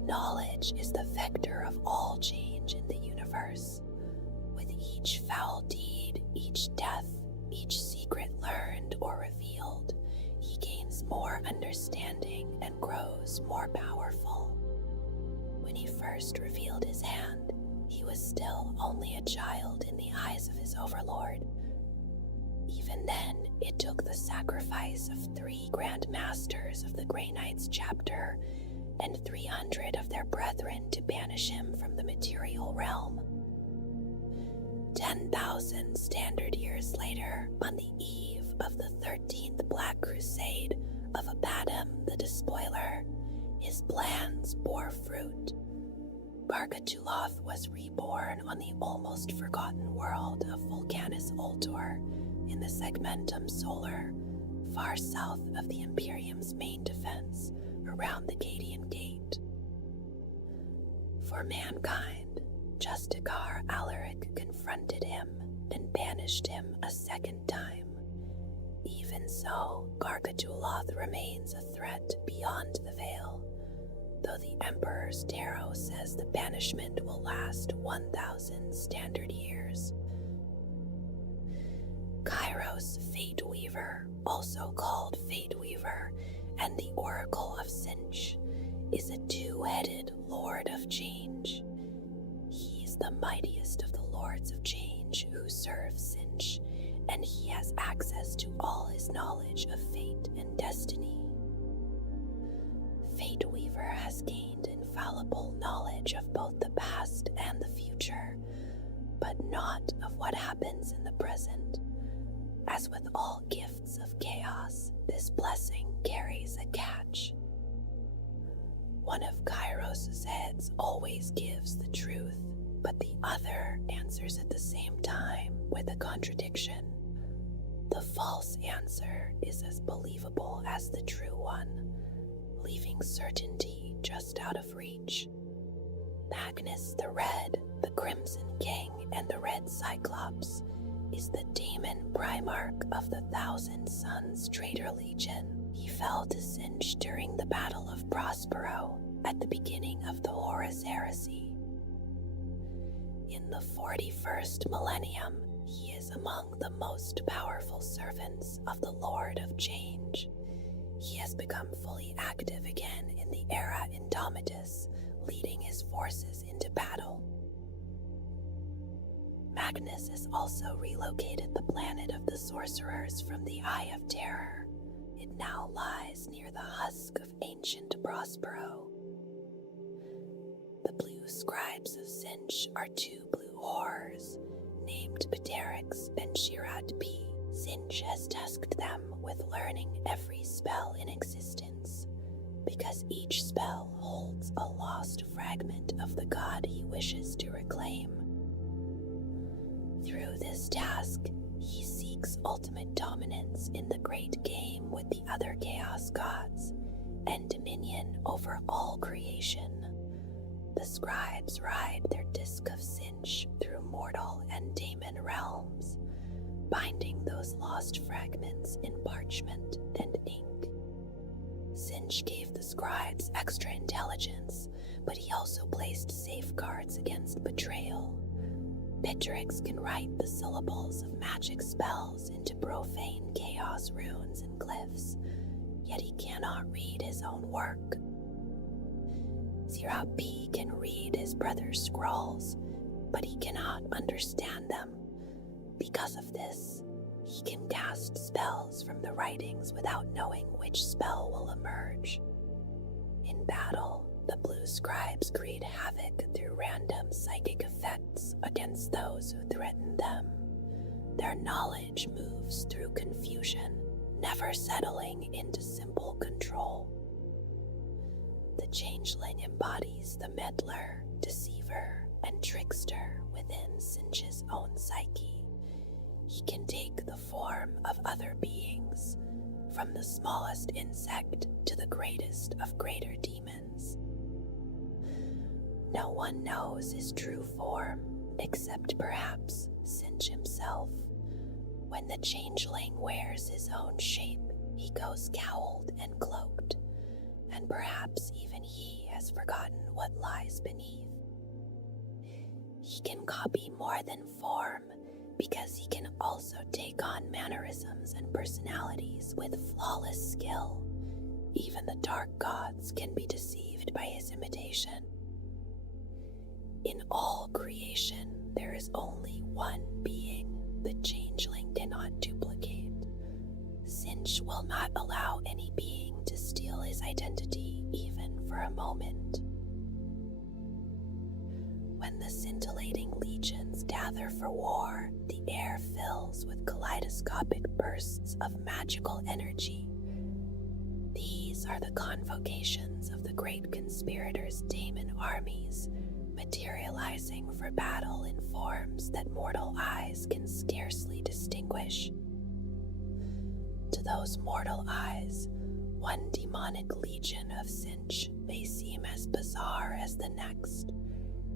knowledge is the vector of all change in the universe. With each foul deed, each death, each secret learned or revealed, he gains more understanding and grows more powerful. When he first revealed his hand, he was still only a child in the eyes of his overlord. Even then, it took the sacrifice of 3 Grand Masters of the Grey Knights chapter and 300 of their brethren to banish him from the material realm. 10,000 standard years later, on the eve of the 13th Black Crusade of Abaddon the Despoiler, his plans bore fruit. Gargaduloth was reborn on the almost forgotten world of Vulcanus Ultor in the Segmentum Solar, far south of the Imperium's main defense, around the Cadian Gate. For mankind, Justicar Alaric confronted him and banished him a second time. Even so, Gargaduloth remains a threat beyond the Veil, though the Emperor's Tarot says the banishment will last 1,000 standard years. Kairos Fate Weaver, also called Fate Weaver and the Oracle of Sinch, is a 2-headed Lord of Change. He is the mightiest of the Lords of Change who serve Sinch, and he has access to all his knowledge of fate and destiny. Fate Weaver has gained infallible knowledge of both the past and the future, but not of what happens in the present. As with all gifts of chaos, this blessing carries a catch. One of Kairos' heads always gives the truth, but the other answers at the same time with a contradiction. The false answer is as believable as the true one, leaving certainty just out of reach. Magnus the Red, the Crimson King, and the Red Cyclops is the daemon Primarch of the Thousand Suns Traitor Legion. He fell to Sinch during the Battle of Prospero at the beginning of the Horus Heresy. In the 41st millennium, he is among the most powerful servants of the Lord of Change. He has become fully active again in the Era Indomitus, leading his forces into battle. Magnus has also relocated the planet of the sorcerers from the Eye of Terror. It now lies near the husk of ancient Prospero. The blue scribes of Sinch are two blue horrors, named Pteryx and Shirat P. Sinch has tasked them with learning every spell in existence, because each spell holds a lost fragment of the god he wishes to reclaim. Through this task, he seeks ultimate dominance in the great game with the other chaos gods, and dominion over all creation. The scribes ride their disc of Sinch through mortal and daemon realms, binding those lost fragments in parchment and ink. Sinch gave the scribes extra intelligence, but he also placed safeguards against betrayal. Pteryx can write the syllables of magic spells into profane chaos runes and glyphs, yet he cannot read his own work. Zira P can read his brother's scrolls, but he cannot understand them. Because of this, he can cast spells from the writings without knowing which spell will emerge. In battle, the blue scribes create havoc through random psychic effects against those who threaten them. Their knowledge moves through confusion, never settling into simple control. The changeling embodies the meddler, deceiver, and trickster within Sinch's own psyche. He can take the form of other beings, from the smallest insect to the greatest of greater demons. No one knows his true form, except perhaps Sinch himself. When the changeling wears his own shape, he goes cowled and cloaked, and perhaps even he has forgotten what lies beneath. He can copy more than form, because he can also take on mannerisms and personalities with flawless skill. Even the dark gods can be deceived by his imitation. In all creation, there is only one being the changeling cannot duplicate. Sinch will not allow any being to steal his identity even for a moment. When the scintillating legions gather for war, the air fills with kaleidoscopic bursts of magical energy. These are the convocations of the great conspirators' daemon armies, materializing for battle in forms that mortal eyes can scarcely distinguish. To those mortal eyes, one demonic legion of Sinch may seem as bizarre as the next,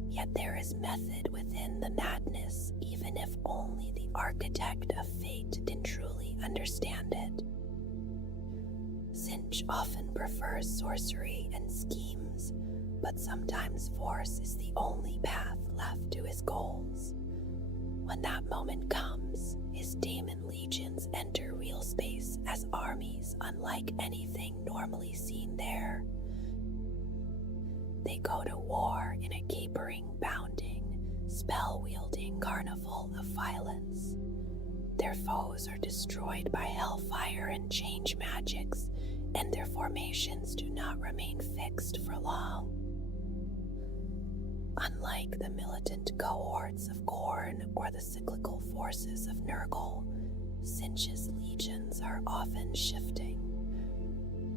yet there is method within the madness, even if only the architect of fate can truly understand it. Sinch often prefers sorcery and schemes, but sometimes force is the only path left to his goals. When that moment comes, his daemon legions enter real space as armies unlike anything normally seen there. They go to war in a capering, bounding, spell-wielding carnival of violence. Their foes are destroyed by hellfire and change magics, and their formations do not remain fixed for long. Unlike the militant cohorts of Khorne or the cyclical forces of Nurgle, Tzeentch's legions are often shifting.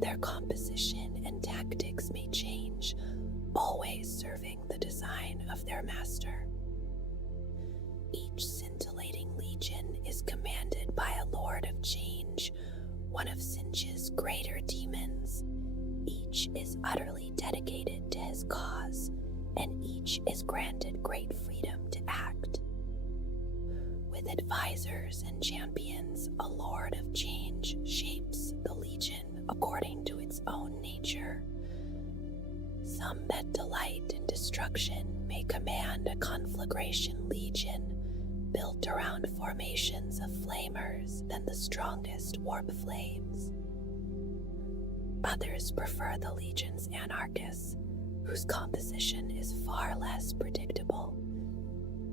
Their composition and tactics may change, always serving the design of their master. Each scintillating legion is commanded by a Lord of Change, one of Tzeentch's greater demons. Each is utterly dedicated to his cause, and each is granted great freedom to act. With advisors and champions, a Lord of Change shapes the legion according to its own nature. Some that delight in destruction may command a conflagration legion built around formations of flamers than the strongest warp flames. Others prefer the legion's anarchists, whose composition is far less predictable.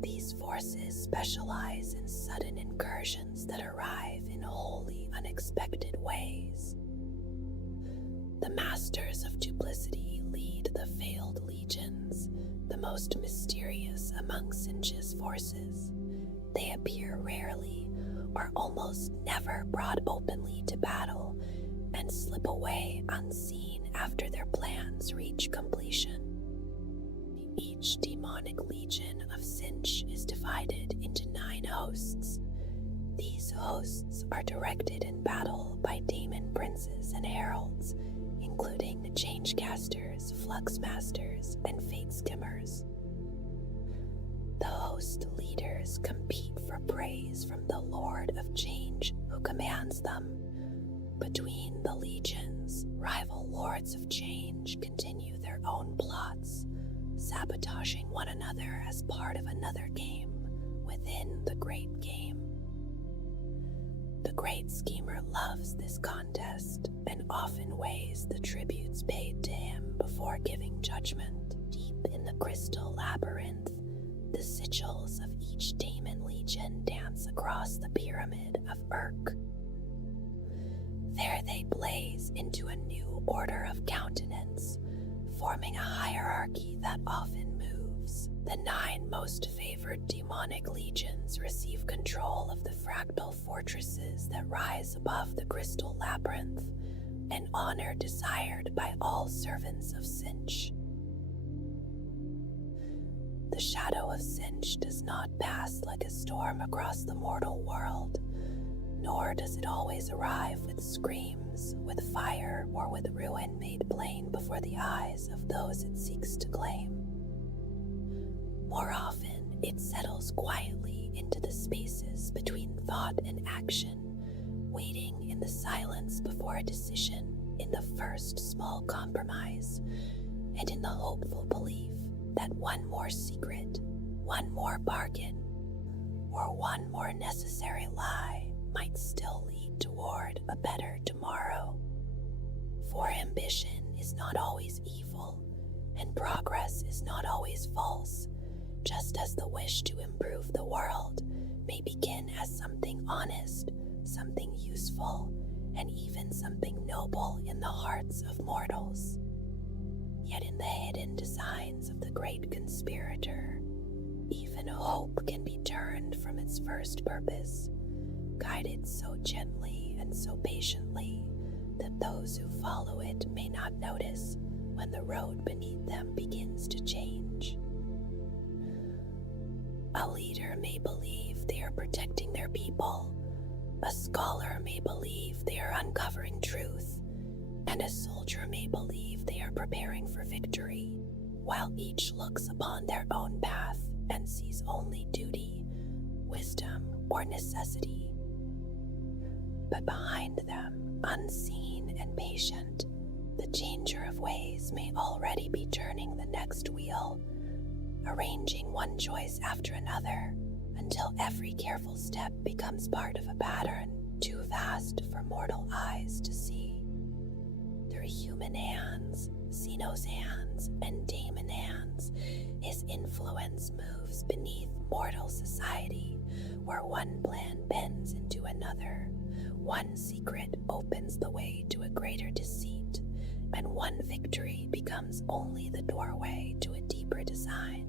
These forces specialize in sudden incursions that arrive in wholly unexpected ways. The Masters of Duplicity lead the Failed Legions, the most mysterious among Tzeentch's forces. They appear rarely, or almost never brought openly to battle, and slip away unseen after their plans reach completion. Each demonic legion of Tzeentch is divided into 9 hosts. These hosts are directed in battle by daemon princes and heralds, including Changecasters, Fluxmasters, and Fate Skimmers. The host leaders compete for praise from the Lord of Change who commands them. Between the legions, rival Lords of Change continue their own plots, sabotaging one another as part of another game within the Great Game. The Great Schemer loves this contest and often weighs the tributes paid to him before giving judgment. Deep in the Crystal Labyrinth, the sigils of each Daemon Legion dance across the pyramid of Urk. There they blaze into a new order of countenance, forming a hierarchy that often moves. The 9 most favored demonic legions receive control of the fractal fortresses that rise above the Crystal Labyrinth, an honor desired by all servants of Tzeentch. The shadow of Tzeentch does not pass like a storm across the mortal world, nor does it always arrive with screams, with fire, or with ruin made plain before the eyes of those it seeks to claim. More often, it settles quietly into the spaces between thought and action, waiting in the silence before a decision, in the first small compromise, and in the hopeful belief that one more secret, one more bargain, or one more necessary lie might still lead toward a better tomorrow. For ambition is not always evil, and progress is not always false, just as the wish to improve the world may begin as something honest, something useful, and even something noble in the hearts of mortals. Yet in the hidden designs of the great conspirator, even hope can be turned from its first purpose, guided so gently and so patiently that those who follow it may not notice when the road beneath them begins to change. A leader may believe they are protecting their people, a scholar may believe they are uncovering truth, and a soldier may believe they are preparing for victory, while each looks upon their own path and sees only duty, wisdom, or necessity. But behind them, unseen and patient, the changer of ways may already be turning the next wheel, arranging one choice after another until every careful step becomes part of a pattern too vast for mortal eyes to see. Through human hands, Xenos hands, and Daemon hands, his influence moves beneath mortal society, where one plan bends into another, one secret opens the way to a greater deceit, and one victory becomes only the doorway to a deeper design.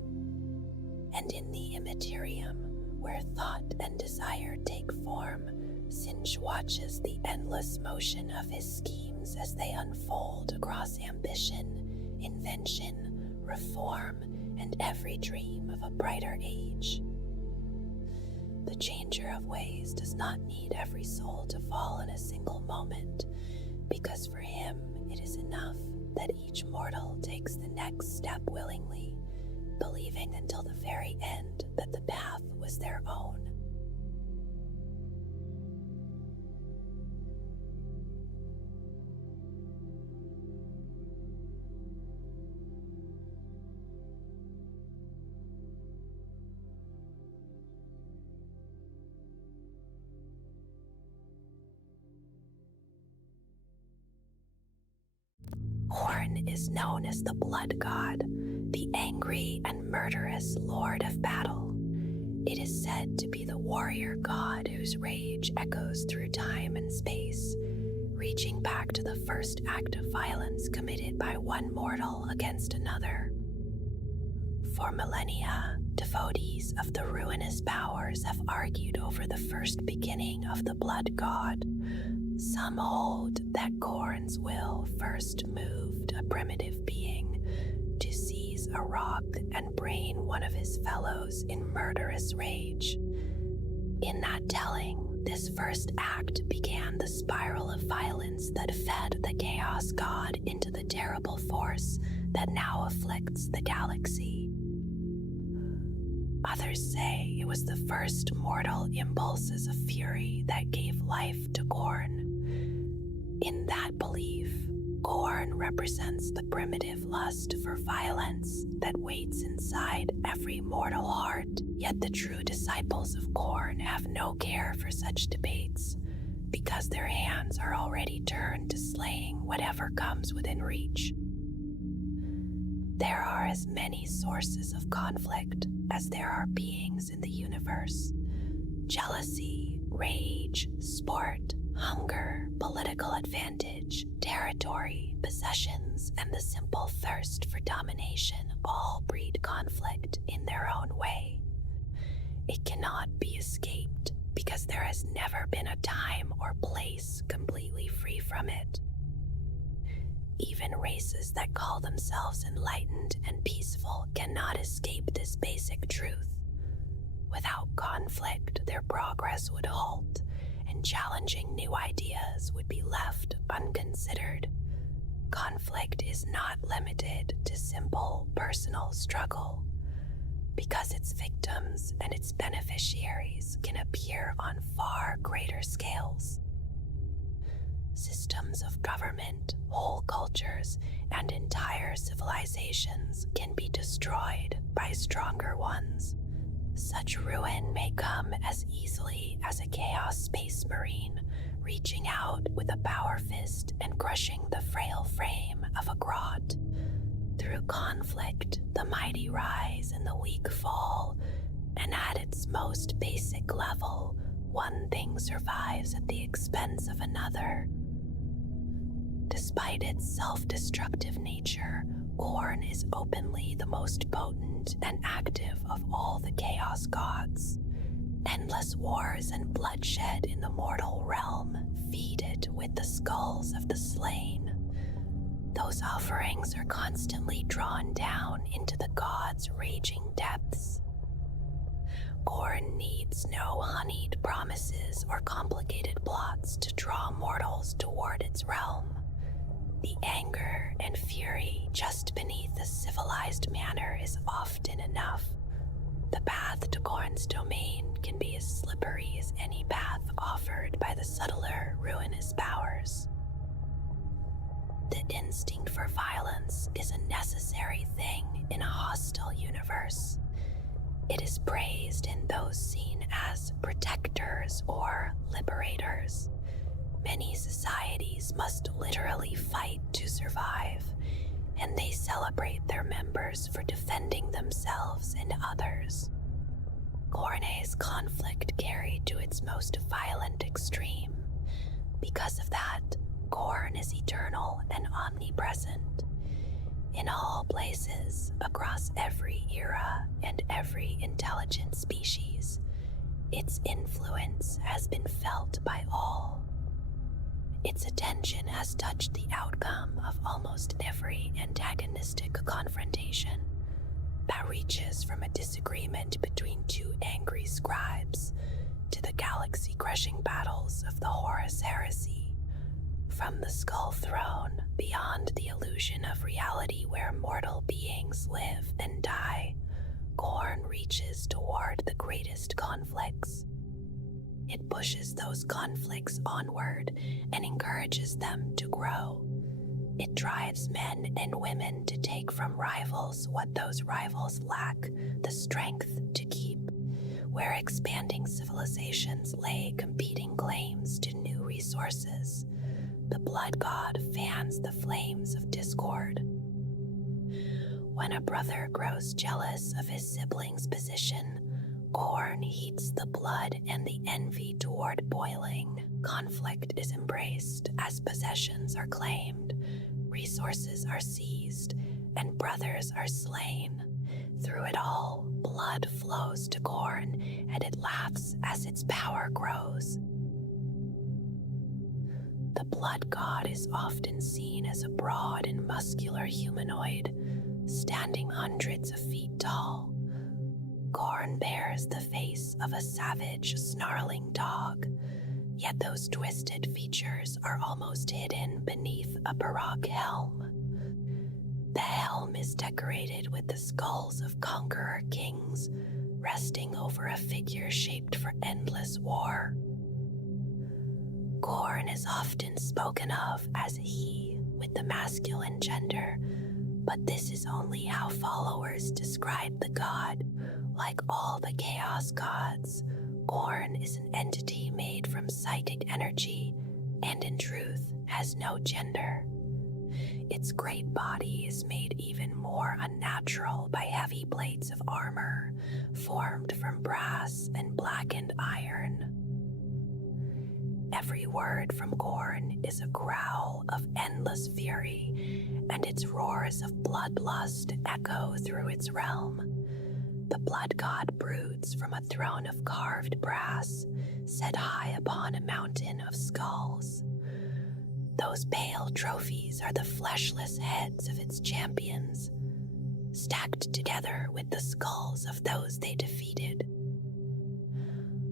And in the immaterium, where thought and desire take form, Singe watches the endless motion of his schemes as they unfold across ambition, invention, reform, and every dream of a brighter age. The changer of ways does not need every soul to fall in a single moment, because for him it is enough that each mortal takes the next step willingly, believing until the very end that the path was their own. Khorne is known as the Blood God, the angry and murderous Lord of Battle. It is said to be the warrior god whose rage echoes through time and space, reaching back to the first act of violence committed by one mortal against another. For millennia, devotees of the ruinous powers have argued over the first beginning of the Blood God. Some hold that Khorne's will first moved a primitive being to seize a rock and brain one of his fellows in murderous rage. In that telling, this first act began the spiral of violence that fed the Chaos God into the terrible force that now afflicts the galaxy. Others say it was the first mortal impulses of fury that gave life to Khorne. In that belief, Khorne represents the primitive lust for violence that waits inside every mortal heart, yet the true disciples of Khorne have no care for such debates, because their hands are already turned to slaying whatever comes within reach. There are as many sources of conflict as there are beings in the universe. Jealousy, rage, sport, hunger, political advantage, territory, possessions, and the simple thirst for domination all breed conflict in their own way. It cannot be escaped because there has never been a time or place completely free from it. Even races that call themselves enlightened and peaceful cannot escape this basic truth. Without conflict, their progress would halt, and challenging new ideas would be left unconsidered. Conflict is not limited to simple personal struggle, because its victims and its beneficiaries can appear on far greater scales. Systems of government, whole cultures, and entire civilizations can be destroyed by stronger ones. Such ruin may come as easily as a Chaos Space Marine reaching out with a power fist and crushing the frail frame of a grot. Through conflict, the mighty rise and the weak fall, and at its most basic level, one thing survives at the expense of another. Despite its self-destructive nature, Khorne is openly the most potent and active of all the Chaos Gods. Endless wars and bloodshed in the mortal realm feed it with the skulls of the slain. Those offerings are constantly drawn down into the gods' raging depths. Khorne needs no honeyed promises or complicated plots to draw mortals toward its realm. The anger and fury just beneath the civilized manor is often enough. The path to Khorne's domain can be as slippery as any path offered by the subtler, ruinous powers. The instinct for violence is a necessary thing in a hostile universe. It is praised in those seen as protectors or liberators. Many societies must literally fight to survive, and they celebrate their members for defending themselves and others. Khorne's conflict carried to its most violent extreme. Because of that, Khorne is eternal and omnipresent. In all places, across every era and every intelligent species, its influence has been felt by all. Its attention has touched the outcome of almost every antagonistic confrontation that reaches from a disagreement between two angry scribes to the galaxy-crushing battles of the Horus Heresy. From the Skull Throne, beyond the illusion of reality where mortal beings live and die, Khorne reaches toward the greatest conflicts. It pushes those conflicts onward and encourages them to grow. It drives men and women to take from rivals what those rivals lack the strength to keep. Where expanding civilizations lay competing claims to new resources, the Blood God fans the flames of discord. When a brother grows jealous of his sibling's position, Khorne heats the blood and the envy toward boiling. Conflict is embraced as possessions are claimed, resources are seized, and brothers are slain. Through it all, blood flows to Khorne, and it laughs as its power grows. The Blood God is often seen as a broad and muscular humanoid, standing hundreds of feet tall. Khorne bears the face of a savage, snarling dog, yet those twisted features are almost hidden beneath a baroque helm. The helm is decorated with the skulls of conqueror kings, resting over a figure shaped for endless war. Khorne is often spoken of as he with the masculine gender, but this is only how followers describe the god. Like all the Chaos gods, Khorne is an entity made from psychic energy and in truth has no gender. Its great body is made even more unnatural by heavy plates of armor formed from brass and blackened iron. Every word from Khorne is a growl of endless fury, and its roars of bloodlust echo through its realm. The Blood God broods from a throne of carved brass, set high upon a mountain of skulls. Those pale trophies are the fleshless heads of its champions, stacked together with the skulls of those they defeated.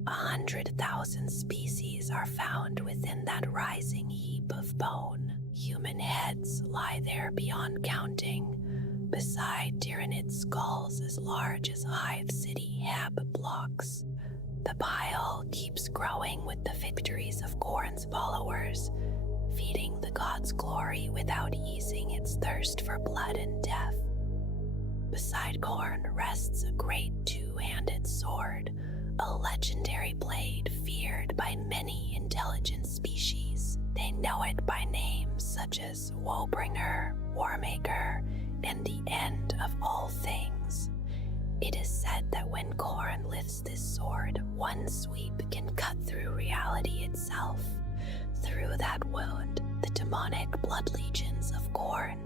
100,000 species are found within that rising heap of bone. Human heads lie there beyond counting, beside Tyranid skulls as large as Hive City Heb blocks. The pile keeps growing with the victories of Khorne's followers, feeding the god's glory without easing its thirst for blood and death. Beside Khorne rests a great two-handed sword, a legendary blade feared by many intelligent species. They know it by names such as Woebringer, Warmaker, and the end of all things. It is said that when Khorne lifts this sword, one sweep can cut through reality itself. Through that wound, the demonic blood legions of Khorne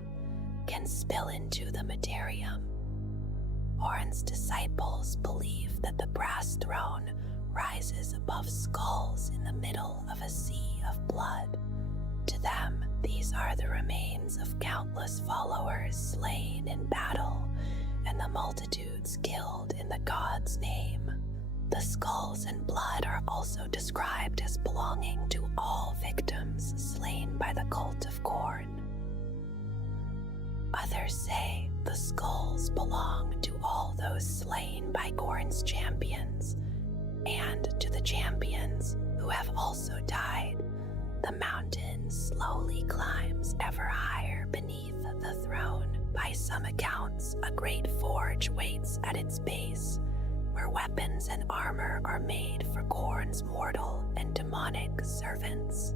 can spill into the materium. Khorne's disciples believe that the brass throne rises above skulls in the middle of a sea of blood. To them, these are the remains of countless followers slain in battle and the multitudes killed in the god's name. The skulls and blood are also described as belonging to all victims slain by the cult of Khorne. Others say the skulls belong to all those slain by Khorne's champions, and to the champions who have also died. The mountain slowly climbs ever higher beneath the throne. By some accounts, a great forge waits at its base, where weapons and armor are made for Khorne's mortal and demonic servants.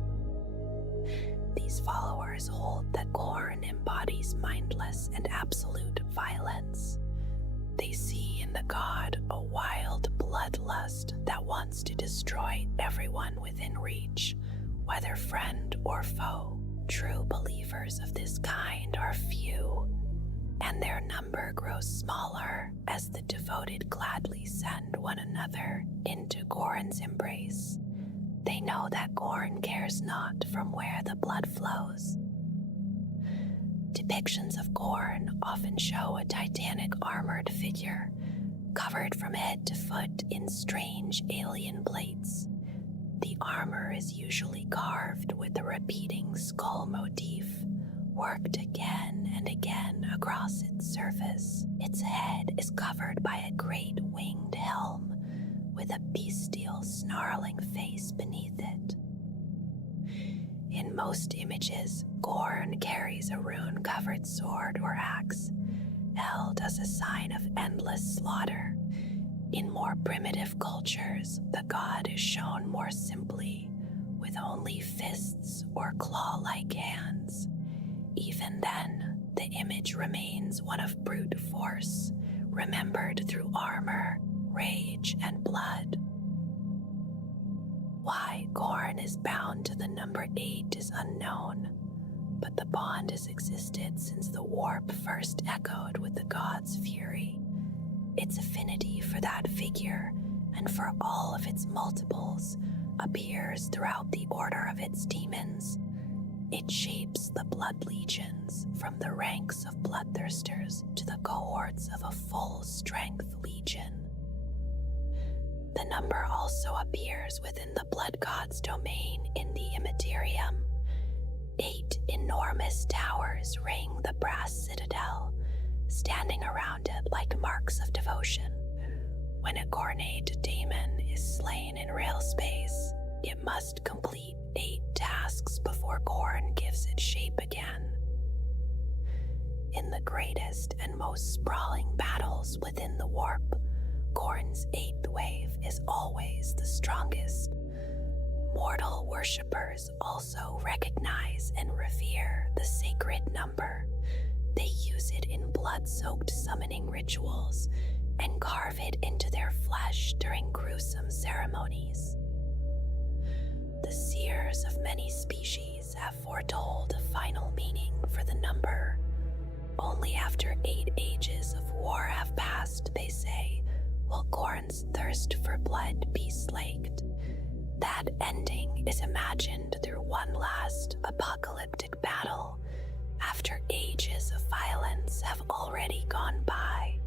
These followers hold that Khorne embodies mindless and absolute violence. They see in the god a wild bloodlust that wants to destroy everyone within reach, whether friend or foe. True believers of this kind are few, and their number grows smaller as the devoted gladly send one another into Khorne's embrace. They know that Khorne cares not from where the blood flows. Depictions of Khorne often show a titanic armored figure, covered from head to foot in strange alien plates. The armor is usually carved with a repeating skull motif, worked again and again across its surface. Its head is covered by a great winged helm, with a bestial snarling face beneath it. In most images, Khorne carries a rune-covered sword or axe, held as a sign of endless slaughter. In more primitive cultures, the god is shown more simply, with only fists or claw-like hands. Even then, the image remains one of brute force, remembered through armor, rage, and blood. Why Khorne is bound to the number 8 is unknown, but the bond has existed since the warp first echoed with the god's fury. Its affinity for that figure, and for all of its multiples, appears throughout the order of its demons. It shapes the blood legions, from the ranks of bloodthirsters to the cohorts of a full-strength legion. The number also appears within the blood god's domain in the Immaterium. 8 enormous towers ring the brass citadel, standing around it like marks of devotion. When a Khornate daemon is slain in real space, it must complete 8 tasks before Khorne gives it shape again. In the greatest and most sprawling battles within the warp, Khorne's 8th wave is always the strongest. Mortal worshippers also recognize and revere the sacred number. They use it in blood-soaked summoning rituals and carve it into their flesh during gruesome ceremonies. The seers of many species have foretold a final meaning for the number. Only after 8 ages of war have passed, they say, will Khorne's thirst for blood be slaked. That ending is imagined through one last apocalyptic battle, after ages of violence have already gone by.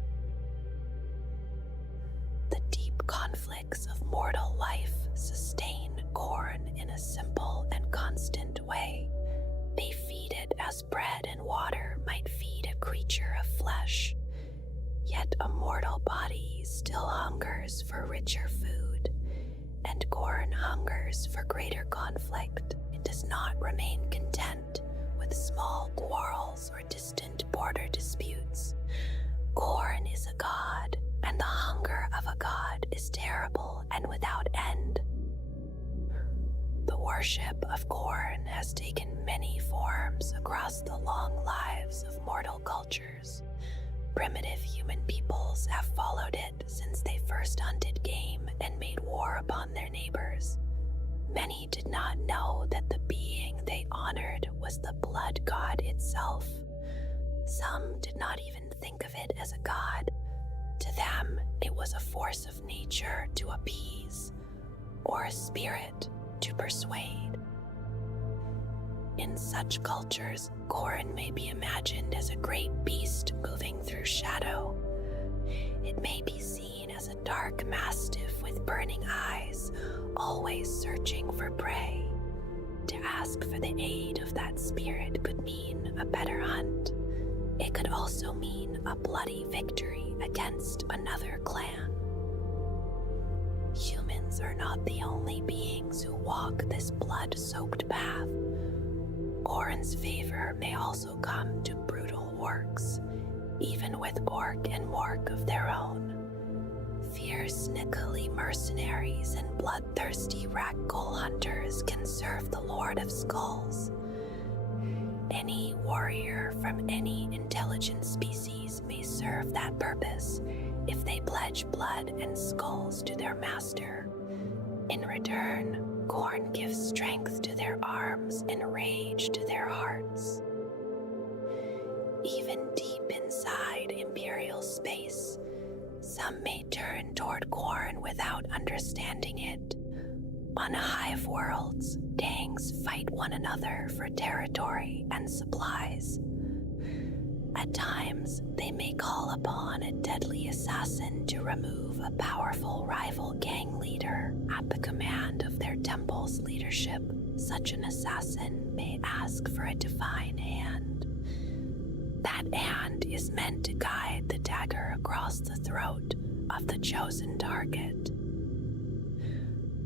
The deep conflicts of mortal life sustain Khorne in a simple and constant way. They feed it as bread and water might feed a creature of flesh. Yet a mortal body still hungers for richer food, and Khorne hungers for greater conflict. It does not remain content with small quarrels or distant border disputes. Khorne is a god, and the hunger of a god is terrible and without end. The worship of Khorne has taken many forms across the long lives of mortal cultures. Primitive human peoples have followed it since they first hunted game and made war upon their neighbors. Many did not know that the being they honored was the blood god itself. Some did not even think of it as a god. To them, it was a force of nature to appease, or a spirit to persuade. In such cultures, Khorne may be imagined as a great beast moving through shadow. It may be seen as a dark mastiff with burning eyes, always searching for prey. To ask for the aid of that spirit could mean a better hunt. It could also mean a bloody victory against another clan. Humans are not the only beings who walk this blood-soaked path. Khorne's favor may also come to brutal orcs, even with orc and mork of their own. Fierce Nicoli mercenaries and bloodthirsty Rakghoul hunters can serve the Lord of Skulls. Any warrior from any intelligent species may serve that purpose if they pledge blood and skulls to their master. In return, Khorne gives strength to their arms and rage to their hearts. Even deep deep inside Imperial space, some may turn toward Khorne without understanding it. On a hive worlds, Dangs fight one another for territory and supplies. At times, they may call upon a deadly assassin to remove a powerful rival gang leader at the command of their temple's leadership. Such an assassin may ask for a divine hand. That hand is meant to guide the dagger across the throat of the chosen target.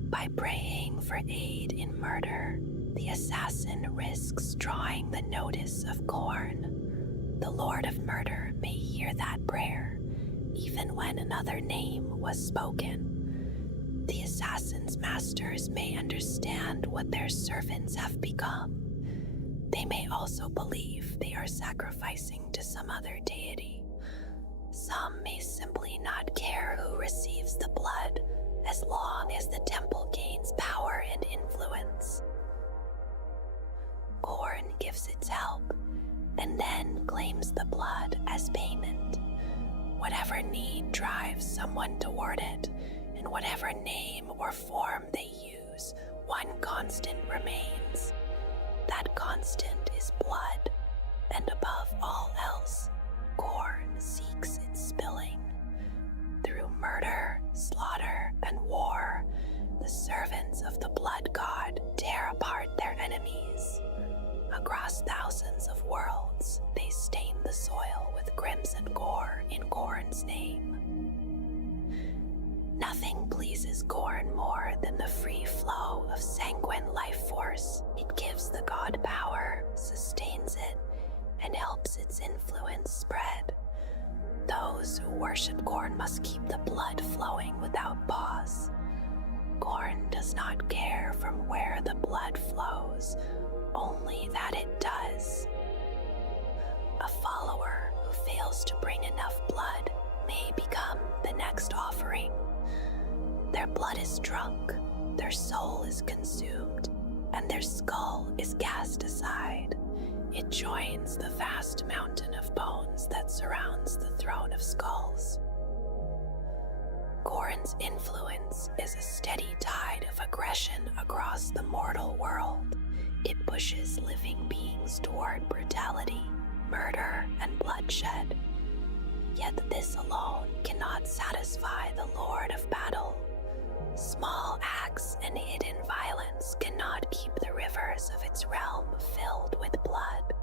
By praying for aid in murder, the assassin risks drawing the notice of Khorne. The Lord of Murder may hear that prayer, even when another name was spoken. The assassin's masters may understand what their servants have become. They may also believe they are sacrificing to some other deity. Some may simply not care who receives the blood, as long as the temple gains power and influence. Khorne gives its help, and then claims the blood as payment. Whatever need drives someone toward it, and whatever name or form they use, one constant remains. That constant is blood, and above all else, Khorne seeks its spilling. Through murder, slaughter, and war, the servants of the blood god tear apart their enemies. Across thousands of worlds, they stain the soil with crimson gore in Khorne's name. Nothing pleases Khorne more than the free flow of sanguine life force. It gives the god power, sustains it, and helps its influence spread. Those who worship Khorne must keep the blood flowing without pause. Khorne does not care from where the blood flows, only that it does. A follower who fails to bring enough blood may become the next offering. Their blood is drunk, their soul is consumed, and their skull is cast aside. It joins the vast mountain of bones that surrounds the throne of skulls. Khorne's influence is a steady tide of aggression across the mortal world. It pushes living beings toward brutality, murder, and bloodshed. Yet this alone cannot satisfy the Lord of Battle. Small acts and hidden violence cannot keep the rivers of its realm filled with blood.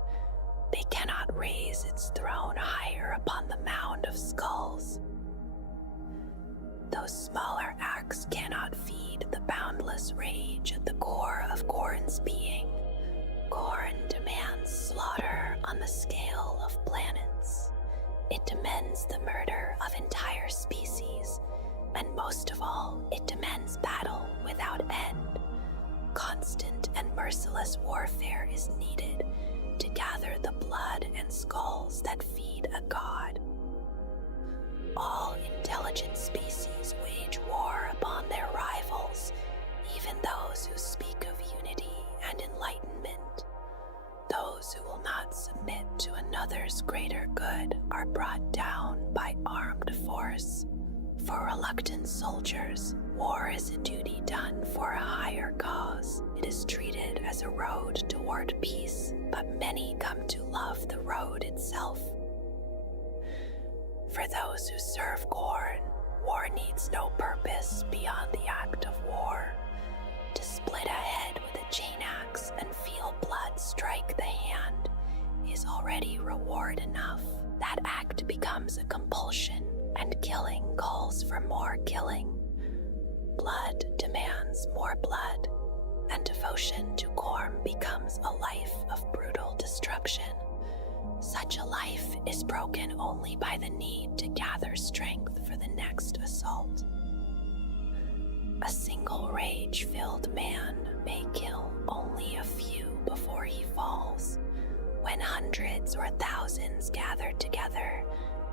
They cannot raise its throne higher upon the mound of skulls. Those smaller acts cannot feed the boundless rage at the core of Khorne's being. Khorne demands slaughter on the scale of planets. It demands the murder of entire species, and most of all, it demands battle without end. Constant and merciless warfare is needed to gather the blood and skulls that feed a god. All intelligent species wage war upon their rivals, even those who speak of unity and enlightenment. Those who will not submit to another's greater good are brought down by armed force. For reluctant soldiers, war is a duty done for a higher cause. It is treated as a road toward peace, but many come to love the road itself. For those who serve Khorne, war needs no purpose beyond the act of war. To split a head with a chain axe and feel blood strike the hand is already reward enough. That act becomes a compulsion, and killing calls for more killing. Blood demands more blood, and devotion to Khorne becomes a life of brutal destruction. Such a life is broken only by the need to gather strength for the next assault. A single rage-filled man may kill only a few before he falls. When hundreds or thousands gather together,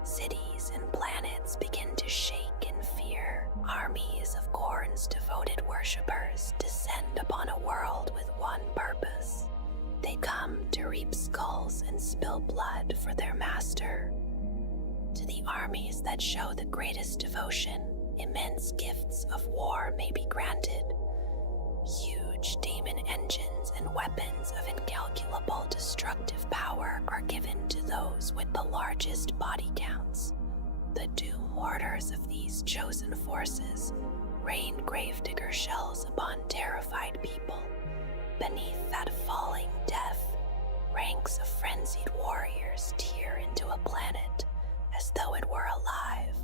cities and planets begin to shake in fear. Armies of Khorne's devoted worshippers descend upon a world with one purpose. They They come to reap skulls and spill blood for their master. To the armies that show the greatest devotion, immense gifts of war may be granted. Huge demon engines and weapons of incalculable destructive power are given to those with the largest body counts. The doom orders of these chosen forces rain gravedigger shells upon terrified people. Beneath that falling death, ranks of frenzied warriors tear into a planet as though it were alive.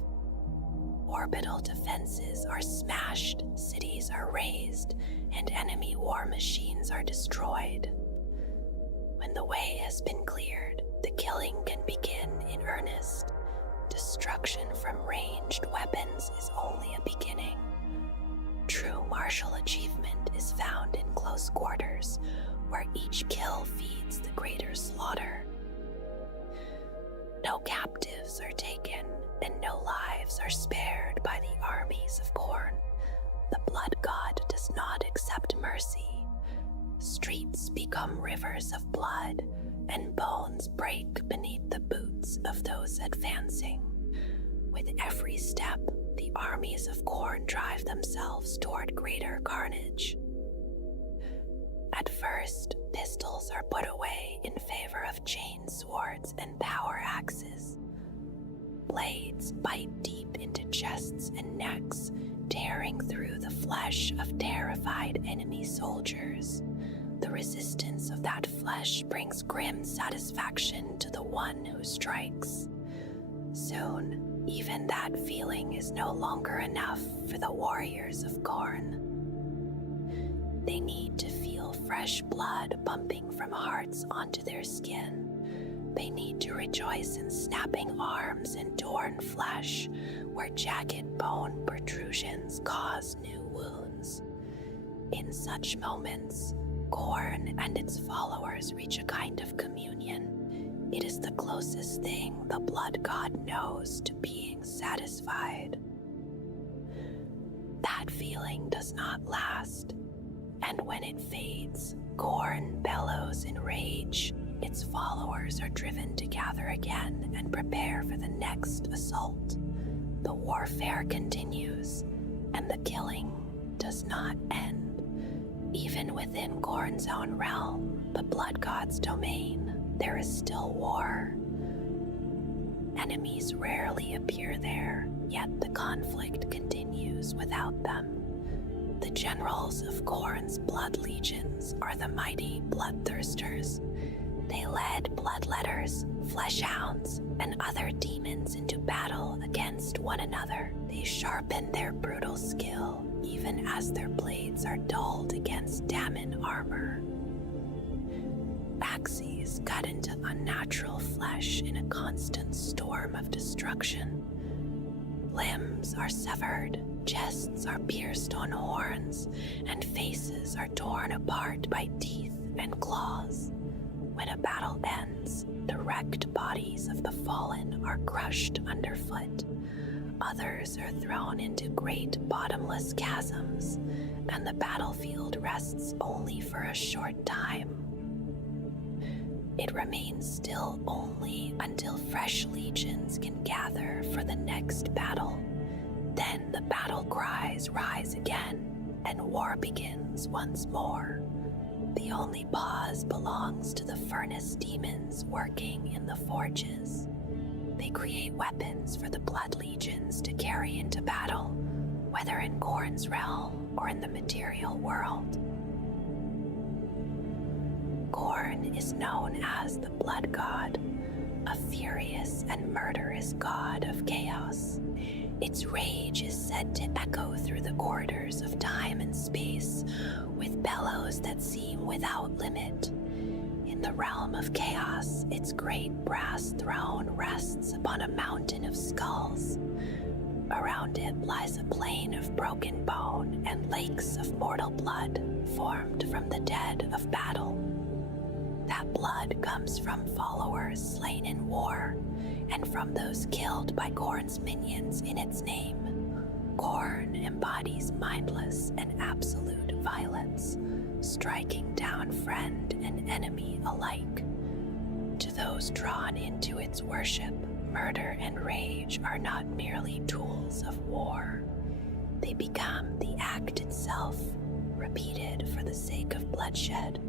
Orbital defenses are smashed, cities are razed, and enemy war machines are destroyed. When the way has been cleared, the killing can begin in earnest. Destruction from ranged weapons is only a beginning. True martial achievement is found in close quarters, where each kill feeds the greater slaughter. No captives are taken, and no lives are spared by the armies of Khorne. The blood god does not accept mercy. Streets become rivers of blood, and bones break beneath the boots of those advancing. With every step, the armies of Khorne drive themselves toward greater carnage. At first, pistols are put away in favor of chain swords and power axes. Blades bite deep into chests and necks, tearing through the flesh of terrified enemy soldiers. The resistance of that flesh brings grim satisfaction to the one who strikes. Soon, even that feeling is no longer enough for the warriors of Khorne. They need to feel fresh blood pumping from hearts onto their skin. They need to rejoice in snapping arms and torn flesh, where jagged bone protrusions cause new wounds. In such moments, Khorne and its followers reach a kind of communion. It is the closest thing the blood god knows to being satisfied. That feeling does not last, and when it fades, Khorne bellows in rage. Its followers are driven to gather again and prepare for the next assault. The warfare continues, and the killing does not end. Even within Khorne's own realm, the blood god's domain, there is still war. Enemies rarely appear there, yet the conflict continues without them. The generals of Khorne's blood legions are the mighty bloodthirsters. They led bloodletters, fleshhounds, and other demons into battle against one another. They sharpen their brutal skill, even as their blades are dulled against Daemon armor. Axes cut into unnatural flesh in a constant storm of destruction. Limbs are severed, chests are pierced on horns, and faces are torn apart by teeth and claws. When a battle ends, the wrecked bodies of the fallen are crushed underfoot. Others are thrown into great bottomless chasms, and the battlefield rests only for a short time. It remains still only until fresh legions can gather for the next battle. Then the battle cries rise again, and war begins once more. The only pause belongs to the furnace demons working in the forges. They create weapons for the blood legions to carry into battle, whether in Khorne's realm or in the material world. Khorne is known as the Blood God, a furious and murderous god of chaos. Its rage is said to echo through the corridors of time and space, with bellows that seem without limit. In the realm of chaos, its great brass throne rests upon a mountain of skulls. Around it lies a plain of broken bone and lakes of mortal blood formed from the dead of battle. That blood comes from followers slain in war, and from those killed by Khorne's minions in its name. Khorne embodies mindless and absolute violence, striking down friend and enemy alike. To those drawn into its worship, murder and rage are not merely tools of war. They become the act itself, repeated for the sake of bloodshed.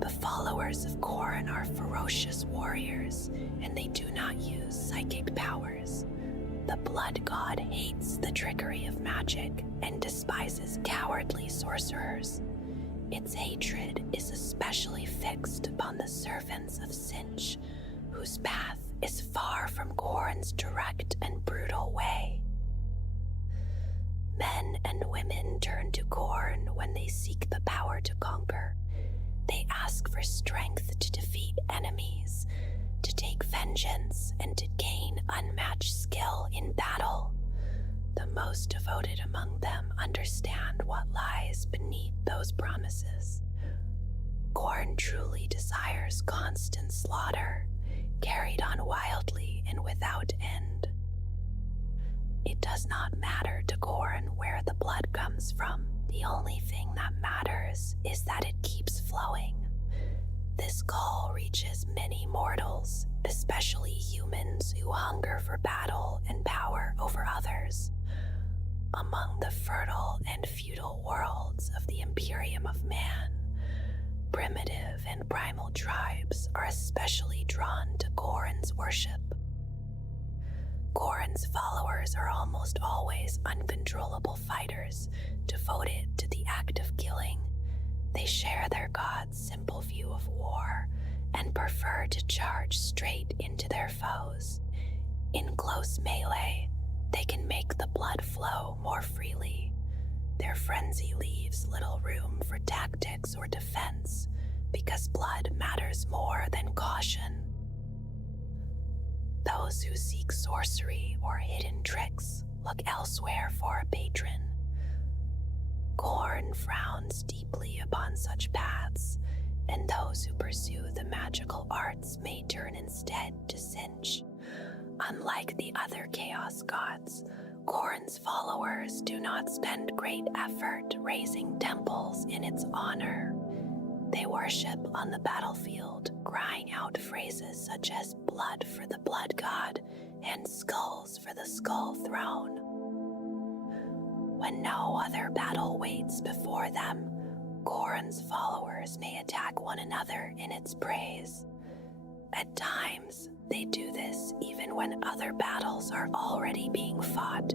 The followers of Khorne are ferocious warriors, and they do not use psychic powers. The Blood God hates the trickery of magic and despises cowardly sorcerers. Its hatred is especially fixed upon the servants of Sinch, whose path is far from Khorne's direct and brutal way. Men and women turn to Khorne when they seek the power to conquer. They ask for strength to defeat enemies, to take vengeance, and to gain unmatched skill in battle. The most devoted among them understand what lies beneath those promises. Khorne truly desires constant slaughter, carried on wildly and without end. It does not matter to Khorne where the blood comes from. The only thing that matters is that it keeps flowing. This call reaches many mortals, especially humans who hunger for battle and power over others. Among the fertile and feudal worlds of the Imperium of Man, primitive and primal tribes are especially drawn to Khorne's worship. Khorne's followers are almost always uncontrollable fighters, devoted to the act of killing. They share their god's simple view of war and prefer to charge straight into their foes. In close melee, they can make the blood flow more freely. Their frenzy leaves little room for tactics or defense, because blood matters more than caution. Those who seek sorcery or hidden tricks look elsewhere for a patron. Khorne frowns deeply upon such paths, and those who pursue the magical arts may turn instead to Sinch. Unlike the other Chaos gods, Khorne's followers do not spend great effort raising temples in its honor. They worship on the battlefield, crying out phrases such as blood for the blood god and skulls for the skull throne. When no other battle waits before them, Khorne's followers may attack one another in its praise. At times, they do this even when other battles are already being fought.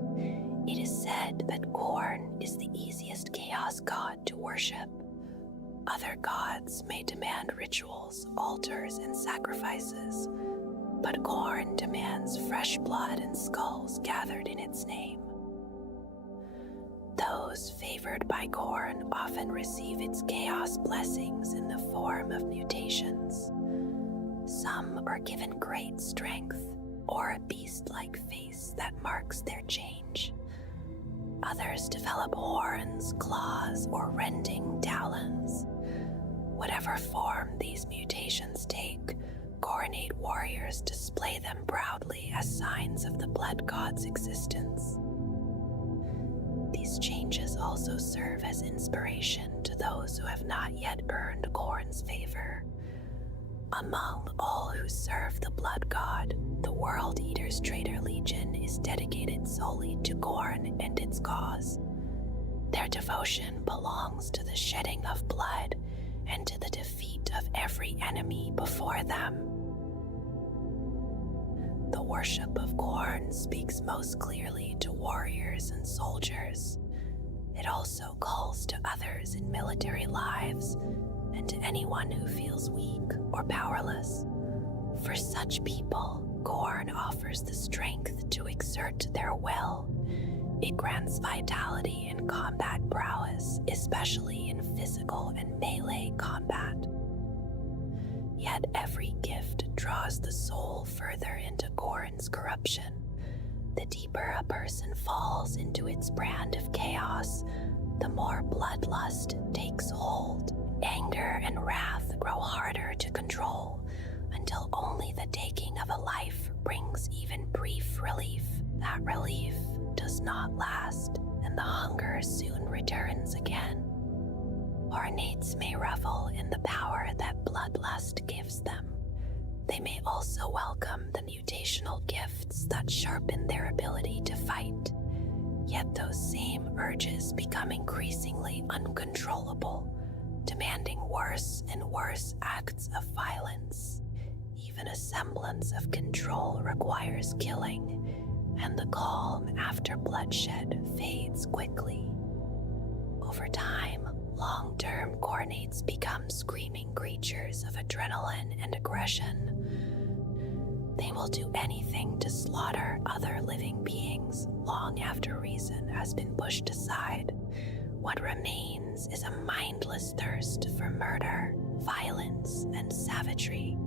It is said that Khorne is the easiest Chaos god to worship. Other gods may demand rituals, altars, and sacrifices, but Khorne demands fresh blood and skulls gathered in its name. Those favored by Khorne often receive its chaos blessings in the form of mutations. Some are given great strength, or a beast-like face that marks their change. Others develop horns, claws, or rending talons. Whatever form these mutations take, Khornate warriors display them proudly as signs of the blood god's existence. These changes also serve as inspiration to those who have not yet earned Khorne's favor. Among all who serve the blood god, the World Eater's Traitor Legion is dedicated solely to Khorne and its cause. Their devotion belongs to the shedding of blood and to the defeat of every enemy before them. The worship of Khorne speaks most clearly to warriors and soldiers. It also calls to others in military lives and to anyone who feels weak or powerless. For such people, Khorne offers the strength to exert their will. It grants vitality and combat prowess, especially in physical and melee combat. Yet every gift draws the soul further into Khorne's corruption. The deeper a person falls into its brand of chaos, the more bloodlust takes hold. Anger and wrath grow harder to control, until only the taking of a life brings even brief relief. That relief does not last, and the hunger soon returns again. Knights may revel in the power that bloodlust gives them. They may also welcome the mutational gifts that sharpen their ability to fight. Yet those same urges become increasingly uncontrollable, demanding worse and worse acts of violence. Even a semblance of control requires killing, and the calm after bloodshed fades quickly. Over time, long-term Knights become screaming creatures of adrenaline and aggression. They will do anything to slaughter other living beings long after reason has been pushed aside. What remains is a mindless thirst for murder, violence, and savagery.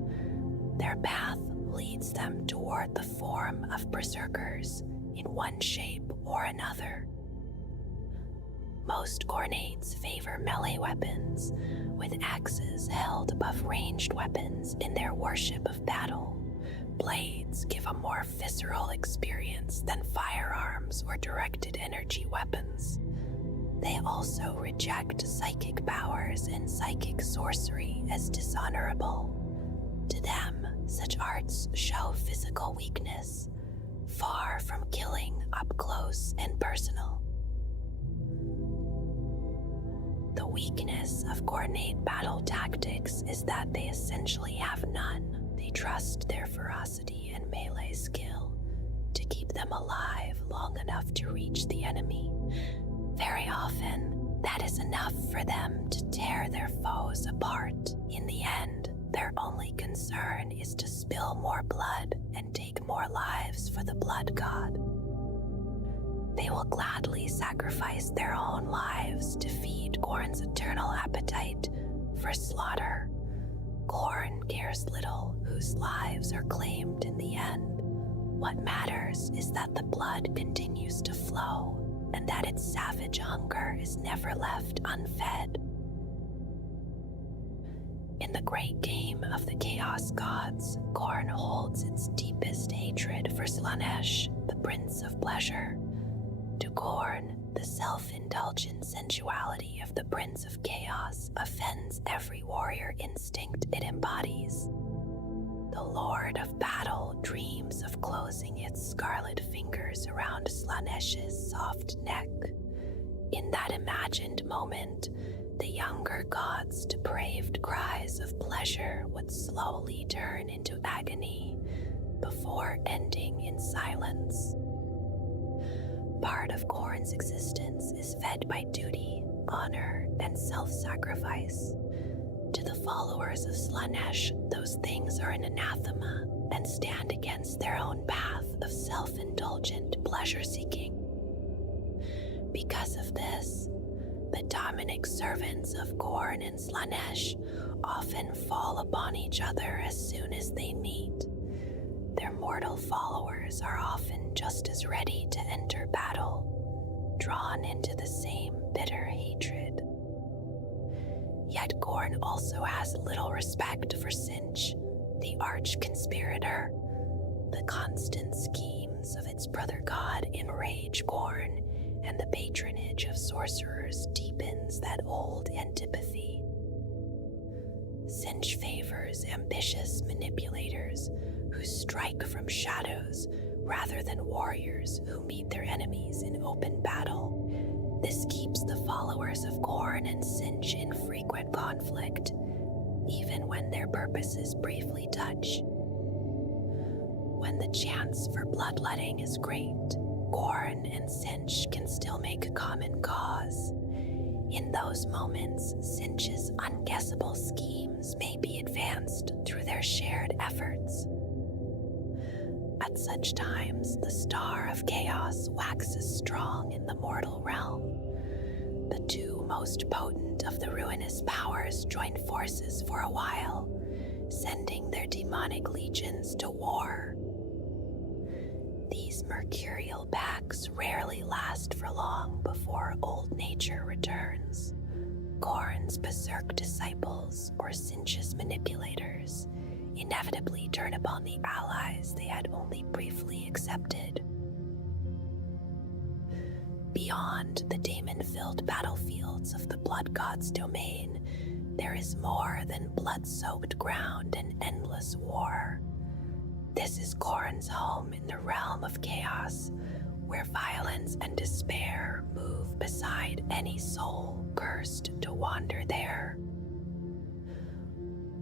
Their path leads them toward the form of berserkers in one shape or another. Most Knights favor melee weapons, with axes held above ranged weapons in their worship of battle. Blades give a more visceral experience than firearms or directed energy weapons. They also reject psychic powers and psychic sorcery as dishonorable. To them, such arts show physical weakness, far from killing up close and personal. The weakness of Knight battle tactics is that they essentially have none. They trust their ferocity and melee skill to keep them alive long enough to reach the enemy. Very often, that is enough for them to tear their foes apart. In the end, their only concern is to spill more blood and take more lives for the blood god. They will gladly sacrifice their own lives to feed Khorne's eternal appetite for slaughter. Khorne cares little whose lives are claimed in the end. What matters is that the blood continues to flow, and that its savage hunger is never left unfed. In the great game of the Chaos Gods, Khorne holds its deepest hatred for Slaanesh, the Prince of Pleasure. To Khorne, the self-indulgent sensuality of the Prince of Chaos offends every warrior instinct it embodies. The Lord of Battle dreams of closing its scarlet fingers around Slaanesh's soft neck. In that imagined moment, the younger god's depraved cries of pleasure would slowly turn into agony before ending in silence. Part of Khorne's existence is fed by duty, honor, and self-sacrifice. To the followers of Slaanesh, those things are an anathema and stand against their own path of self-indulgent pleasure-seeking. Because of this, the Dominic servants of Khorne and Slaanesh often fall upon each other as soon as they meet. Their mortal followers are often just as ready to enter battle, drawn into the same bitter hatred. Yet Khorne also has little respect for Sinch, the arch-conspirator. The constant schemes of its brother god enrage Khorne, and the patronage of sorcerers deepens that old antipathy. Sinch favors ambitious manipulators who strike from shadows rather than warriors who meet their enemies in open battle. This keeps the followers of Khorne and Sinch in frequent conflict, even when their purposes briefly touch. When the chance for bloodletting is great, Khorne and Sinch can still make common cause. In those moments, Sinch's unguessable schemes may be advanced through their shared efforts. At such times, the star of chaos waxes strong in the mortal realm. The two most potent of the ruinous powers join forces for a while, sending their demonic legions to war. These mercurial pacts rarely last for long before old nature returns. Khorne's berserk disciples, or Sinch's manipulators, inevitably turn upon the allies they had only briefly accepted. beyond the demon-filled battlefields of the Blood God's domain, there is more than blood-soaked ground and endless war. This is Khorne's home in the realm of chaos, where violence and despair move beside any soul cursed to wander there.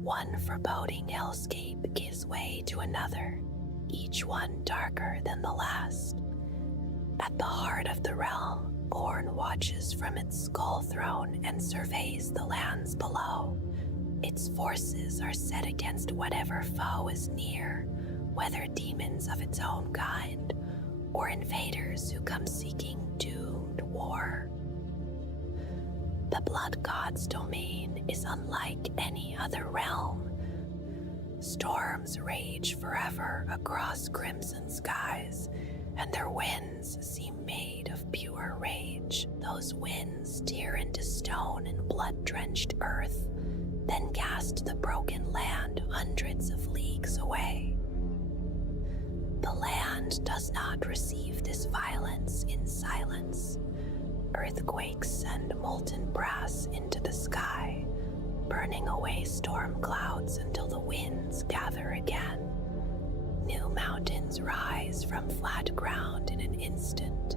One foreboding hellscape gives way to another, each one darker than the last. At the heart of the realm, Khorne watches from its skull throne and surveys the lands below. Its forces are set against whatever foe is near, whether demons of its own kind or invaders who come seeking doomed war. The Blood God's domain is unlike any other realm. Storms rage forever across crimson skies, and their winds seem made of pure rage. Those winds tear into stone and blood-drenched earth, then cast the broken land hundreds of leagues away. The land does not receive this violence in silence. Earthquakes send molten brass into the sky, burning away storm clouds until the winds gather again. New mountains rise from flat ground in an instant,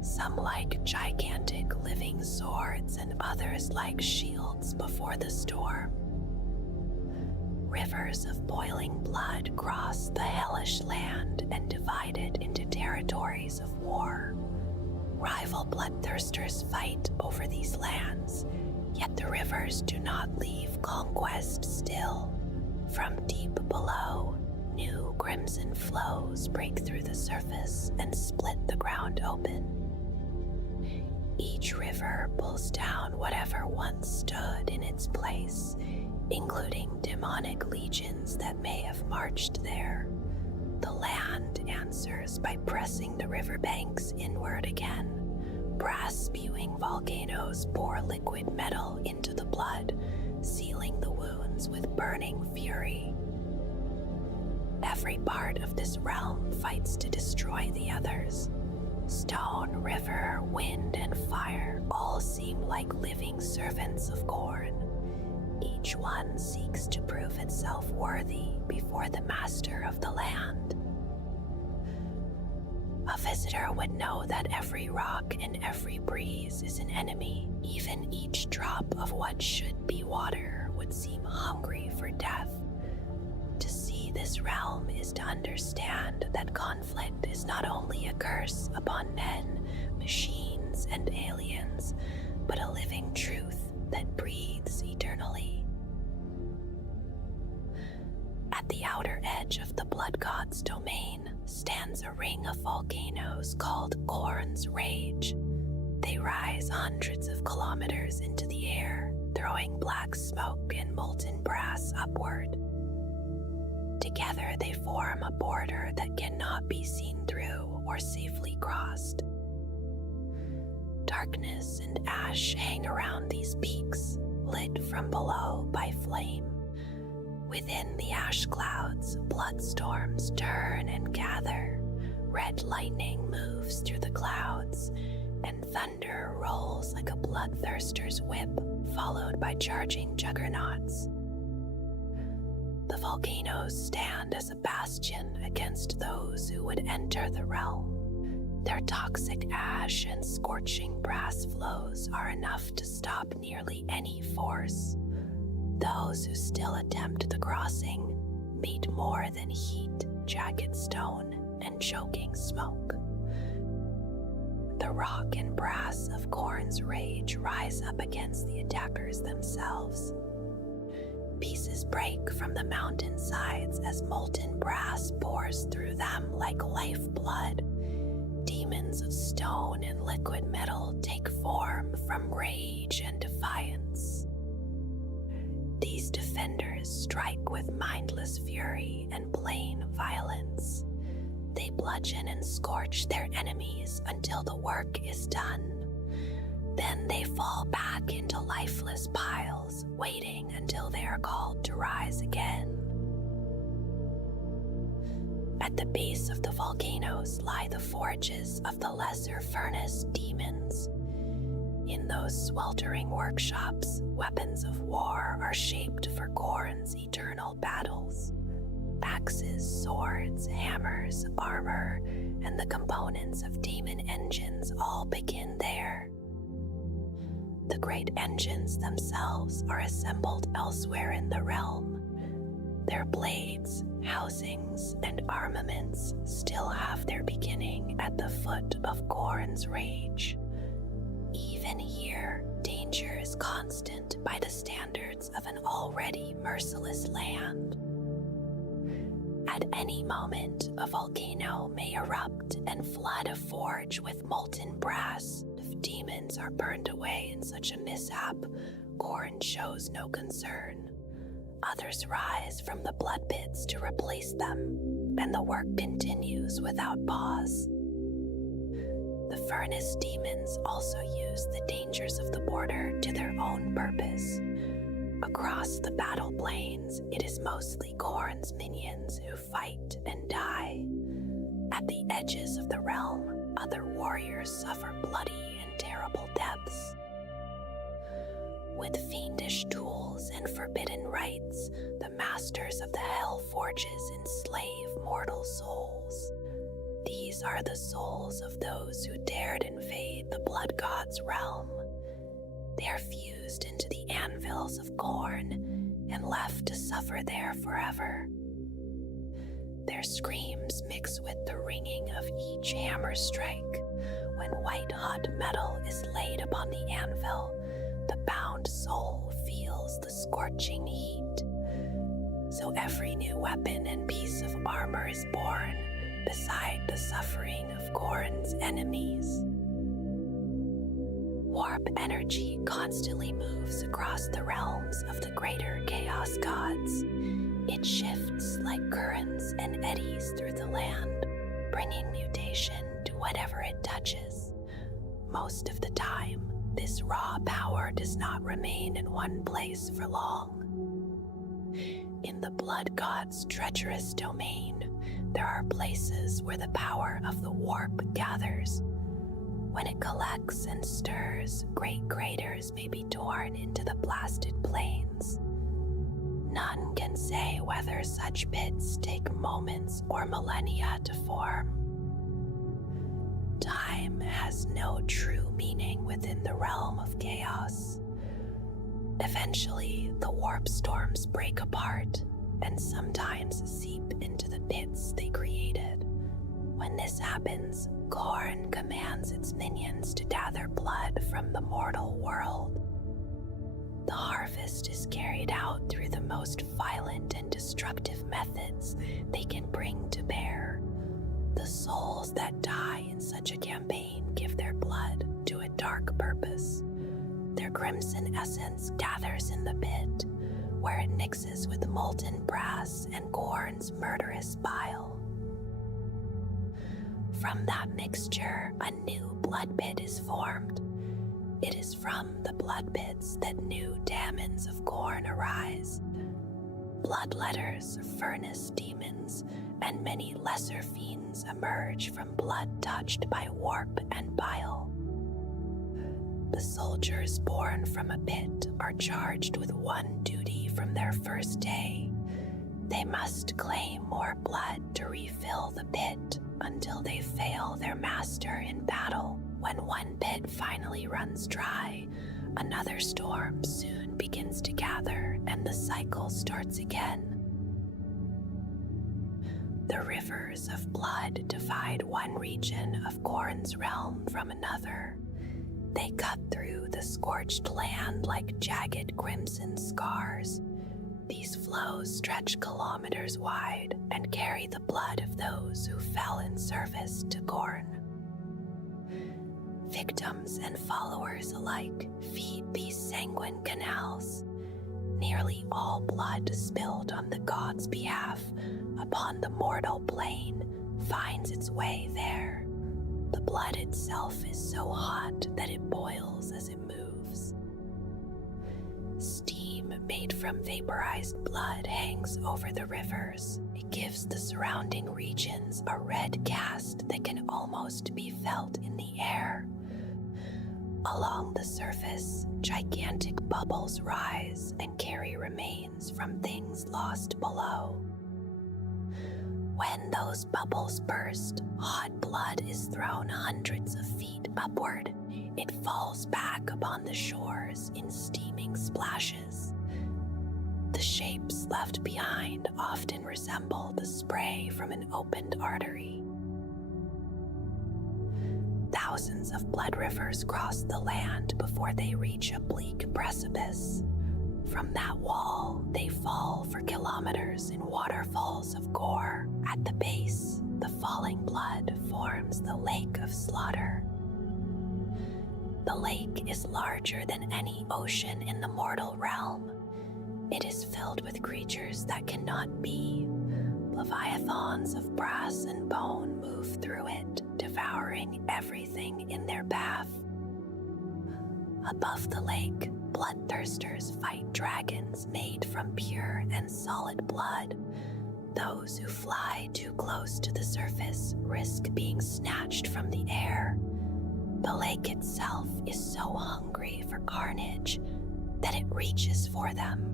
some like gigantic living swords and others like shields before the storm. Rivers of boiling blood cross the hellish land and divide it into territories of war. Rival bloodthirsters fight over these lands, yet the rivers do not leave conquest still. From deep below, new crimson flows break through the surface and split the ground open. Each river pulls down whatever once stood in its place, including demonic legions that may have marched there. The land answers by pressing the riverbanks inward again. Brass-spewing volcanoes pour liquid metal into the blood, sealing the wounds with burning fury. Every part of this realm fights to destroy the others. Stone, river, wind, and fire all seem like living servants of Khorne. Each one seeks to prove itself worthy before the master of the land. A visitor would know that every rock and every breeze is an enemy. Even each drop of what should be water would seem hungry for death. To see this realm is to understand that conflict is not only a curse upon men, machines, and aliens, but a living truth that breathes eternally. At the outer edge of the Blood God's domain stands a ring of volcanoes called Khorne's Rage. They rise hundreds of kilometers into the air, throwing black smoke and molten brass upward. Together they form a border that cannot be seen through or safely crossed. Darkness and ash hang around these peaks, lit from below by flame. Within the ash clouds, blood storms turn and gather. Red lightning moves through the clouds, and thunder rolls like a bloodthirster's whip, followed by charging juggernauts. The volcanoes stand as a bastion against those who would enter the realm. Their toxic ash and scorching brass flows are enough to stop nearly any force. Those who still attempt the crossing meet more than heat, jagged stone, and choking smoke. The rock and brass of Khorne's Rage rise up against the attackers themselves. Pieces break from the mountain sides as molten brass pours through them like lifeblood. Demons of stone and liquid metal take form from rage and defiance. These defenders strike with mindless fury and plain violence. They bludgeon and scorch their enemies until the work is done. Then they fall back into lifeless piles, waiting until they are called to rise again. At the base of the volcanoes lie the forges of the lesser furnace demons. In those sweltering workshops, weapons of war are shaped for Khorne's eternal battles. Axes, swords, hammers, armor, and the components of demon engines all begin there. The great engines themselves are assembled elsewhere in the realm. Their blades, housings, and armaments still have their beginning at the foot of Khorne's rage. Even here, danger is constant by the standards of an already merciless land. At any moment, a volcano may erupt and flood a forge with molten brass. If demons are burned away in such a mishap, Khorne shows no concern. Others rise from the blood pits to replace them, and the work continues without pause. The furnace demons also use the dangers of the border to their own purpose. Across the battle plains, it is mostly Khorne's minions who fight and die. At the edges of the realm, other warriors suffer bloody and terrible deaths. With fiendish tools and forbidden rites, the masters of the Hell Forges enslave mortal souls. These are the souls of those who dared invade the Blood God's realm. They are fused into the anvils of Khorne and left to suffer there forever. Their screams mix with the ringing of each hammer strike. When white-hot metal is laid upon the anvil, the bound soul feels the scorching heat. So every new weapon and piece of armor is born beside the suffering of Khorne's enemies. Warp energy constantly moves across the realms of the greater Chaos Gods. It shifts like currents and eddies through the land, bringing mutation to whatever it touches. Most of the time, this raw power does not remain in one place for long. In the Blood God's treacherous domain, there are places where the power of the warp gathers. When it collects and stirs, great craters may be torn into the blasted plains. None can say whether such pits take moments or millennia to form. Time has no true meaning within the realm of chaos. Eventually, the warp storms break apart and sometimes seep into the pits they created. When this happens, Khorne commands its minions to gather blood from the mortal world. The harvest is carried out through the most violent and destructive methods they can bring to bear. The souls that die in such a campaign give their blood to a dark purpose. Their crimson essence gathers in the pit, where it mixes with molten brass and Khorne's murderous bile. From that mixture, a new blood pit is formed. It is from the blood pits that new damons of Khorne arise. Bloodletters, furnace demons, and many lesser fiends emerge from blood touched by warp and bile. The soldiers born from a pit are charged with one duty from their first day. They must claim more blood to refill the pit until they fail their master in battle. When one pit finally runs dry, another storm soon begins to gather and the cycle starts again. The rivers of blood divide one region of Khorne's realm from another. They cut through the scorched land like jagged crimson scars. These flows stretch kilometers wide and carry the blood of those who fell in service to Khorne. Victims and followers alike feed these sanguine canals. Nearly all blood spilled on the gods' behalf upon the mortal plane finds its way there. The blood itself is so hot that it boils as it moves. Steam made from vaporized blood hangs over the rivers. It gives the surrounding regions a red cast that can almost be felt in the air. Along the surface, gigantic bubbles rise and carry remains from things lost below. When those bubbles burst, hot blood is thrown hundreds of feet upward. It falls back upon the shores in steaming splashes. The shapes left behind often resemble the spray from an opened artery. Thousands of blood rivers cross the land before they reach a bleak precipice. From that wall, they fall for kilometers in waterfalls of gore. At the base, the falling blood forms the Lake of Slaughter. The lake is larger than any ocean in the mortal realm. It is filled with creatures that cannot be. Leviathans of brass and bone move through it, devouring everything in their path. Above the lake, bloodthirsters fight dragons made from pure and solid blood. Those who fly too close to the surface risk being snatched from the air. The lake itself is so hungry for carnage that it reaches for them.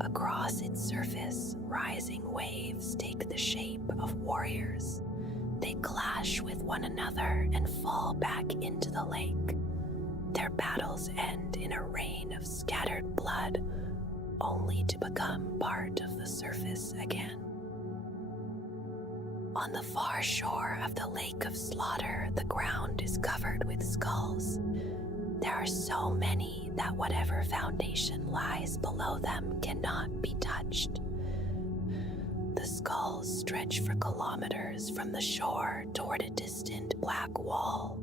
Across its surface, rising waves take the shape of warriors. They clash with one another and fall back into the lake. Their battles end in a rain of scattered blood, only to become part of the surface again. On the far shore of the Lake of Slaughter, the ground is covered with skulls. There are so many that whatever foundation lies below them cannot be touched. The skulls stretch for kilometers from the shore toward a distant black wall.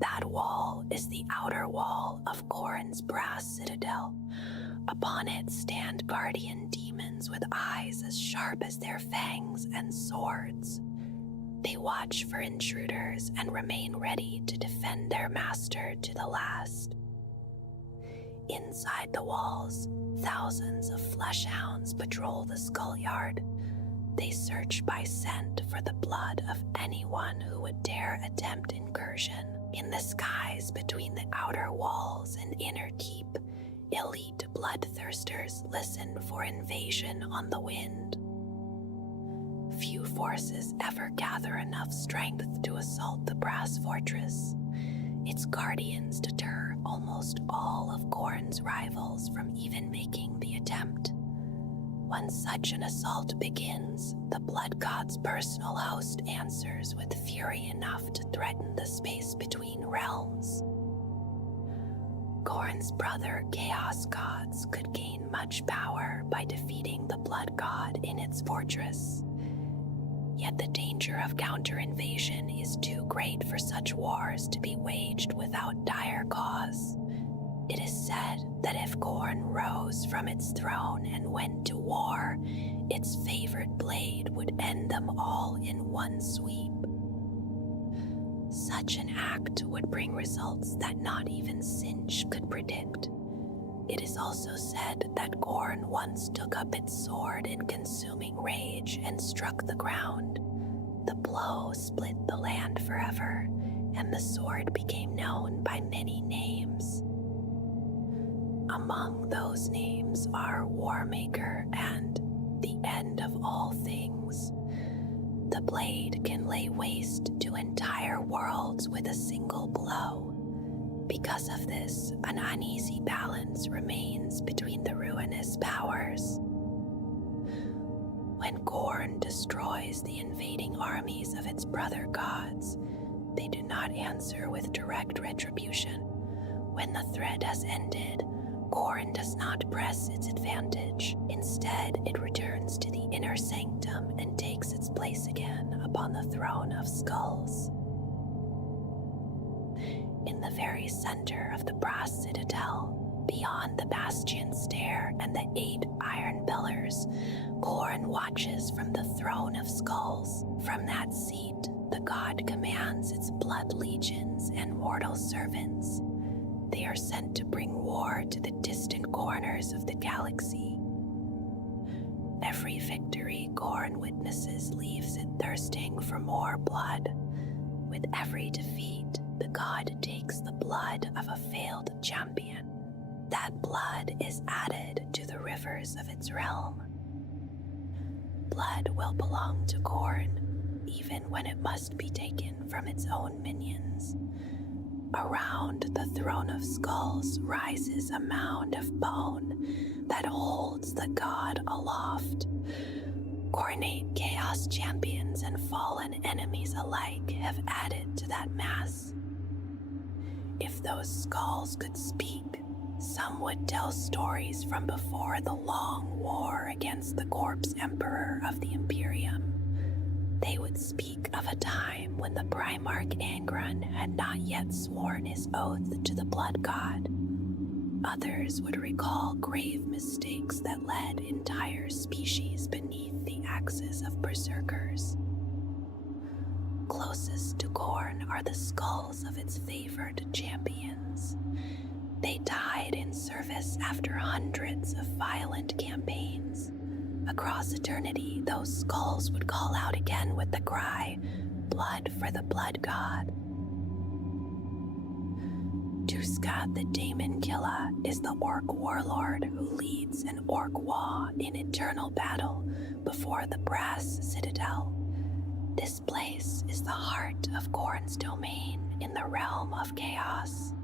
That wall is the outer wall of Khorne's brass citadel. Upon it stand guardian demons with eyes as sharp as their fangs and swords. They watch for intruders and remain ready to defend their master to the last. Inside the walls, thousands of fleshhounds patrol the skullyard. They search by scent for the blood of anyone who would dare attempt incursion. In the skies between the outer walls and inner keep, elite bloodthirsters listen for invasion on the wind. Few forces ever gather enough strength to assault the brass fortress. Its guardians deter almost all of Khorne's rivals from even making the attempt. When such an assault begins, the Blood God's personal host answers with fury enough to threaten the space between realms. Khorne's brother Chaos Gods could gain much power by defeating the Blood God in its fortress. Yet the danger of counter-invasion is too great for such wars to be waged without dire cause. It is said that if Khorne rose from its throne and went to war, its favored blade would end them all in one sweep. Such an act would bring results that not even Sinch could predict. It is also said that Khorne once took up its sword in consuming rage and struck the ground. The blow split the land forever, and the sword became known by many names. Among those names are Warmaker and the End of All Things. The blade can lay waste to entire worlds with a single blow. Because of this, an uneasy balance remains between the ruinous powers. When Khorne destroys the invading armies of its brother gods, they do not answer with direct retribution. When the threat has ended, Khorne does not press its advantage. Instead, it returns to the inner sanctum and takes its place again upon the throne of skulls. In the very center of the brass citadel, beyond the bastion stair and the 8 iron pillars, Khorne watches from the throne of skulls. From that seat, the god commands its blood legions and mortal servants. they are sent to bring war to the distant corners of the galaxy. Every victory Khorne witnesses leaves it thirsting for more blood. With every defeat, the god takes the blood of a failed champion. That blood is added to the rivers of its realm. Blood will belong to Khorne, even when it must be taken from its own minions. Around the Throne of Skulls rises a mound of bone that holds the god aloft. Ornate chaos champions and fallen enemies alike have added to that mass. If those skulls could speak, some would tell stories from before the long war against the corpse emperor of the Imperium. They would speak of a time when the Primarch Angron had not yet sworn his oath to the blood god. Others would recall grave mistakes that led entire species beneath the axes of berserkers. Closest to Khorne are the skulls of its favored champions. They died in service after hundreds of violent campaigns. Across eternity, those skulls would call out again with the cry, "Blood for the blood god." Tuska the Daemon Killer is the orc warlord who leads an orc war in eternal battle before the Brass Citadel. This place is the heart of Khorne's domain in the realm of chaos.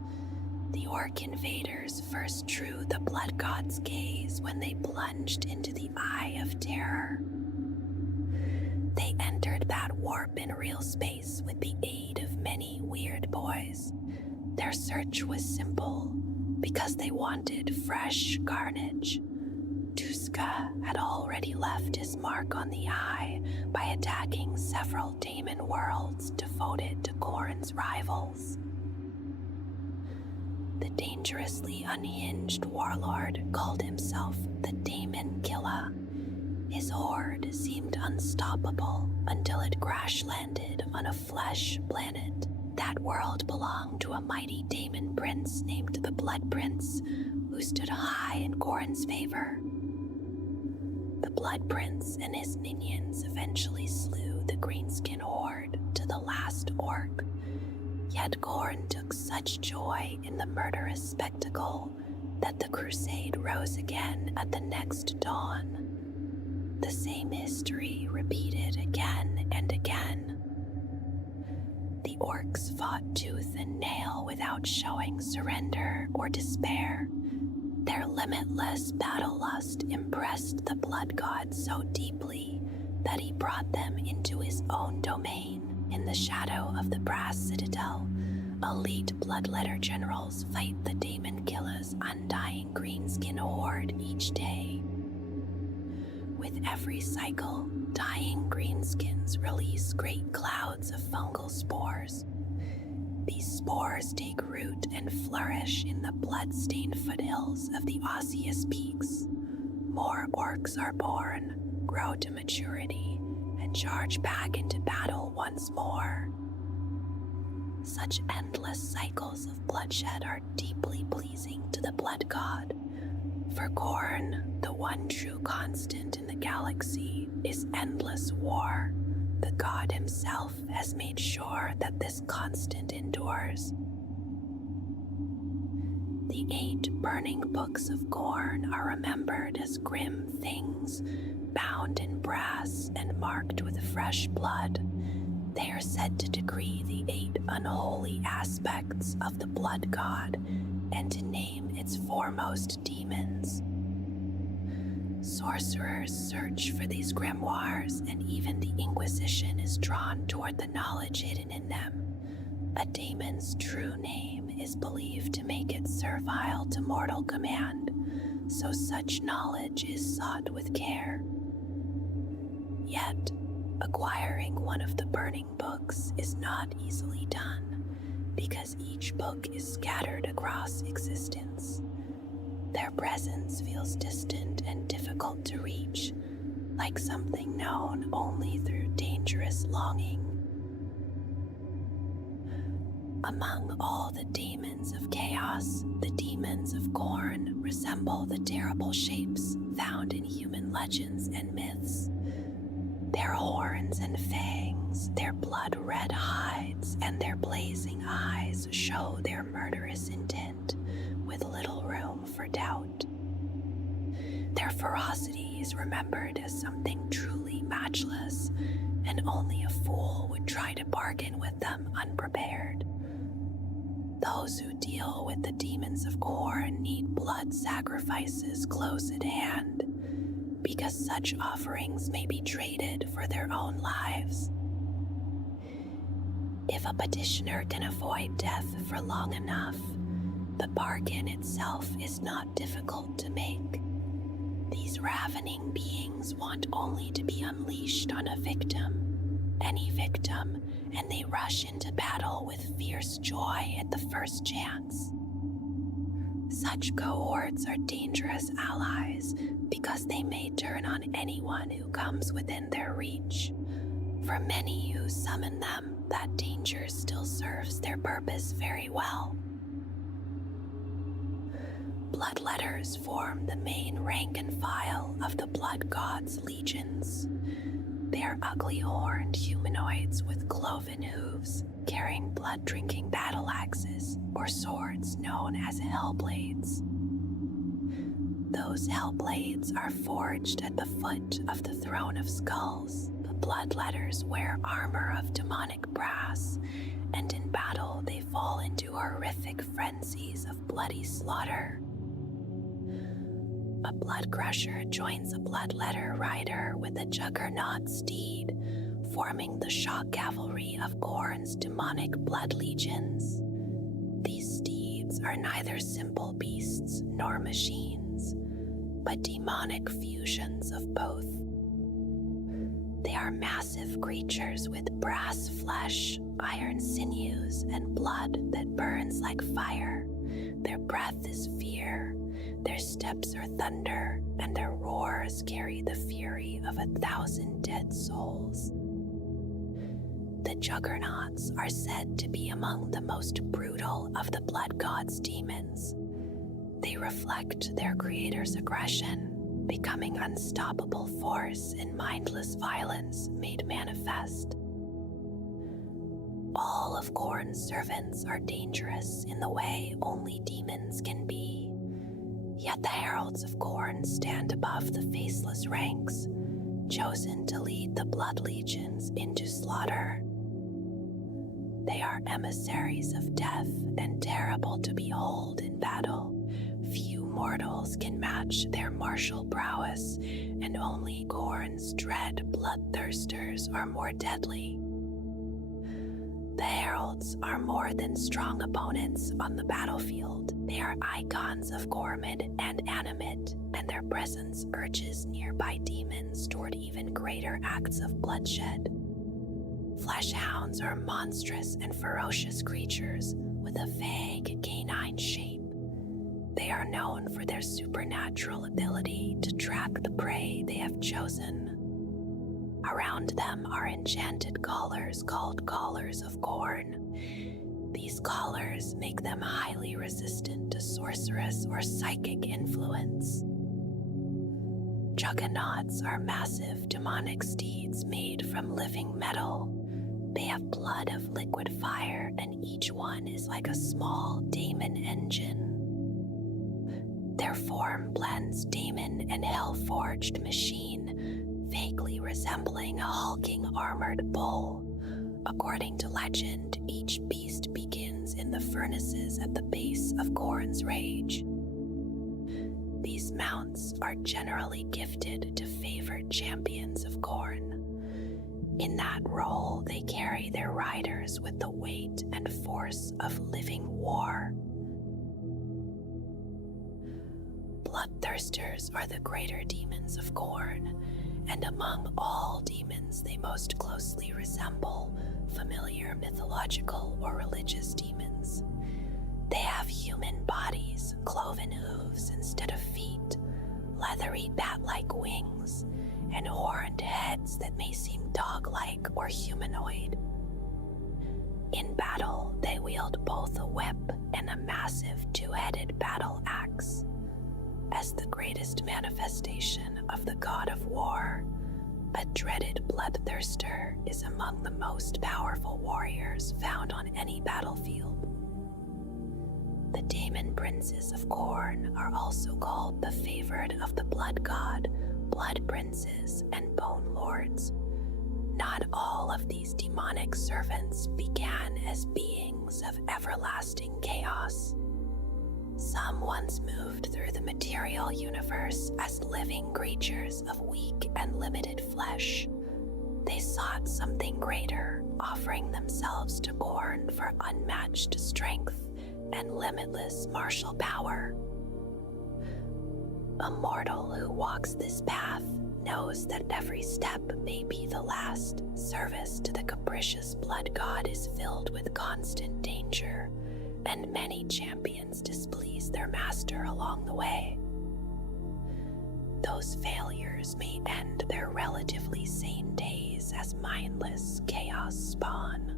The orc invaders first drew the blood god's gaze when they plunged into the Eye of Terror. They entered that warp in real space with the aid of many weird boys. Their search was simple, because they wanted fresh carnage. Tuska had already left his mark on the Eye by attacking several Daemon worlds devoted to Khorne's rivals. The dangerously unhinged warlord called himself the Daemon Killer. His horde seemed unstoppable until it crash-landed on a flesh planet. That world belonged to a mighty Daemon prince named the Blood Prince, who stood high in Khorne's favor. The Blood Prince and his minions eventually slew the Greenskin horde to the last orc. Yet Khorne took such joy in the murderous spectacle that the crusade rose again at the next dawn. The same history repeated again and again. The orcs fought tooth and nail without showing surrender or despair. Their limitless battle lust impressed the blood god so deeply that he brought them into his own domain. In the shadow of the Brass Citadel, elite bloodletter generals fight the Daemon Killer's undying greenskin horde each day. With every cycle, dying greenskins release great clouds of fungal spores. These spores take root and flourish in the blood-stained foothills of the Osseous Peaks. More orcs are born, grow to maturity, and charge back into battle once more. Such endless cycles of bloodshed are deeply pleasing to the blood god. For Khorne, the one true constant in the galaxy is endless war. The god himself has made sure that this constant endures. The 8 burning books of Khorne are remembered as grim things, bound in brass and marked with fresh blood. They are said to decree the 8 unholy aspects of the blood god and to name its foremost demons. Sorcerers search for these grimoires, and even the Inquisition is drawn toward the knowledge hidden in them. A daemon's true name is believed to make it servile to mortal command, so such knowledge is sought with care. Yet, acquiring one of the burning books is not easily done, because each book is scattered across existence. Their presence feels distant and difficult to reach, like something known only through dangerous longing. Among all the daemons of chaos, the demons of Khorne resemble the terrible shapes found in human legends and myths. Their horns and fangs, their blood-red hides, and their blazing eyes show their murderous intent, with little room for doubt. Their ferocity is remembered as something truly matchless, and only a fool would try to bargain with them unprepared. Those who deal with the demons of Khorne need blood sacrifices close at hand, because such offerings may be traded for their own lives. If a petitioner can avoid death for long enough, the bargain itself is not difficult to make. These ravening beings want only to be unleashed on a victim, any victim, and they rush into battle with fierce joy at the first chance. Such cohorts are dangerous allies because they may turn on anyone who comes within their reach. For many who summon them, that danger still serves their purpose very well. Bloodletters form the main rank and file of the Blood God's legions. They are ugly horned humanoids with cloven hooves, carrying blood-drinking battle axes or swords known as hellblades. Those hellblades are forged at the foot of the Throne of Skulls. The Bloodletters wear armor of demonic brass, and in battle they fall into horrific frenzies of bloody slaughter. A Bloodcrusher joins a Bloodletter rider with a Juggernaut steed, forming the shock cavalry of Khorne's demonic blood legions. These steeds are neither simple beasts nor machines, but demonic fusions of both. They are massive creatures with brass flesh, iron sinews, and blood that burns like fire. Their breath is fear, their steps are thunder, and their roars carry the fury of 1,000 dead souls. The Juggernauts are said to be among the most brutal of the Blood God's demons. They reflect their creator's aggression, becoming unstoppable force and mindless violence made manifest. All of Khorne's servants are dangerous in the way only demons can be. Yet the heralds of Khorne stand above the faceless ranks, chosen to lead the blood legions into slaughter. They are emissaries of death and terrible to behold in battle. Few mortals can match their martial prowess, and only Khorne's dread bloodthirsters are more deadly. The heralds are more than strong opponents on the battlefield. They are icons of Gormid and Animate, and their presence urges nearby demons toward even greater acts of bloodshed. Fleshhounds are monstrous and ferocious creatures with a vague canine shape. They are known for their supernatural ability to track the prey they have chosen. Around them are enchanted collars called Collars of Khorne. These collars make them highly resistant to sorceress or psychic influence. Juggernauts are massive demonic steeds made from living metal. They have blood of liquid fire, and each one is like a small daemon engine. Their form blends daemon and hell-forged machine, vaguely resembling a hulking armored bull. According to legend, each beast begins in the furnaces at the base of Khorne's rage. These mounts are generally gifted to favored champions of Khorne. In that role, they carry their riders with the weight and force of living war. Bloodthirsters are the greater demons of Khorne, and among all demons they most closely resemble familiar mythological or religious demons. They have human bodies, cloven hooves instead of feet, leathery bat-like wings, and horned heads that may seem dog-like or humanoid. In battle, they wield both a whip and a massive two-headed battle axe. As the greatest manifestation of the god of war, a dreaded bloodthirster is among the most powerful warriors found on any battlefield. The Daemon Princes of Khorne are also called the favored of the Blood God, Blood Princes, and Bone Lords. Not all of these demonic servants began as beings of everlasting chaos. Some once moved through the material universe as living creatures of weak and limited flesh. They sought something greater, offering themselves to Khorne for unmatched strength and limitless martial power. A mortal who walks this path knows that every step may be the last. Service to the capricious blood god is filled with constant danger, and many champions displease their master along the way. Those failures may end their relatively sane days as mindless chaos spawn.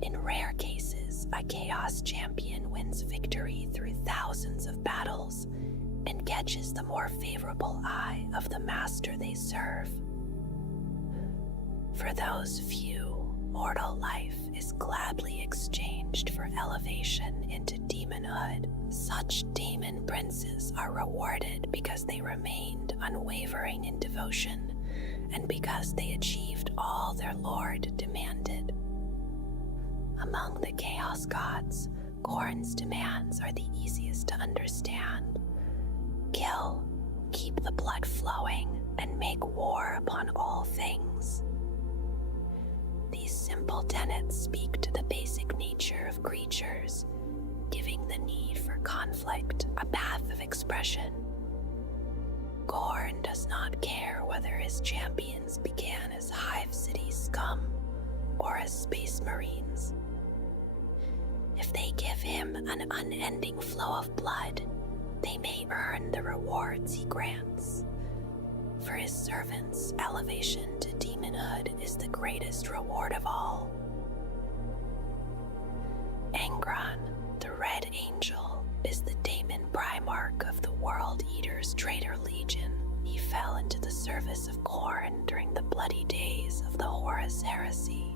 In rare cases, a chaos champion wins victory through thousands of battles and catches the more favorable eye of the master they serve. For those few, mortal life is gladly exchanged for elevation into demonhood. Such demon princes are rewarded because they remained unwavering in devotion and because they achieved all their lord demanded. Among the Chaos Gods, Khorne's demands are the easiest to understand. Kill, keep the blood flowing, and make war upon all things. These simple tenets speak to the basic nature of creatures, giving the need for conflict a path of expression. Khorne does not care whether his champions began as Hive City scum or as space marines. If they give him an unending flow of blood, they may earn the rewards he grants. For his servants, elevation to demonhood is the greatest reward of all. Angron, the Red Angel, is the Daemon Primarch of the World Eater's Traitor Legion. He fell into the service of Khorne during the bloody days of the Horus Heresy.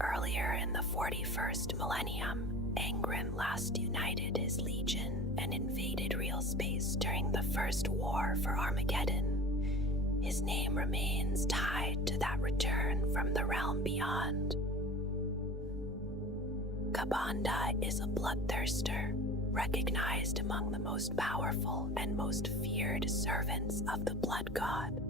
Earlier in the 41st millennium, Angron last united his legion and invaded real space during the First War for Armageddon. His name remains tied to that return from the realm beyond. Kabanda is a bloodthirster, recognized among the most powerful and most feared servants of the Blood God.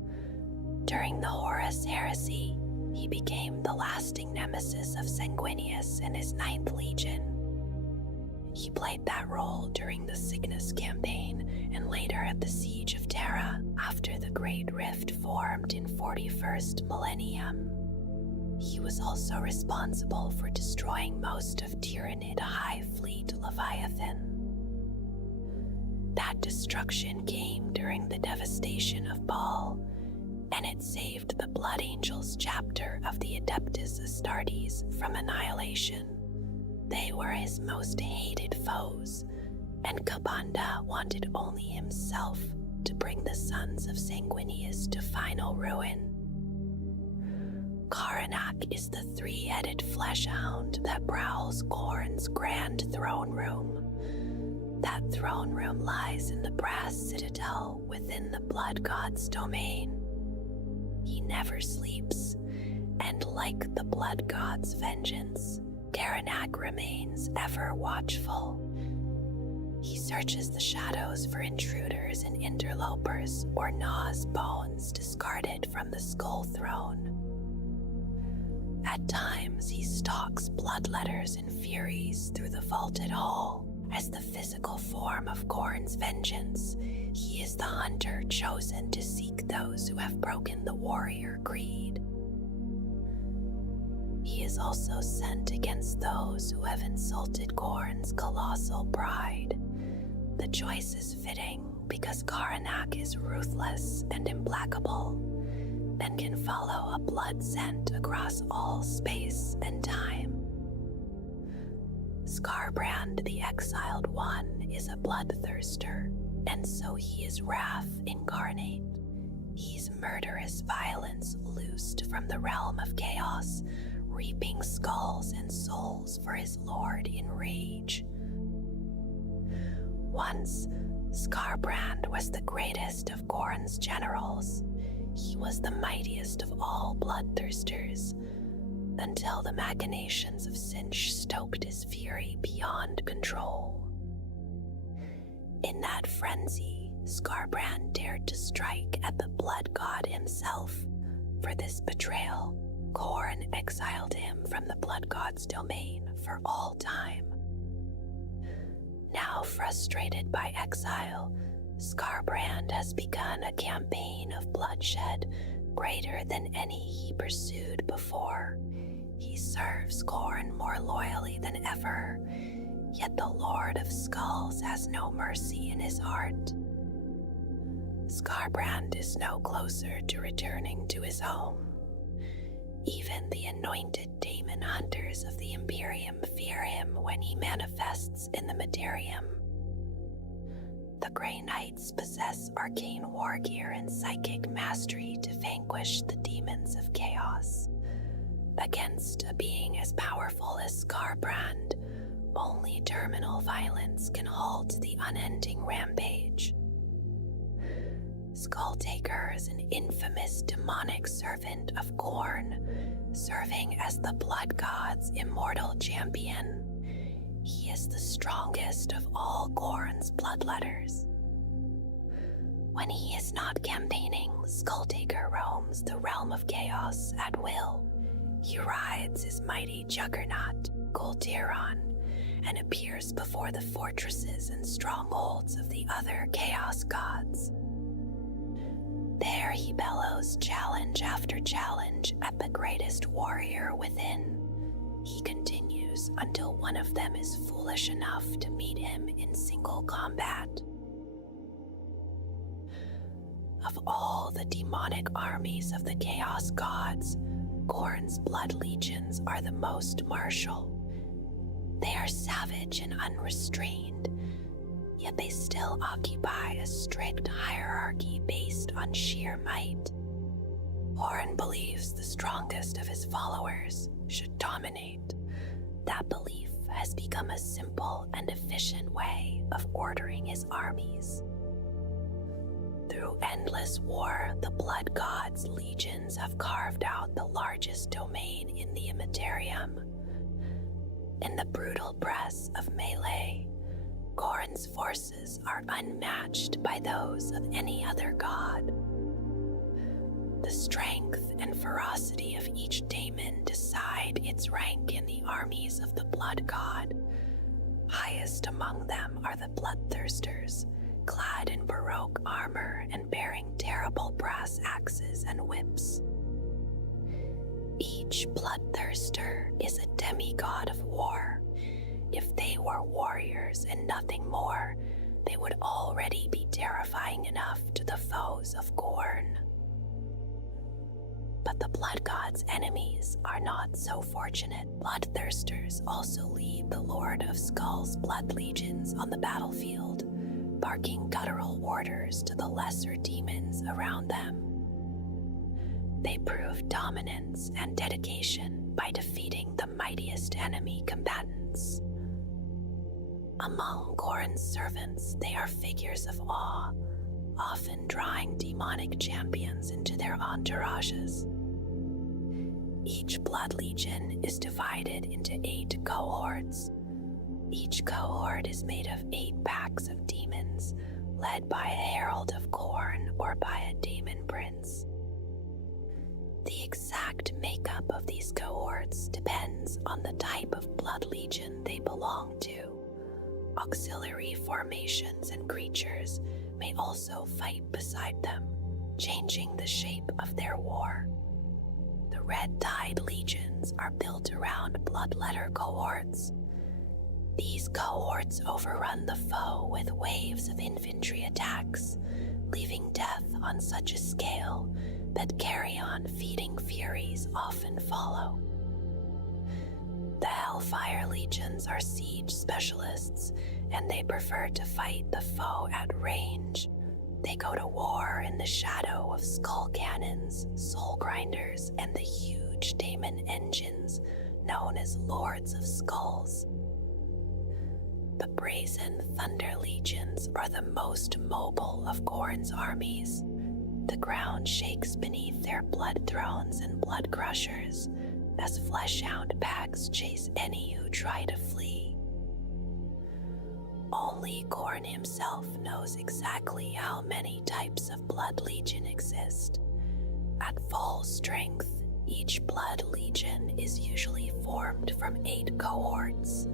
During the Horus Heresy, he became the lasting nemesis of Sanguinius and his 9th Legion. He played that role during the Cygnus campaign and later at the Siege of Terra after the Great Rift formed in 41st millennium. He was also responsible for destroying most of Tyranid High Fleet Leviathan. That destruction came during the devastation of Baal, and it saved the Blood Angels chapter of the Adeptus Astartes from annihilation. They were his most hated foes, and Kabanda wanted only himself to bring the sons of Sanguinius to final ruin. Karanak is the three-headed flesh hound that prowls Khorne's grand throne room. That throne room lies in the brass citadel within the Blood God's domain. He never sleeps, and like the Blood God's vengeance, Karanak remains ever watchful. He searches the shadows for intruders and interlopers or gnaws bones discarded from the skull throne. At times, he stalks bloodletters and furies through the vaulted hall. As the physical form of Khorne's vengeance, he is the hunter chosen to seek those who have broken the warrior creed. He is also sent against those who have insulted Khorne's colossal pride. The choice is fitting because Karanak is ruthless and implacable, and can follow a blood scent across all space and time. Skarbrand, the Exiled One, is a bloodthirster, and so he is wrath incarnate. He's murderous violence loosed from the realm of chaos, reaping skulls and souls for his lord in rage. Once, Skarbrand was the greatest of Khorne's generals. He was the mightiest of all bloodthirsters, until the machinations of Sinch stoked his fury beyond control. In that frenzy, Skarbrand dared to strike at the blood god himself. For this betrayal, Khorne exiled him from the blood god's domain for all time. Now frustrated by exile, Skarbrand has begun a campaign of bloodshed greater than any he pursued before. He serves Khorne more loyally than ever, yet the Lord of Skulls has no mercy in his heart. Skarbrand is no closer to returning to his home. Even the anointed daemon hunters of the Imperium fear him when he manifests in the Materium. The Grey Knights possess arcane war gear and psychic mastery to vanquish the demons of chaos. Against a being as powerful as Skarbrand, only terminal violence can halt the unending rampage. Skulltaker is an infamous demonic servant of Khorne, serving as the blood god's immortal champion. He is the strongest of all Khorne's bloodletters. When he is not campaigning, Skulltaker roams the realm of chaos at will. He rides his mighty juggernaut, Golteron, and appears before the fortresses and strongholds of the other chaos gods. There he bellows challenge after challenge at the greatest warrior within. He continues until one of them is foolish enough to meet him in single combat. Of all the demonic armies of the Chaos Gods, Khorne's blood legions are the most martial. They are savage and unrestrained, yet they still occupy a strict hierarchy based on sheer might. Khorne believes the strongest of his followers should dominate. That belief has become a simple and efficient way of ordering his armies. Through endless war, the blood god's legions have carved out the largest domain in the Immaterium. In the brutal press of melee, Khorne's forces are unmatched by those of any other god. The strength and ferocity of each daemon decide its rank in the armies of the blood god. Highest among them are the bloodthirsters, clad in baroque armor and bearing terrible brass axes and whips. Each bloodthirster is a demigod of war. If they were warriors and nothing more, they would already be terrifying enough to the foes of Khorne. But the blood god's enemies are not so fortunate. Bloodthirsters also lead the Lord of Skull's blood legions on the battlefield, barking guttural orders to the lesser demons around them. They prove dominance and dedication by defeating the mightiest enemy combatants. Among Khorne's servants, they are figures of awe, often drawing demonic champions into their entourages. Each blood legion is divided into 8 cohorts. Each cohort is made of 8 packs of demons, led by a herald of Khorne or by a demon prince. The exact makeup of these cohorts depends on the type of blood legion they belong to. Auxiliary formations and creatures may also fight beside them, changing the shape of their war. The red-dyed legions are built around bloodletter cohorts. These cohorts overrun the foe with waves of infantry attacks, leaving death on such a scale that carrion-feeding furies often follow. The Hellfire legions are siege specialists, and they prefer to fight the foe at range. They go to war in the shadow of skull cannons, soul grinders, and the huge daemon engines known as Lords of Skulls. The brazen Thunder Legions are the most mobile of Khorne's armies. The ground shakes beneath their blood thrones and blood crushers as fleshhound packs chase any who try to flee. Only Khorne himself knows exactly how many types of Blood Legion exist. At full strength, each Blood Legion is usually formed from 8 cohorts,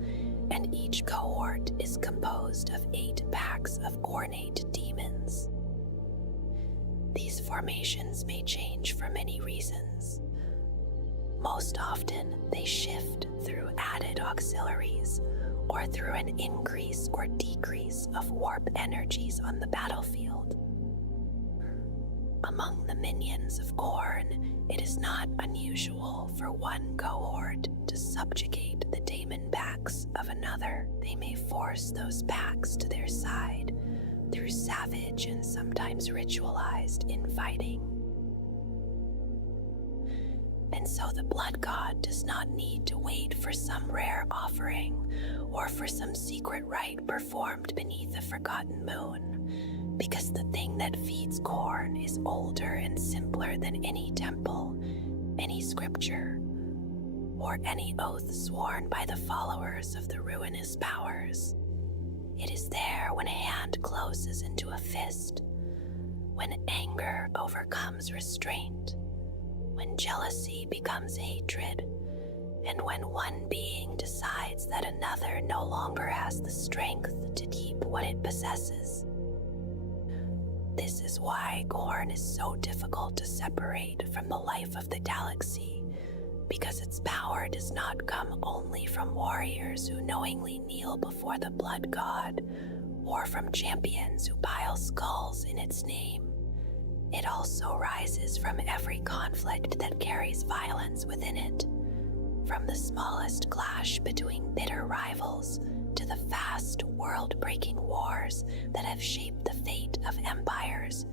and each cohort is composed of 8 packs of ornate demons. These formations may change for many reasons. Most often, they shift through added auxiliaries or through an increase or decrease of warp energies on the battlefield. Among the minions of Khorne, it is not unusual for one cohort to subjugate the daemon packs of another. They may force those packs to their side through savage and sometimes ritualized infighting. And so the Blood God does not need to wait for some rare offering or for some secret rite performed beneath a forgotten moon, because the thing that feeds Khorne is older and simpler than any temple, any scripture, or any oath sworn by the followers of the ruinous powers. It is there when a hand closes into a fist, when anger overcomes restraint, when jealousy becomes hatred, and when one being decides that another no longer has the strength to keep what it possesses. This is why Khorne is so difficult to separate from the life of the galaxy, because its power does not come only from warriors who knowingly kneel before the Blood God, or from champions who pile skulls in its name. It also rises from every conflict that carries violence within it, from the smallest clash between bitter rivals to the vast world-breaking wars that have shaped the fate of empires,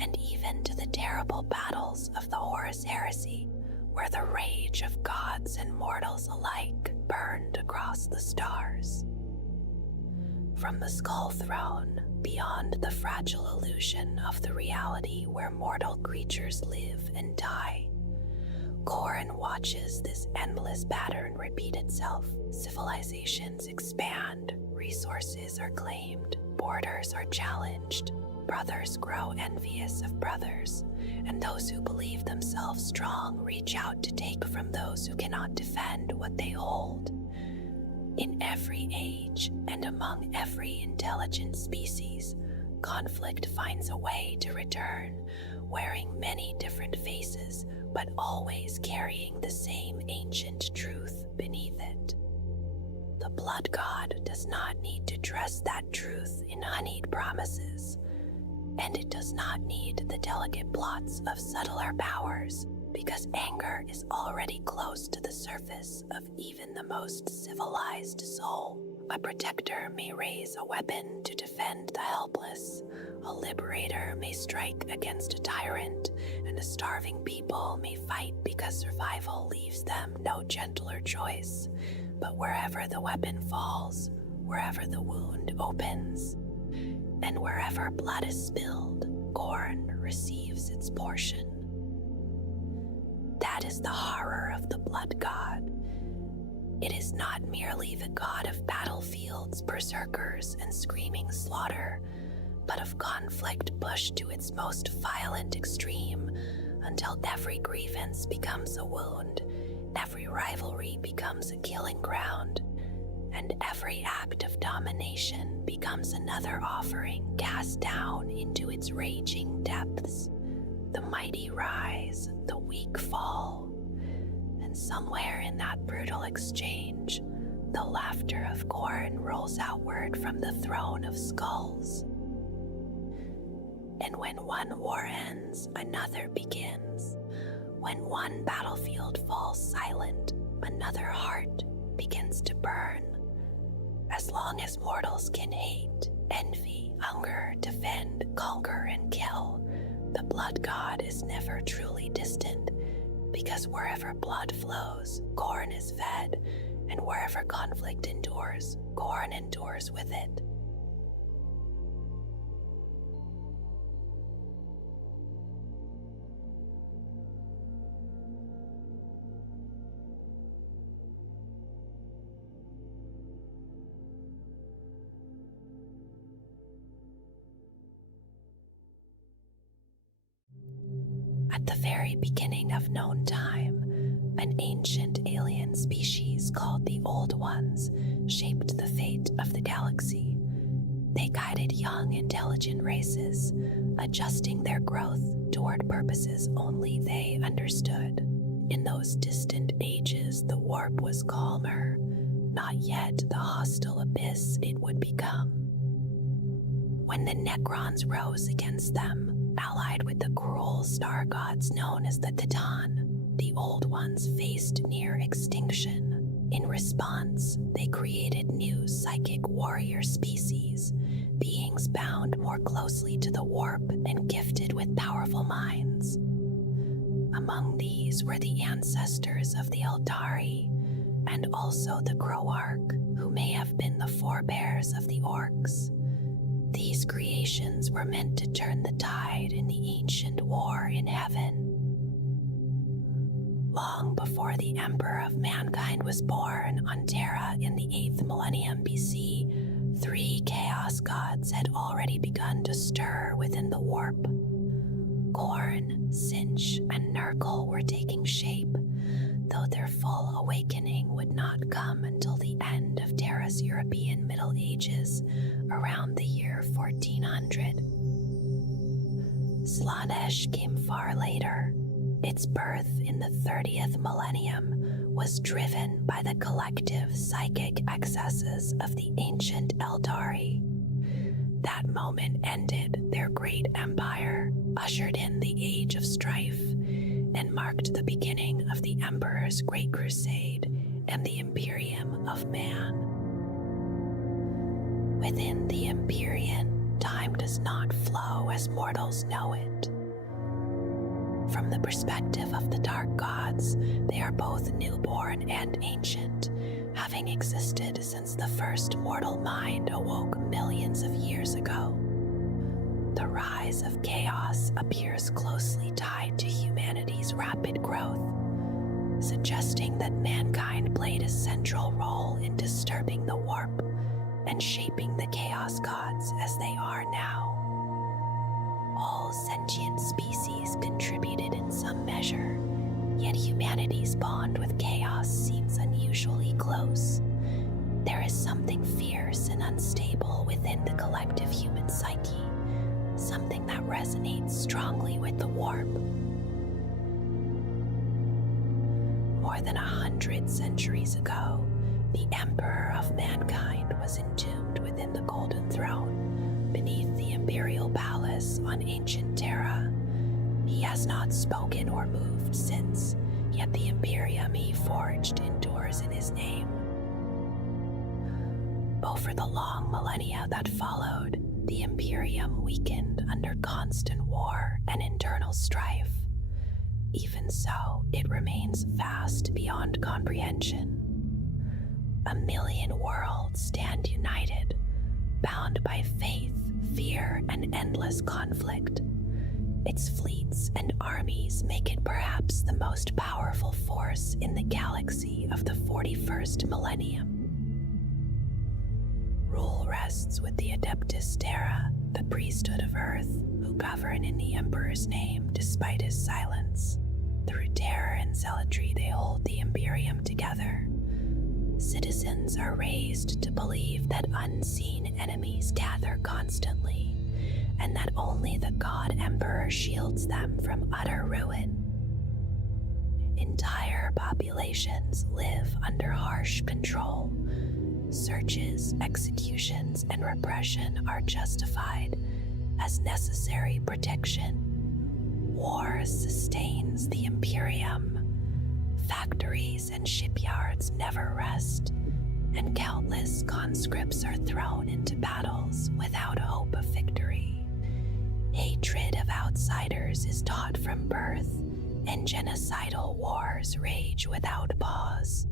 and even to the terrible battles of the Horus Heresy, where the rage of gods and mortals alike burned across the stars. From the Skull Throne, beyond the fragile illusion of the reality where mortal creatures live and die, Khorne watches this endless pattern repeat itself. Civilizations expand, resources are claimed, borders are challenged, brothers grow envious of brothers, and those who believe themselves strong reach out to take from those who cannot defend what they hold. In every age and among every intelligent species, conflict finds a way to return, wearing many different faces, but always carrying the same ancient truth beneath it. The Blood God does not need to dress that truth in honeyed promises, and it does not need the delicate plots of subtler powers, because anger is already close to the surface of even the most civilized soul. A protector may raise a weapon to defend the helpless, a liberator may strike against a tyrant, and a starving people may fight because survival leaves them no gentler choice. But wherever the weapon falls, wherever the wound opens, and wherever blood is spilled, Khorne receives its portion. That is the horror of the Blood God. It is not merely the god of battlefields, berserkers, and screaming slaughter, but of conflict pushed to its most violent extreme, until every grievance becomes a wound, every rivalry becomes a killing ground, and every act of domination becomes another offering cast down into its raging depths. The mighty rise, the weak fall, and somewhere in that brutal exchange, the laughter of Khorne rolls outward from the throne of skulls. And when one war ends, another begins. When one battlefield falls silent, another heart begins to burn. As long as mortals can hate, envy, hunger, defend, conquer, and kill, the blood god is never truly distant, because wherever blood flows, Khorne is fed, and wherever conflict endures, Khorne endures with it. At the very beginning of known time, an ancient alien species called the Old Ones shaped the fate of the galaxy. They guided young, intelligent races, adjusting their growth toward purposes only they understood. In those distant ages, the warp was calmer, not yet the hostile abyss it would become. When the Necrons rose against them, allied with the cruel star gods known as the Titan, the Old Ones faced near extinction. In response, they created new psychic warrior species, beings bound more closely to the warp and gifted with powerful minds. Among these were the ancestors of the Eldari, and also the Croarch, who may have been the forebears of the Orcs. These creations were meant to turn the tide in the ancient war in heaven. Long before the Emperor of Mankind was born on Terra in the 8th millennium BC, 3 chaos gods had already begun to stir within the warp. Khorne, Sinch, and Nurgle were taking shape, though their full awakening would not come until the end of Terra's European Middle Ages, around the year 1400. Slaanesh came far later. Its birth in the 30th millennium was driven by the collective psychic excesses of the ancient Eldari. That moment ended their great empire, ushered in the Age of Strife, and marked the beginning of the Emperor's Great Crusade and the Imperium of Man. Within the Empyrean, time does not flow as mortals know it. From the perspective of the Dark Gods, they are both newborn and ancient, having existed since the first mortal mind awoke millions of years ago. The rise of chaos appears closely tied to humanity's rapid growth, suggesting that mankind played a central role in disturbing the warp and shaping the chaos gods as they are now. All sentient species contributed in some measure, yet humanity's bond with chaos seems unusually close. There is something fierce and unstable within the collective human psyche, something that resonates strongly with the warp. More than 100 centuries ago, the Emperor of Mankind was entombed within the Golden Throne, beneath the Imperial Palace on ancient Terra. He has not spoken or moved since, yet the Imperium he forged endures in his name. Over the long millennia that followed, the Imperium weakened under constant war and internal strife. Even so, it remains vast beyond comprehension. 1,000,000 worlds stand united, bound by faith, fear, and endless conflict. Its fleets and armies make it perhaps the most powerful force in the galaxy of the 41st millennium. Rule rests with the Adeptus Terra, the priesthood of Earth, who govern in the Emperor's name despite his silence. Through terror and zealotry they hold the Imperium together. Citizens are raised to believe that unseen enemies gather constantly, and that only the God Emperor shields them from utter ruin. Entire populations live under harsh control. Searches, executions, and repression are justified as necessary protection. War sustains the Imperium. Factories and shipyards never rest, and countless conscripts are thrown into battles without hope of victory. Hatred of outsiders is taught from birth, and genocidal wars rage without pause.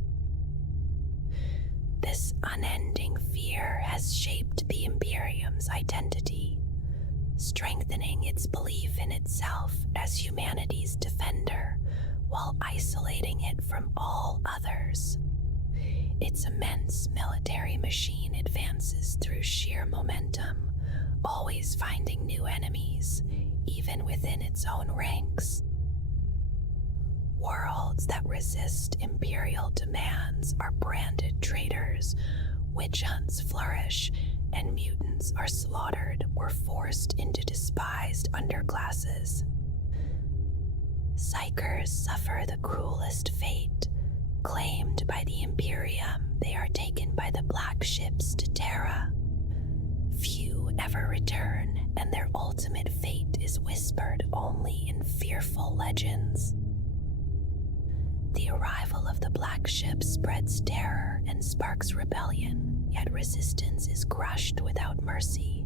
This unending fear has shaped the Imperium's identity, strengthening its belief in itself as humanity's defender while isolating it from all others. Its immense military machine advances through sheer momentum, always finding new enemies, even within its own ranks. Worlds that resist imperial demands are branded traitors, witch hunts flourish, and mutants are slaughtered or forced into despised underclasses. Psychers suffer the cruelest fate. Claimed by the Imperium, they are taken by the black ships to Terra. Few ever return, and their ultimate fate is whispered only in fearful legends. The arrival of the black ship spreads terror and sparks rebellion, yet resistance is crushed without mercy.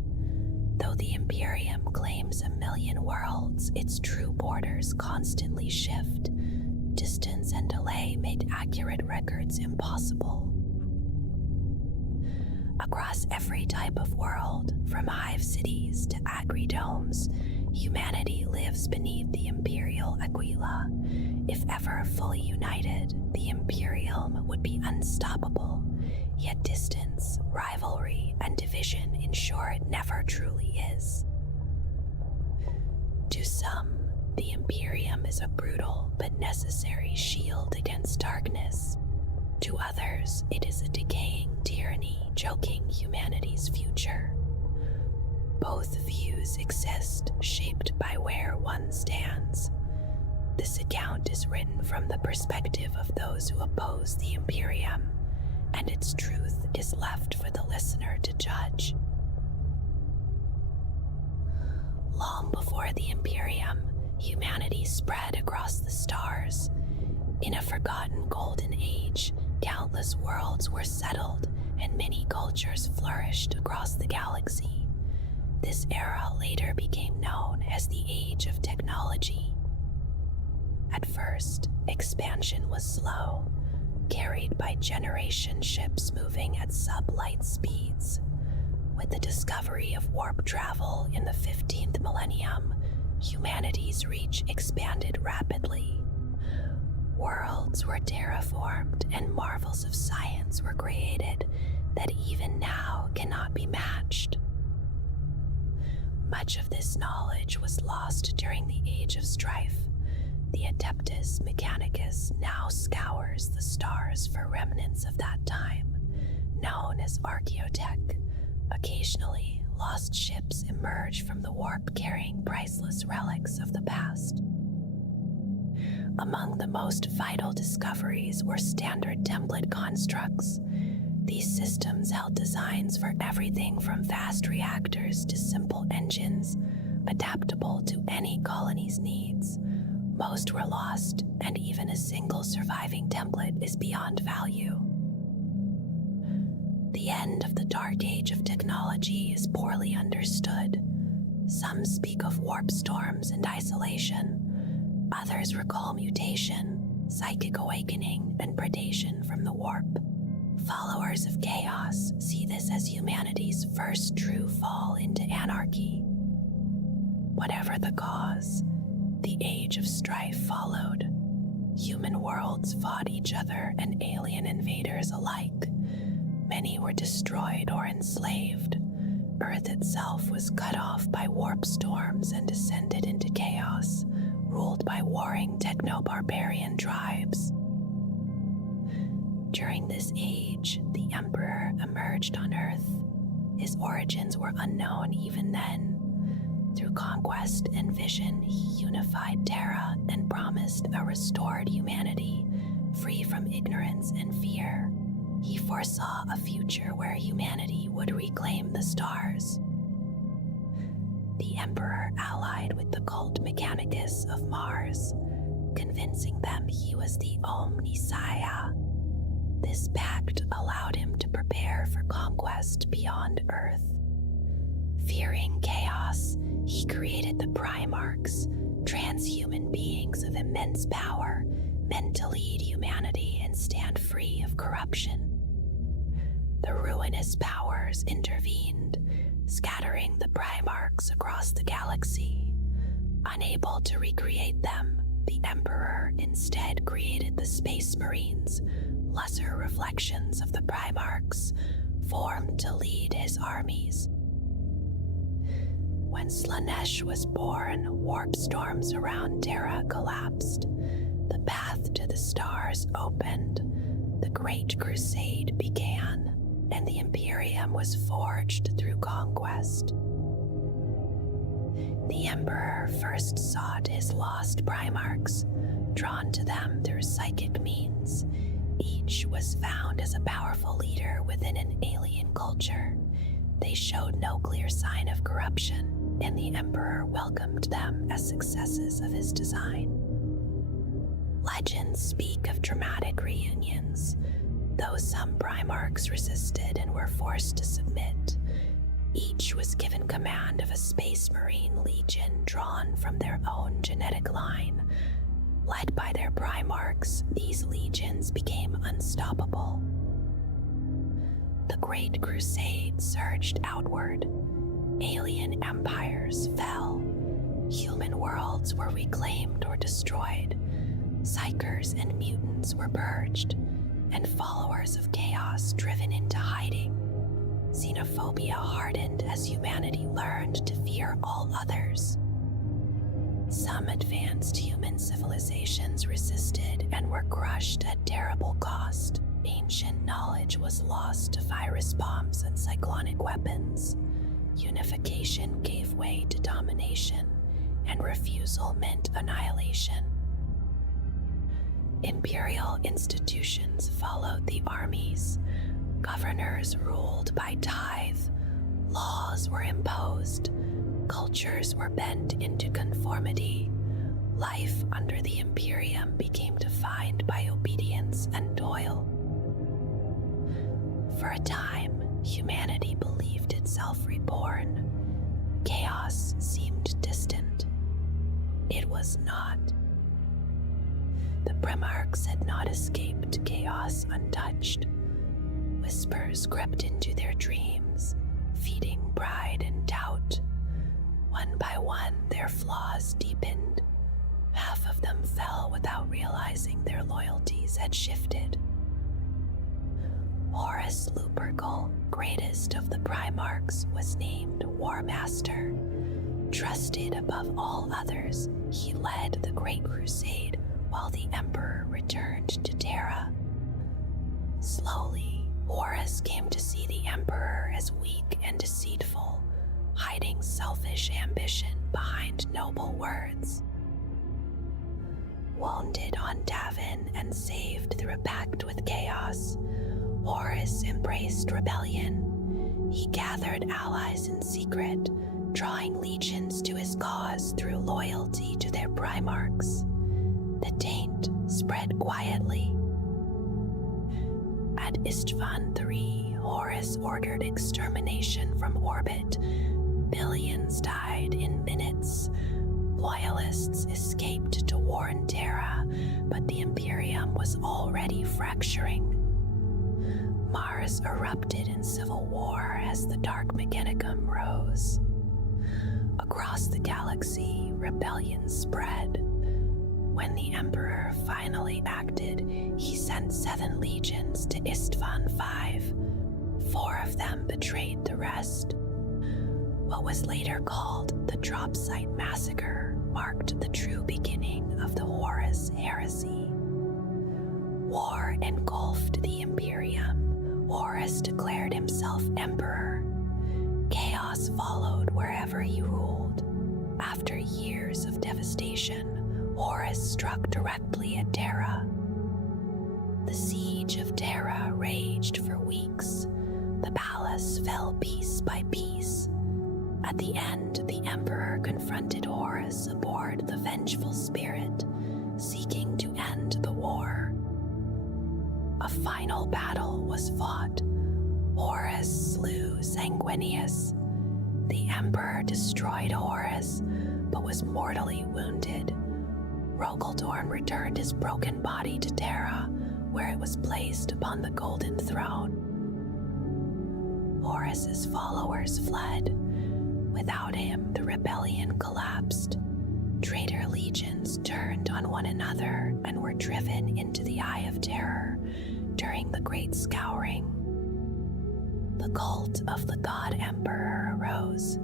Though the Imperium claims 1,000,000 worlds, its true borders constantly shift. Distance and delay made accurate records impossible. Across every type of world, from hive cities to agri-domes, humanity lives beneath the Imperial Aquila. If ever fully united, the Imperium would be unstoppable, yet distance, rivalry, and division ensure it never truly is. To some, the Imperium is a brutal but necessary shield against darkness. To others, it is a decaying tyranny choking humanity's future. Both views exist, shaped by where one stands. This account is written from the perspective of those who oppose the Imperium, and its truth is left for the listener to judge. Long before the Imperium, humanity spread across the stars. In a forgotten golden age, countless worlds were settled and many cultures flourished across the galaxy. This era later became known as the Age of Technology. At first, expansion was slow, carried by generation ships moving at sub-light speeds. With the discovery of warp travel in the 15th millennium, humanity's reach expanded rapidly. Worlds were terraformed and marvels of science were created that even now cannot be matched. Much of this knowledge was lost during the Age of Strife. The Adeptus Mechanicus now scours the stars for remnants of that time, known as archaeotech. Occasionally, lost ships emerge from the warp carrying priceless relics of the past. Among the most vital discoveries were standard template constructs. These systems held designs for everything from vast reactors to simple engines, adaptable to any colony's needs. Most were lost, and even a single surviving template is beyond value. The end of the Dark Age of technology is poorly understood. Some speak of warp storms and isolation. Others recall mutation, psychic awakening, and predation from the warp. Followers of chaos see this as humanity's first true fall into anarchy. Whatever the cause, the Age of Strife followed. Human worlds fought each other and alien invaders alike. Many were destroyed or enslaved. Earth itself was cut off by warp storms and descended into chaos, ruled by warring techno-barbarian tribes. During this age, the Emperor emerged on Earth. His origins were unknown even then. Through conquest and vision, he unified Terra and promised a restored humanity, free from ignorance and fear. He foresaw a future where humanity would reclaim the stars. The Emperor allied with the cult Mechanicus of Mars. convincing them he was the Omnissiah. This pact allowed him to prepare for conquest beyond Earth. Fearing chaos, he created the Primarchs, transhuman beings of immense power, meant to lead humanity and stand free of corruption. The ruinous powers intervened, scattering the Primarchs across the galaxy. Unable to recreate them, the Emperor instead created the Space Marines, lesser reflections of the Primarchs, formed to lead his armies. When Slaanesh was born, warp storms around Terra collapsed. The path to the stars opened. The Great Crusade began, and the Imperium was forged through conquest. The Emperor first sought his lost Primarchs, drawn to them through psychic means. Each was found as a powerful leader within an alien culture. They showed no clear sign of corruption, and the Emperor welcomed them as successes of his design. Legends speak of dramatic reunions. Though some Primarchs resisted and were forced to submit, each was given command of a Space Marine legion drawn from their own genetic line. Led by their Primarchs, these legions became unstoppable. The Great Crusade surged outward. Alien empires fell. Human worlds were reclaimed or destroyed. Psychers and mutants were purged, and followers of chaos driven into hiding. Xenophobia hardened as humanity learned to fear all others. Some advanced human civilizations resisted and were crushed at terrible cost. Ancient knowledge was lost to virus bombs and cyclonic weapons. Unification gave way to domination, and refusal meant annihilation. Imperial institutions followed the armies. Governors ruled by tithe. Laws were imposed. Cultures were bent into conformity. Life under the Imperium became defined by obedience and toil. For a time, humanity believed itself reborn. Chaos seemed distant. It was not. The Primarchs had not escaped chaos untouched. Whispers crept into their dreams, feeding pride and doubt. One by one, their flaws deepened. Half of them fell without realizing their loyalties had shifted. Horus Lupercal, greatest of the Primarchs, was named War Master. Trusted above all others, he led the Great Crusade while the Emperor returned to Terra. Slowly, Horus came to see the Emperor as weak and deceitful, hiding selfish ambition behind noble words. Wounded on Davin and saved through a pact with chaos, Horus embraced rebellion. He gathered allies in secret, drawing legions to his cause through loyalty to their Primarchs. The taint spread quietly. At Istvan III, Horus ordered extermination from orbit. Billions died in minutes. Loyalists escaped to warn Terra, but the Imperium was already fracturing. Mars erupted in civil war as the Dark Mechanicum rose. Across the galaxy, rebellion spread. When the Emperor finally acted, he sent 7 legions to Istvan V. 4 of them betrayed the rest. What was later called the Drop Site Massacre marked the true beginning of the Horus Heresy. War engulfed the Imperium. Horus declared himself Emperor. Chaos followed wherever he ruled. After years of devastation, Horus struck directly at Terra. The siege of Terra raged for weeks. The palace fell piece by piece. At the end, the Emperor confronted Horus aboard the Vengeful Spirit, seeking end the war. A final battle was fought. Horus slew Sanguinius. The Emperor destroyed Horus, but was mortally wounded. Rogaldorn returned his broken body to Terra, where it was placed upon the Golden Throne. Horus's followers fled. Without him, the rebellion collapsed. Traitor legions turned on one another and were driven into the Eye of Terror during the Great Scouring. The cult of the God Emperor arose,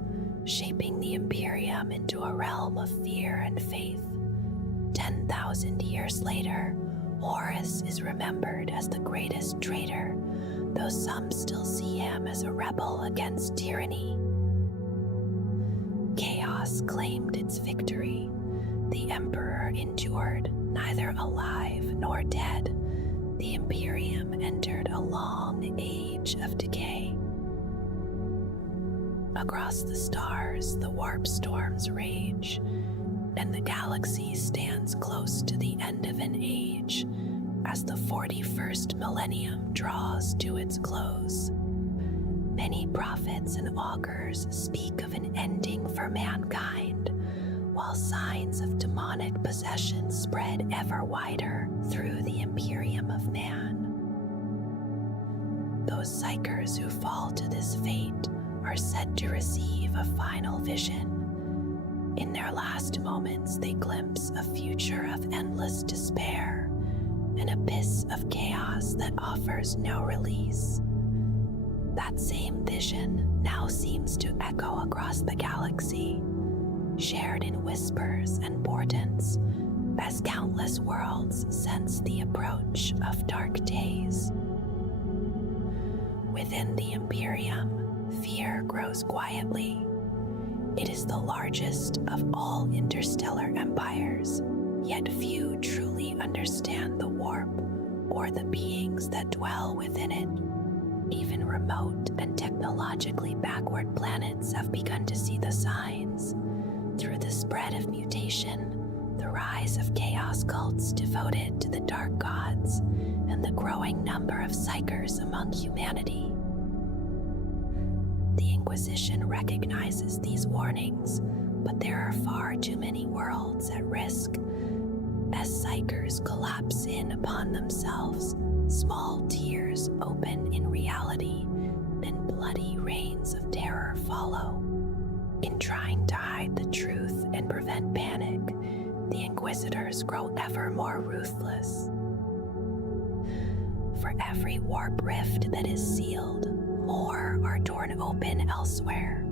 shaping the Imperium into a realm of fear and faith. 10,000 years later, Horus is remembered as the greatest traitor, though some still see him as a rebel against tyranny. Chaos claimed its victory. The Emperor endured, neither alive nor dead. The Imperium entered a long age of decay. Across the stars, the warp storms rage, and the galaxy stands close to the end of an age as the 41st millennium draws to its close. Many prophets and augurs speak of an ending for mankind, while signs of demonic possession spread ever wider through the Imperium of Man. Those psychers who fall to this fate are said to receive a final vision. In their last moments, they glimpse a future of endless despair, an abyss of chaos that offers no release. That same vision now seems to echo across the galaxy, shared in whispers and portents, as countless worlds sense the approach of dark days. Within the Imperium, fear grows quietly. It is the largest of all interstellar empires, yet few truly understand the warp or the beings that dwell within it. Even remote and technologically backward planets have begun to see the signs. Through the spread of mutation, the rise of chaos cults devoted to the dark gods, and the growing number of psychers among humanity. The Inquisition recognizes these warnings, but there are far too many worlds at risk. As psychers collapse in upon themselves, small tears open in reality, and bloody reigns of terror follow. In trying to hide the truth and prevent panic, the Inquisitors grow ever more ruthless. For every warp rift that is sealed, more are torn open elsewhere.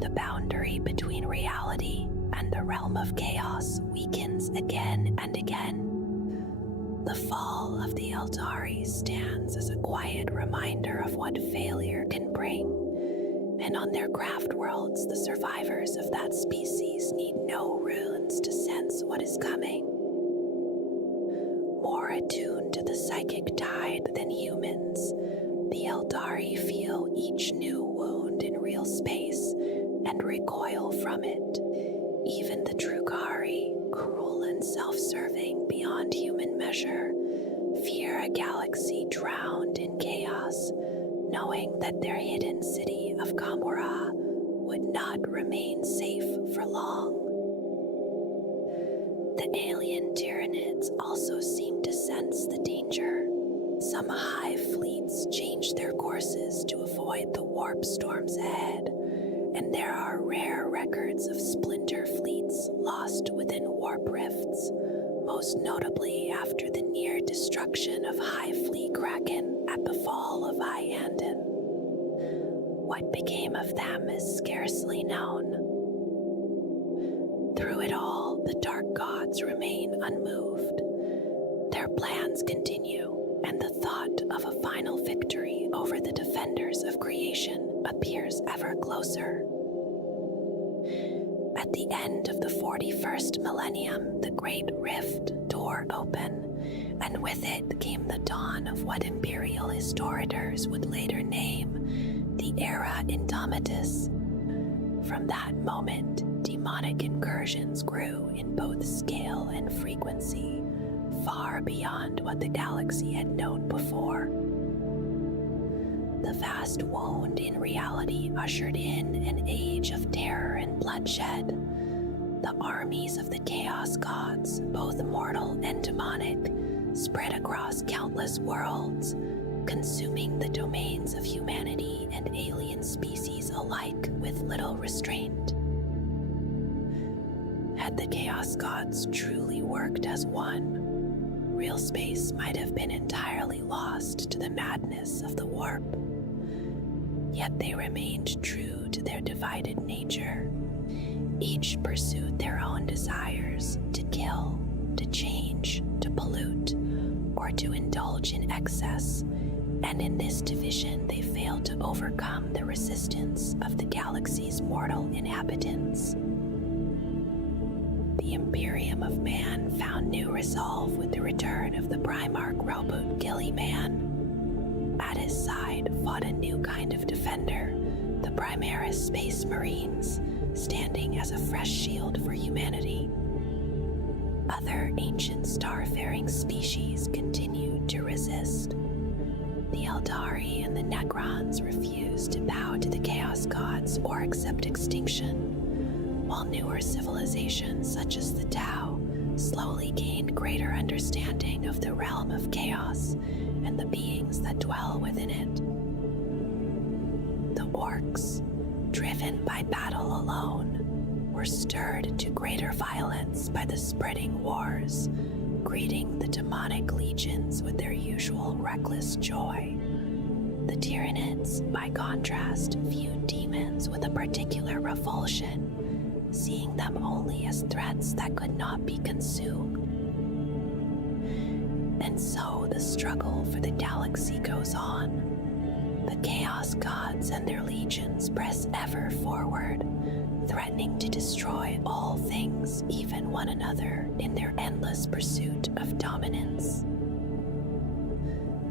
The boundary between reality and the realm of chaos weakens again and again. The fall of the Eldari stands as a quiet reminder of what failure can bring, and on their craft worlds, the survivors of that species need no runes to sense what is coming. More attuned to the psychic tide than humans, the Eldari feel each new wound in real space and recoil from it. Even the Drukari, cruel and self-serving beyond human measure, fear a galaxy drowned in chaos, knowing that their hidden city of Kamura would not remain safe for long. The alien Tyranids also seem to sense the danger. Some hive fleets change their courses to avoid the warp storms ahead, and there are rare records of splinter fleets lost within warp rifts, most notably after the near destruction of Hive Fleet Kraken at the fall of Iandon. What became of them is scarcely known. Through it all, the dark gods remain unmoved. Their plans continue, and the thought of a final victory over the defenders of creation appears ever closer. At the end of the 41st millennium, the Great Rift tore open, and with it came the dawn of what Imperial historians would later name the Era Indomitus. From that moment, demonic incursions grew in both scale and frequency, far beyond what the galaxy had known before. The vast wound in reality ushered in an age of terror and bloodshed. The armies of the Chaos Gods, both mortal and demonic, spread across countless worlds, consuming the domains of humanity and alien species alike with little restraint. Had the Chaos Gods truly worked as one, real space might have been entirely lost to the madness of the warp. Yet they remained true to their divided nature. Each pursued their own desires to kill, to change, to pollute, or to indulge in excess, and in this division they failed to overcome the resistance of the galaxy's mortal inhabitants. The Imperium of Man found new resolve with the return of the Primarch rowboat Gillyman. At his side fought a new kind of defender, the Primaris Space Marines, standing as a fresh shield for humanity. Other ancient starfaring species continued to resist. The Eldari and the Necrons refused to bow to the Chaos Gods or accept extinction, while newer civilizations such as the Tau slowly gained greater understanding of the realm of chaos and the beings that dwell within it. The orcs, driven by battle alone, were stirred to greater violence by the spreading wars, greeting the demonic legions with their usual reckless joy. The Tyranids, by contrast, viewed demons with a particular revulsion, seeing them only as threats that could not be consumed. And so the struggle for the galaxy goes on. The Chaos Gods and their legions press ever forward, threatening to destroy all things, even one another, in their endless pursuit of dominance.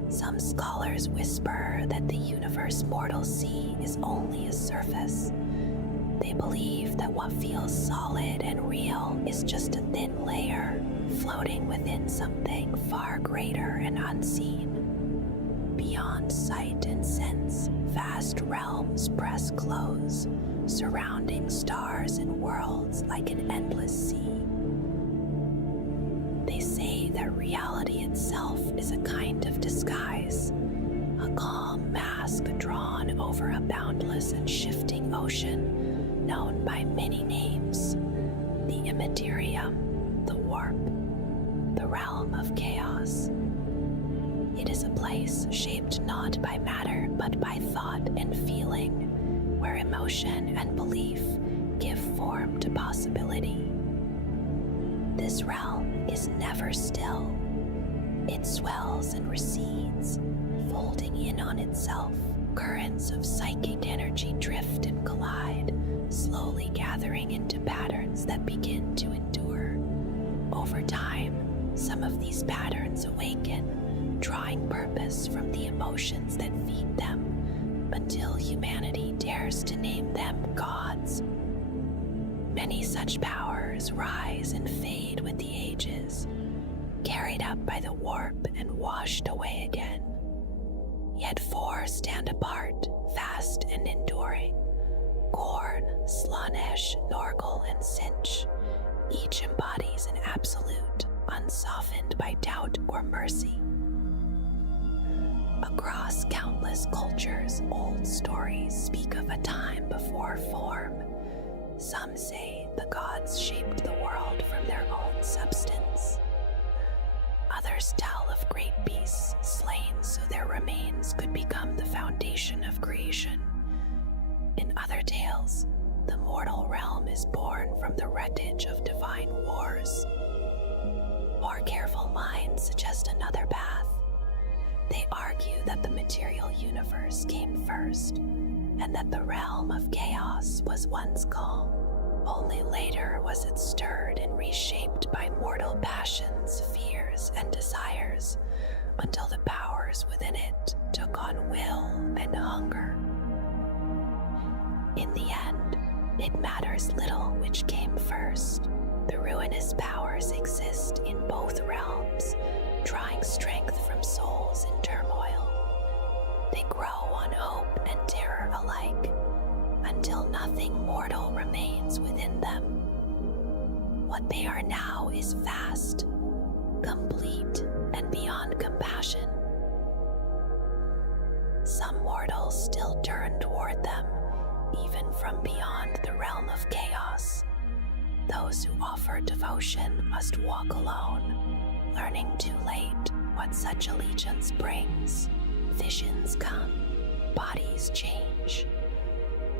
Some scholars whisper that the universe mortals see is only a surface. They believe that what feels solid and real is just a thin layer, floating within something far greater and unseen. Beyond sight and sense, vast realms press close, surrounding stars and worlds like an endless sea. They say that reality itself is a kind of disguise, a calm mask drawn over a boundless and shifting ocean known by many names: the immaterium, the warp, the realm of chaos. It is a place shaped not by matter but by thought and feeling, where emotion and belief give form to possibility. This realm is never still. It swells and recedes, folding in on itself. Currents of psychic energy drift and collide, slowly gathering into patterns that begin to endure. Over time, some of these patterns awaken, drawing purpose from the emotions that feed them, until humanity dares to name them gods. Many such powers rise and fade with the ages, carried up by the warp and washed away again. Yet four stand apart, vast and enduring: Khorne, Slaanesh, Norgal, and Sinch. Each embodies an absolute, unsoftened by doubt or mercy. Across countless cultures, old stories speak of a time before form. Some say the gods shaped the world from their own substance. Others tell of great beasts slain so their remains could become the foundation of creation. In other tales, the mortal realm is born from the wreckage of divine wars. More careful minds suggest another path. They argue that the material universe came first, and that the realm of chaos was once calm. Only later was it stirred and reshaped by mortal passions, fears, and desires, until the powers within it took on will and hunger. In the end, it matters little which came first. The ruinous powers exist in both realms, drawing strength from souls in turmoil. They grow on hope and terror alike, until nothing mortal remains within them. What they are now is vast, complete, and beyond compassion. Some mortals still turn toward them, even from beyond the realm of chaos. Those who offer devotion must walk alone, learning too late what such allegiance brings. Visions come, bodies change.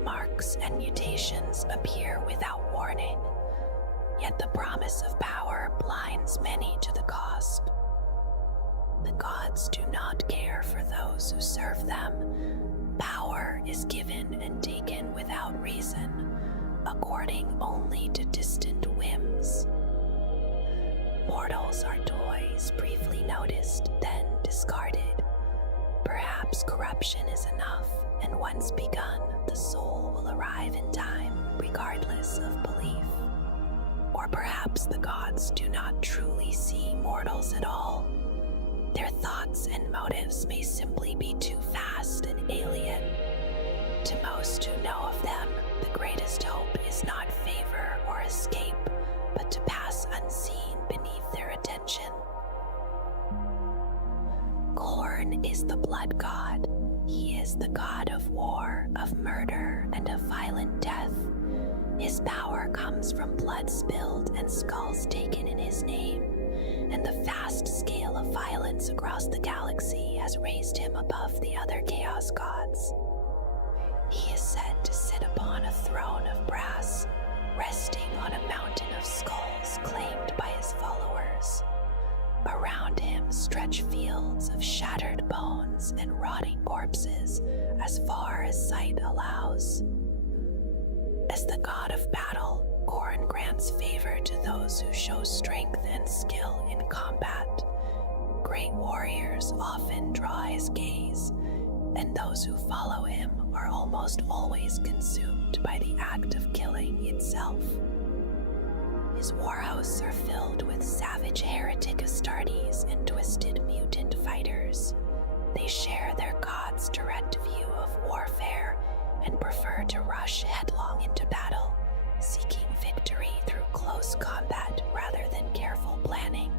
Marks and mutations appear without warning, yet the promise of power blinds many to the cost. The gods do not care for those who serve them. Power is given and taken without reason, according only to distant whims. Mortals are toys briefly noticed, then discarded. Perhaps corruption is enough, and once begun, the soul will arrive in time, regardless of belief. Or perhaps the gods do not truly see mortals at all. Their thoughts and motives may simply be too vast and alien. To most who know of them, the greatest hope is not favor or escape, but to pass unseen beneath their attention. Khorne is the blood god. He is the god of war, of murder, and of violent death. His power comes from blood spilled and skulls taken in his name, and the vast scale of violence across the galaxy has raised him above the other chaos gods. He is said to sit upon a throne of brass, resting on a mountain of skulls claimed by his followers. Around him stretch fields of shattered bones and rotting corpses as far as sight allows. As the god of battle, Khorne grants favor to those who show strength and skill in combat. Great warriors often draw his gaze, and those who follow him are almost always consumed by the act of killing itself. His warhosts are filled with savage heretic Astartes and twisted mutant fighters. They share their god's direct view of warfare and prefer to rush headlong into battle, seeking victory through close combat rather than careful planning.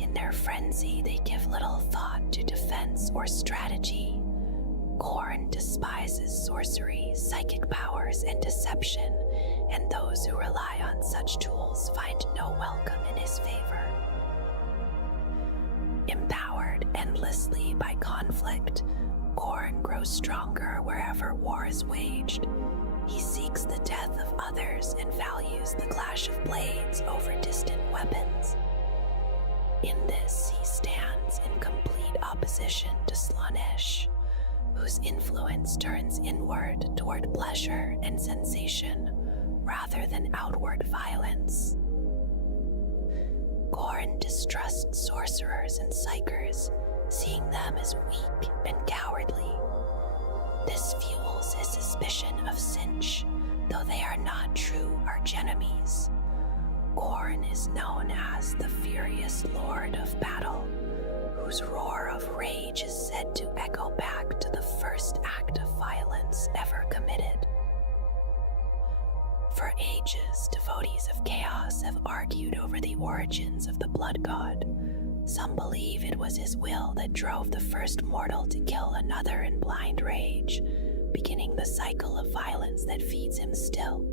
In their frenzy, they give little thought to defense or strategy. Khorne despises sorcery, psychic powers, and deception, and those who rely on such tools find no welcome in his favor. Empowered endlessly by conflict, Khorne grows stronger wherever war is waged. He seeks the death of others and values the clash of blades over distant weapons. In this, he stands in complete opposition to Slaanesh, whose influence turns inward toward pleasure and sensation rather than outward violence. Khorne distrusts sorcerers and psychers, seeing them as weak and cowardly. This fuels his suspicion of Sinch, though they are not true archenemies. Khorne is known as the furious lord of battle, whose roar of rage is said to echo back to the first act of violence ever committed. For ages, devotees of chaos have argued over the origins of the blood god. Some believe it was his will that drove the first mortal to kill another in blind rage, beginning the cycle of violence that feeds him still.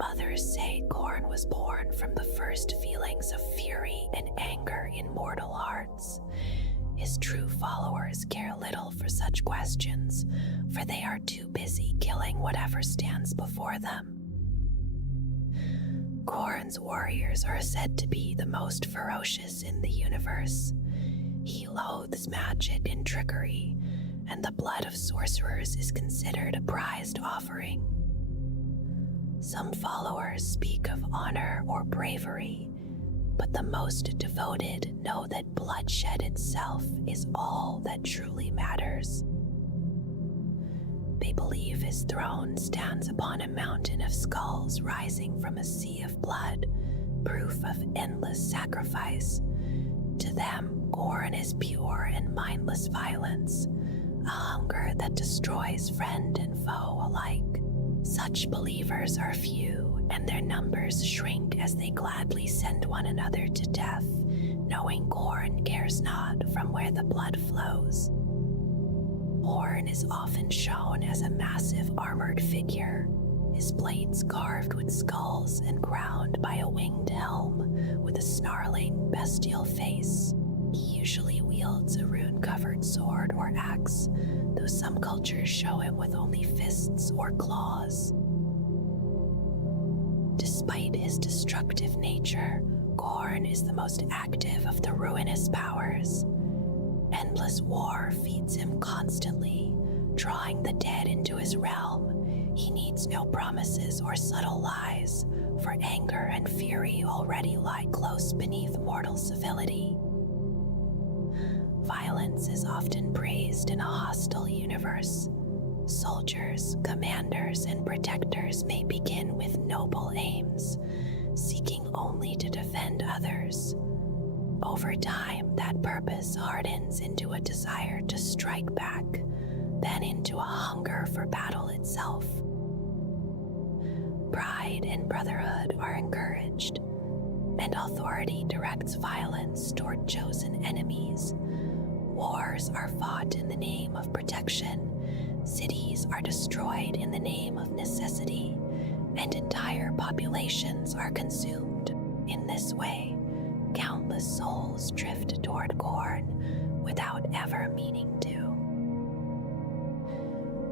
Others say Khorne was born from the first feelings of fury and anger in mortal hearts. His true followers care little for such questions, for they are too busy killing whatever stands before them. Khorne's warriors are said to be the most ferocious in the universe. He loathes magic and trickery, and the blood of sorcerers is considered a prized offering. Some followers speak of honor or bravery, but the most devoted know that bloodshed itself is all that truly matters. They believe his throne stands upon a mountain of skulls rising from a sea of blood, proof of endless sacrifice. To them, Khorne is pure and mindless violence, a hunger that destroys friend and foe alike. Such believers are few, and their numbers shrink as they gladly send one another to death, knowing Khorne cares not from where the blood flows. Khorne is often shown as a massive armored figure, his blades carved with skulls and crowned by a winged helm with a snarling, bestial face. He usually wields a rune-covered sword or axe, though some cultures show him with only fists or claws. Despite his destructive nature, Khorne is the most active of the ruinous powers. Endless war feeds him constantly, drawing the dead into his realm. He needs no promises or subtle lies, for anger and fury already lie close beneath mortal civility. Violence is often praised in a hostile universe. Soldiers, commanders, and protectors may begin with noble aims, seeking only to defend others. Over time, that purpose hardens into a desire to strike back, then into a hunger for battle itself. Pride and brotherhood are encouraged, and authority directs violence toward chosen enemies. Wars are fought in the name of protection, cities are destroyed in the name of necessity, and entire populations are consumed. In this way, countless souls drift toward Khorne without ever meaning to.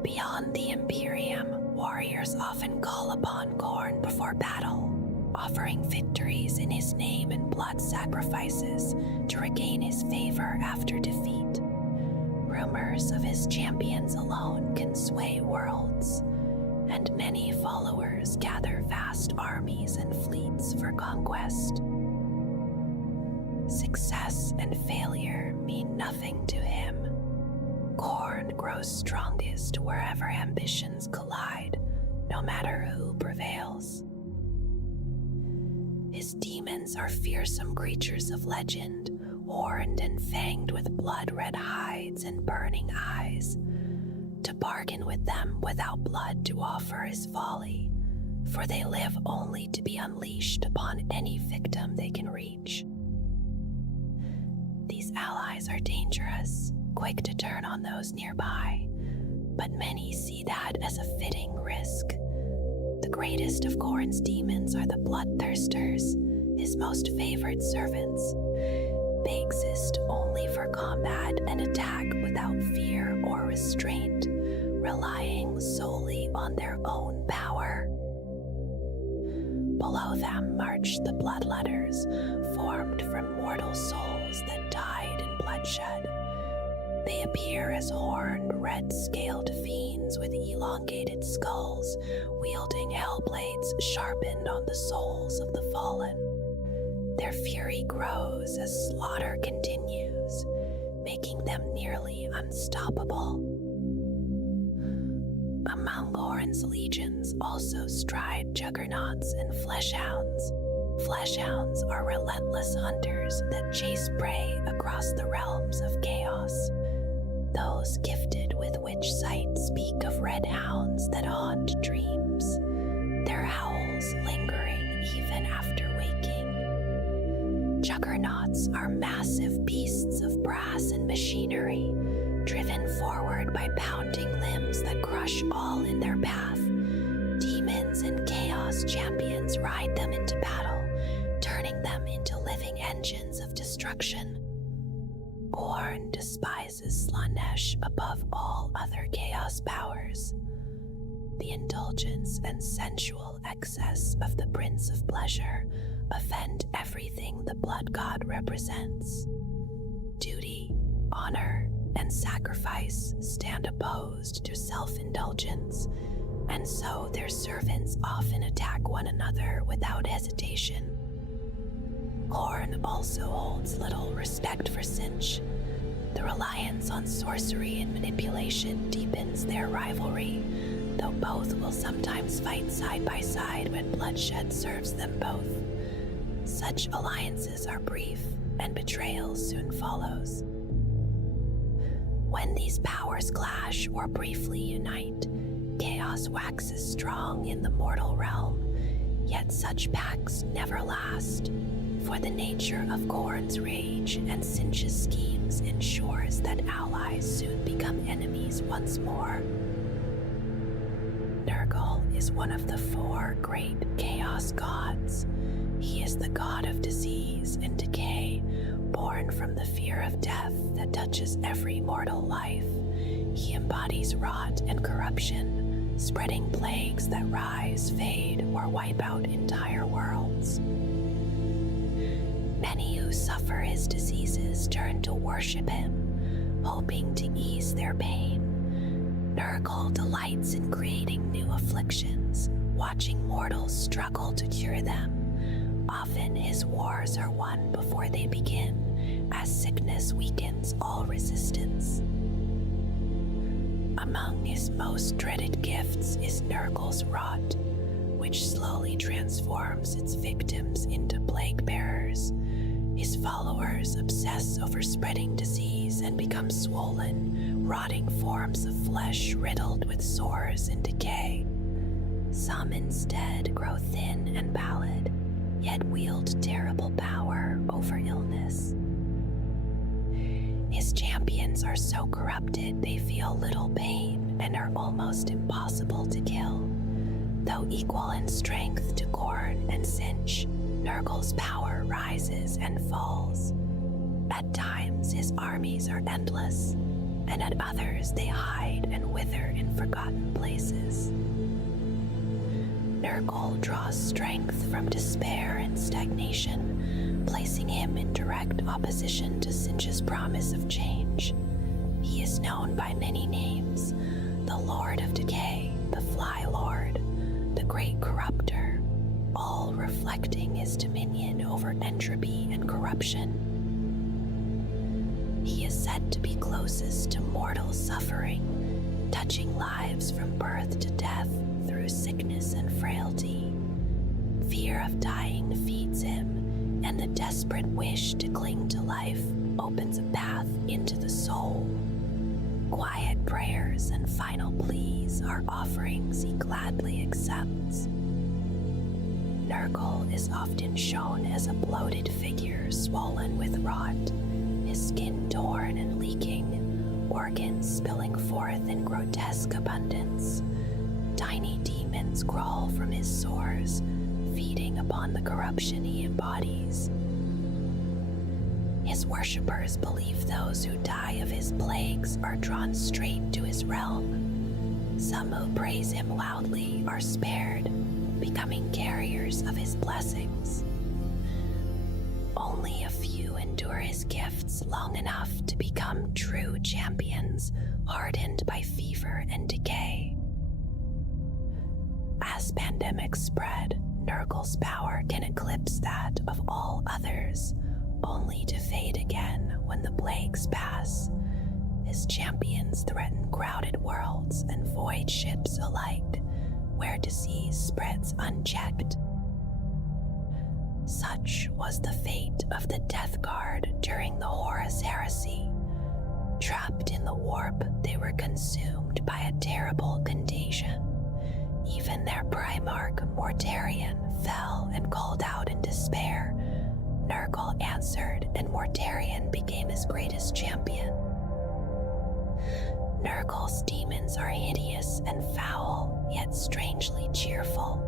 Beyond the Imperium, warriors often call upon Khorne before battle, offering victories in his name and blood sacrifices to regain his favor after defeat. Rumors of his champions alone can sway worlds, and many followers gather vast armies and fleets for conquest. Success and failure mean nothing to him. Khorne grows strongest wherever ambitions collide, no matter who prevails. His demons are fearsome creatures of legend, horned and fanged with blood-red hides and burning eyes. To bargain with them without blood to offer is folly, for they live only to be unleashed upon any victim they can reach. These allies are dangerous, quick to turn on those nearby, but many see that as a fitting risk. The greatest of Khorne's demons are the bloodthirsters, his most favored servants. They exist only for combat and attack without fear or restraint, relying solely on their own power. Below them march the bloodletters, formed from mortal souls that died in bloodshed. They appear as horned, red-scaled fiends with elongated skulls, wielding hellblades sharpened on the souls of the fallen. Their fury grows as slaughter continues, making them nearly unstoppable. Among Khorne's legions also stride juggernauts and fleshhounds. Fleshhounds are relentless hunters that chase prey across the realms of chaos. Those gifted with witch sight speak of red hounds that haunt dreams, their howls lingering even after waking. Juggernauts are massive beasts of brass and machinery, driven forward by pounding limbs that crush all in their path. Demons and chaos champions ride them into battle, turning them into living engines of destruction. Khorne despises Slaanesh above all other chaos powers. The indulgence and sensual excess of the Prince of Pleasure offend everything the blood god represents. Duty, honor, and sacrifice stand opposed to self-indulgence, and so their servants often attack one another without hesitation. Khorne also holds little respect for Sinch. The reliance on sorcery and manipulation deep deepens their rivalry, though both will sometimes fight side by side when bloodshed serves them both. Such alliances are brief, and betrayal soon follows. When these powers clash or briefly unite, chaos waxes strong in the mortal realm, yet such pacts never last, for the nature of Khorne's rage and Tzeentch's schemes ensures that allies soon become enemies once more. Nurgle is one of the 4 great chaos gods. He is the god of disease and decay, born from the fear of death that touches every mortal life. He embodies rot and corruption, spreading plagues that rise, fade, or wipe out entire worlds. Many who suffer his diseases turn to worship him, hoping to ease their pain. Nurgle delights in creating new afflictions, watching mortals struggle to cure them. Often his wars are won before they begin, as sickness weakens all resistance. Among his most dreaded gifts is Nurgle's rot, which slowly transforms its victims into plague bearers. His followers obsess over spreading disease and become swollen, rotting forms of flesh riddled with sores and decay. Some instead grow thin and pallid, yet wield terrible power over illness. His champions are so corrupted they feel little pain and are almost impossible to kill. Though equal in strength to Khorne and Tzeentch, Nurgle's power rises and falls. At times his armies are endless, and at others they hide and wither in forgotten places. Nurgle draws strength from despair and stagnation, placing him in direct opposition to Tzeentch's promise of change. He is known by many names: the Lord of Decay, the Fly Lord, the Great Corruptor, all reflecting his dominion over entropy and corruption. He is said to be closest to mortal suffering, touching lives from birth to death through sickness and frailty. Fear of dying feeds him, and the desperate wish to cling to life opens a path into the soul. Quiet prayers and final pleas are offerings he gladly accepts. Nurgle is often shown as a bloated figure swollen with rot, his skin torn and leaking, organs spilling forth in grotesque abundance. Tiny demons crawl from his sores, feeding upon the corruption he embodies. His worshippers believe those who die of his plagues are drawn straight to his realm. Some who praise him loudly are spared, becoming carriers of his blessings. Only a few endure his gifts long enough to become true champions, hardened by fever and decay. As pandemics spread, Nurgle's power can eclipse that of all others, only to fade again when the plagues pass. His champions threaten crowded worlds and void ships alike, where disease spreads unchecked. Such was the fate of the Death Guard during the Horus Heresy. Trapped in the warp, they were consumed by a terrible contagion. Even their Primarch, Mortarion, fell and called out in despair. Nurgle answered, and Mortarion became his greatest champion. Nurgle's demons are hideous and foul, yet strangely cheerful.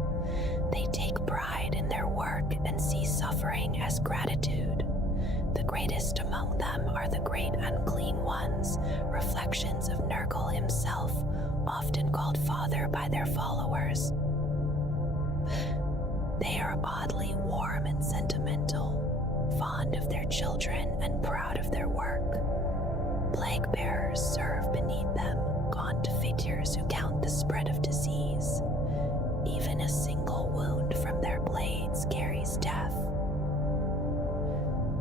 They take pride in their work and see suffering as gratitude. The greatest among them are the great unclean ones, reflections of Nurgle himself, often called Father by their followers. They are oddly warm and sentimental, fond of their children and proud of their work. Plague bearers serve beneath them, gaunt figures who count the spread of disease. Even a single wound from their blades carries death.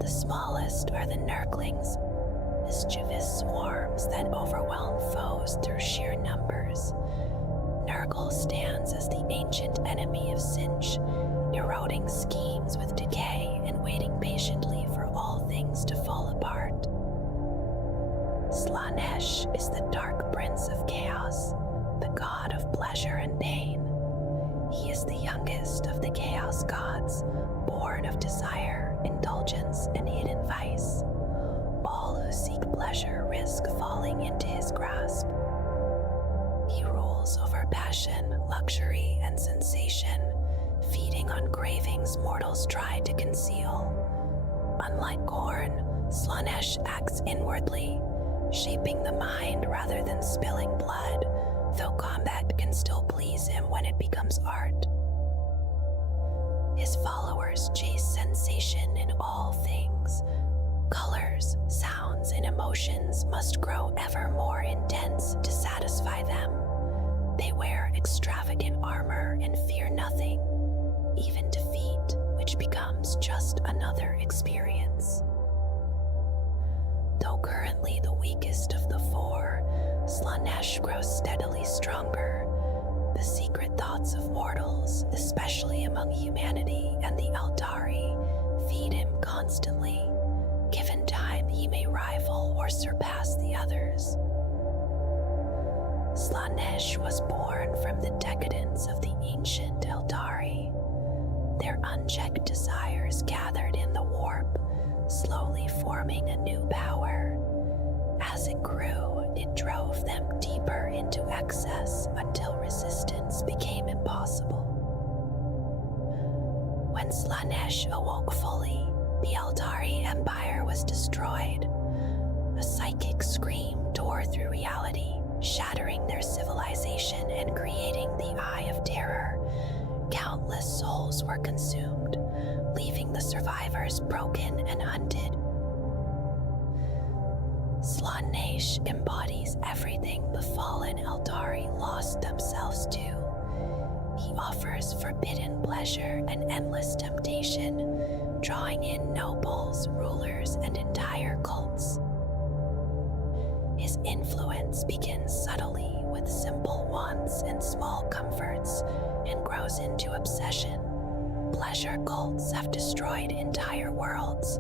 The smallest are the Nurglings. His mischievous swarms that overwhelm foes through sheer numbers. Nurgle stands as the ancient enemy of Sinch, eroding schemes with decay and waiting patiently for all things to fall apart. Slaanesh is the dark prince of chaos, the god of pleasure and pain. He is the youngest of the chaos gods, born of desire, indulgence, and hidden vice. All who seek pleasure risk falling into his grasp. He rules over passion, luxury, and sensation, feeding on cravings mortals try to conceal. Unlike Khorne, Slaanesh acts inwardly, shaping the mind rather than spilling blood, though combat can still please him when it becomes art. His followers chase sensation in all things. Colors, sounds, and emotions must grow ever more intense to satisfy them. They wear extravagant armor and fear nothing, even defeat, which becomes just another experience. Though currently the weakest of the four, Slaanesh grows steadily stronger. The secret thoughts of mortals, especially among humanity and the Eldari, feed him constantly. Given time, he may rival or surpass the others. Slaanesh was born from the decadence of the ancient Eldari. Their unchecked desires gathered in the warp, slowly forming a new power. As it grew, it drove them deeper into excess until resistance became impossible. When Slaanesh awoke fully, the Eldari Empire was destroyed. A psychic scream tore through reality, shattering their civilization and creating the Eye of Terror. Countless souls were consumed, leaving the survivors broken and hunted. Slaanesh embodies everything the fallen Eldari lost themselves to. He offers forbidden pleasure and endless temptation, drawing in nobles, rulers, and entire cults. His influence begins subtly with simple wants and small comforts and grows into obsession. Pleasure cults have destroyed entire worlds,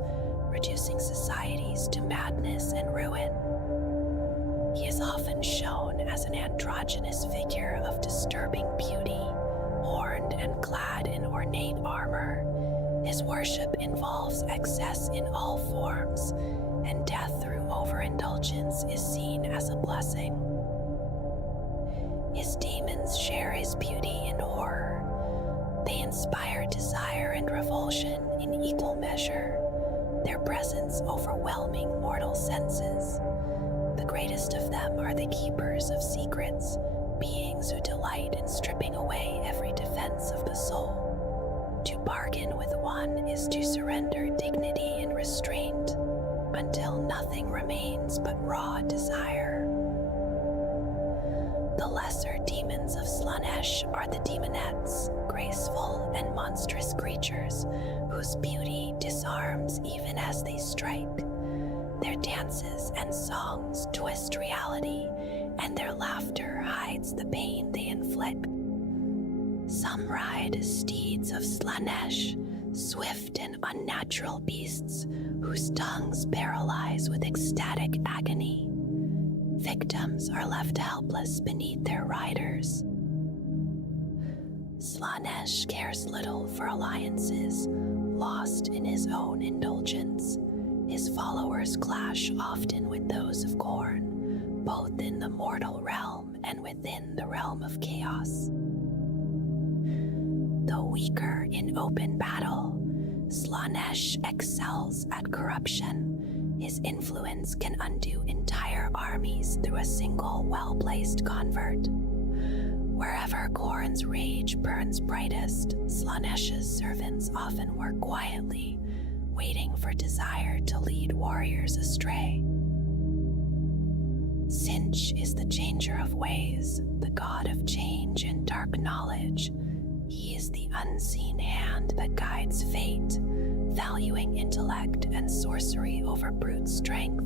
reducing societies to madness and ruin. He is often shown as an androgynous figure of disturbing beauty, horned and clad in ornate armor. His worship involves excess in all forms, and death through overindulgence is seen as a blessing. His demons share his beauty and horror. They inspire desire and revulsion in equal measure, their presence overwhelming mortal senses. The greatest of them are the keepers of secrets, beings who delight in stripping away every defense of the soul. To bargain with one is to surrender dignity and restraint, until nothing remains but raw desire. The lesser demons of Slaanesh are the demonettes, graceful and monstrous creatures whose beauty disarms even as they strike. Their dances and songs twist reality, and their laughter hides the pain they inflict. Some ride steeds of Slaanesh, swift and unnatural beasts whose tongues paralyze with ecstatic agony. Victims are left helpless beneath their riders. Slaanesh cares little for alliances, lost in his own indulgence. His followers clash often with those of Khorne, both in the mortal realm and within the realm of chaos. Though weaker in open battle, Slaanesh excels at corruption. His influence can undo entire armies through a single well-placed convert. Wherever Khorne's rage burns brightest, Slaanesh's servants often work quietly, waiting for desire to lead warriors astray. Sinch is the changer of ways, the god of change and dark knowledge. He is the unseen hand that guides fate, valuing intellect and sorcery over brute strength.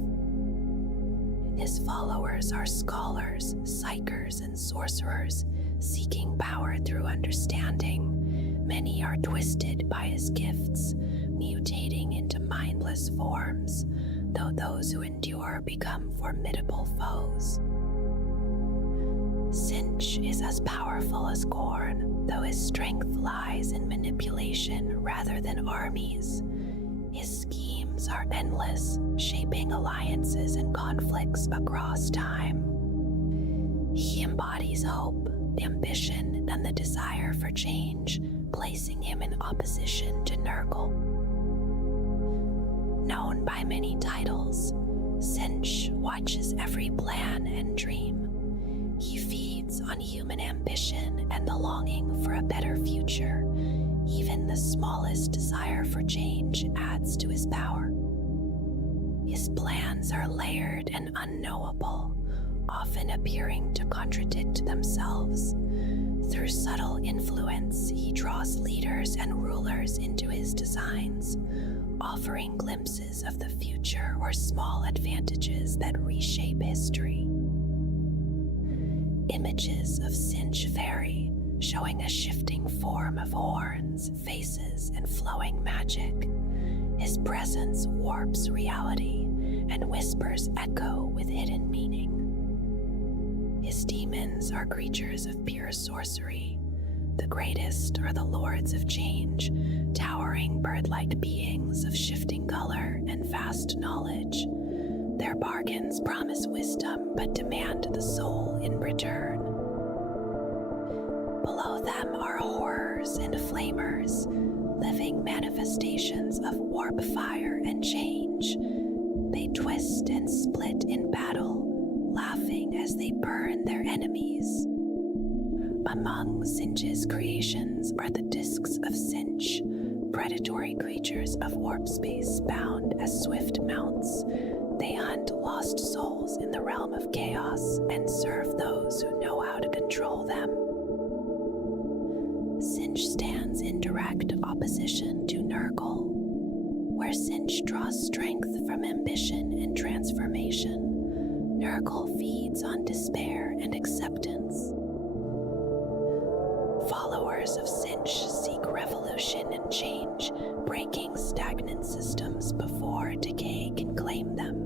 His followers are scholars, psychers, and sorcerers, seeking power through understanding. Many are twisted by his gifts, mutating into mindless forms, though those who endure become formidable foes. Sinch is as powerful as Gorn, though his strength lies in manipulation rather than armies. His schemes are endless, shaping alliances and conflicts across time. He embodies hope, ambition, and the desire for change, placing him in opposition to Nurgle. Known by many titles, Sinch watches every plan and dream. He feeds on human ambition and the longing for a better future. Even the smallest desire for change adds to his power. His plans are layered and unknowable, often appearing to contradict themselves. Through subtle influence, he draws leaders and rulers into his designs, offering glimpses of the future or small advantages that reshape history. Images of Sinch vary, showing a shifting form of horns, faces, and flowing magic. His presence warps reality, and whispers echo with hidden meaning. His demons are creatures of pure sorcery. The greatest are the lords of change, towering bird-like beings of shifting color and vast knowledge. Their bargains promise wisdom but demand the soul in return. Below them are horrors and flamers, living manifestations of warp fire and change. They twist and split in battle, laughing as they burn their enemies. Among Sinch's creations are the discs of Sinch, predatory creatures of warp space bound as swift mounts. They hunt lost souls in the realm of chaos and serve those who know how to control them. Sinch stands in direct opposition to Nurgle, where Sinch draws strength from ambition and transformation. Nurgle feeds on despair and acceptance. Followers of Sinch seek revolution and change, breaking stagnant systems before decay can claim them.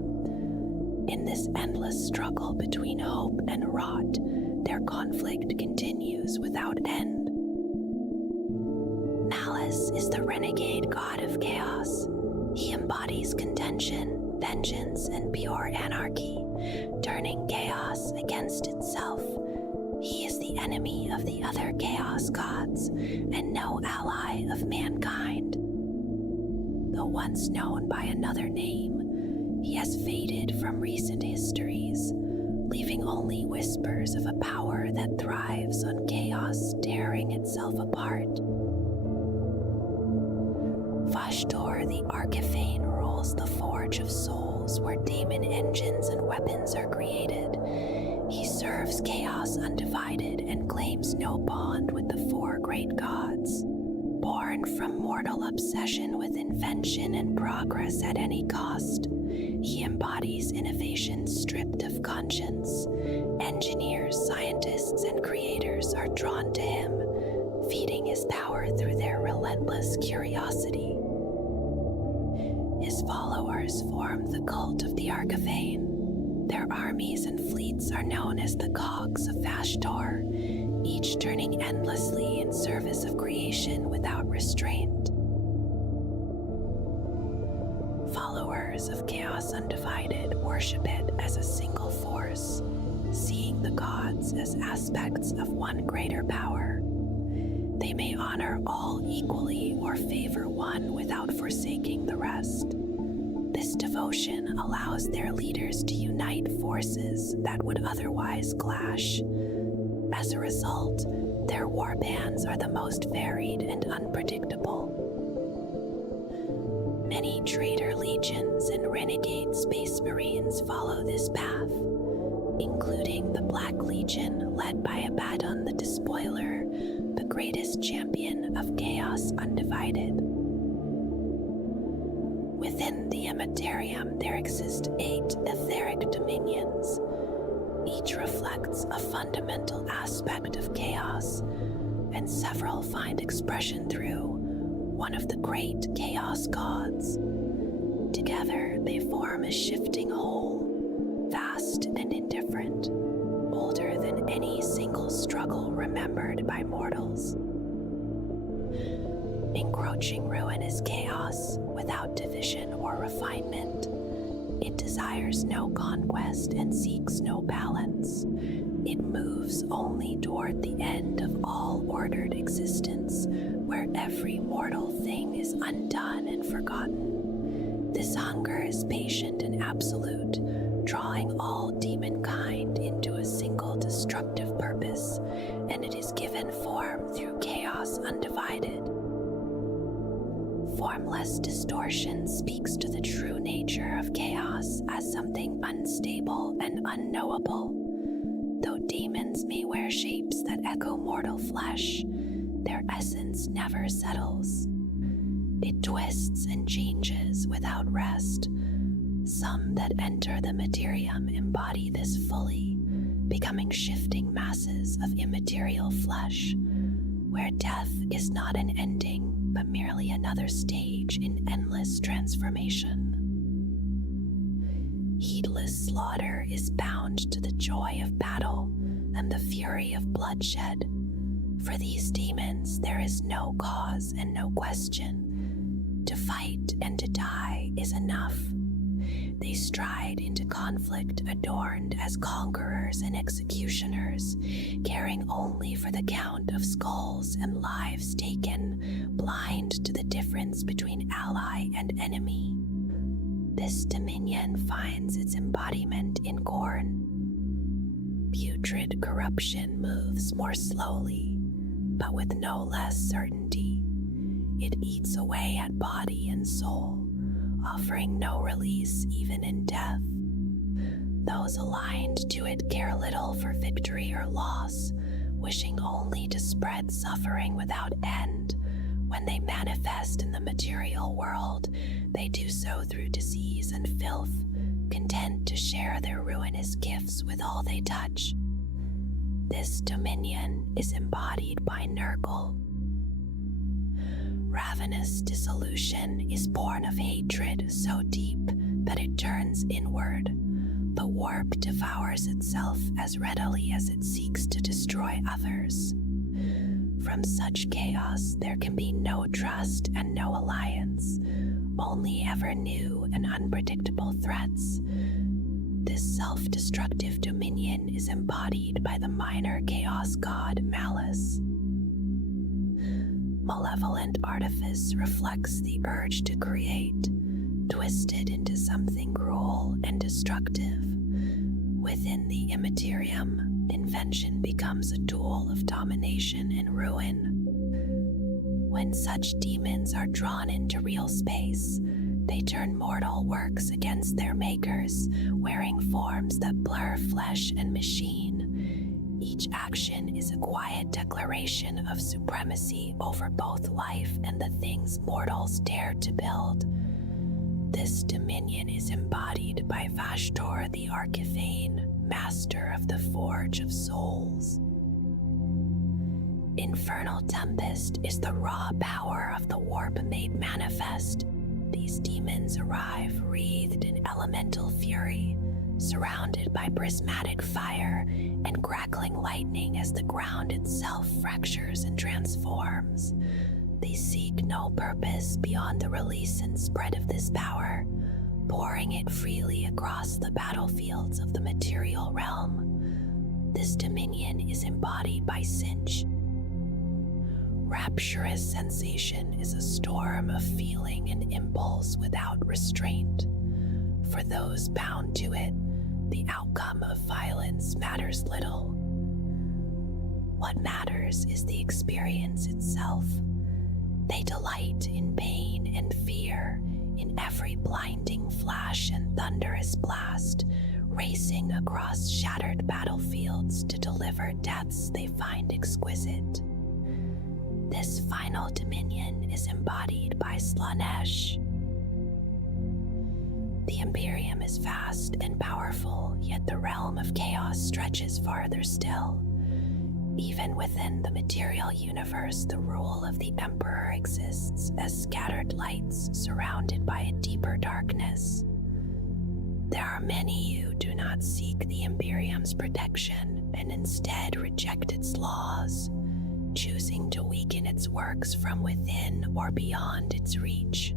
In this endless struggle between hope and rot, their conflict continues without end. Malice is the renegade god of chaos. He embodies contention, vengeance, and pure anarchy, turning chaos against itself. He is the enemy of the other chaos gods, and no ally of mankind. Though once known by another name, he has faded from recent histories, leaving only whispers of a power that thrives on chaos tearing itself apart. Vashtor the Archifane rules the Forge of Souls, where demon engines and weapons are created. He serves chaos undivided and claims no bond with the four great gods. Born from mortal obsession with invention and progress at any cost, he embodies innovation stripped of conscience. Engineers, scientists, and creators are drawn to him, feeding his power through their relentless curiosity. His followers form the cult of the Archifane. Their armies and fleets are known as the Cogs of Vashtor, each turning endlessly in service of creation without restraint. Followers of Chaos Undivided worship it as a single force, seeing the gods as aspects of one greater power. They may honor all equally or favor one without forsaking the rest. This devotion allows their leaders to unite forces that would otherwise clash. As a result, their warbands are the most varied and unpredictable. Many traitor legions and renegade space marines follow this path, including the Black Legion led by Abaddon the Despoiler, the greatest champion of Chaos Undivided. Within the Immeterium there exist 8 etheric dominions. Each reflects a fundamental aspect of chaos, and several find expression through one of the great chaos gods. Together they form a shifting whole, vast and indifferent, older than any single struggle remembered by mortals. Encroaching ruin is chaos without division or refinement. It desires no conquest and seeks no balance. It moves only toward the end of all ordered existence, where every mortal thing is undone and forgotten. This hunger is patient and absolute, drawing all demonkind into a single destructive purpose, and it is given form through chaos undivided. Formless distortion speaks to the true nature of chaos as something unstable and unknowable. Though demons may wear shapes that echo mortal flesh, their essence never settles. It twists and changes without rest. Some that enter the materium embody this fully, becoming shifting masses of immaterial flesh, where death is not an ending, but merely another stage in endless transformation. Heedless slaughter is bound to the joy of battle and the fury of bloodshed. For these demons, there is no cause and no question. To fight and to die is enough. They stride into conflict adorned as conquerors and executioners, caring only for the count of skulls and lives taken, blind to the difference between ally and enemy. This dominion finds its embodiment in corn. Putrid corruption moves more slowly, but with no less certainty. It eats away at body and soul, offering no release even in death. Those aligned to it care little for victory or loss, wishing only to spread suffering without end. When they manifest in the material world, they do so through disease and filth, content to share their ruinous gifts with all they touch. This dominion is embodied by Nurgle. Ravenous dissolution is born of hatred so deep that it turns inward. The warp devours itself as readily as it seeks to destroy others. From such chaos, there can be no trust and no alliance, only ever new and unpredictable threats. This self-destructive dominion is embodied by the minor chaos god Malice. Malevolent artifice reflects the urge to create, twisted into something cruel and destructive. Within the immaterium, invention becomes a tool of domination and ruin. When such demons are drawn into real space, they turn mortal works against their makers, wearing forms that blur flesh and machine. Each action is a quiet declaration of supremacy over both life and the things mortals dare to build. This dominion is embodied by Vashtor the Archivane, master of the Forge of Souls. Infernal Tempest is the raw power of the warp made manifest. These demons arrive wreathed in elemental fury, surrounded by prismatic fire and crackling lightning as the ground itself fractures and transforms. They seek no purpose beyond the release and spread of this power, pouring it freely across the battlefields of the material realm. This dominion is embodied by Cinch. Rapturous sensation is a storm of feeling and impulse without restraint. For those bound to it, the outcome of violence matters little. What matters is the experience itself. They delight in pain and fear, in every blinding flash and thunderous blast, racing across shattered battlefields to deliver deaths they find exquisite. This final dominion is embodied by Slaanesh. The Imperium is vast and powerful, yet the realm of chaos stretches farther still. Even within the material universe, the rule of the Emperor exists as scattered lights surrounded by a deeper darkness. There are many who do not seek the Imperium's protection and instead reject its laws, choosing to weaken its works from within or beyond its reach.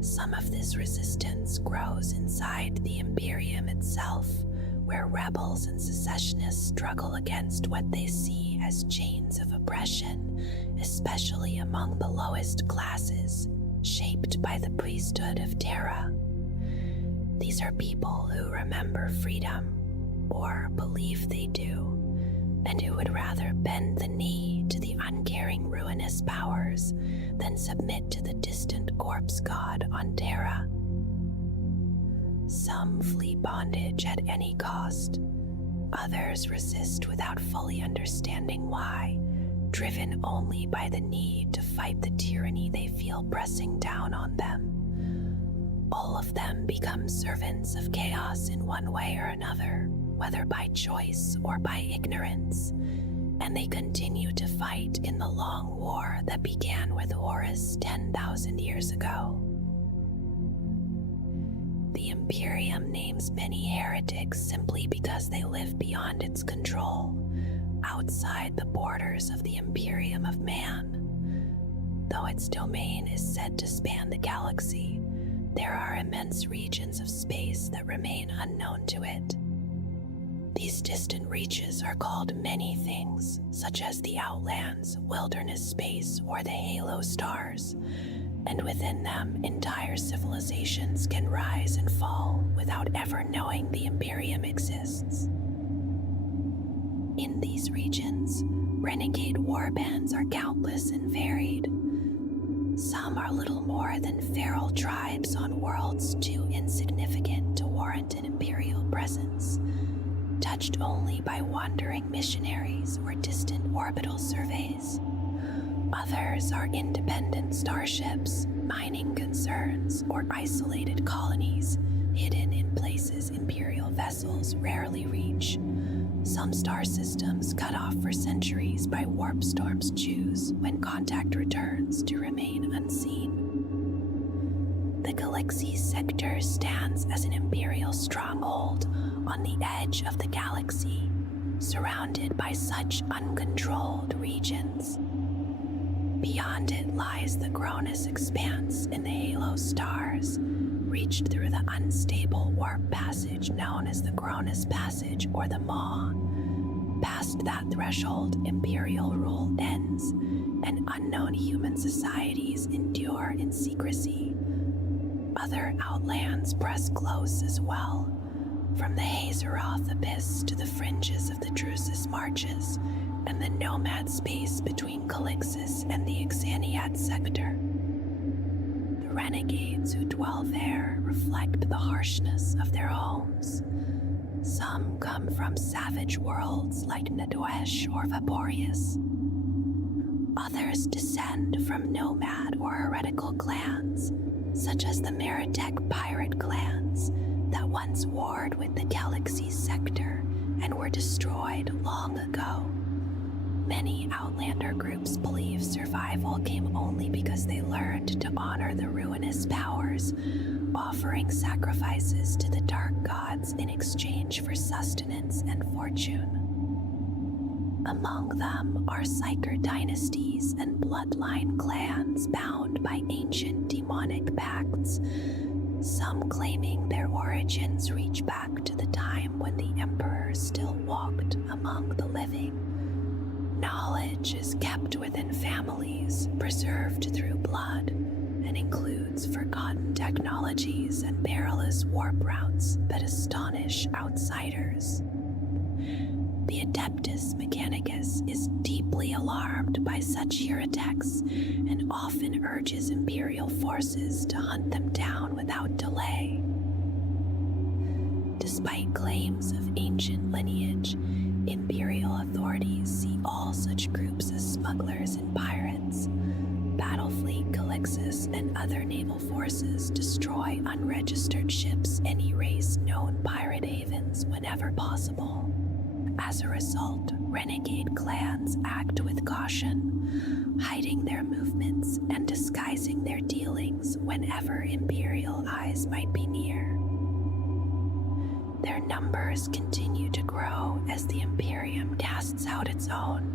Some of this resistance grows inside the Imperium itself, where rebels and secessionists struggle against what they see as chains of oppression, especially among the lowest classes, shaped by the priesthood of Terra. These are people who remember freedom, or believe they do, and who would rather bend the knee to the uncaring ruinous powers than submit to the distant corpse god on Terra. Some flee bondage at any cost. Others resist without fully understanding why, driven only by the need to fight the tyranny they feel pressing down on them. All of them become servants of chaos in one way or another, whether by choice or by ignorance, and they continue to fight in the long war that began with Horus 10,000 years ago. The Imperium names many heretics simply because they live beyond its control, outside the borders of the Imperium of Man. Though its domain is said to span the galaxy, there are immense regions of space that remain unknown to it. These distant reaches are called many things, such as the Outlands, Wilderness Space, or the Halo Stars, and within them, entire civilizations can rise and fall without ever knowing the Imperium exists. In these regions, renegade warbands are countless and varied. Some are little more than feral tribes on worlds too insignificant to warrant an Imperial presence, touched only by wandering missionaries or distant orbital surveys. Others are independent starships, mining concerns, or isolated colonies hidden in places Imperial vessels rarely reach. Some star systems cut off for centuries by warp storms choose when contact returns to remain unseen. The Galaxy sector stands as an Imperial stronghold on the edge of the galaxy, surrounded by such uncontrolled regions. Beyond it lies the Cronus expanse in the Halo Stars, reached through the unstable warp passage known as the Cronus Passage or the Maw. Past that threshold, Imperial rule ends, and unknown human societies endure in secrecy. Other outlands press close as well, from the Hazeroth Abyss to the fringes of the Drusus Marches, and the nomad space between Calixis and the Exaniad sector. The renegades who dwell there reflect the harshness of their homes. Some come from savage worlds like Nadoesh or Vaporius. Others descend from nomad or heretical clans, such as the Meritek pirate clans that once warred with the Galaxy sector and were destroyed long ago. Many Outlander groups believe survival came only because they learned to honor the ruinous powers, offering sacrifices to the dark gods in exchange for sustenance and fortune. Among them are Psyker dynasties and bloodline clans bound by ancient demonic pacts, some claiming their origins reach back to the time when the Emperor still walked among the living. Knowledge is kept within families, preserved through blood, and includes forgotten technologies and perilous warp routes that astonish outsiders. The Adeptus Mechanicus is deeply alarmed by such heretics and often urges Imperial forces to hunt them down without delay. Despite claims of ancient lineage, Imperial authorities see all such groups as smugglers and pirates. Battlefleet Calixus and other naval forces destroy unregistered ships and erase known pirate havens whenever possible. As a result, renegade clans act with caution, hiding their movements and disguising their dealings whenever Imperial eyes might be near. Their numbers continue to grow as the Imperium casts out its own.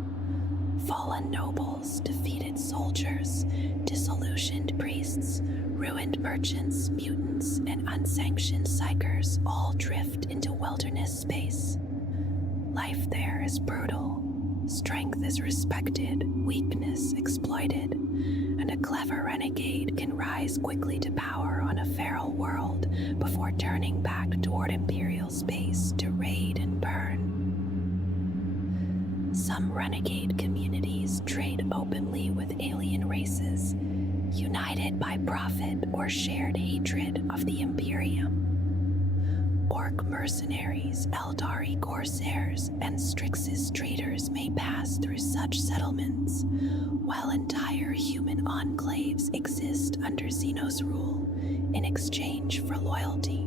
Fallen nobles, defeated soldiers, disillusioned priests, ruined merchants, mutants, and unsanctioned psychers all drift into wilderness space. Life there is brutal. Strength is respected, weakness exploited, and a clever renegade can rise quickly to power on a feral world before turning back toward Imperial space to raid and burn. Some renegade communities trade openly with alien races, united by profit or shared hatred of the Imperium. Orc mercenaries, Eldari corsairs, and Strix's traders may pass through such settlements, while entire human enclaves exist under Xenos rule in exchange for loyalty.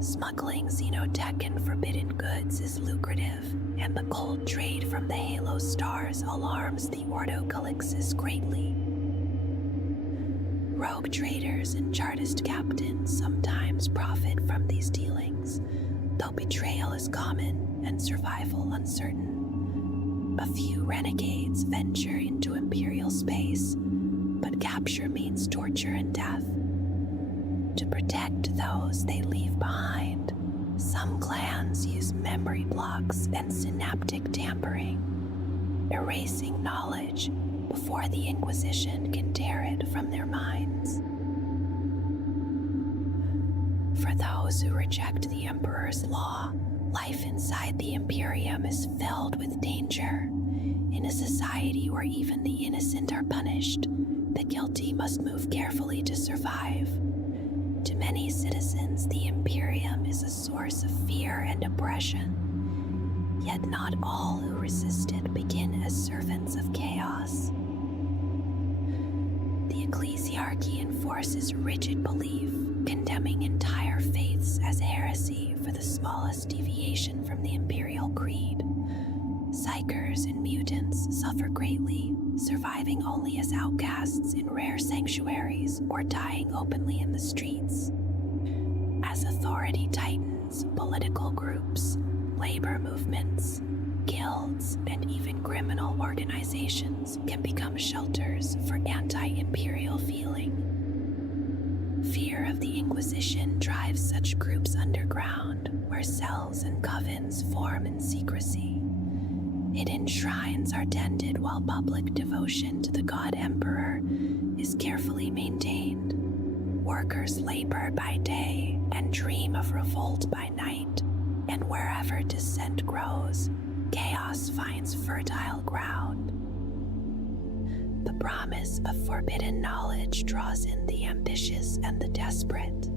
Smuggling xenotech and forbidden goods is lucrative, and the cold trade from the Halo stars alarms the Ordo Calixus greatly. Rogue traders and Chartist captains sometimes profit from these dealings, though betrayal is common and survival uncertain. A few renegades venture into Imperial space, but capture means torture and death. To protect those they leave behind, some clans use memory blocks and synaptic tampering, erasing knowledge before the Inquisition can tear it from their minds. For those who reject the Emperor's law, life inside the Imperium is filled with danger. In a society where even the innocent are punished, the guilty must move carefully to survive. To many citizens, the Imperium is a source of fear and oppression. Yet not all who resist it begin as servants of chaos. The Ecclesiarchy enforces rigid belief, condemning entire faiths as heresy for the smallest deviation from the Imperial Creed. Psychers and mutants suffer greatly, surviving only as outcasts in rare sanctuaries or dying openly in the streets. As authority tightens, political groups, labor movements, guilds, and even criminal organizations can become shelters for anti-imperial feeling. Fear of the Inquisition drives such groups underground, where cells and covens form in secrecy. Hidden shrines are tended while public devotion to the God Emperor is carefully maintained. Workers labor by day and dream of revolt by night, and wherever dissent grows, chaos finds fertile ground. The promise of forbidden knowledge draws in the ambitious and the desperate.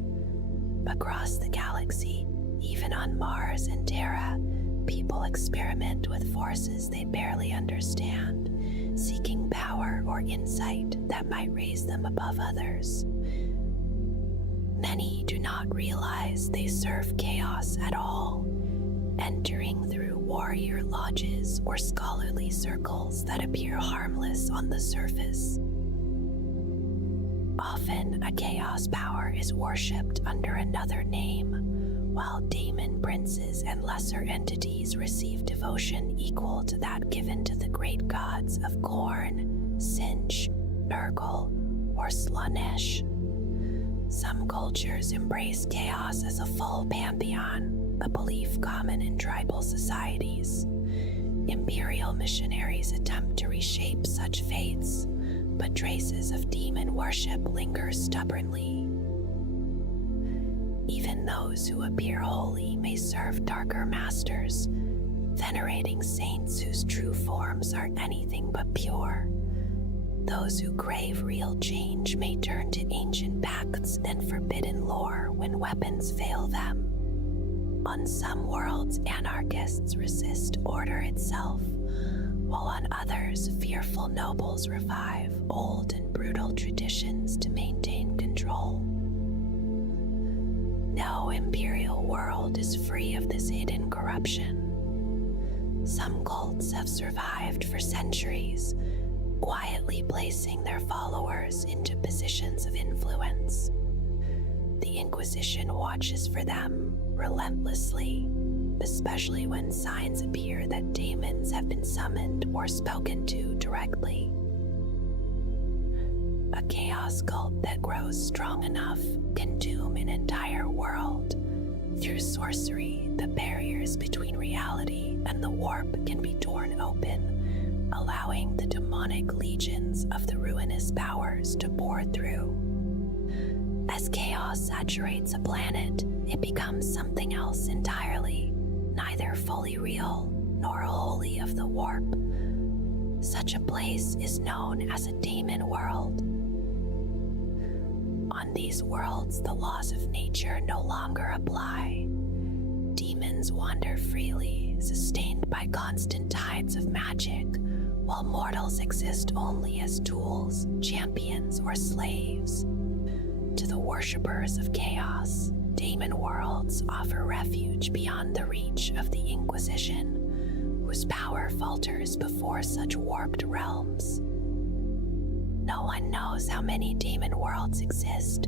Across the galaxy, even on Mars and Terra, people experiment with forces they barely understand, seeking power or insight that might raise them above others. Many do not realize they serve chaos at all, entering through warrior lodges or scholarly circles that appear harmless on the surface. Often, a chaos power is worshipped under another name, while demon princes and lesser entities receive devotion equal to that given to the great gods of Khorne, Sinch, Nurgle, or Slaanesh. Some cultures embrace chaos as a full pantheon, a belief common in tribal societies. Imperial missionaries attempt to reshape such faiths, but traces of demon worship linger stubbornly. Even those who appear holy may serve darker masters, venerating saints whose true forms are anything but pure. Those who crave real change may turn to ancient pacts and forbidden lore when weapons fail them. On some worlds, anarchists resist order itself, while on others, fearful nobles revive old and brutal traditions to maintain control. No imperial world is free of this hidden corruption. Some cults have survived for centuries, quietly placing their followers into positions of influence. The Inquisition watches for them relentlessly, especially when signs appear that demons have been summoned or spoken to directly. A chaos cult that grows strong enough can doom an entire world. Through sorcery, the barriers between reality and the warp can be torn open, allowing the demonic legions of the ruinous powers to pour through. As chaos saturates a planet, it becomes something else entirely, neither fully real nor wholly of the warp. Such a place is known as a demon world. On these worlds, the laws of nature no longer apply. Demons wander freely, sustained by constant tides of magic, while mortals exist only as tools, champions, or slaves. To the worshippers of chaos, demon worlds offer refuge beyond the reach of the Inquisition, whose power falters before such warped realms. No one knows how many demon worlds exist,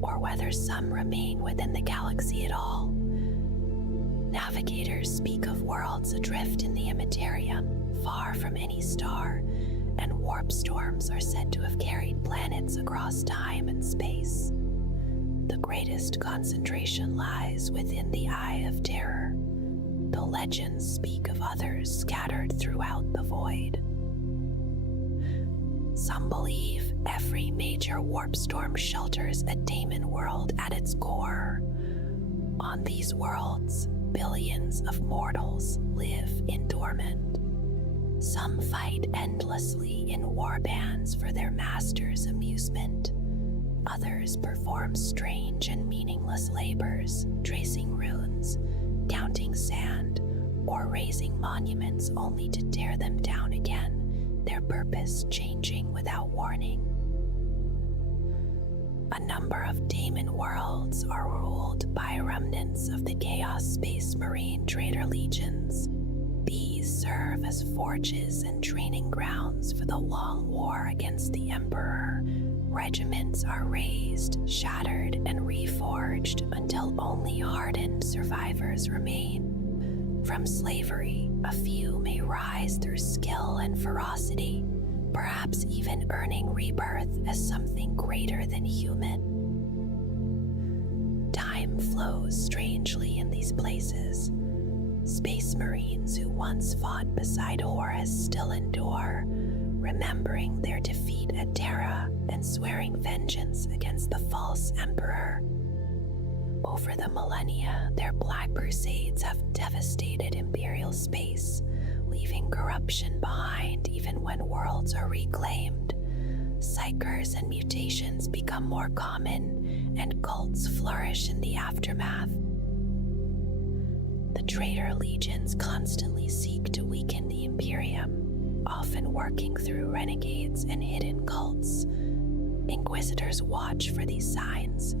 or whether some remain within the galaxy at all. Navigators speak of worlds adrift in the immaterium, far from any star, and warp storms are said to have carried planets across time and space. The greatest concentration lies within the Eye of Terror. The legends speak of others scattered throughout the void. Some believe every major warp storm shelters a demon world at its core. On these worlds, billions of mortals live in dormant. Some fight endlessly in warbands for their master's amusement. Others perform strange and meaningless labors, tracing runes, counting sand, or raising monuments only to tear them down again, their purpose changing without warning. A number of demon worlds are ruled by remnants of the Chaos Space Marine Trader Legions. These serve as forges and training grounds for the long war against the Emperor. Regiments are raised, shattered, and reforged until only hardened survivors remain. From slavery, a few may rise through skill and ferocity, perhaps even earning rebirth as something greater than human. Time flows strangely in these places. Space Marines who once fought beside Horus still endure, remembering their defeat at Terra and swearing vengeance against the false Emperor. Over the millennia, their Black Crusades have devastated Imperial space, leaving corruption behind even when worlds are reclaimed. Psychers and mutations become more common, and cults flourish in the aftermath. The traitor legions constantly seek to weaken the Imperium, often working through renegades and hidden cults. Inquisitors watch for these signs,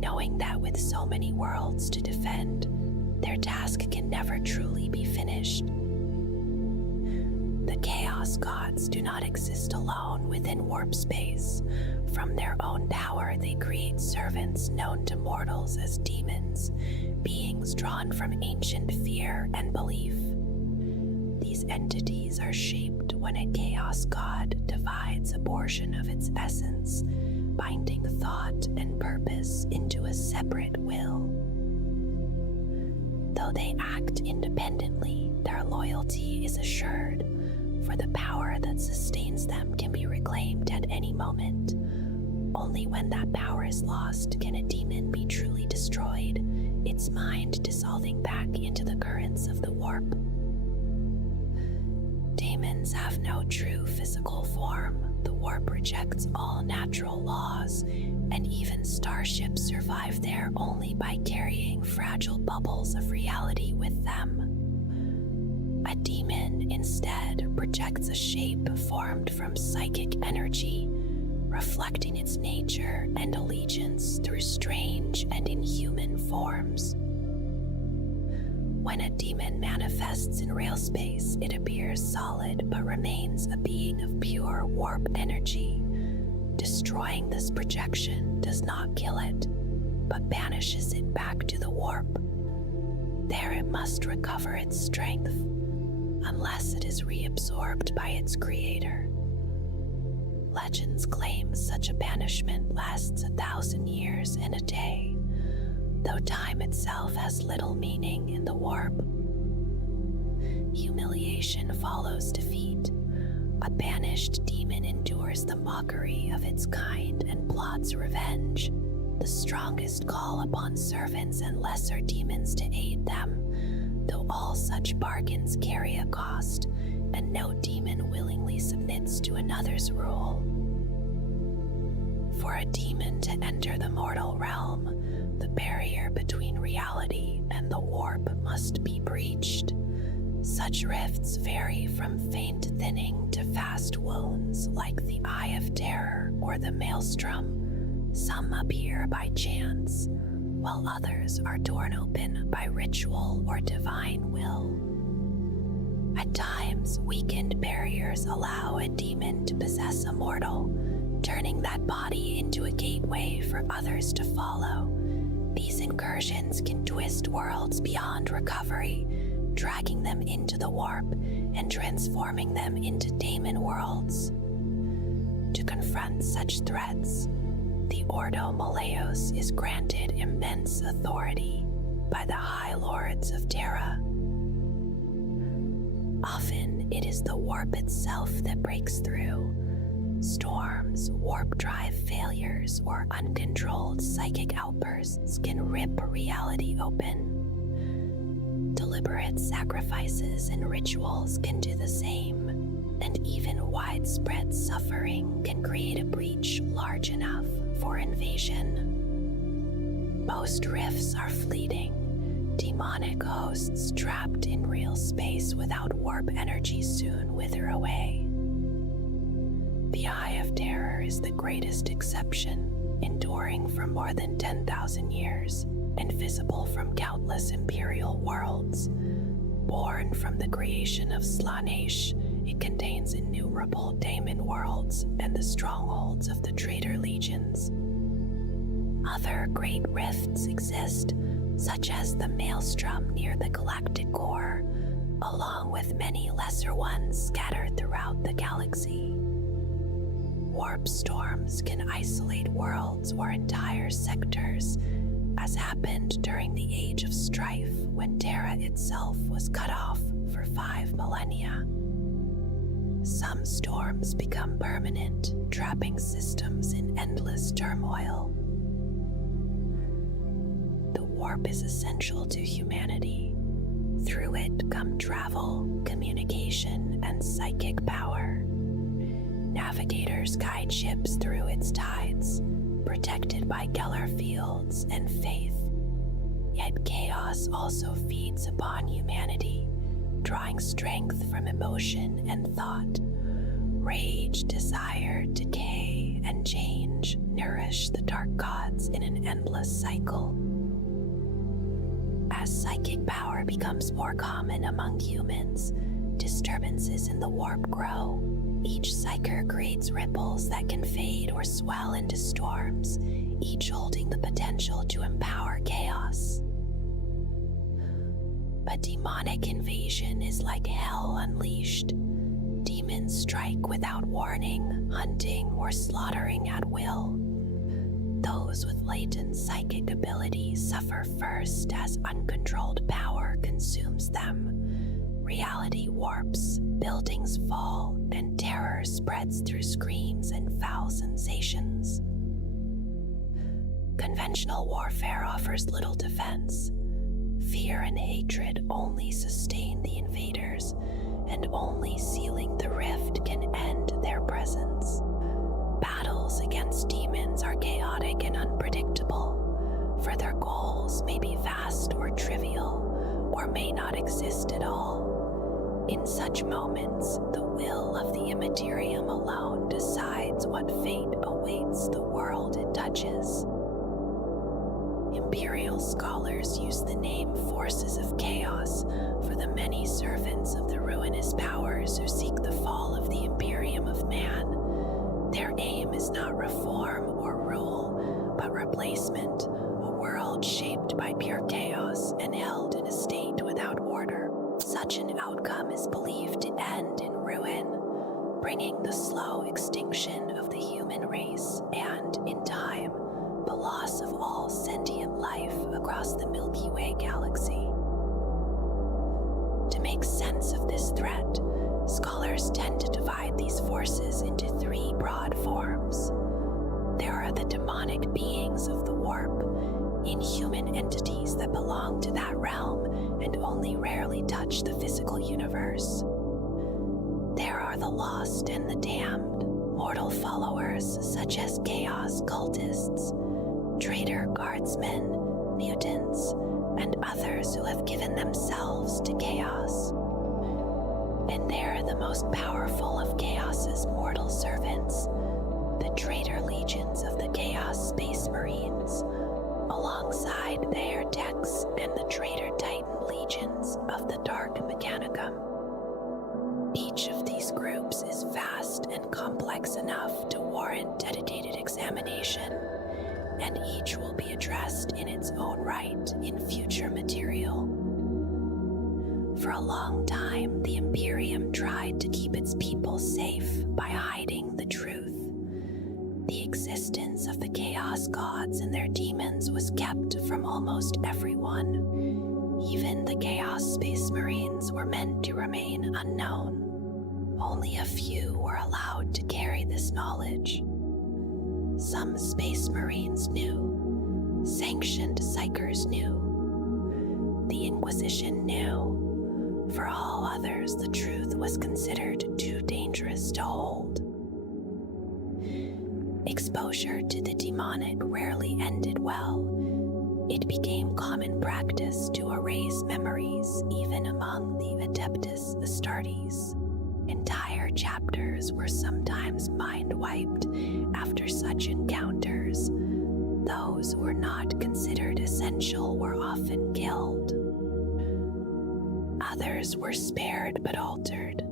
knowing that with so many worlds to defend, their task can never truly be finished. The Chaos Gods do not exist alone within warp space. From their own power, they create servants known to mortals as demons, beings drawn from ancient fear and belief. These entities are shaped when a Chaos God divides a portion of its essence, binding thought and purpose into a separate will. Though they act independently, their loyalty is assured, for the power that sustains them can be reclaimed at any moment. Only when that power is lost can a demon be truly destroyed, its mind dissolving back into the currents of the warp. Demons have no true physical form. The warp rejects all natural laws, and even starships survive there only by carrying fragile bubbles of reality with them. A demon instead projects a shape formed from psychic energy, reflecting its nature and allegiance through strange and inhuman forms. When a demon manifests in real space, it appears solid but remains a being of pure warp energy. Destroying this projection does not kill it, but banishes it back to the warp. There it must recover its strength, unless it is reabsorbed by its creator. Legends claim such a banishment lasts 1,000 years and a day, though time itself has little meaning in the warp. Humiliation follows defeat. A banished demon endures the mockery of its kind and plots revenge. The strongest call upon servants and lesser demons to aid them, though all such bargains carry a cost, and no demon willingly submits to another's rule. For a demon to enter the mortal realm, the barrier between reality and the warp must be breached. Such rifts vary from faint thinning to fast wounds like the Eye of Terror or the Maelstrom. Some appear by chance, while others are torn open by ritual or divine will. At times, weakened barriers allow a demon to possess a mortal, turning that body into a gateway for others to follow. These incursions can twist worlds beyond recovery, dragging them into the warp and transforming them into daemon worlds. To confront such threats, the Ordo Maleos is granted immense authority by the High Lords of Terra. Often it is the warp itself that breaks through. Storms, warp drive failures, or uncontrolled psychic outbursts can rip reality open. Deliberate sacrifices and rituals can do the same, and even widespread suffering can create a breach large enough for invasion. Most rifts are fleeting, demonic hosts trapped in real space without warp energy soon wither away. The Eye of Terror is the greatest exception, enduring for more than 10,000 years and visible from countless imperial worlds. Born from the creation of Slaanesh, it contains innumerable daemon worlds and the strongholds of the traitor legions. Other great rifts exist, such as the Maelstrom near the galactic core, along with many lesser ones scattered throughout the galaxy. Warp storms can isolate worlds or entire sectors, as happened during the Age of Strife when Terra itself was cut off for 5 millennia. Some storms become permanent, trapping systems in endless turmoil. The warp is essential to humanity. Through it come travel, communication, and psychic power. Navigators guide ships through its tides, protected by Geller fields and faith. Yet chaos also feeds upon humanity, drawing strength from emotion and thought. Rage, desire, decay, and change nourish the dark gods in an endless cycle. As psychic power becomes more common among humans, disturbances in the warp grow. Each psyker creates ripples that can fade or swell into storms, each holding the potential to empower chaos. But demonic invasion is like hell unleashed. Demons strike without warning, hunting or slaughtering at will. Those with latent psychic abilities suffer first as uncontrolled power consumes them. Reality warps, buildings fall, and terror spreads through screams and foul sensations. Conventional warfare offers little defense. Fear and hatred only sustain the invaders, and only sealing the rift can end their presence. Battles against demons are chaotic and unpredictable, for their goals may be vast or trivial, or may not exist at all. In such moments, the will of the immaterium alone decides what fate awaits the world it touches. Imperial scholars use the name Forces of Chaos for the many servants of the ruinous powers who seek the fall of the Imperium of Man. Their aim is not reform or rule, but replacement, a world shaped by pure chaos and held in a state without order. Such an outcome is believed to end in ruin, bringing the slow extinction of the human race and, in time, the loss of all sentient life across the Milky Way galaxy. To make sense of this threat, scholars tend to divide these forces into three broad forms. There are the demonic beings of the warp, inhuman entities that belong to that realm and only rarely touch the physical universe. There are the lost and the damned, mortal followers such as chaos cultists, traitor guardsmen, mutants, and others who have given themselves to chaos. And there are the most powerful of Chaos's mortal servants, the traitor legions of the Chaos Space Marines, alongside the Heretics and the traitor Titan legions of the Dark Mechanicum. Each of these groups is vast and complex enough to warrant dedicated examination, and each will be addressed in its own right in future material. For a long time, the Imperium tried to keep its people safe by hiding the truth. The existence of the Chaos Gods and their demons was kept from almost everyone. Even the Chaos Space Marines were meant to remain unknown. Only a few were allowed to carry this knowledge. Some Space Marines knew. Sanctioned Psychers knew. The Inquisition knew. For all others, the truth was considered too dangerous to hold. Exposure to the demonic rarely ended well. It became common practice to erase memories even among the Adeptus Astartes. Entire chapters were sometimes mind-wiped after such encounters. Those who were not considered essential were often killed. Others were spared but altered.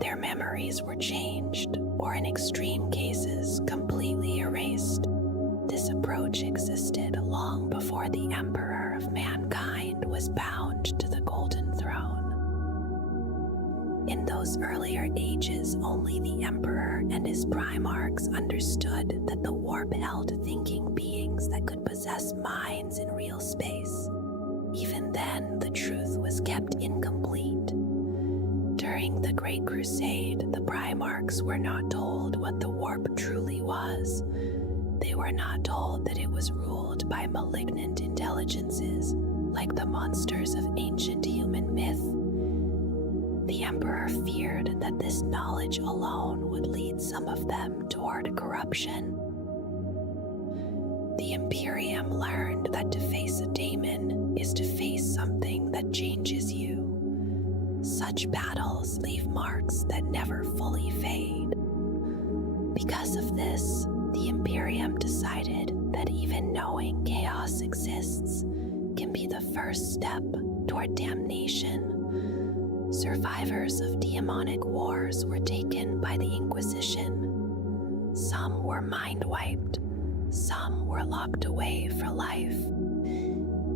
Their memories were changed, or in extreme cases, completely erased. This approach existed long before the Emperor of Mankind was bound to the Golden Throne. In those earlier ages, only the Emperor and his Primarchs understood that the warp held thinking beings that could possess minds in real space. Even then, the truth was kept incomplete. During the Great Crusade, the Primarchs were not told what the warp truly was. They were not told that it was ruled by malignant intelligences, like the monsters of ancient human myth. The Emperor feared that this knowledge alone would lead some of them toward corruption. The Imperium learned that to face a daemon is to face something that changes you. Such battles leave marks that never fully fade. Because of this, the Imperium decided that even knowing chaos exists can be the first step toward damnation. Survivors of demonic wars were taken by the Inquisition. Some were mind-wiped. Some were locked away for life.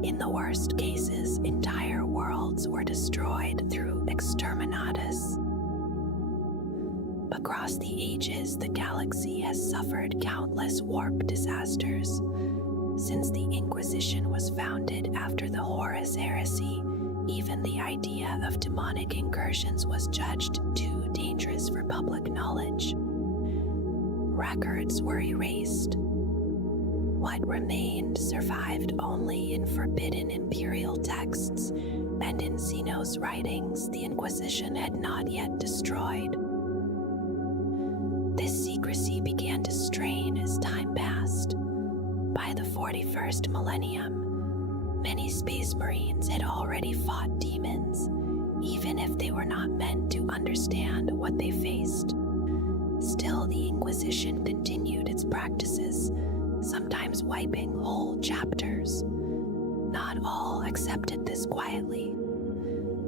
In the worst cases, entire worlds were destroyed through exterminatus. Across the ages, the galaxy has suffered countless warp disasters. Since the Inquisition was founded after the Horus Heresy, even the idea of demonic incursions was judged too dangerous for public knowledge. Records were erased. What remained survived only in forbidden imperial texts, and in Zeno's writings the Inquisition had not yet destroyed. This secrecy began to strain as time passed. By the 41st millennium, many Space Marines had already fought demons, even if they were not meant to understand what they faced. Still, the Inquisition continued its practices, sometimes wiping whole chapters. Not all accepted this quietly.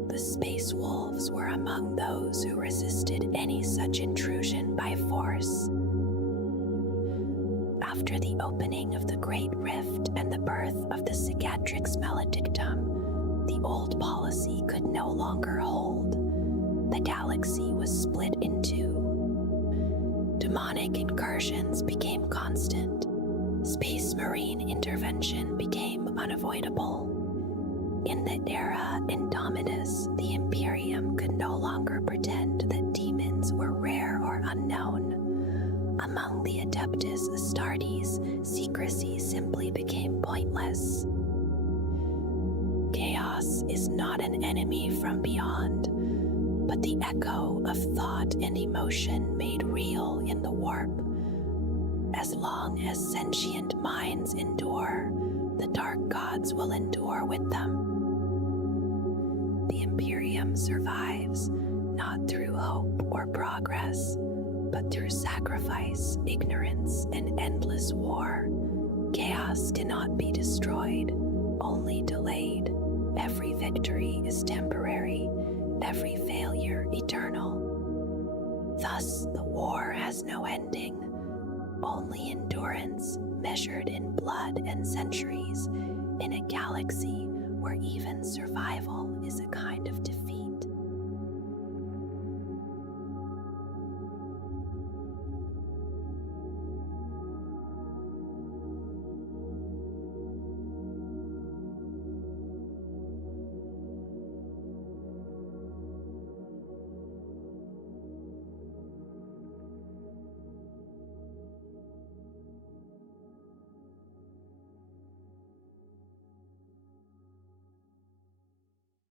The Space Wolves were among those who resisted any such intrusion by force. After the opening of the Great Rift and the birth of the Cicatrix Maledictum, the old policy could no longer hold. The galaxy was split in two. Demonic incursions became constant. Space Marine intervention became unavoidable. In the era Indomitus, the Imperium could no longer pretend that demons were rare or unknown. Among the Adeptus Astartes, secrecy simply became pointless. Chaos is not an enemy from beyond, but the echo of thought and emotion made real in the warp. As long as sentient minds endure, the dark gods will endure with them. The Imperium survives, not through hope or progress, but through sacrifice, ignorance, and endless war. Chaos cannot be destroyed, only delayed. Every victory is temporary, every failure eternal. Thus, the war has no ending, only endurance measured in blood and centuries in a galaxy where even survival is a kind of